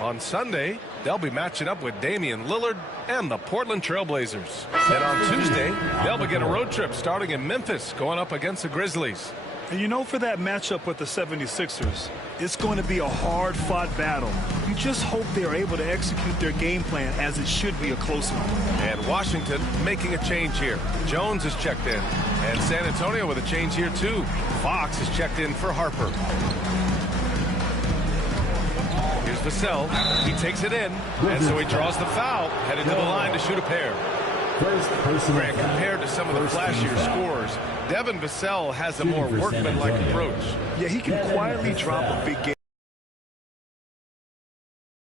On Sunday, they'll be matching up with Damian Lillard and the Portland Trail Blazers. Then on Tuesday, they'll begin a road trip starting in Memphis, going up against the Grizzlies. And you know, for that matchup with the 76ers, it's going to be a hard-fought battle. You just hope they are able to execute their game plan as it should be a close one. And Washington making a change here. Jones is checked in. And San Antonio with a change here, too. Fox is checked in for Harper. Here's Vassell. He takes it in. And so he draws the foul, headed to the line to shoot a pair. Grant, compared to some of the flashier scores, Devin Vassell has a more workmanlike approach. Yeah, he can quietly drop a big game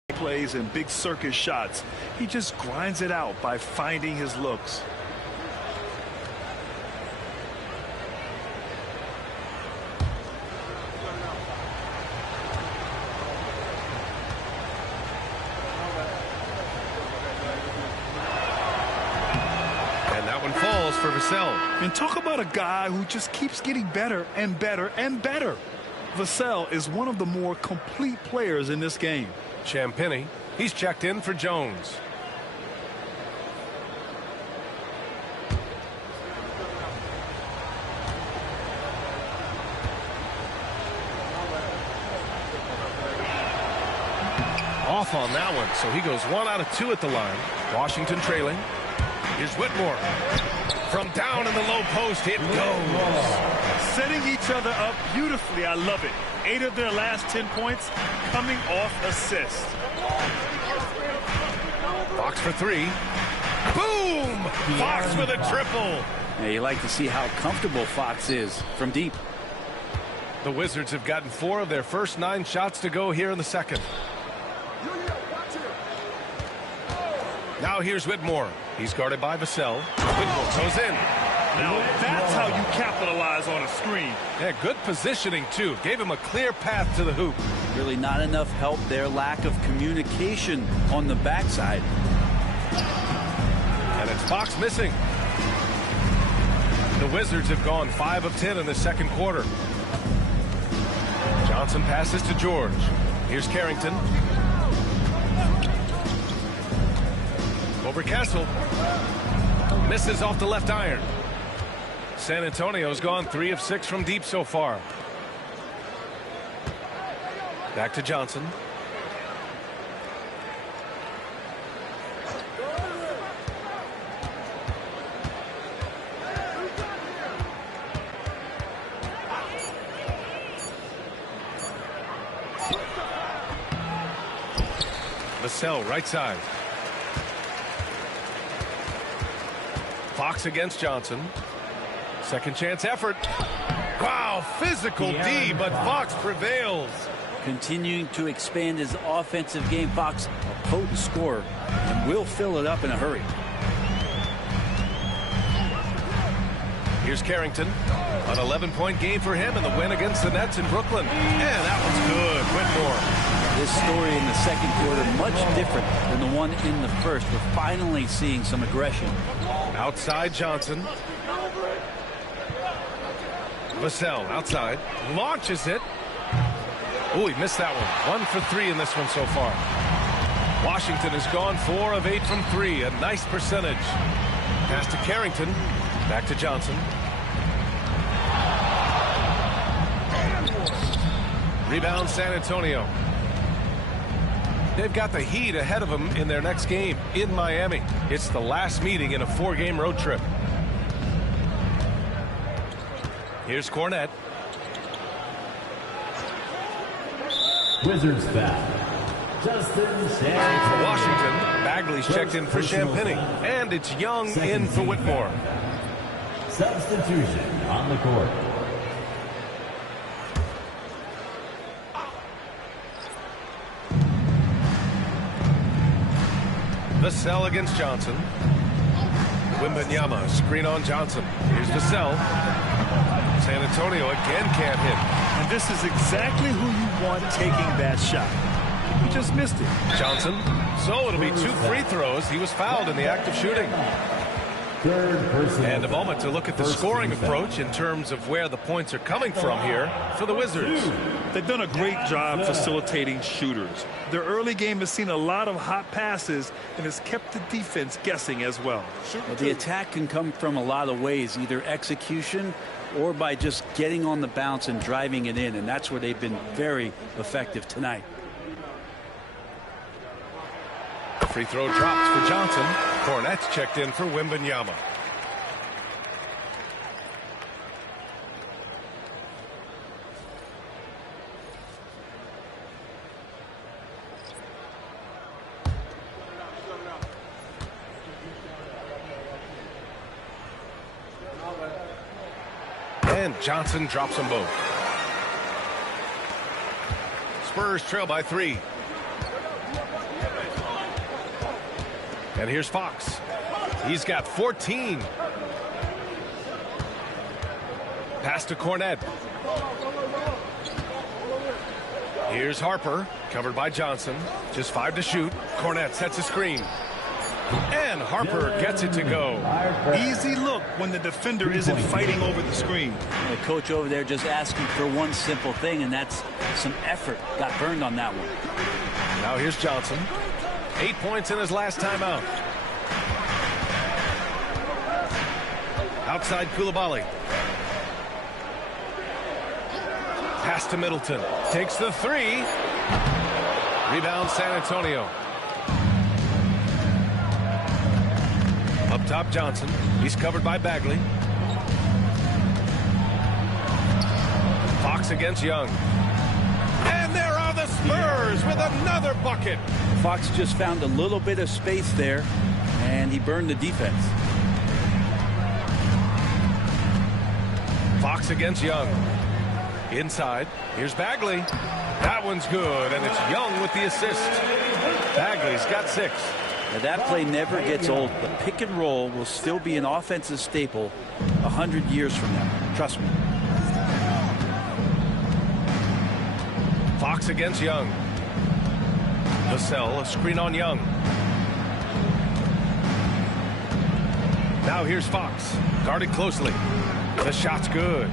plays and big circus shots. He just grinds it out by finding his looks. Falls for Vassell. And talk about a guy who just keeps getting better and better and better. Vassell is one of the more complete players in this game. Champagny, he's checked in for Jones. Off on that one, so he goes 1 out of 2 at the line. Washington trailing. Here's Whitmore. From down in the low post, it goes. Setting each other up beautifully. I love it. 8 of their last 10 points coming off assist. Fox for 3. Boom! Fox with a triple. Yeah, you like to see how comfortable Fox is from deep. The Wizards have gotten 4 of their first 9 shots to go here in the second. Now here's Whitmore. He's guarded by Vassell. Whitmore goes in. Now that's how you capitalize on a screen. Yeah, good positioning, too. Gave him a clear path to the hoop. Really not enough help there. Lack of communication on the backside. And it's Fox missing. The Wizards have gone 5 of 10 in the second quarter. Johnson passes to George. Here's Carrington. Over Castle. Misses off the left iron. San Antonio's gone 3 of 6 from deep so far. Back to Johnson. Vassell, right side. Fox against Johnson. Second chance effort. Wow, physical D, but Fox prevails. Continuing to expand his offensive game. Fox, a potent scorer, and will fill it up in a hurry. Here's Carrington. An 11-point game for him in the win against the Nets in Brooklyn. And that one's good. Whitmore. This story in the second quarter much different than the one in the first. We're finally seeing some aggression. Outside Johnson. Vassell outside. Launches it. Oh, he missed that one. 1 for 3 in this one so far. Washington has gone 4 of 8 from 3. A nice percentage. Pass to Carrington. Back to Johnson. Rebound San Antonio. They've got the Heat ahead of them in their next game in Miami. It's the last meeting in a 4-game road trip. Here's Cornette. Wizards foul. Justin Sanders. For Washington, Bagley's checked in for Champagny. And it's Young in for Whitmore. Substitution on the court. Vassell against Johnson. Wembanyama, screen on Johnson. Here's Vassell. San Antonio again can't hit. And this is exactly who you want taking that shot. He just missed it. Johnson. So it'll be 2 free throws. He was fouled in the act of shooting. And a moment to look at the scoring approach in terms of where the points are coming from here for the Wizards. They've done a great job facilitating shooters. Their early game has seen a lot of hot passes and has kept the defense guessing as well. Well, the attack can come from a lot of ways, either execution or by just getting on the bounce and driving it in, and that's where they've been very effective tonight. Free throw drops for Johnson. Cornette's checked in for Wembanyama. And Johnson drops them both. Spurs trail by 3. And here's Fox. He's got 14. Pass to Cornette. Here's Harper, covered by Johnson. Just 5 to shoot. Cornette sets a screen. And Harper gets it to go. Easy look when the defender isn't fighting over the screen. The coach over there just asking for one simple thing, and that's some effort. Got burned on that one. Now here's Johnson. 8 points in his last time out. Outside Coulibaly. Pass to Middleton. Takes the 3. Rebound San Antonio. Up top Johnson. He's covered by Bagley. Fox against Young. And there are the Spurs with another bucket. Fox just found a little bit of space there, and he burned the defense. Fox against Young. Inside. Here's Bagley. That one's good, and it's Young with the assist. Bagley's got 6. Now, that play never gets old. The pick and roll will still be an offensive staple 100 years from now. Trust me. Fox against Young. Vassell, a screen on Young. Now here's Fox. Guarded closely. The shot's good.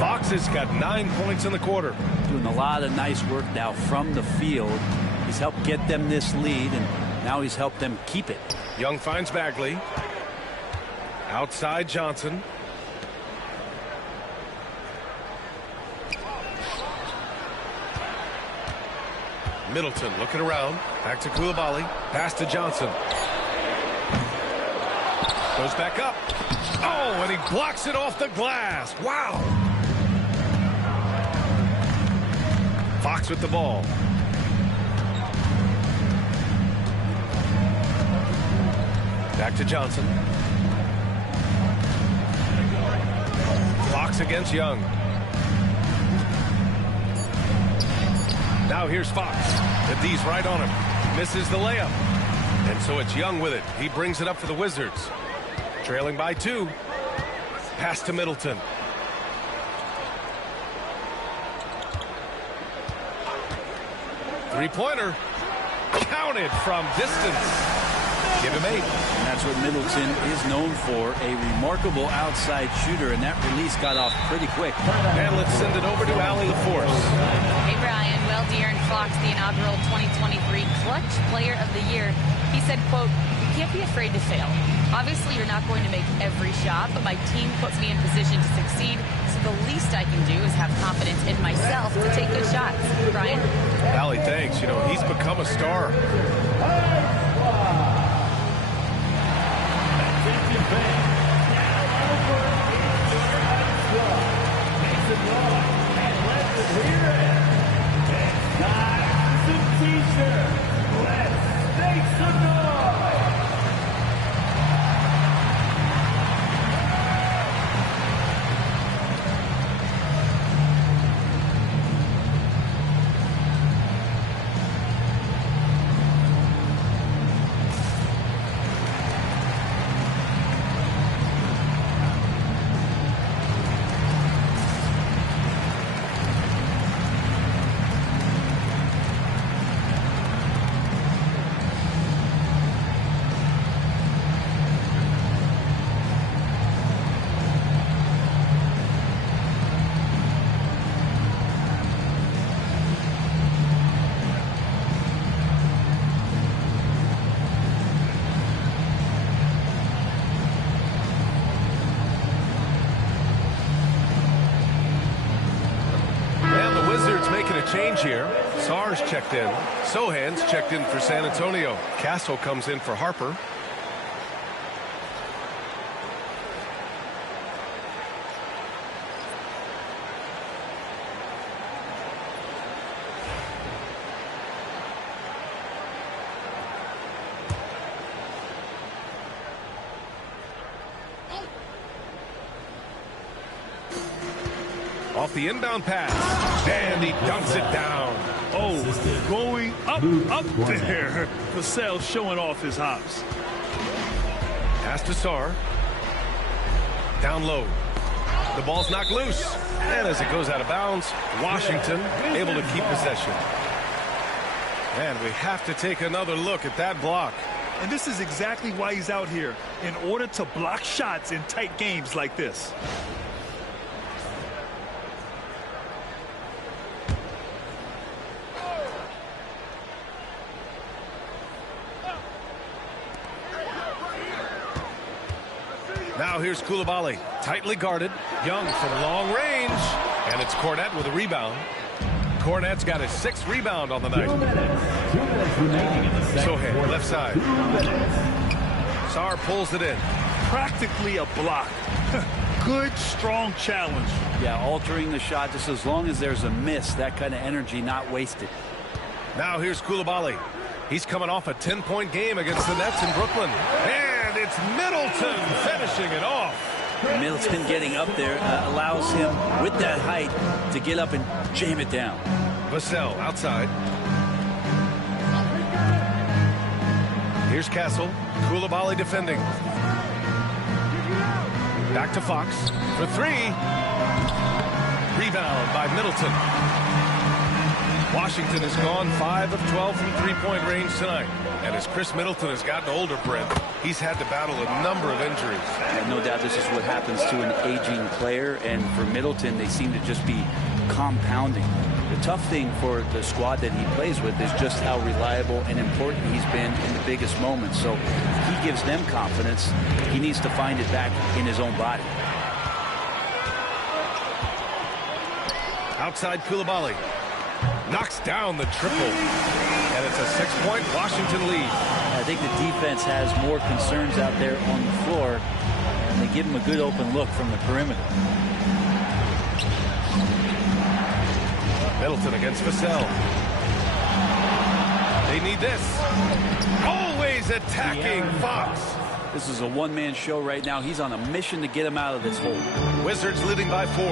Fox has got 9 points in the quarter. Doing a lot of nice work now from the field. He's helped get them this lead, and now he's helped them keep it. Young finds Bagley. Outside Johnson. Middleton looking around. Back to Koulibaly. Pass to Johnson. Goes back up. Oh, and he blocks it off the glass. Wow. Fox with the ball. Back to Johnson. Fox against Young. Now here's Fox. The D's right on him. Misses the layup. And so it's Young with it. He brings it up for the Wizards. Trailing by 2. Pass to Middleton. Three-pointer. Counted from distance. Give him 8. And that's what Middleton is known for, a remarkable outside shooter, and that release got off pretty quick. And let's send it over to Allie LaForce. Hey, Brian. Well, De'Aaron Fox, the inaugural 2023 Clutch Player of the Year, he said, quote, "You can't be afraid to fail. Obviously, you're not going to make every shot, but my team puts me in position to succeed, so the least I can do is have confidence in myself to take good shots." Brian? Allie, thanks. You know, he's become a star. Change here. Sar's checked in. Sohan's checked in for San Antonio. Castle comes in for Harper. Off the inbound pass. And he dunks it down. Oh, going up there. Vassell showing off his hops. Pass to Sar. Down low. The ball's knocked loose. And as it goes out of bounds, Washington able to keep possession. And we have to take another look at that block. And this is exactly why he's out here, in order to block shots in tight games like this. Now here's Koulibaly, tightly guarded. Young from long range. And it's Cornette with a rebound. Cornette's got his 6th rebound on the night. 2 minutes remaining in the second Sohan, quarter. left side. Sar pulls it in. Practically a block. Good, strong challenge. Yeah, altering the shot just as long as there's a miss. That kind of energy not wasted. Now here's Koulibaly. He's coming off a 10-point game against the Nets in Brooklyn. And it's Middleton finishing it off. Middleton getting up there allows him, with that height, to get up and jam it down. Vassell outside. Here's Castle. Koulibaly defending. Back to Fox for three. Rebound by Middleton. Washington has gone 5 of 12 from three-point range tonight. And as Chris Middleton has gotten older, Brent, he's had to battle a number of injuries. And no doubt this is what happens to an aging player. And for Middleton, they seem to just be compounding. The tough thing for the squad that he plays with is just how reliable and important he's been in the biggest moments. So he gives them confidence. He needs to find it back in his own body. Outside Koulibaly. Knocks down the triple. And it's a 6-point Washington lead. I think the defense has more concerns out there on the floor. And they give him a good open look from the perimeter. Middleton against Vassell. They need this. Always attacking Fox. This is a one-man show right now. He's on a mission to get him out of this hole. Wizards leading by 4.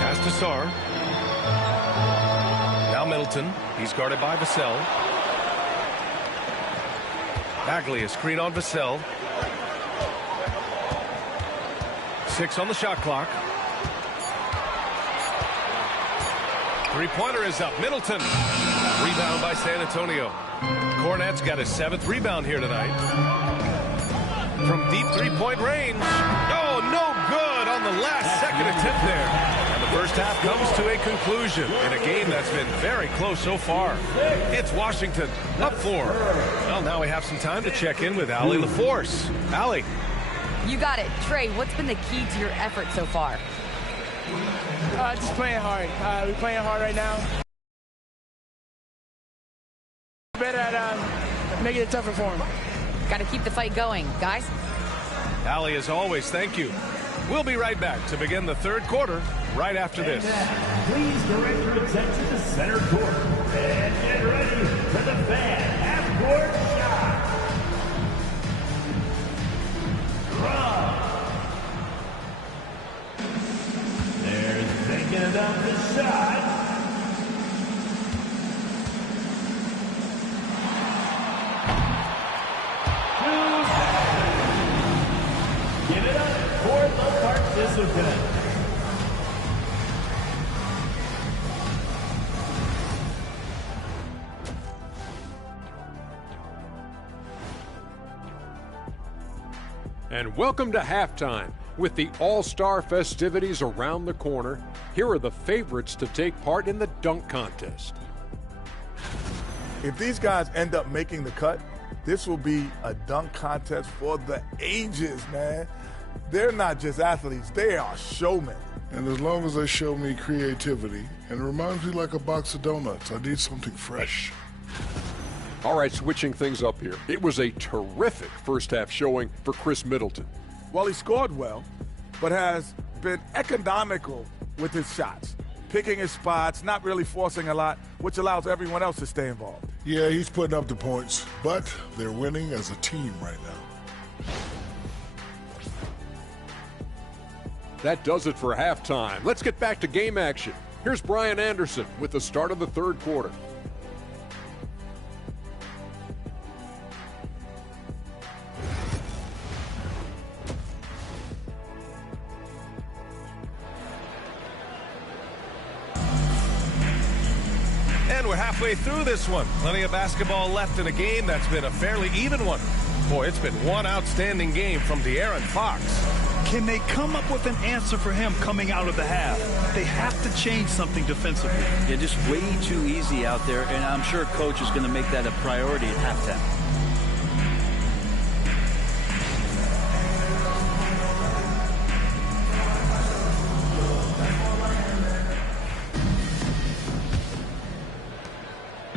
Pass to Sarr. Now Middleton. He's guarded by Vassell. Bagley, a screen on Vassell. 6 on the shot clock. Three-pointer is up. Middleton. Rebound by San Antonio. Cornette's got his 7th rebound here tonight. From deep three-point range. Oh, no good on the last second attempt there. And the first half comes to a conclusion in a game that's been very close so far. It's Washington up 4. Well, now we have some time to check in with Allie LaForce. Allie. You got it. Trey, what's been the key to your effort so far? Just playing hard. We're playing hard right now. Better at making it tougher for him. Got to keep the fight going, guys. Allie, as always, thank you. We'll be right back to begin the third quarter right after this. Please direct your attention to center court and get ready for the fan half-court shot. Run. They're thinking about the shot. Give it up for the participant. And welcome to halftime. With the All-Star festivities around the corner, here are the favorites to take part in the dunk contest. If these guys end up making the cut, this will be a dunk contest for the ages, man. They're not just athletes, they are showmen. And as long as they show me creativity, and it reminds me like a box of donuts, I need something fresh. All right, switching things up here. It was a terrific first-half showing for Chris Middleton. Well, he scored well, but has been economical with his shots, picking his spots, not really forcing a lot, which allows everyone else to stay involved. Yeah, he's putting up the points, but they're winning as a team right now. That does it for halftime. Let's get back to game action. Here's Brian Anderson with the start of the third quarter. And we're halfway through this one. Plenty of basketball left in a game that's been a fairly even one. Boy, it's been one outstanding game from De'Aaron Fox. Can they come up with an answer for him coming out of the half? They have to change something defensively. Yeah, just way too easy out there, and I'm sure coach is going to make that a priority at halftime.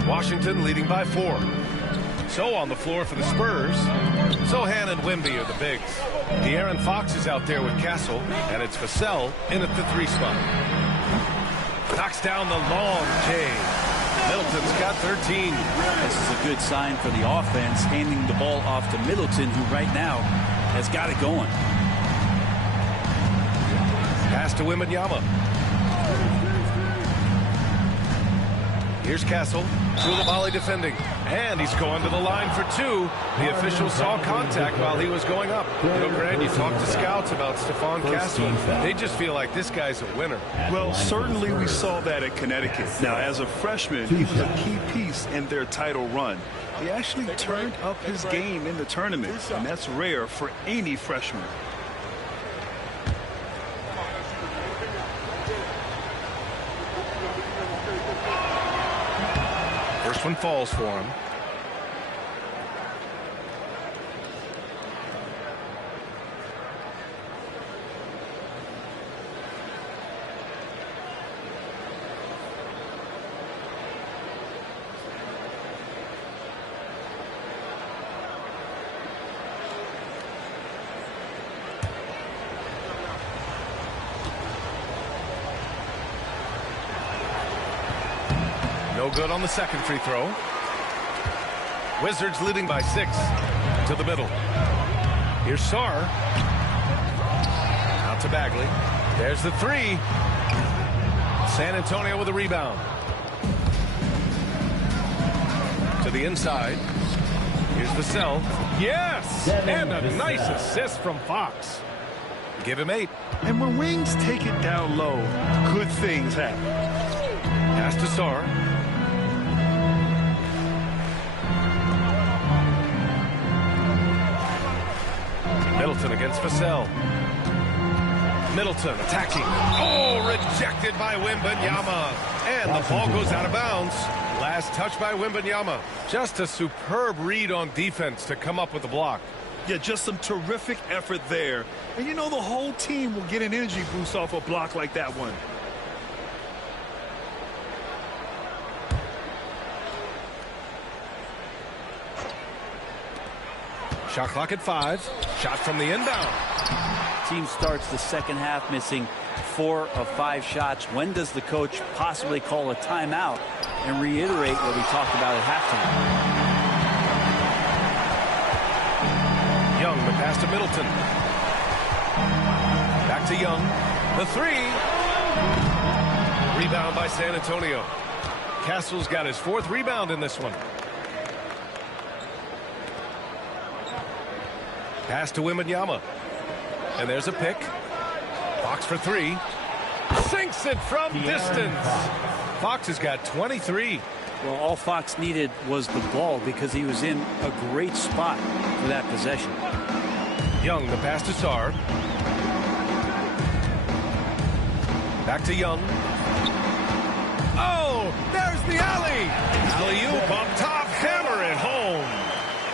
Washington leading by 4. So on the floor for the Spurs, Sohan and Wemby are the bigs. De'Aaron Fox is out there with Castle, and it's Vassell in at the 3 spot. Knocks down the long J. Middleton's got 13. This is a good sign for the offense, handing the ball off to Middleton, who right now has got it going. Pass to Wembanyama. Here's Castle through the volley defending. And he's going to the line for two. The official saw contact while he was going up. You know, Grant, you talk to scouts about Stephon Castle. They just feel like this guy's a winner. Well, certainly we saw that at Connecticut. Now, as a freshman, he was a key piece in their title run. He actually turned up his game in the tournament, and that's rare for any freshman. First one falls for him. No good on the second free throw. Wizards leading by 6 to the middle. Here's Sarr. Out to Bagley. There's the three. San Antonio with a rebound. To the inside. Here's Vassell. Yes! And a nice assist from Fox. Give him 8. And when wings take it down low, good things happen. Pass to Sarr. Middleton against Vassell. Middleton attacking. Oh, rejected by Wembanyama. And the ball goes out of bounds. Last touch by Wembanyama. Just a superb read on defense to come up with the block. Yeah, just some terrific effort there. And you know the whole team will get an energy boost off a block like that one. Shot clock at 5. Shot from the inbound. Team starts the second half missing 4 of 5 shots. When does the coach possibly call a timeout and reiterate what we talked about at halftime? Young, the pass to Middleton. Back to Young. The 3. Rebound by San Antonio. Castle's got his 4th rebound in this one. Pass to Wembanyama. And there's a pick. Fox for 3. Sinks it from distance. Fox has got 23. Well, all Fox needed was the ball because he was in a great spot for that possession. Young, the pass to Sarr. Back to Young. Oh, there's the alley. Alley-oop up top, hammer it home.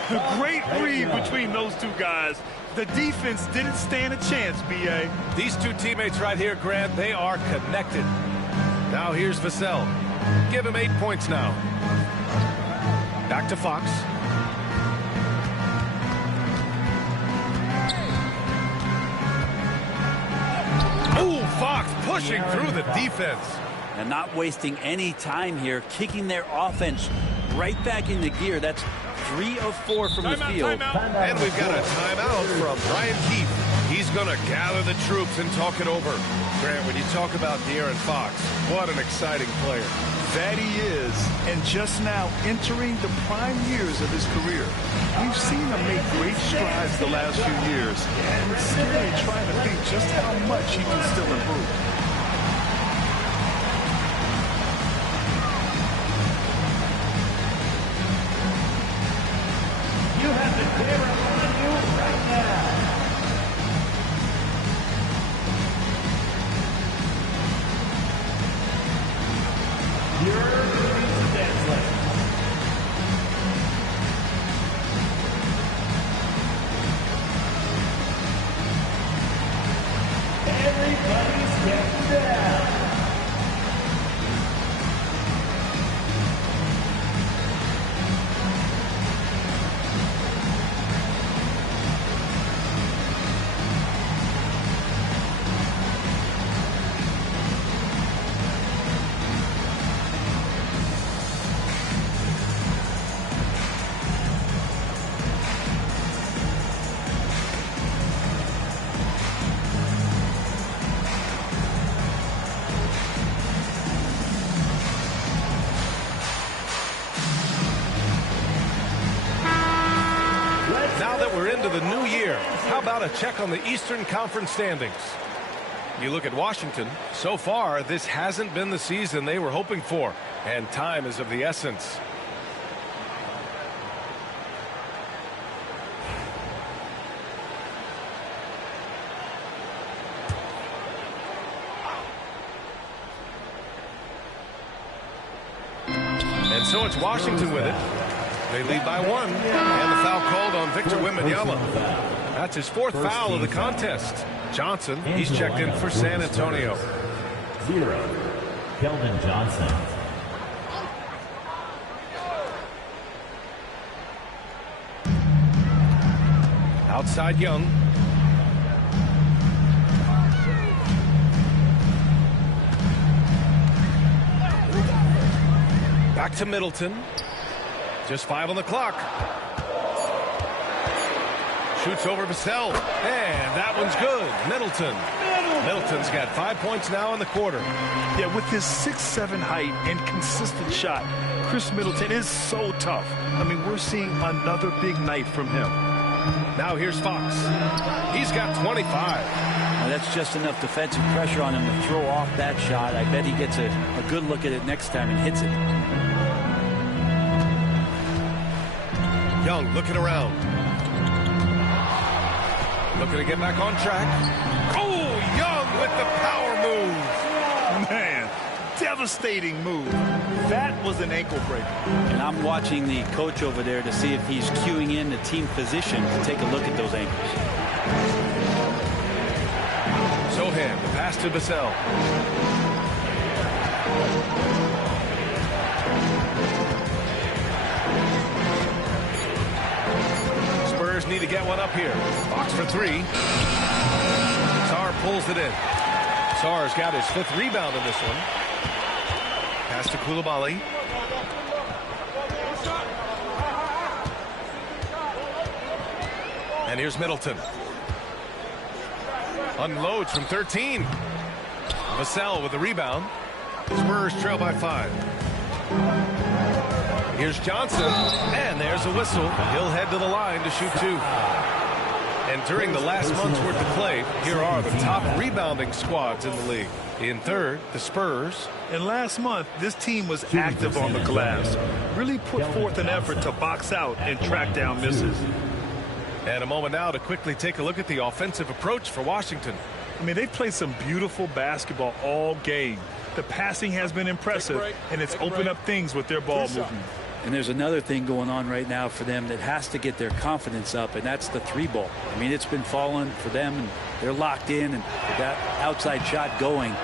A great read between those two guys. The defense didn't stand a chance, B.A. These two teammates right here, Grant, they are connected. Now here's Vassell. Give him 8 points now. Back to Fox. Oh, Fox pushing through the defense. And not wasting any time here, kicking their offense right back into gear. That's 3 of 4 from the field. And we've got a timeout from Brian Keefe. He's going to gather the troops and talk it over. Grant, when you talk about De'Aaron Fox, what an exciting player. That he is, and just now entering the prime years of his career. We've seen him make great strides the last few years, and it's scary trying to think just how much he can still improve. You have the camera on you right now. You're doing some dance lessons. Everybody's getting down. How about a check on the Eastern Conference standings? You look at Washington. So far, this hasn't been the season they were hoping for, and time is of the essence. And so it's Washington with it. They lead by 1, and the foul called on Victor Wembanyama. That's his 4th foul of the contest. Johnson, he's checked in for San Antonio. 0, Keldon Johnson. Outside Young. Back to Middleton. Just 5 on the clock. Shoots over Vassell. And that one's good. Middleton's got 5 points now in the quarter. Yeah, with his 6'7" height and consistent shot, Chris Middleton is so tough. I mean, we're seeing another big night from him. Now here's Fox. He's got 25. Well, that's just enough defensive pressure on him to throw off that shot. I bet he gets a good look at it next time and hits it. Young looking around. Looking to get back on track. Oh, Young with the power move. Man, devastating move. That was an ankle breaker. And I'm watching the coach over there to see if he's cueing in the team physician to take a look at those ankles. Sohan, the pass to Vassell. Spurs need to get one up here. Fox for 3. Sarr pulls it in. Sarr's got his 5th rebound in this one. Pass to Coulibaly. And here's Middleton. Unloads from 13. Vassell with the rebound. Spurs trail by 5. Here's Johnson, and there's a whistle. He'll head to the line to shoot 2. And during the last month's worth of play, here are the top rebounding squads in the league. In 3rd, the Spurs. And last month, this team was active on the glass. Really put forth an effort to box out and track down misses. And a moment now to quickly take a look at the offensive approach for Washington. I mean, they've played some beautiful basketball all game. The passing has been impressive, and it's opened up things with their ball movement. And there's another thing going on right now for them that has to get their confidence up, and that's the 3-ball. I mean, it's been falling for them, and they're locked in, and that outside shot going,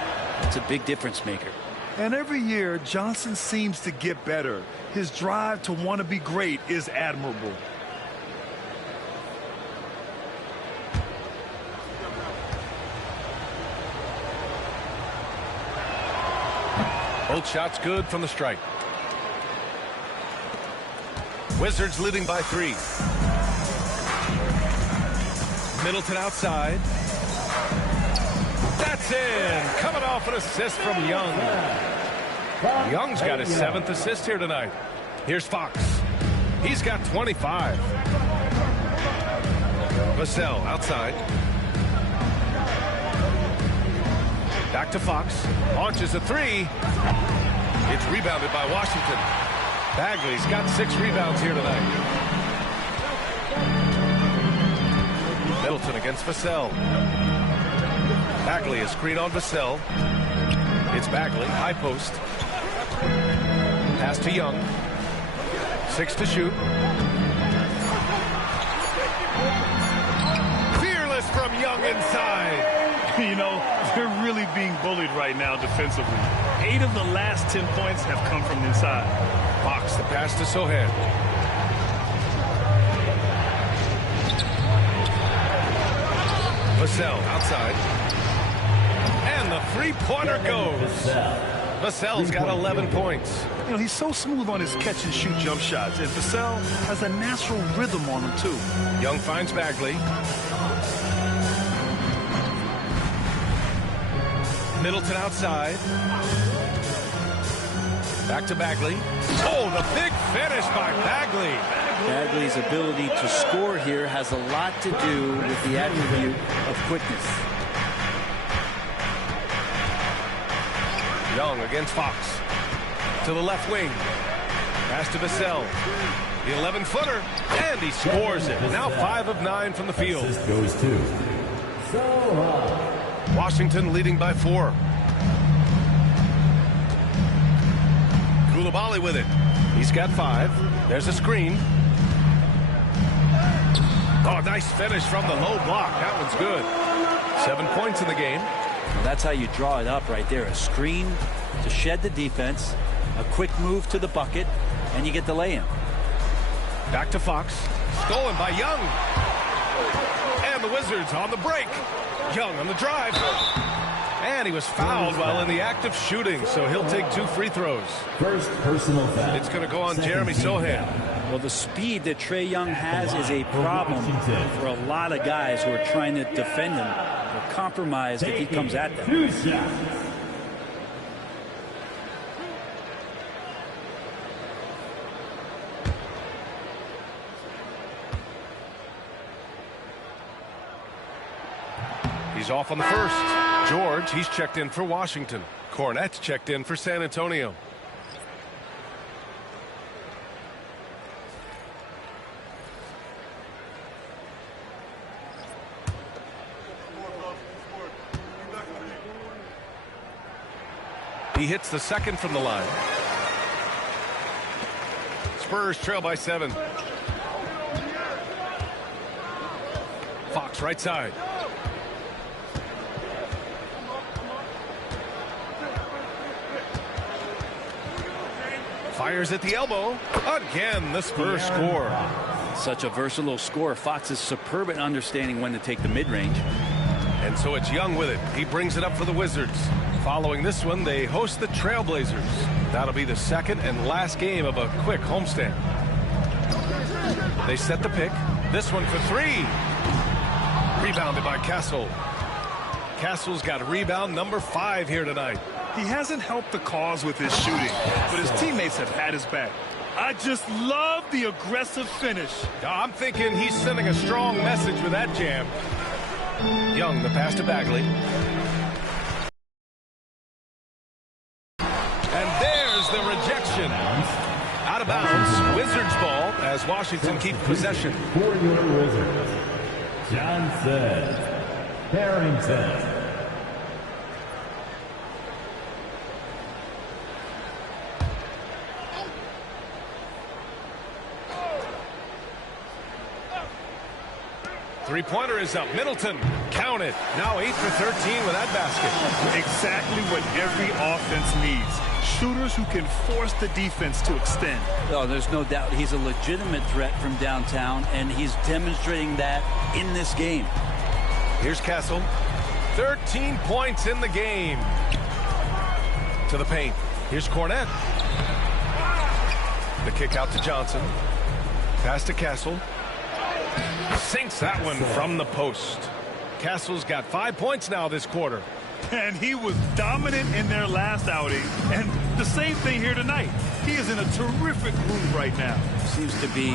it's a big difference maker. And every year, Johnson seems to get better. His drive to want to be great is admirable. Both shots good from the strike. Wizards leading by 3. Middleton outside. That's in. Coming off an assist from Young. Young's got his 7th assist here tonight. Here's Fox. He's got 25. Vassell outside. Back to Fox. Launches a 3. It's rebounded by Washington. Bagley's got 6 rebounds here tonight. Middleton against Vassell. Bagley, a screen on Vassell. It's Bagley, high post. Pass to Young. 6 to shoot. Fearless from Young inside. You know, they're really being bullied right now defensively. 8 of the last 10 points have come from inside. Fox, the pass to Sohan. Vassell outside. And the 3-pointer goes. Vassell's got 11 points. You know, he's so smooth on his catch-and-shoot jump shots, and Vassell has a natural rhythm on him, too. Young finds Bagley. Middleton outside. Back to Bagley. Oh, the big finish by Bagley. Bagley's ability to score here has a lot to do with the attribute of quickness. Young against Fox. To the left wing. Pass to Vassell. The 11-footer. And he scores it. Now 5 of 9 from the field. Goes to Washington leading by 4. Koulibaly with it. He's got 5. There's a screen. Oh, nice finish from the low block. That one's good. 7 points in the game. Well, that's how you draw it up right there. A screen to shed the defense, a quick move to the bucket, and you get the lay-in. Back to Fox. Stolen by Young. And the Wizards on the break. Young on the drive. And he was fouled while in the act of shooting, so he'll take 2 free throws. First personal foul. It's going to go on Jeremy Sohan. Well, the speed that Trae Young has is a problem for a lot of guys who are trying to defend him. They're compromised if he comes at them. 2 shots. He's off on the first. George, he's checked in for Washington. Cornette's checked in for San Antonio. He hits the second from the line. Spurs trail by 7. Fox right side. Fires at the elbow. Again, the Spurs score. Such a versatile scorer. Fox is superb at understanding when to take the mid-range. And so it's Young with it. He brings it up for the Wizards. Following this one, they host the Trailblazers. That'll be the second and last game of a quick homestand. They set the pick. This one for 3. Rebounded by Castle. Castle's got rebound number 5 here tonight. He hasn't helped the cause with his shooting, but his teammates have had his back. I just love the aggressive finish. I'm thinking he's sending a strong message with that jam. Young, the pass to Bagley. And there's the rejection. Out of bounds. Wizards ball as Washington keep possession. For your Wizards, Johnson, Barrington. Three-pointer is up. Middleton, count it. Now 8 for 13 with that basket. Exactly what every offense needs. Shooters who can force the defense to extend. Oh, there's no doubt he's a legitimate threat from downtown, and he's demonstrating that in this game. Here's Castle. 13 points in the game. To the paint. Here's Cornette. The kick out to Johnson. Pass to Castle. Sinks that one from the post. Castle's got 5 points now this quarter. And he was dominant in their last outing. And the same thing here tonight. He is in a terrific groove right now. Seems to be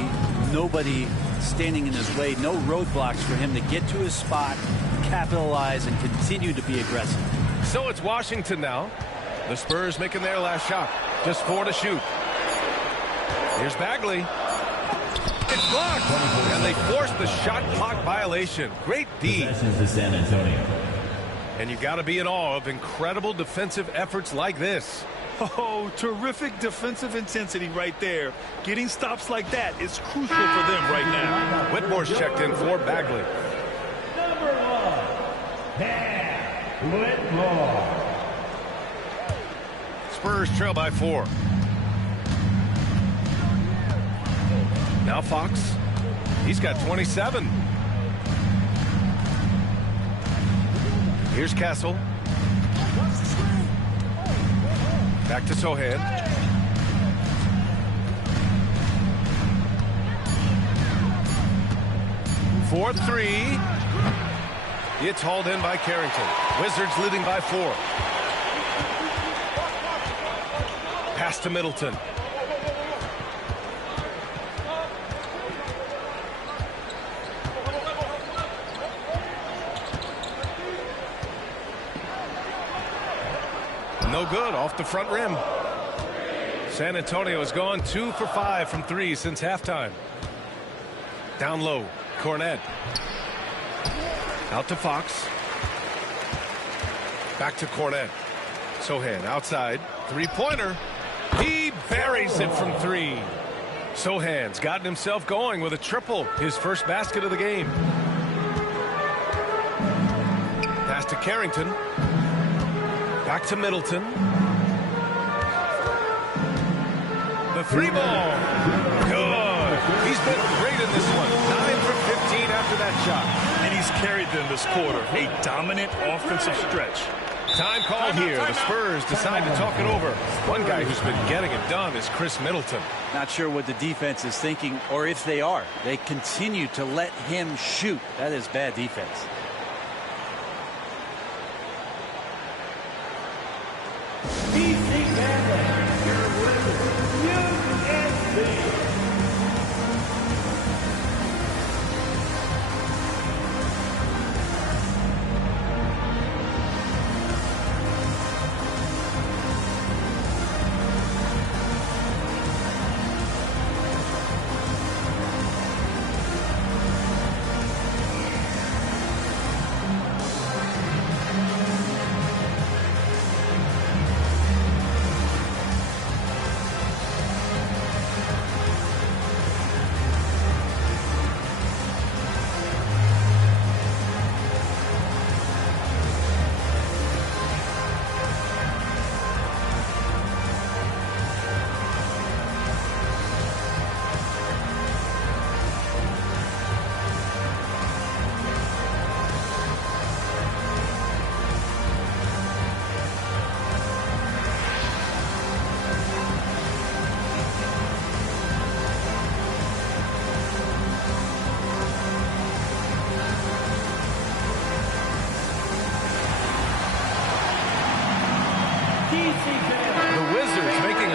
nobody standing in his way. No roadblocks for him to get to his spot, capitalize, and continue to be aggressive. So it's Washington now. The Spurs making their last shot. Just 4 to shoot. Here's Bagley. It's blocked. And they forced the shot clock violation. Great D. Possessions to San Antonio. And you got to be in awe of incredible defensive efforts like this. Oh, terrific defensive intensity right there. Getting stops like that is crucial for them right now. Whitmore's checked in for Bagley. Number 1, Cam Whitmore. Spurs trail by 4. Now Fox. He's got 27. Here's Castle. Back to Sohan. For 3. It's hauled in by Carrington. Wizards leading by 4. Pass Pass to Middleton. No good, off the front rim. San Antonio has gone 2 for 5 from 3 since halftime. Down low, Cornet. Out to Fox. Back to Cornet. Sohan outside. Three-pointer. He buries it from 3. Sohan's gotten himself going with a triple. His first basket of the game. Pass to Carrington. Back to Middleton. The 3-ball. Good. He's been great in this one. 9 for 15 after that shot. And he's carried them this quarter. A dominant offensive stretch. Time called here. The Spurs decide to talk it over. One guy who's been getting it done is Chris Middleton. Not sure what the defense is thinking, or if they are. They continue to let him shoot. That is bad defense.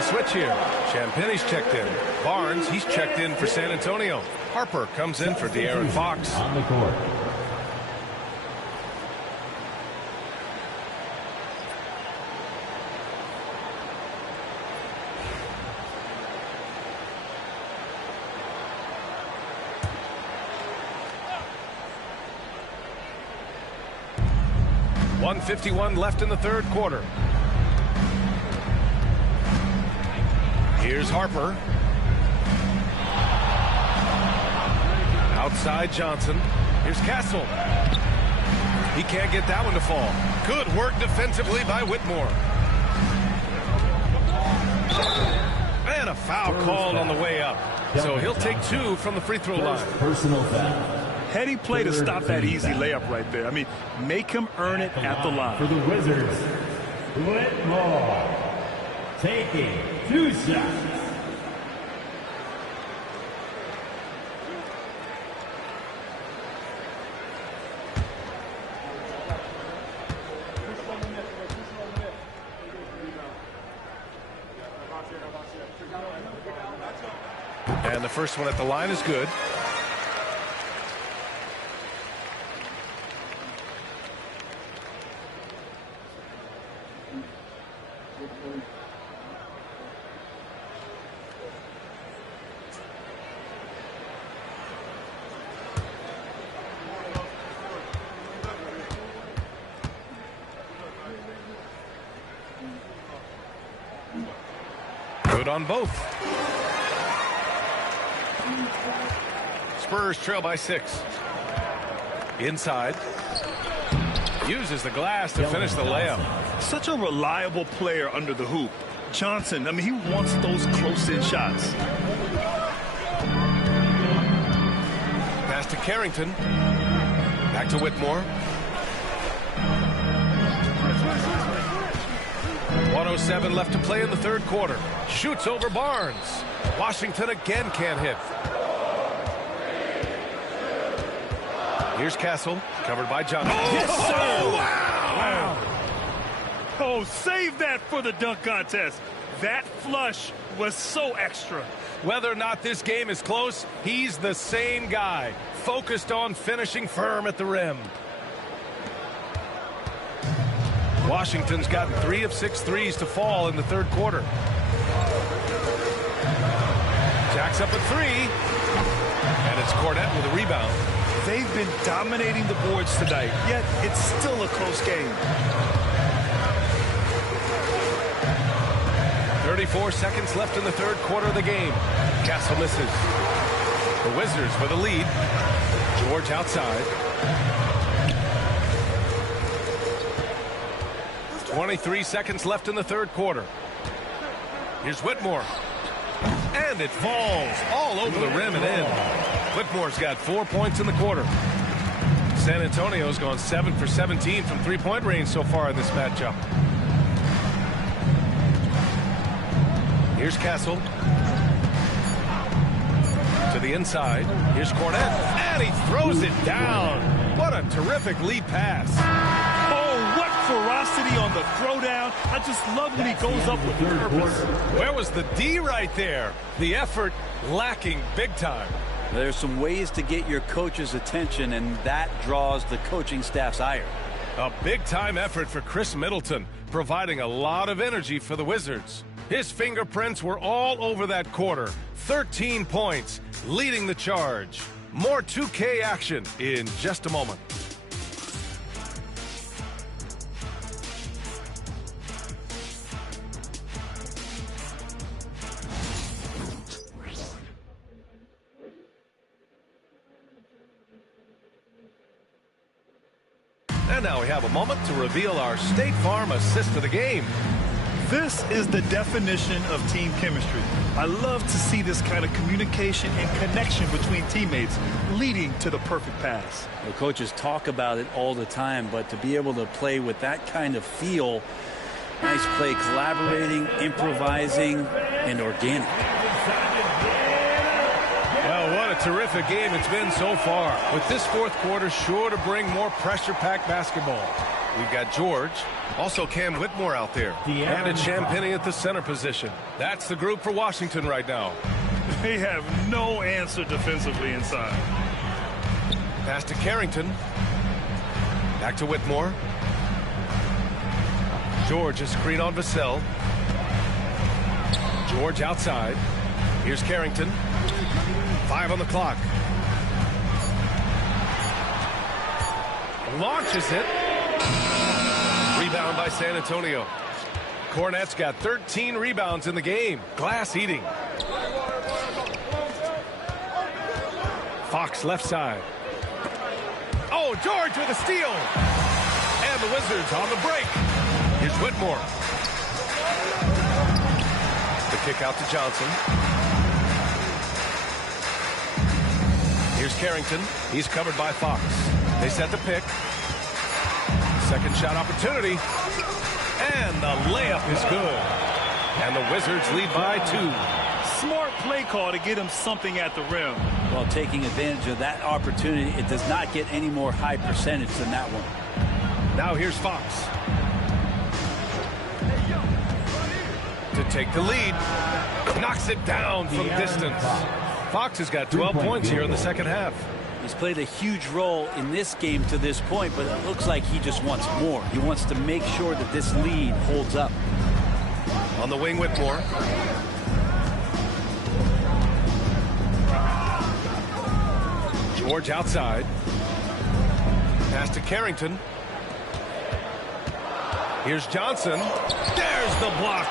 Switch here. Champagne's checked in. Barnes, he's checked in for San Antonio. Harper comes in for De'Aaron Fox. On the court. .151 left in the third quarter. Here's Harper. Outside Johnson. Here's Castle. He can't get that one to fall. Good work defensively by Whitmore. And a foul called on the way up. So he'll take 2 from the free throw line. Personal foul. Heady play to stop that easy layup right there. I mean, make him earn it at the line. For the Wizards, Whitmore taking 2 shots. And the first one at the line is good. Good on both. Spurs trail by 6. Inside. Uses the glass to finish the layup. Such a reliable player under the hoop. Johnson, I mean, he wants those close-in shots. Pass to Carrington. Back to Whitmore. 1:07 left to play in the third quarter. Shoots over Barnes. Washington again can't hit. Here's Castle, covered by Johnson. Oh, yes, sir! Oh, wow! Oh, save that for the dunk contest. That flush was so extra. Whether or not this game is close, he's the same guy, focused on finishing firm at the rim. Washington's gotten 3 of 6 threes to fall in the third quarter. Jacks up a 3. And it's Cornette with a rebound. They've been dominating the boards tonight, yet it's still a close game. 34 seconds left in the third quarter of the game. Castle misses. The Wizards with a lead. George outside. 23 seconds left in the third quarter. Here's Whitmore. And it falls all over the rim and in. Whitmore's got 4 points in the quarter. San Antonio's gone 7 for 17 from three-point range so far in this matchup. Here's Castle. To the inside. Here's Cornette. And he throws it down. What a terrific lead pass. Oh, what ferocity on the throwdown. I just love when he goes up with purpose. Where was the D right there? The effort lacking big time. There's some ways to get your coach's attention, and that draws the coaching staff's ire. A big-time effort for Chris Middleton, providing a lot of energy for the Wizards. His fingerprints were all over that quarter. 13 points, leading the charge. More 2K action in just a moment. And now we have a moment to reveal our State Farm assist of the game. This is the definition of team chemistry. I love to see this kind of communication and connection between teammates leading to the perfect pass. The coaches talk about it all the time, but to be able to play with that kind of feel, nice play, collaborating, improvising, and organic. Well, what a terrific game it's been so far. With this fourth quarter sure to bring more pressure-packed basketball. We've got George, also Cam Whitmore out there, and it's Champagnie at the center position. That's the group for Washington right now. They have no answer defensively inside. Pass to Carrington. Back to Whitmore. George, a screen on Vassell. George outside. Here's Carrington. 5 on the clock. Launches it. Rebound by San Antonio. Cornette's got 13 rebounds in the game. Glass eating. Fox left side. Oh, George with a steal. And the Wizards on the break. Here's Whitmore. The kick out to Johnson. Here's Carrington. He's covered by Fox. They set the pick. Second shot opportunity. And the layup is good. And the Wizards lead by 2. Smart play call to get him something at the rim. Well, taking advantage of that opportunity, it does not get any more high percentage than that one. Now here's Fox. To take the lead. Knocks it down from distance. Fox has got 12 points here in the second half. He's played a huge role in this game to this point, but it looks like he just wants more. He wants to make sure that this lead holds up. On the wing, Whitmore. George outside. Pass to Carrington. Here's Johnson. There's the block.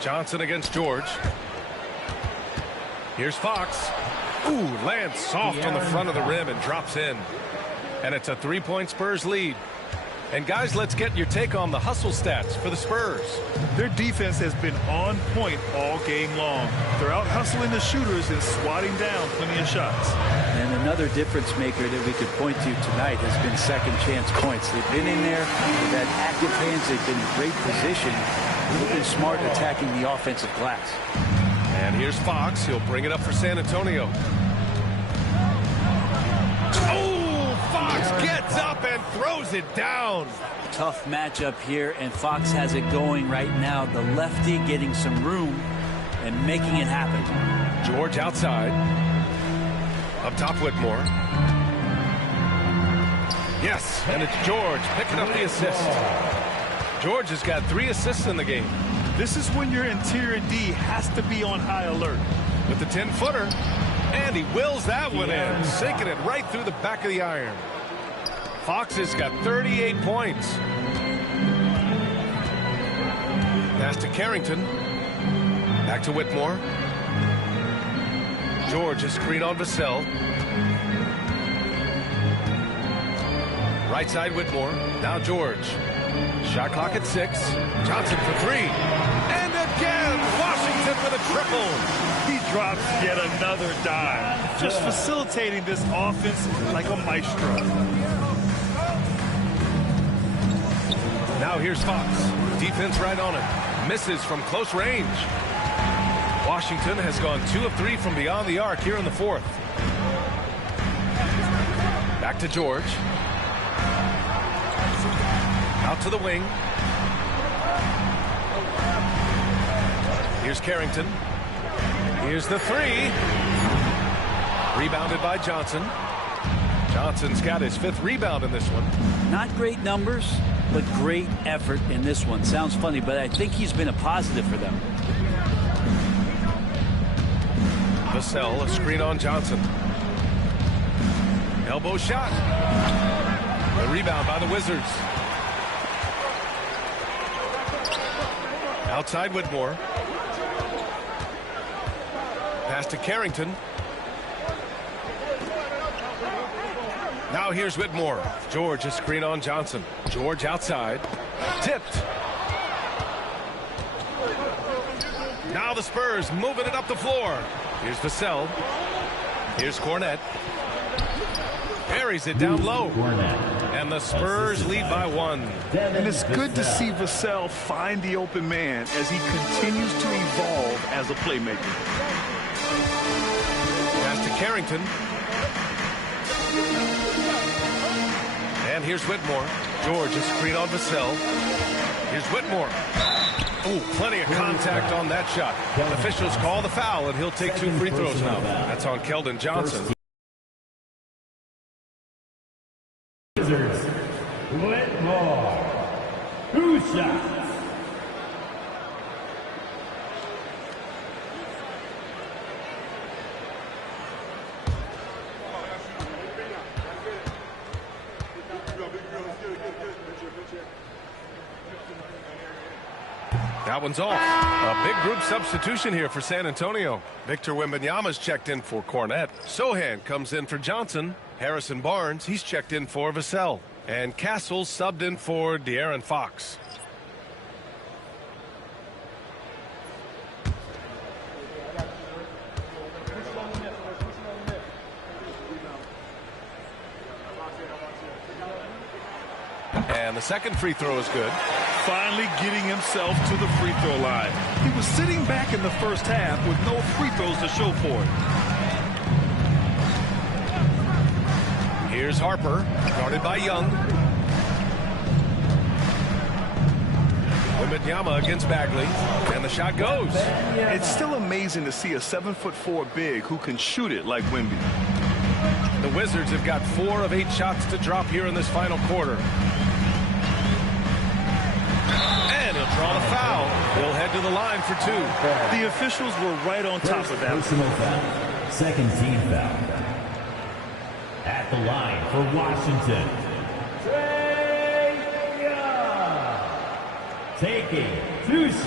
Johnson against George. Here's Fox. Ooh, lands soft on the front of the rim and drops in. And it's a 3-point Spurs lead. And guys, let's get your take on the hustle stats for the Spurs. Their defense has been on point all game long. They're out hustling the shooters and swatting down plenty of shots. And another difference maker that we could point to tonight has been second chance points. They've been in there, they've had active hands, they've been in great position. They've been smart attacking the offensive glass. And here's Fox. He'll bring it up for San Antonio. Oh, Fox gets up and throws throws it down. Tough matchup here, and Fox has it going right now. The lefty getting some room and making it happen. George outside. Up top, Whitmore. Yes, and it's George picking up the assist. George has got 3 assists in the game. This is when your interior D has to be on high alert. With the 10-footer, and he wills that one in, sinking it right through the back of the iron. Fox has got 38 points. Pass to Carrington. Back to Whitmore. George is screen on Vassell. Right side Whitmore. Now George. Shot clock at 6. Johnson for 3. And again, Washington with a triple. He drops yet another dime. Just facilitating this offense like a maestro. Now here's Fox. Defense right on him. Misses from close range. Washington has gone 2 of 3 from beyond the arc here in the 4th. Back to George. Out to the wing. Here's Carrington. Here's the 3. Rebounded by Johnson. Johnson's got his 5th rebound in this one. Not great numbers, but great effort in this one. Sounds funny, but I think he's been a positive for them. Vassell, a screen on Johnson. Elbow shot. The rebound by the Wizards. Outside Whitmore. Pass to Carrington. Now here's Whitmore. George, a screen on Johnson. George outside. Tipped. Now the Spurs moving it up the floor. Here's Vassell. Here's Cornette. Buries it down low. And the Spurs lead by 1. And it's good to see Vassell find the open man as he continues to evolve as a playmaker. Pass to Carrington. And here's Whitmore. George, a screen on Vassell. Here's Whitmore. Oh, plenty of contact on that shot. Officials call the foul, and he'll take 2 free throws now. That's on Keldon Johnson. Wizards, Whitmore, 2 shots. That one's off. A big group substitution here for San Antonio. Victor Wembanyama's checked in for Cornette. Sohan comes in for Johnson. Harrison Barnes, he's checked in for Vassell. And Castle's subbed in for De'Aaron Fox. And the second free throw is good. Finally getting himself to the free throw line. He was sitting back in the first half with no free throws to show for it. Here's Harper, guarded by Young. Wembanyama against Bagley, and the shot goes. It's still amazing to see a 7'4" big who can shoot it like Wemby. The Wizards have got 4 of 8 shots to drop here in this final quarter. And he'll draw the foul. He'll head to the line for 2. The officials were right on top of that. Personal foul. Second team foul. At the line for Washington, Trae Young, taking 2 shots.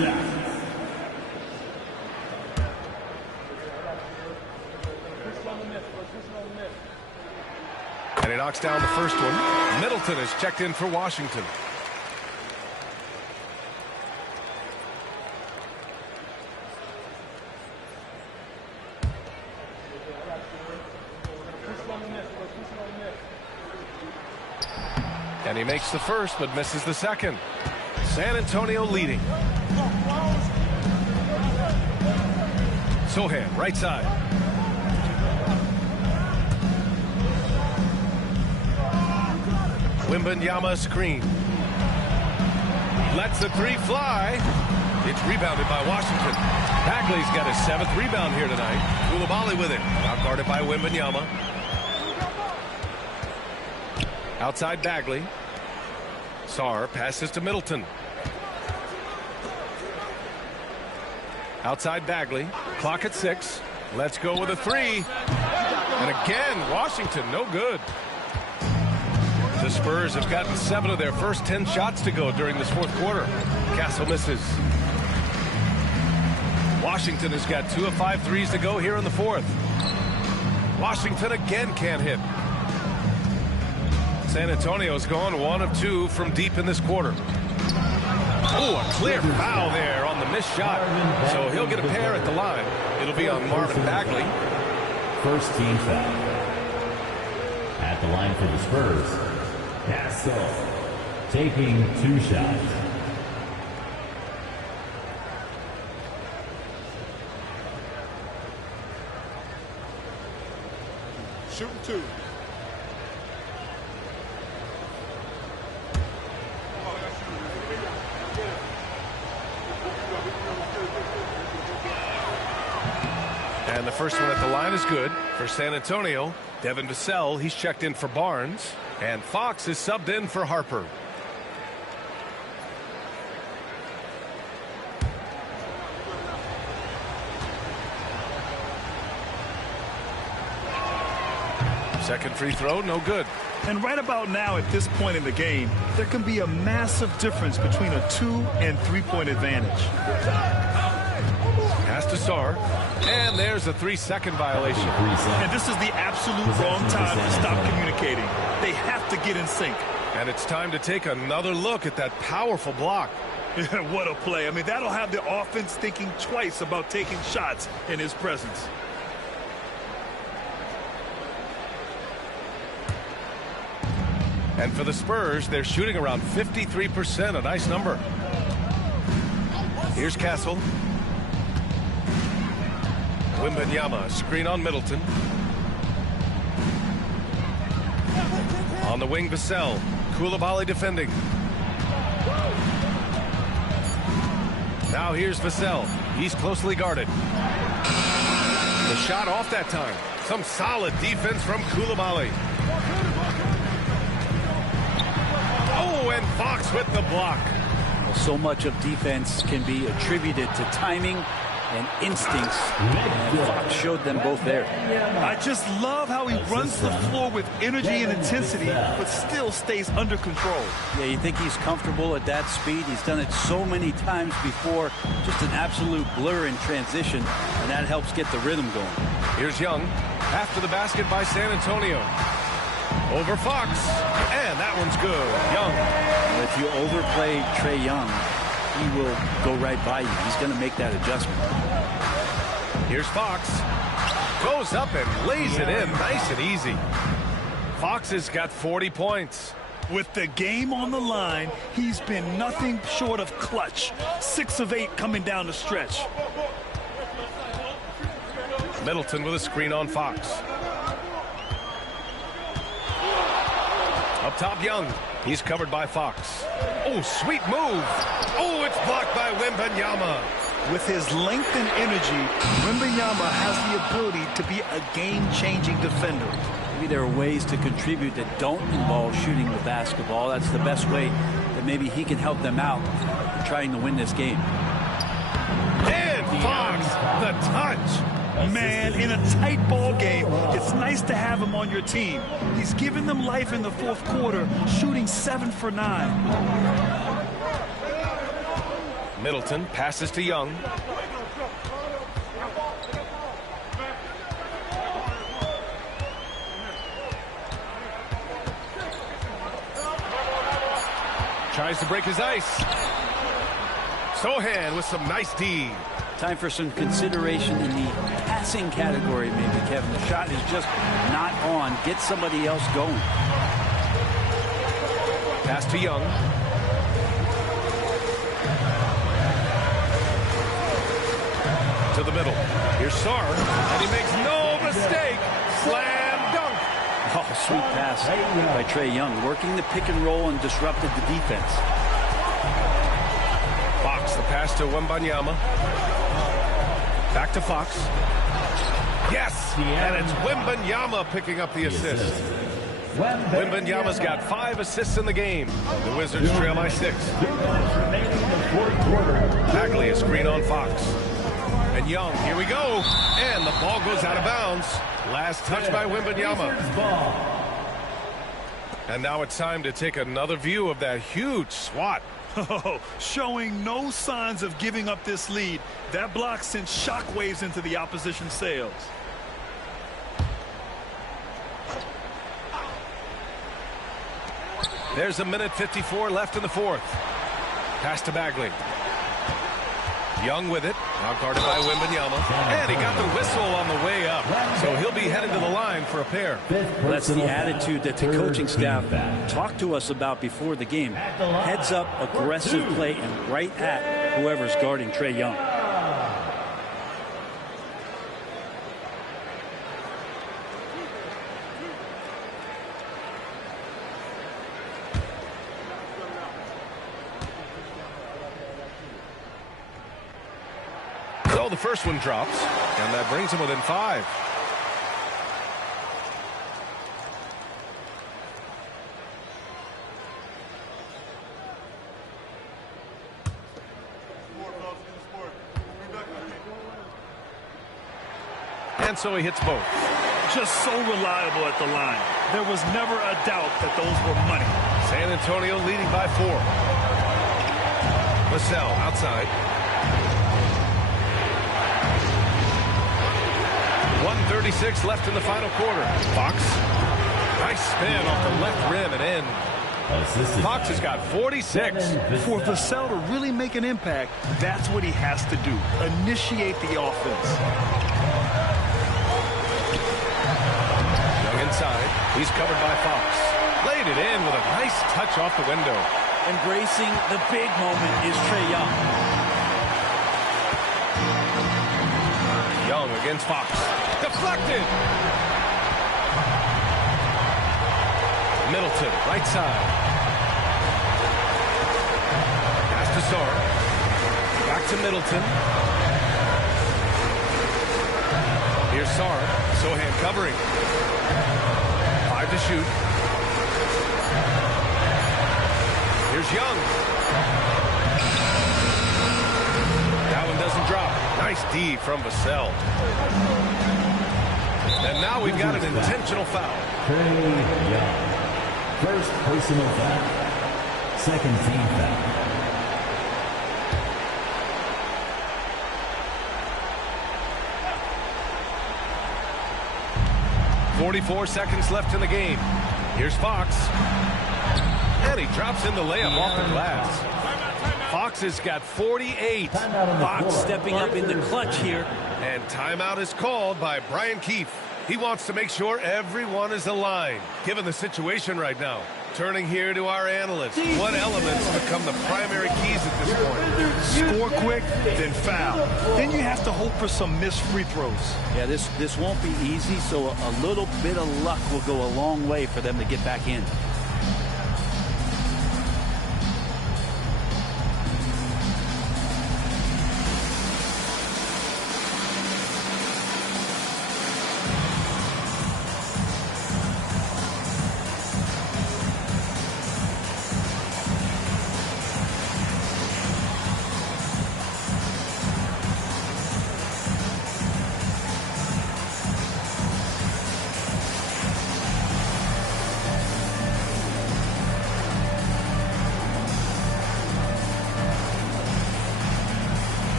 And he knocks down the first one. Middleton is checked in for Washington. And he makes the first, but misses the second. San Antonio leading. Sohan, right side. Wembanyama screen. Lets the three fly. It's rebounded by Washington. Bagley's got his 7th rebound here tonight. Coulibaly with it. Out guarded by Wembanyama. Outside Bagley. Sarr passes to Middleton. Outside Bagley. Clock at 6. Let's go with a 3. And again, Washington, no good. The Spurs have gotten 7 of their first 10 shots to go during this 4th quarter. Castle misses. Washington has got 2 of 5 threes to go here in the 4th. Washington again can't hit. San Antonio's gone 1 of 2 from deep in this quarter. Oh, a clear foul there on the missed shot. So he'll get a pair at the line. It'll be on Marvin Bagley. First team foul. At the line for the Spurs, Gasol taking 2 shots. Shooting 2. And the first one at the line is good for San Antonio. Devin Vassell, he's checked in for Barnes. And Fox is subbed in for Harper. Second free throw, no good. And right about now, at this point in the game, there can be a massive difference between a 2- and 3-point advantage. Pass to Sarr. And there's a 3-second violation. And this is the absolute wrong time to stop communicating. They have to get in sync. And it's time to take another look at that powerful block. What a play. I mean, that'll have the offense thinking twice about taking shots in his presence. And for the Spurs, they're shooting around 53%, a nice number. Here's Castle. Wembanyama, screen on Middleton. On the wing, Vassell. Coulibaly defending. Now here's Vassell. He's closely guarded. The shot off that time. Some solid defense from Coulibaly. Oh, and Fox with the block. Well, so much of defense can be attributed to timing and instincts, and Fox showed them both there. I just love how he runs the floor with energy and intensity, but still stays under control. Yeah, you think he's comfortable at that speed. He's done it so many times before. Just an absolute blur in transition, and that helps get the rhythm going. Here's Young. After the basket by San Antonio. Over Fox. And that one's good. Young. If you overplay Trae Young, he will go right by you. He's going to make that adjustment. Here's Fox. Goes up and lays it in nice and easy. Fox has got 40 points. With the game on the line, he's been nothing short of clutch. 6 of 8 coming down the stretch. Middleton with a screen on Fox. Up top, Young. He's covered by Fox. Oh, sweet move. Oh, it's blocked by Wembanyama. With his length and energy, Wembanyama has the ability to be a game-changing defender. Maybe there are ways to contribute that don't involve shooting the basketball. That's the best way that maybe he can help them out in trying to win this game. And Fox, the touch. Man, in a tight ball game, it's nice to have him on your team. He's given them life in the 4th quarter, shooting 7 for 9. Middleton passes to Young. Tries to break his ice. Sohan with some nice D. Time for some consideration in the passing category, maybe, Kevin. The shot is just not on. Get somebody else going. Pass to Young. To the middle. Here's Sarr, and he makes no mistake. Slam dunk. Oh, A sweet pass by Trae Young, working the pick and roll and disrupted the defense. Fox, the pass to Wembanyama. Back to Fox. Yes! And it's Wembanyama picking up the assist. Wembanyama's got 5 assists in the game. The Wizards trail by 6. Bagley, a screen on Fox. And Young, here we go. And the ball goes out of bounds. Last touch by Wembanyama. And now it's time to take another view of that huge swat. Oh, showing no signs of giving up this lead. That block sent shockwaves into the opposition sails. There's 1:54 left in the fourth. Pass to Bagley. Young with it. Now guarded by Wembanyama. And he got the whistle on the way up. So he'll be headed to the line for a pair. Well, that's the attitude that the coaching staff talked to us about before the game. Heads up, aggressive play, and right at whoever's guarding Trae Young. So the first one drops, and that brings him within 5. And so he hits both. Just so reliable at the line. There was never a doubt that those were money. San Antonio leading by 4. Vassell outside. 1:36 left in the final quarter. Fox. Nice spin off the left rim and in. Fox has got 46. For Vassell to really make an impact, that's what he has to do. Initiate the offense. Young inside. He's covered by Fox. Laid it in with a nice touch off the window. Embracing the big moment is Trae Young. Young against Fox. Deflected. Middleton, right side. Pass to Sarr. Back to Middleton. Here's Sarr. Sohan covering. 5 to shoot. Here's Young. That one doesn't drop. Nice D from Vassell. And now we've got an intentional foul. First personal foul. Second team foul. .44 seconds left in the game. Here's Fox. And he drops in the layup off the glass. Fox has got 48. Fox stepping up in the clutch here. And timeout is called by Brian Keefe. He wants to make sure everyone is aligned, given the situation right now. Turning here to our analysts. What elements become the primary keys at this point? Score quick, then foul. Then you have to hope for some missed free throws. Yeah, this won't be easy, so a little bit of luck will go a long way for them to get back in.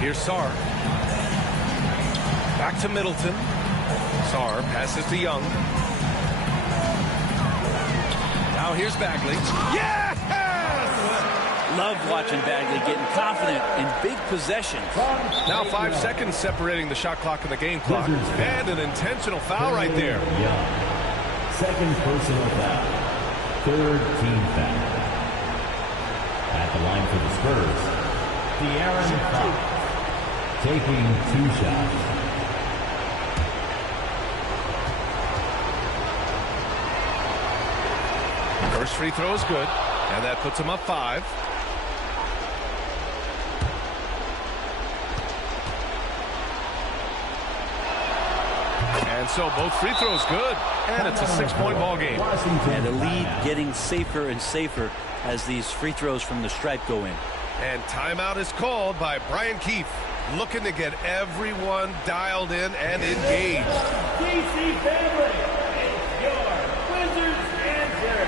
Here's Sarr. Back to Middleton. Sarr passes to Young. Now here's Bagley. Yes! Love watching Bagley getting confident in big possessions. Now 5 seconds separating the shot clock and the game clock. And an intentional foul right there. Second personal foul. Third team foul. At the line for the Spurs, De'Aaron Fox taking 2 shots. First free throw is good, and that puts him up 5. And so both free throws good, and it's a 6-point ball game. And the lead getting safer and safer as these free throws from the stripe go in. And timeout is called by Brian Keefe, looking to get everyone dialed in and engaged. DC family, it's your Wizards answer.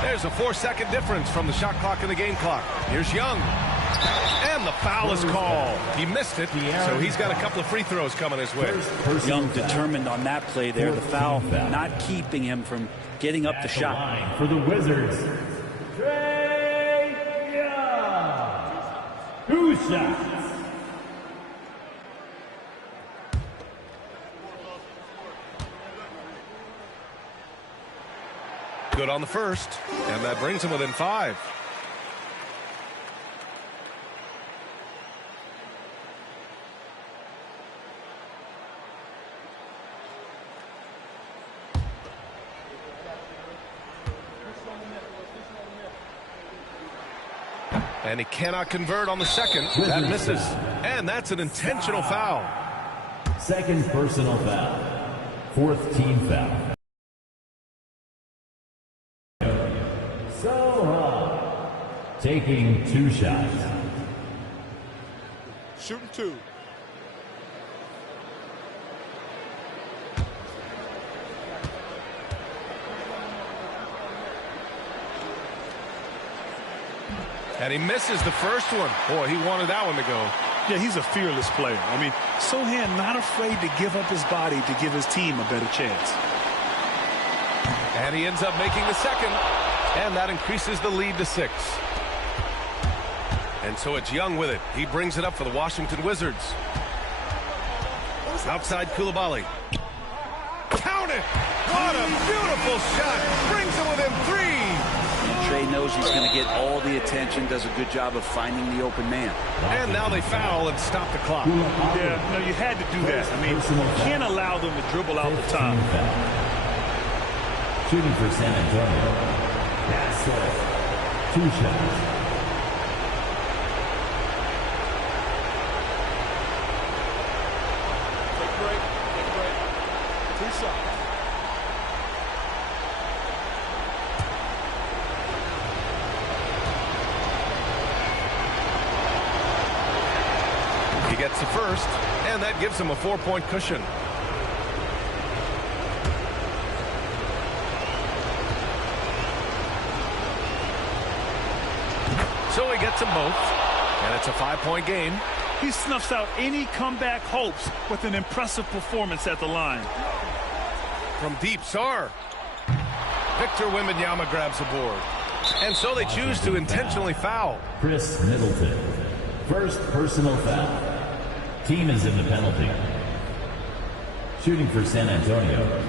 There's a 4-second difference from the shot clock and the game clock. Here's Young. And the foul is called. He missed it, so he's got a couple of free throws coming his way. Young determined on that play there. The foul not keeping him from getting up the shot. For the Wizards, Trae Young. 2 shots. Good on the first, and that brings him within 5. And he cannot convert on the second. That misses. And that's an intentional foul. Second personal foul. 4th team foul. Taking 2 shots. Shooting 2. And he misses the first one. Boy, he wanted that one to go. Yeah, he's a fearless player. I mean, Sohan not afraid to give up his body to give his team a better chance. And he ends up making the second. And that increases the lead to 6. And so it's Young with it. He brings it up for the Washington Wizards. Outside Koulibaly. Count it! What a beautiful shot! Brings it within 3. Trae knows he's going to get all the attention, does a good job of finding the open man. And now they foul and stop the clock. Yeah, no, you had to do that. I mean, you can't allow them to dribble out the top. Shooting for San Antonio. That's 2 shots. gets the first, and that gives him a 4-point cushion. So he gets them both, and it's a 5-point game. He snuffs out any comeback hopes with an impressive performance at the line. From deep, Sarr. Victor Wembanyama grabs the board. And so they choose to intentionally foul. Chris Middleton. First personal foul. Team is in the penalty. Shooting for San Antonio,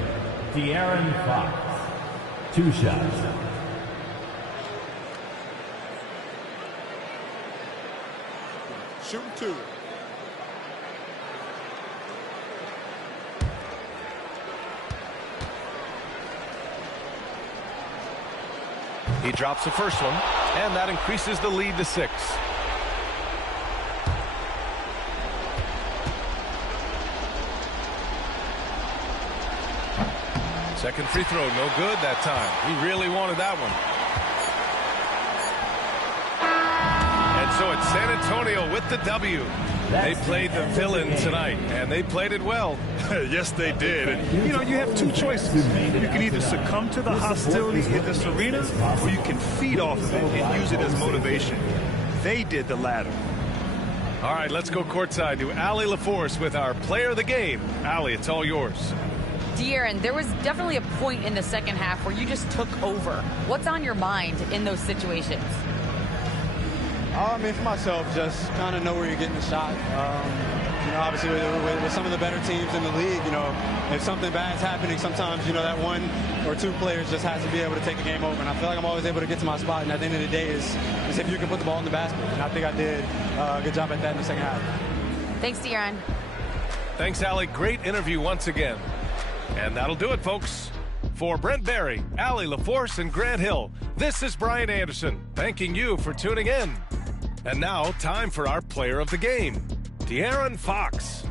De'Aaron Fox. 2 shots. Shooting 2. He drops the first one, and that increases the lead to 6. Second free throw, no good that time. He really wanted that one. And so it's San Antonio with the W. They played the villain tonight, and they played it well. Yes, they did. And, you know, you have 2 choices. You can either succumb to the hostility in this arena, or you can feed off of it and use it as motivation. They did the latter. All right, let's go courtside to Allie LaForce with our player of the game. Allie, it's all yours. De'Aaron, there was definitely a point in the second half where you just took over. What's on your mind in those situations? I mean, for myself, just kind of know where you're getting the shot. You know, obviously with some of the better teams in the league, you know, if something bad's happening, sometimes, you know, that 1 or 2 players just has to be able to take the game over. And I feel like I'm always able to get to my spot. And at the end of the day is if you can put the ball in the basket. And I think I did a good job at that in the second half. Thanks, De'Aaron. Thanks, Allie. Great interview once again. And that'll do it, folks. For Brent Barry, Allie LaForce, and Grant Hill, this is Brian Anderson, thanking you for tuning in. And now, time for our player of the game, De'Aaron Fox.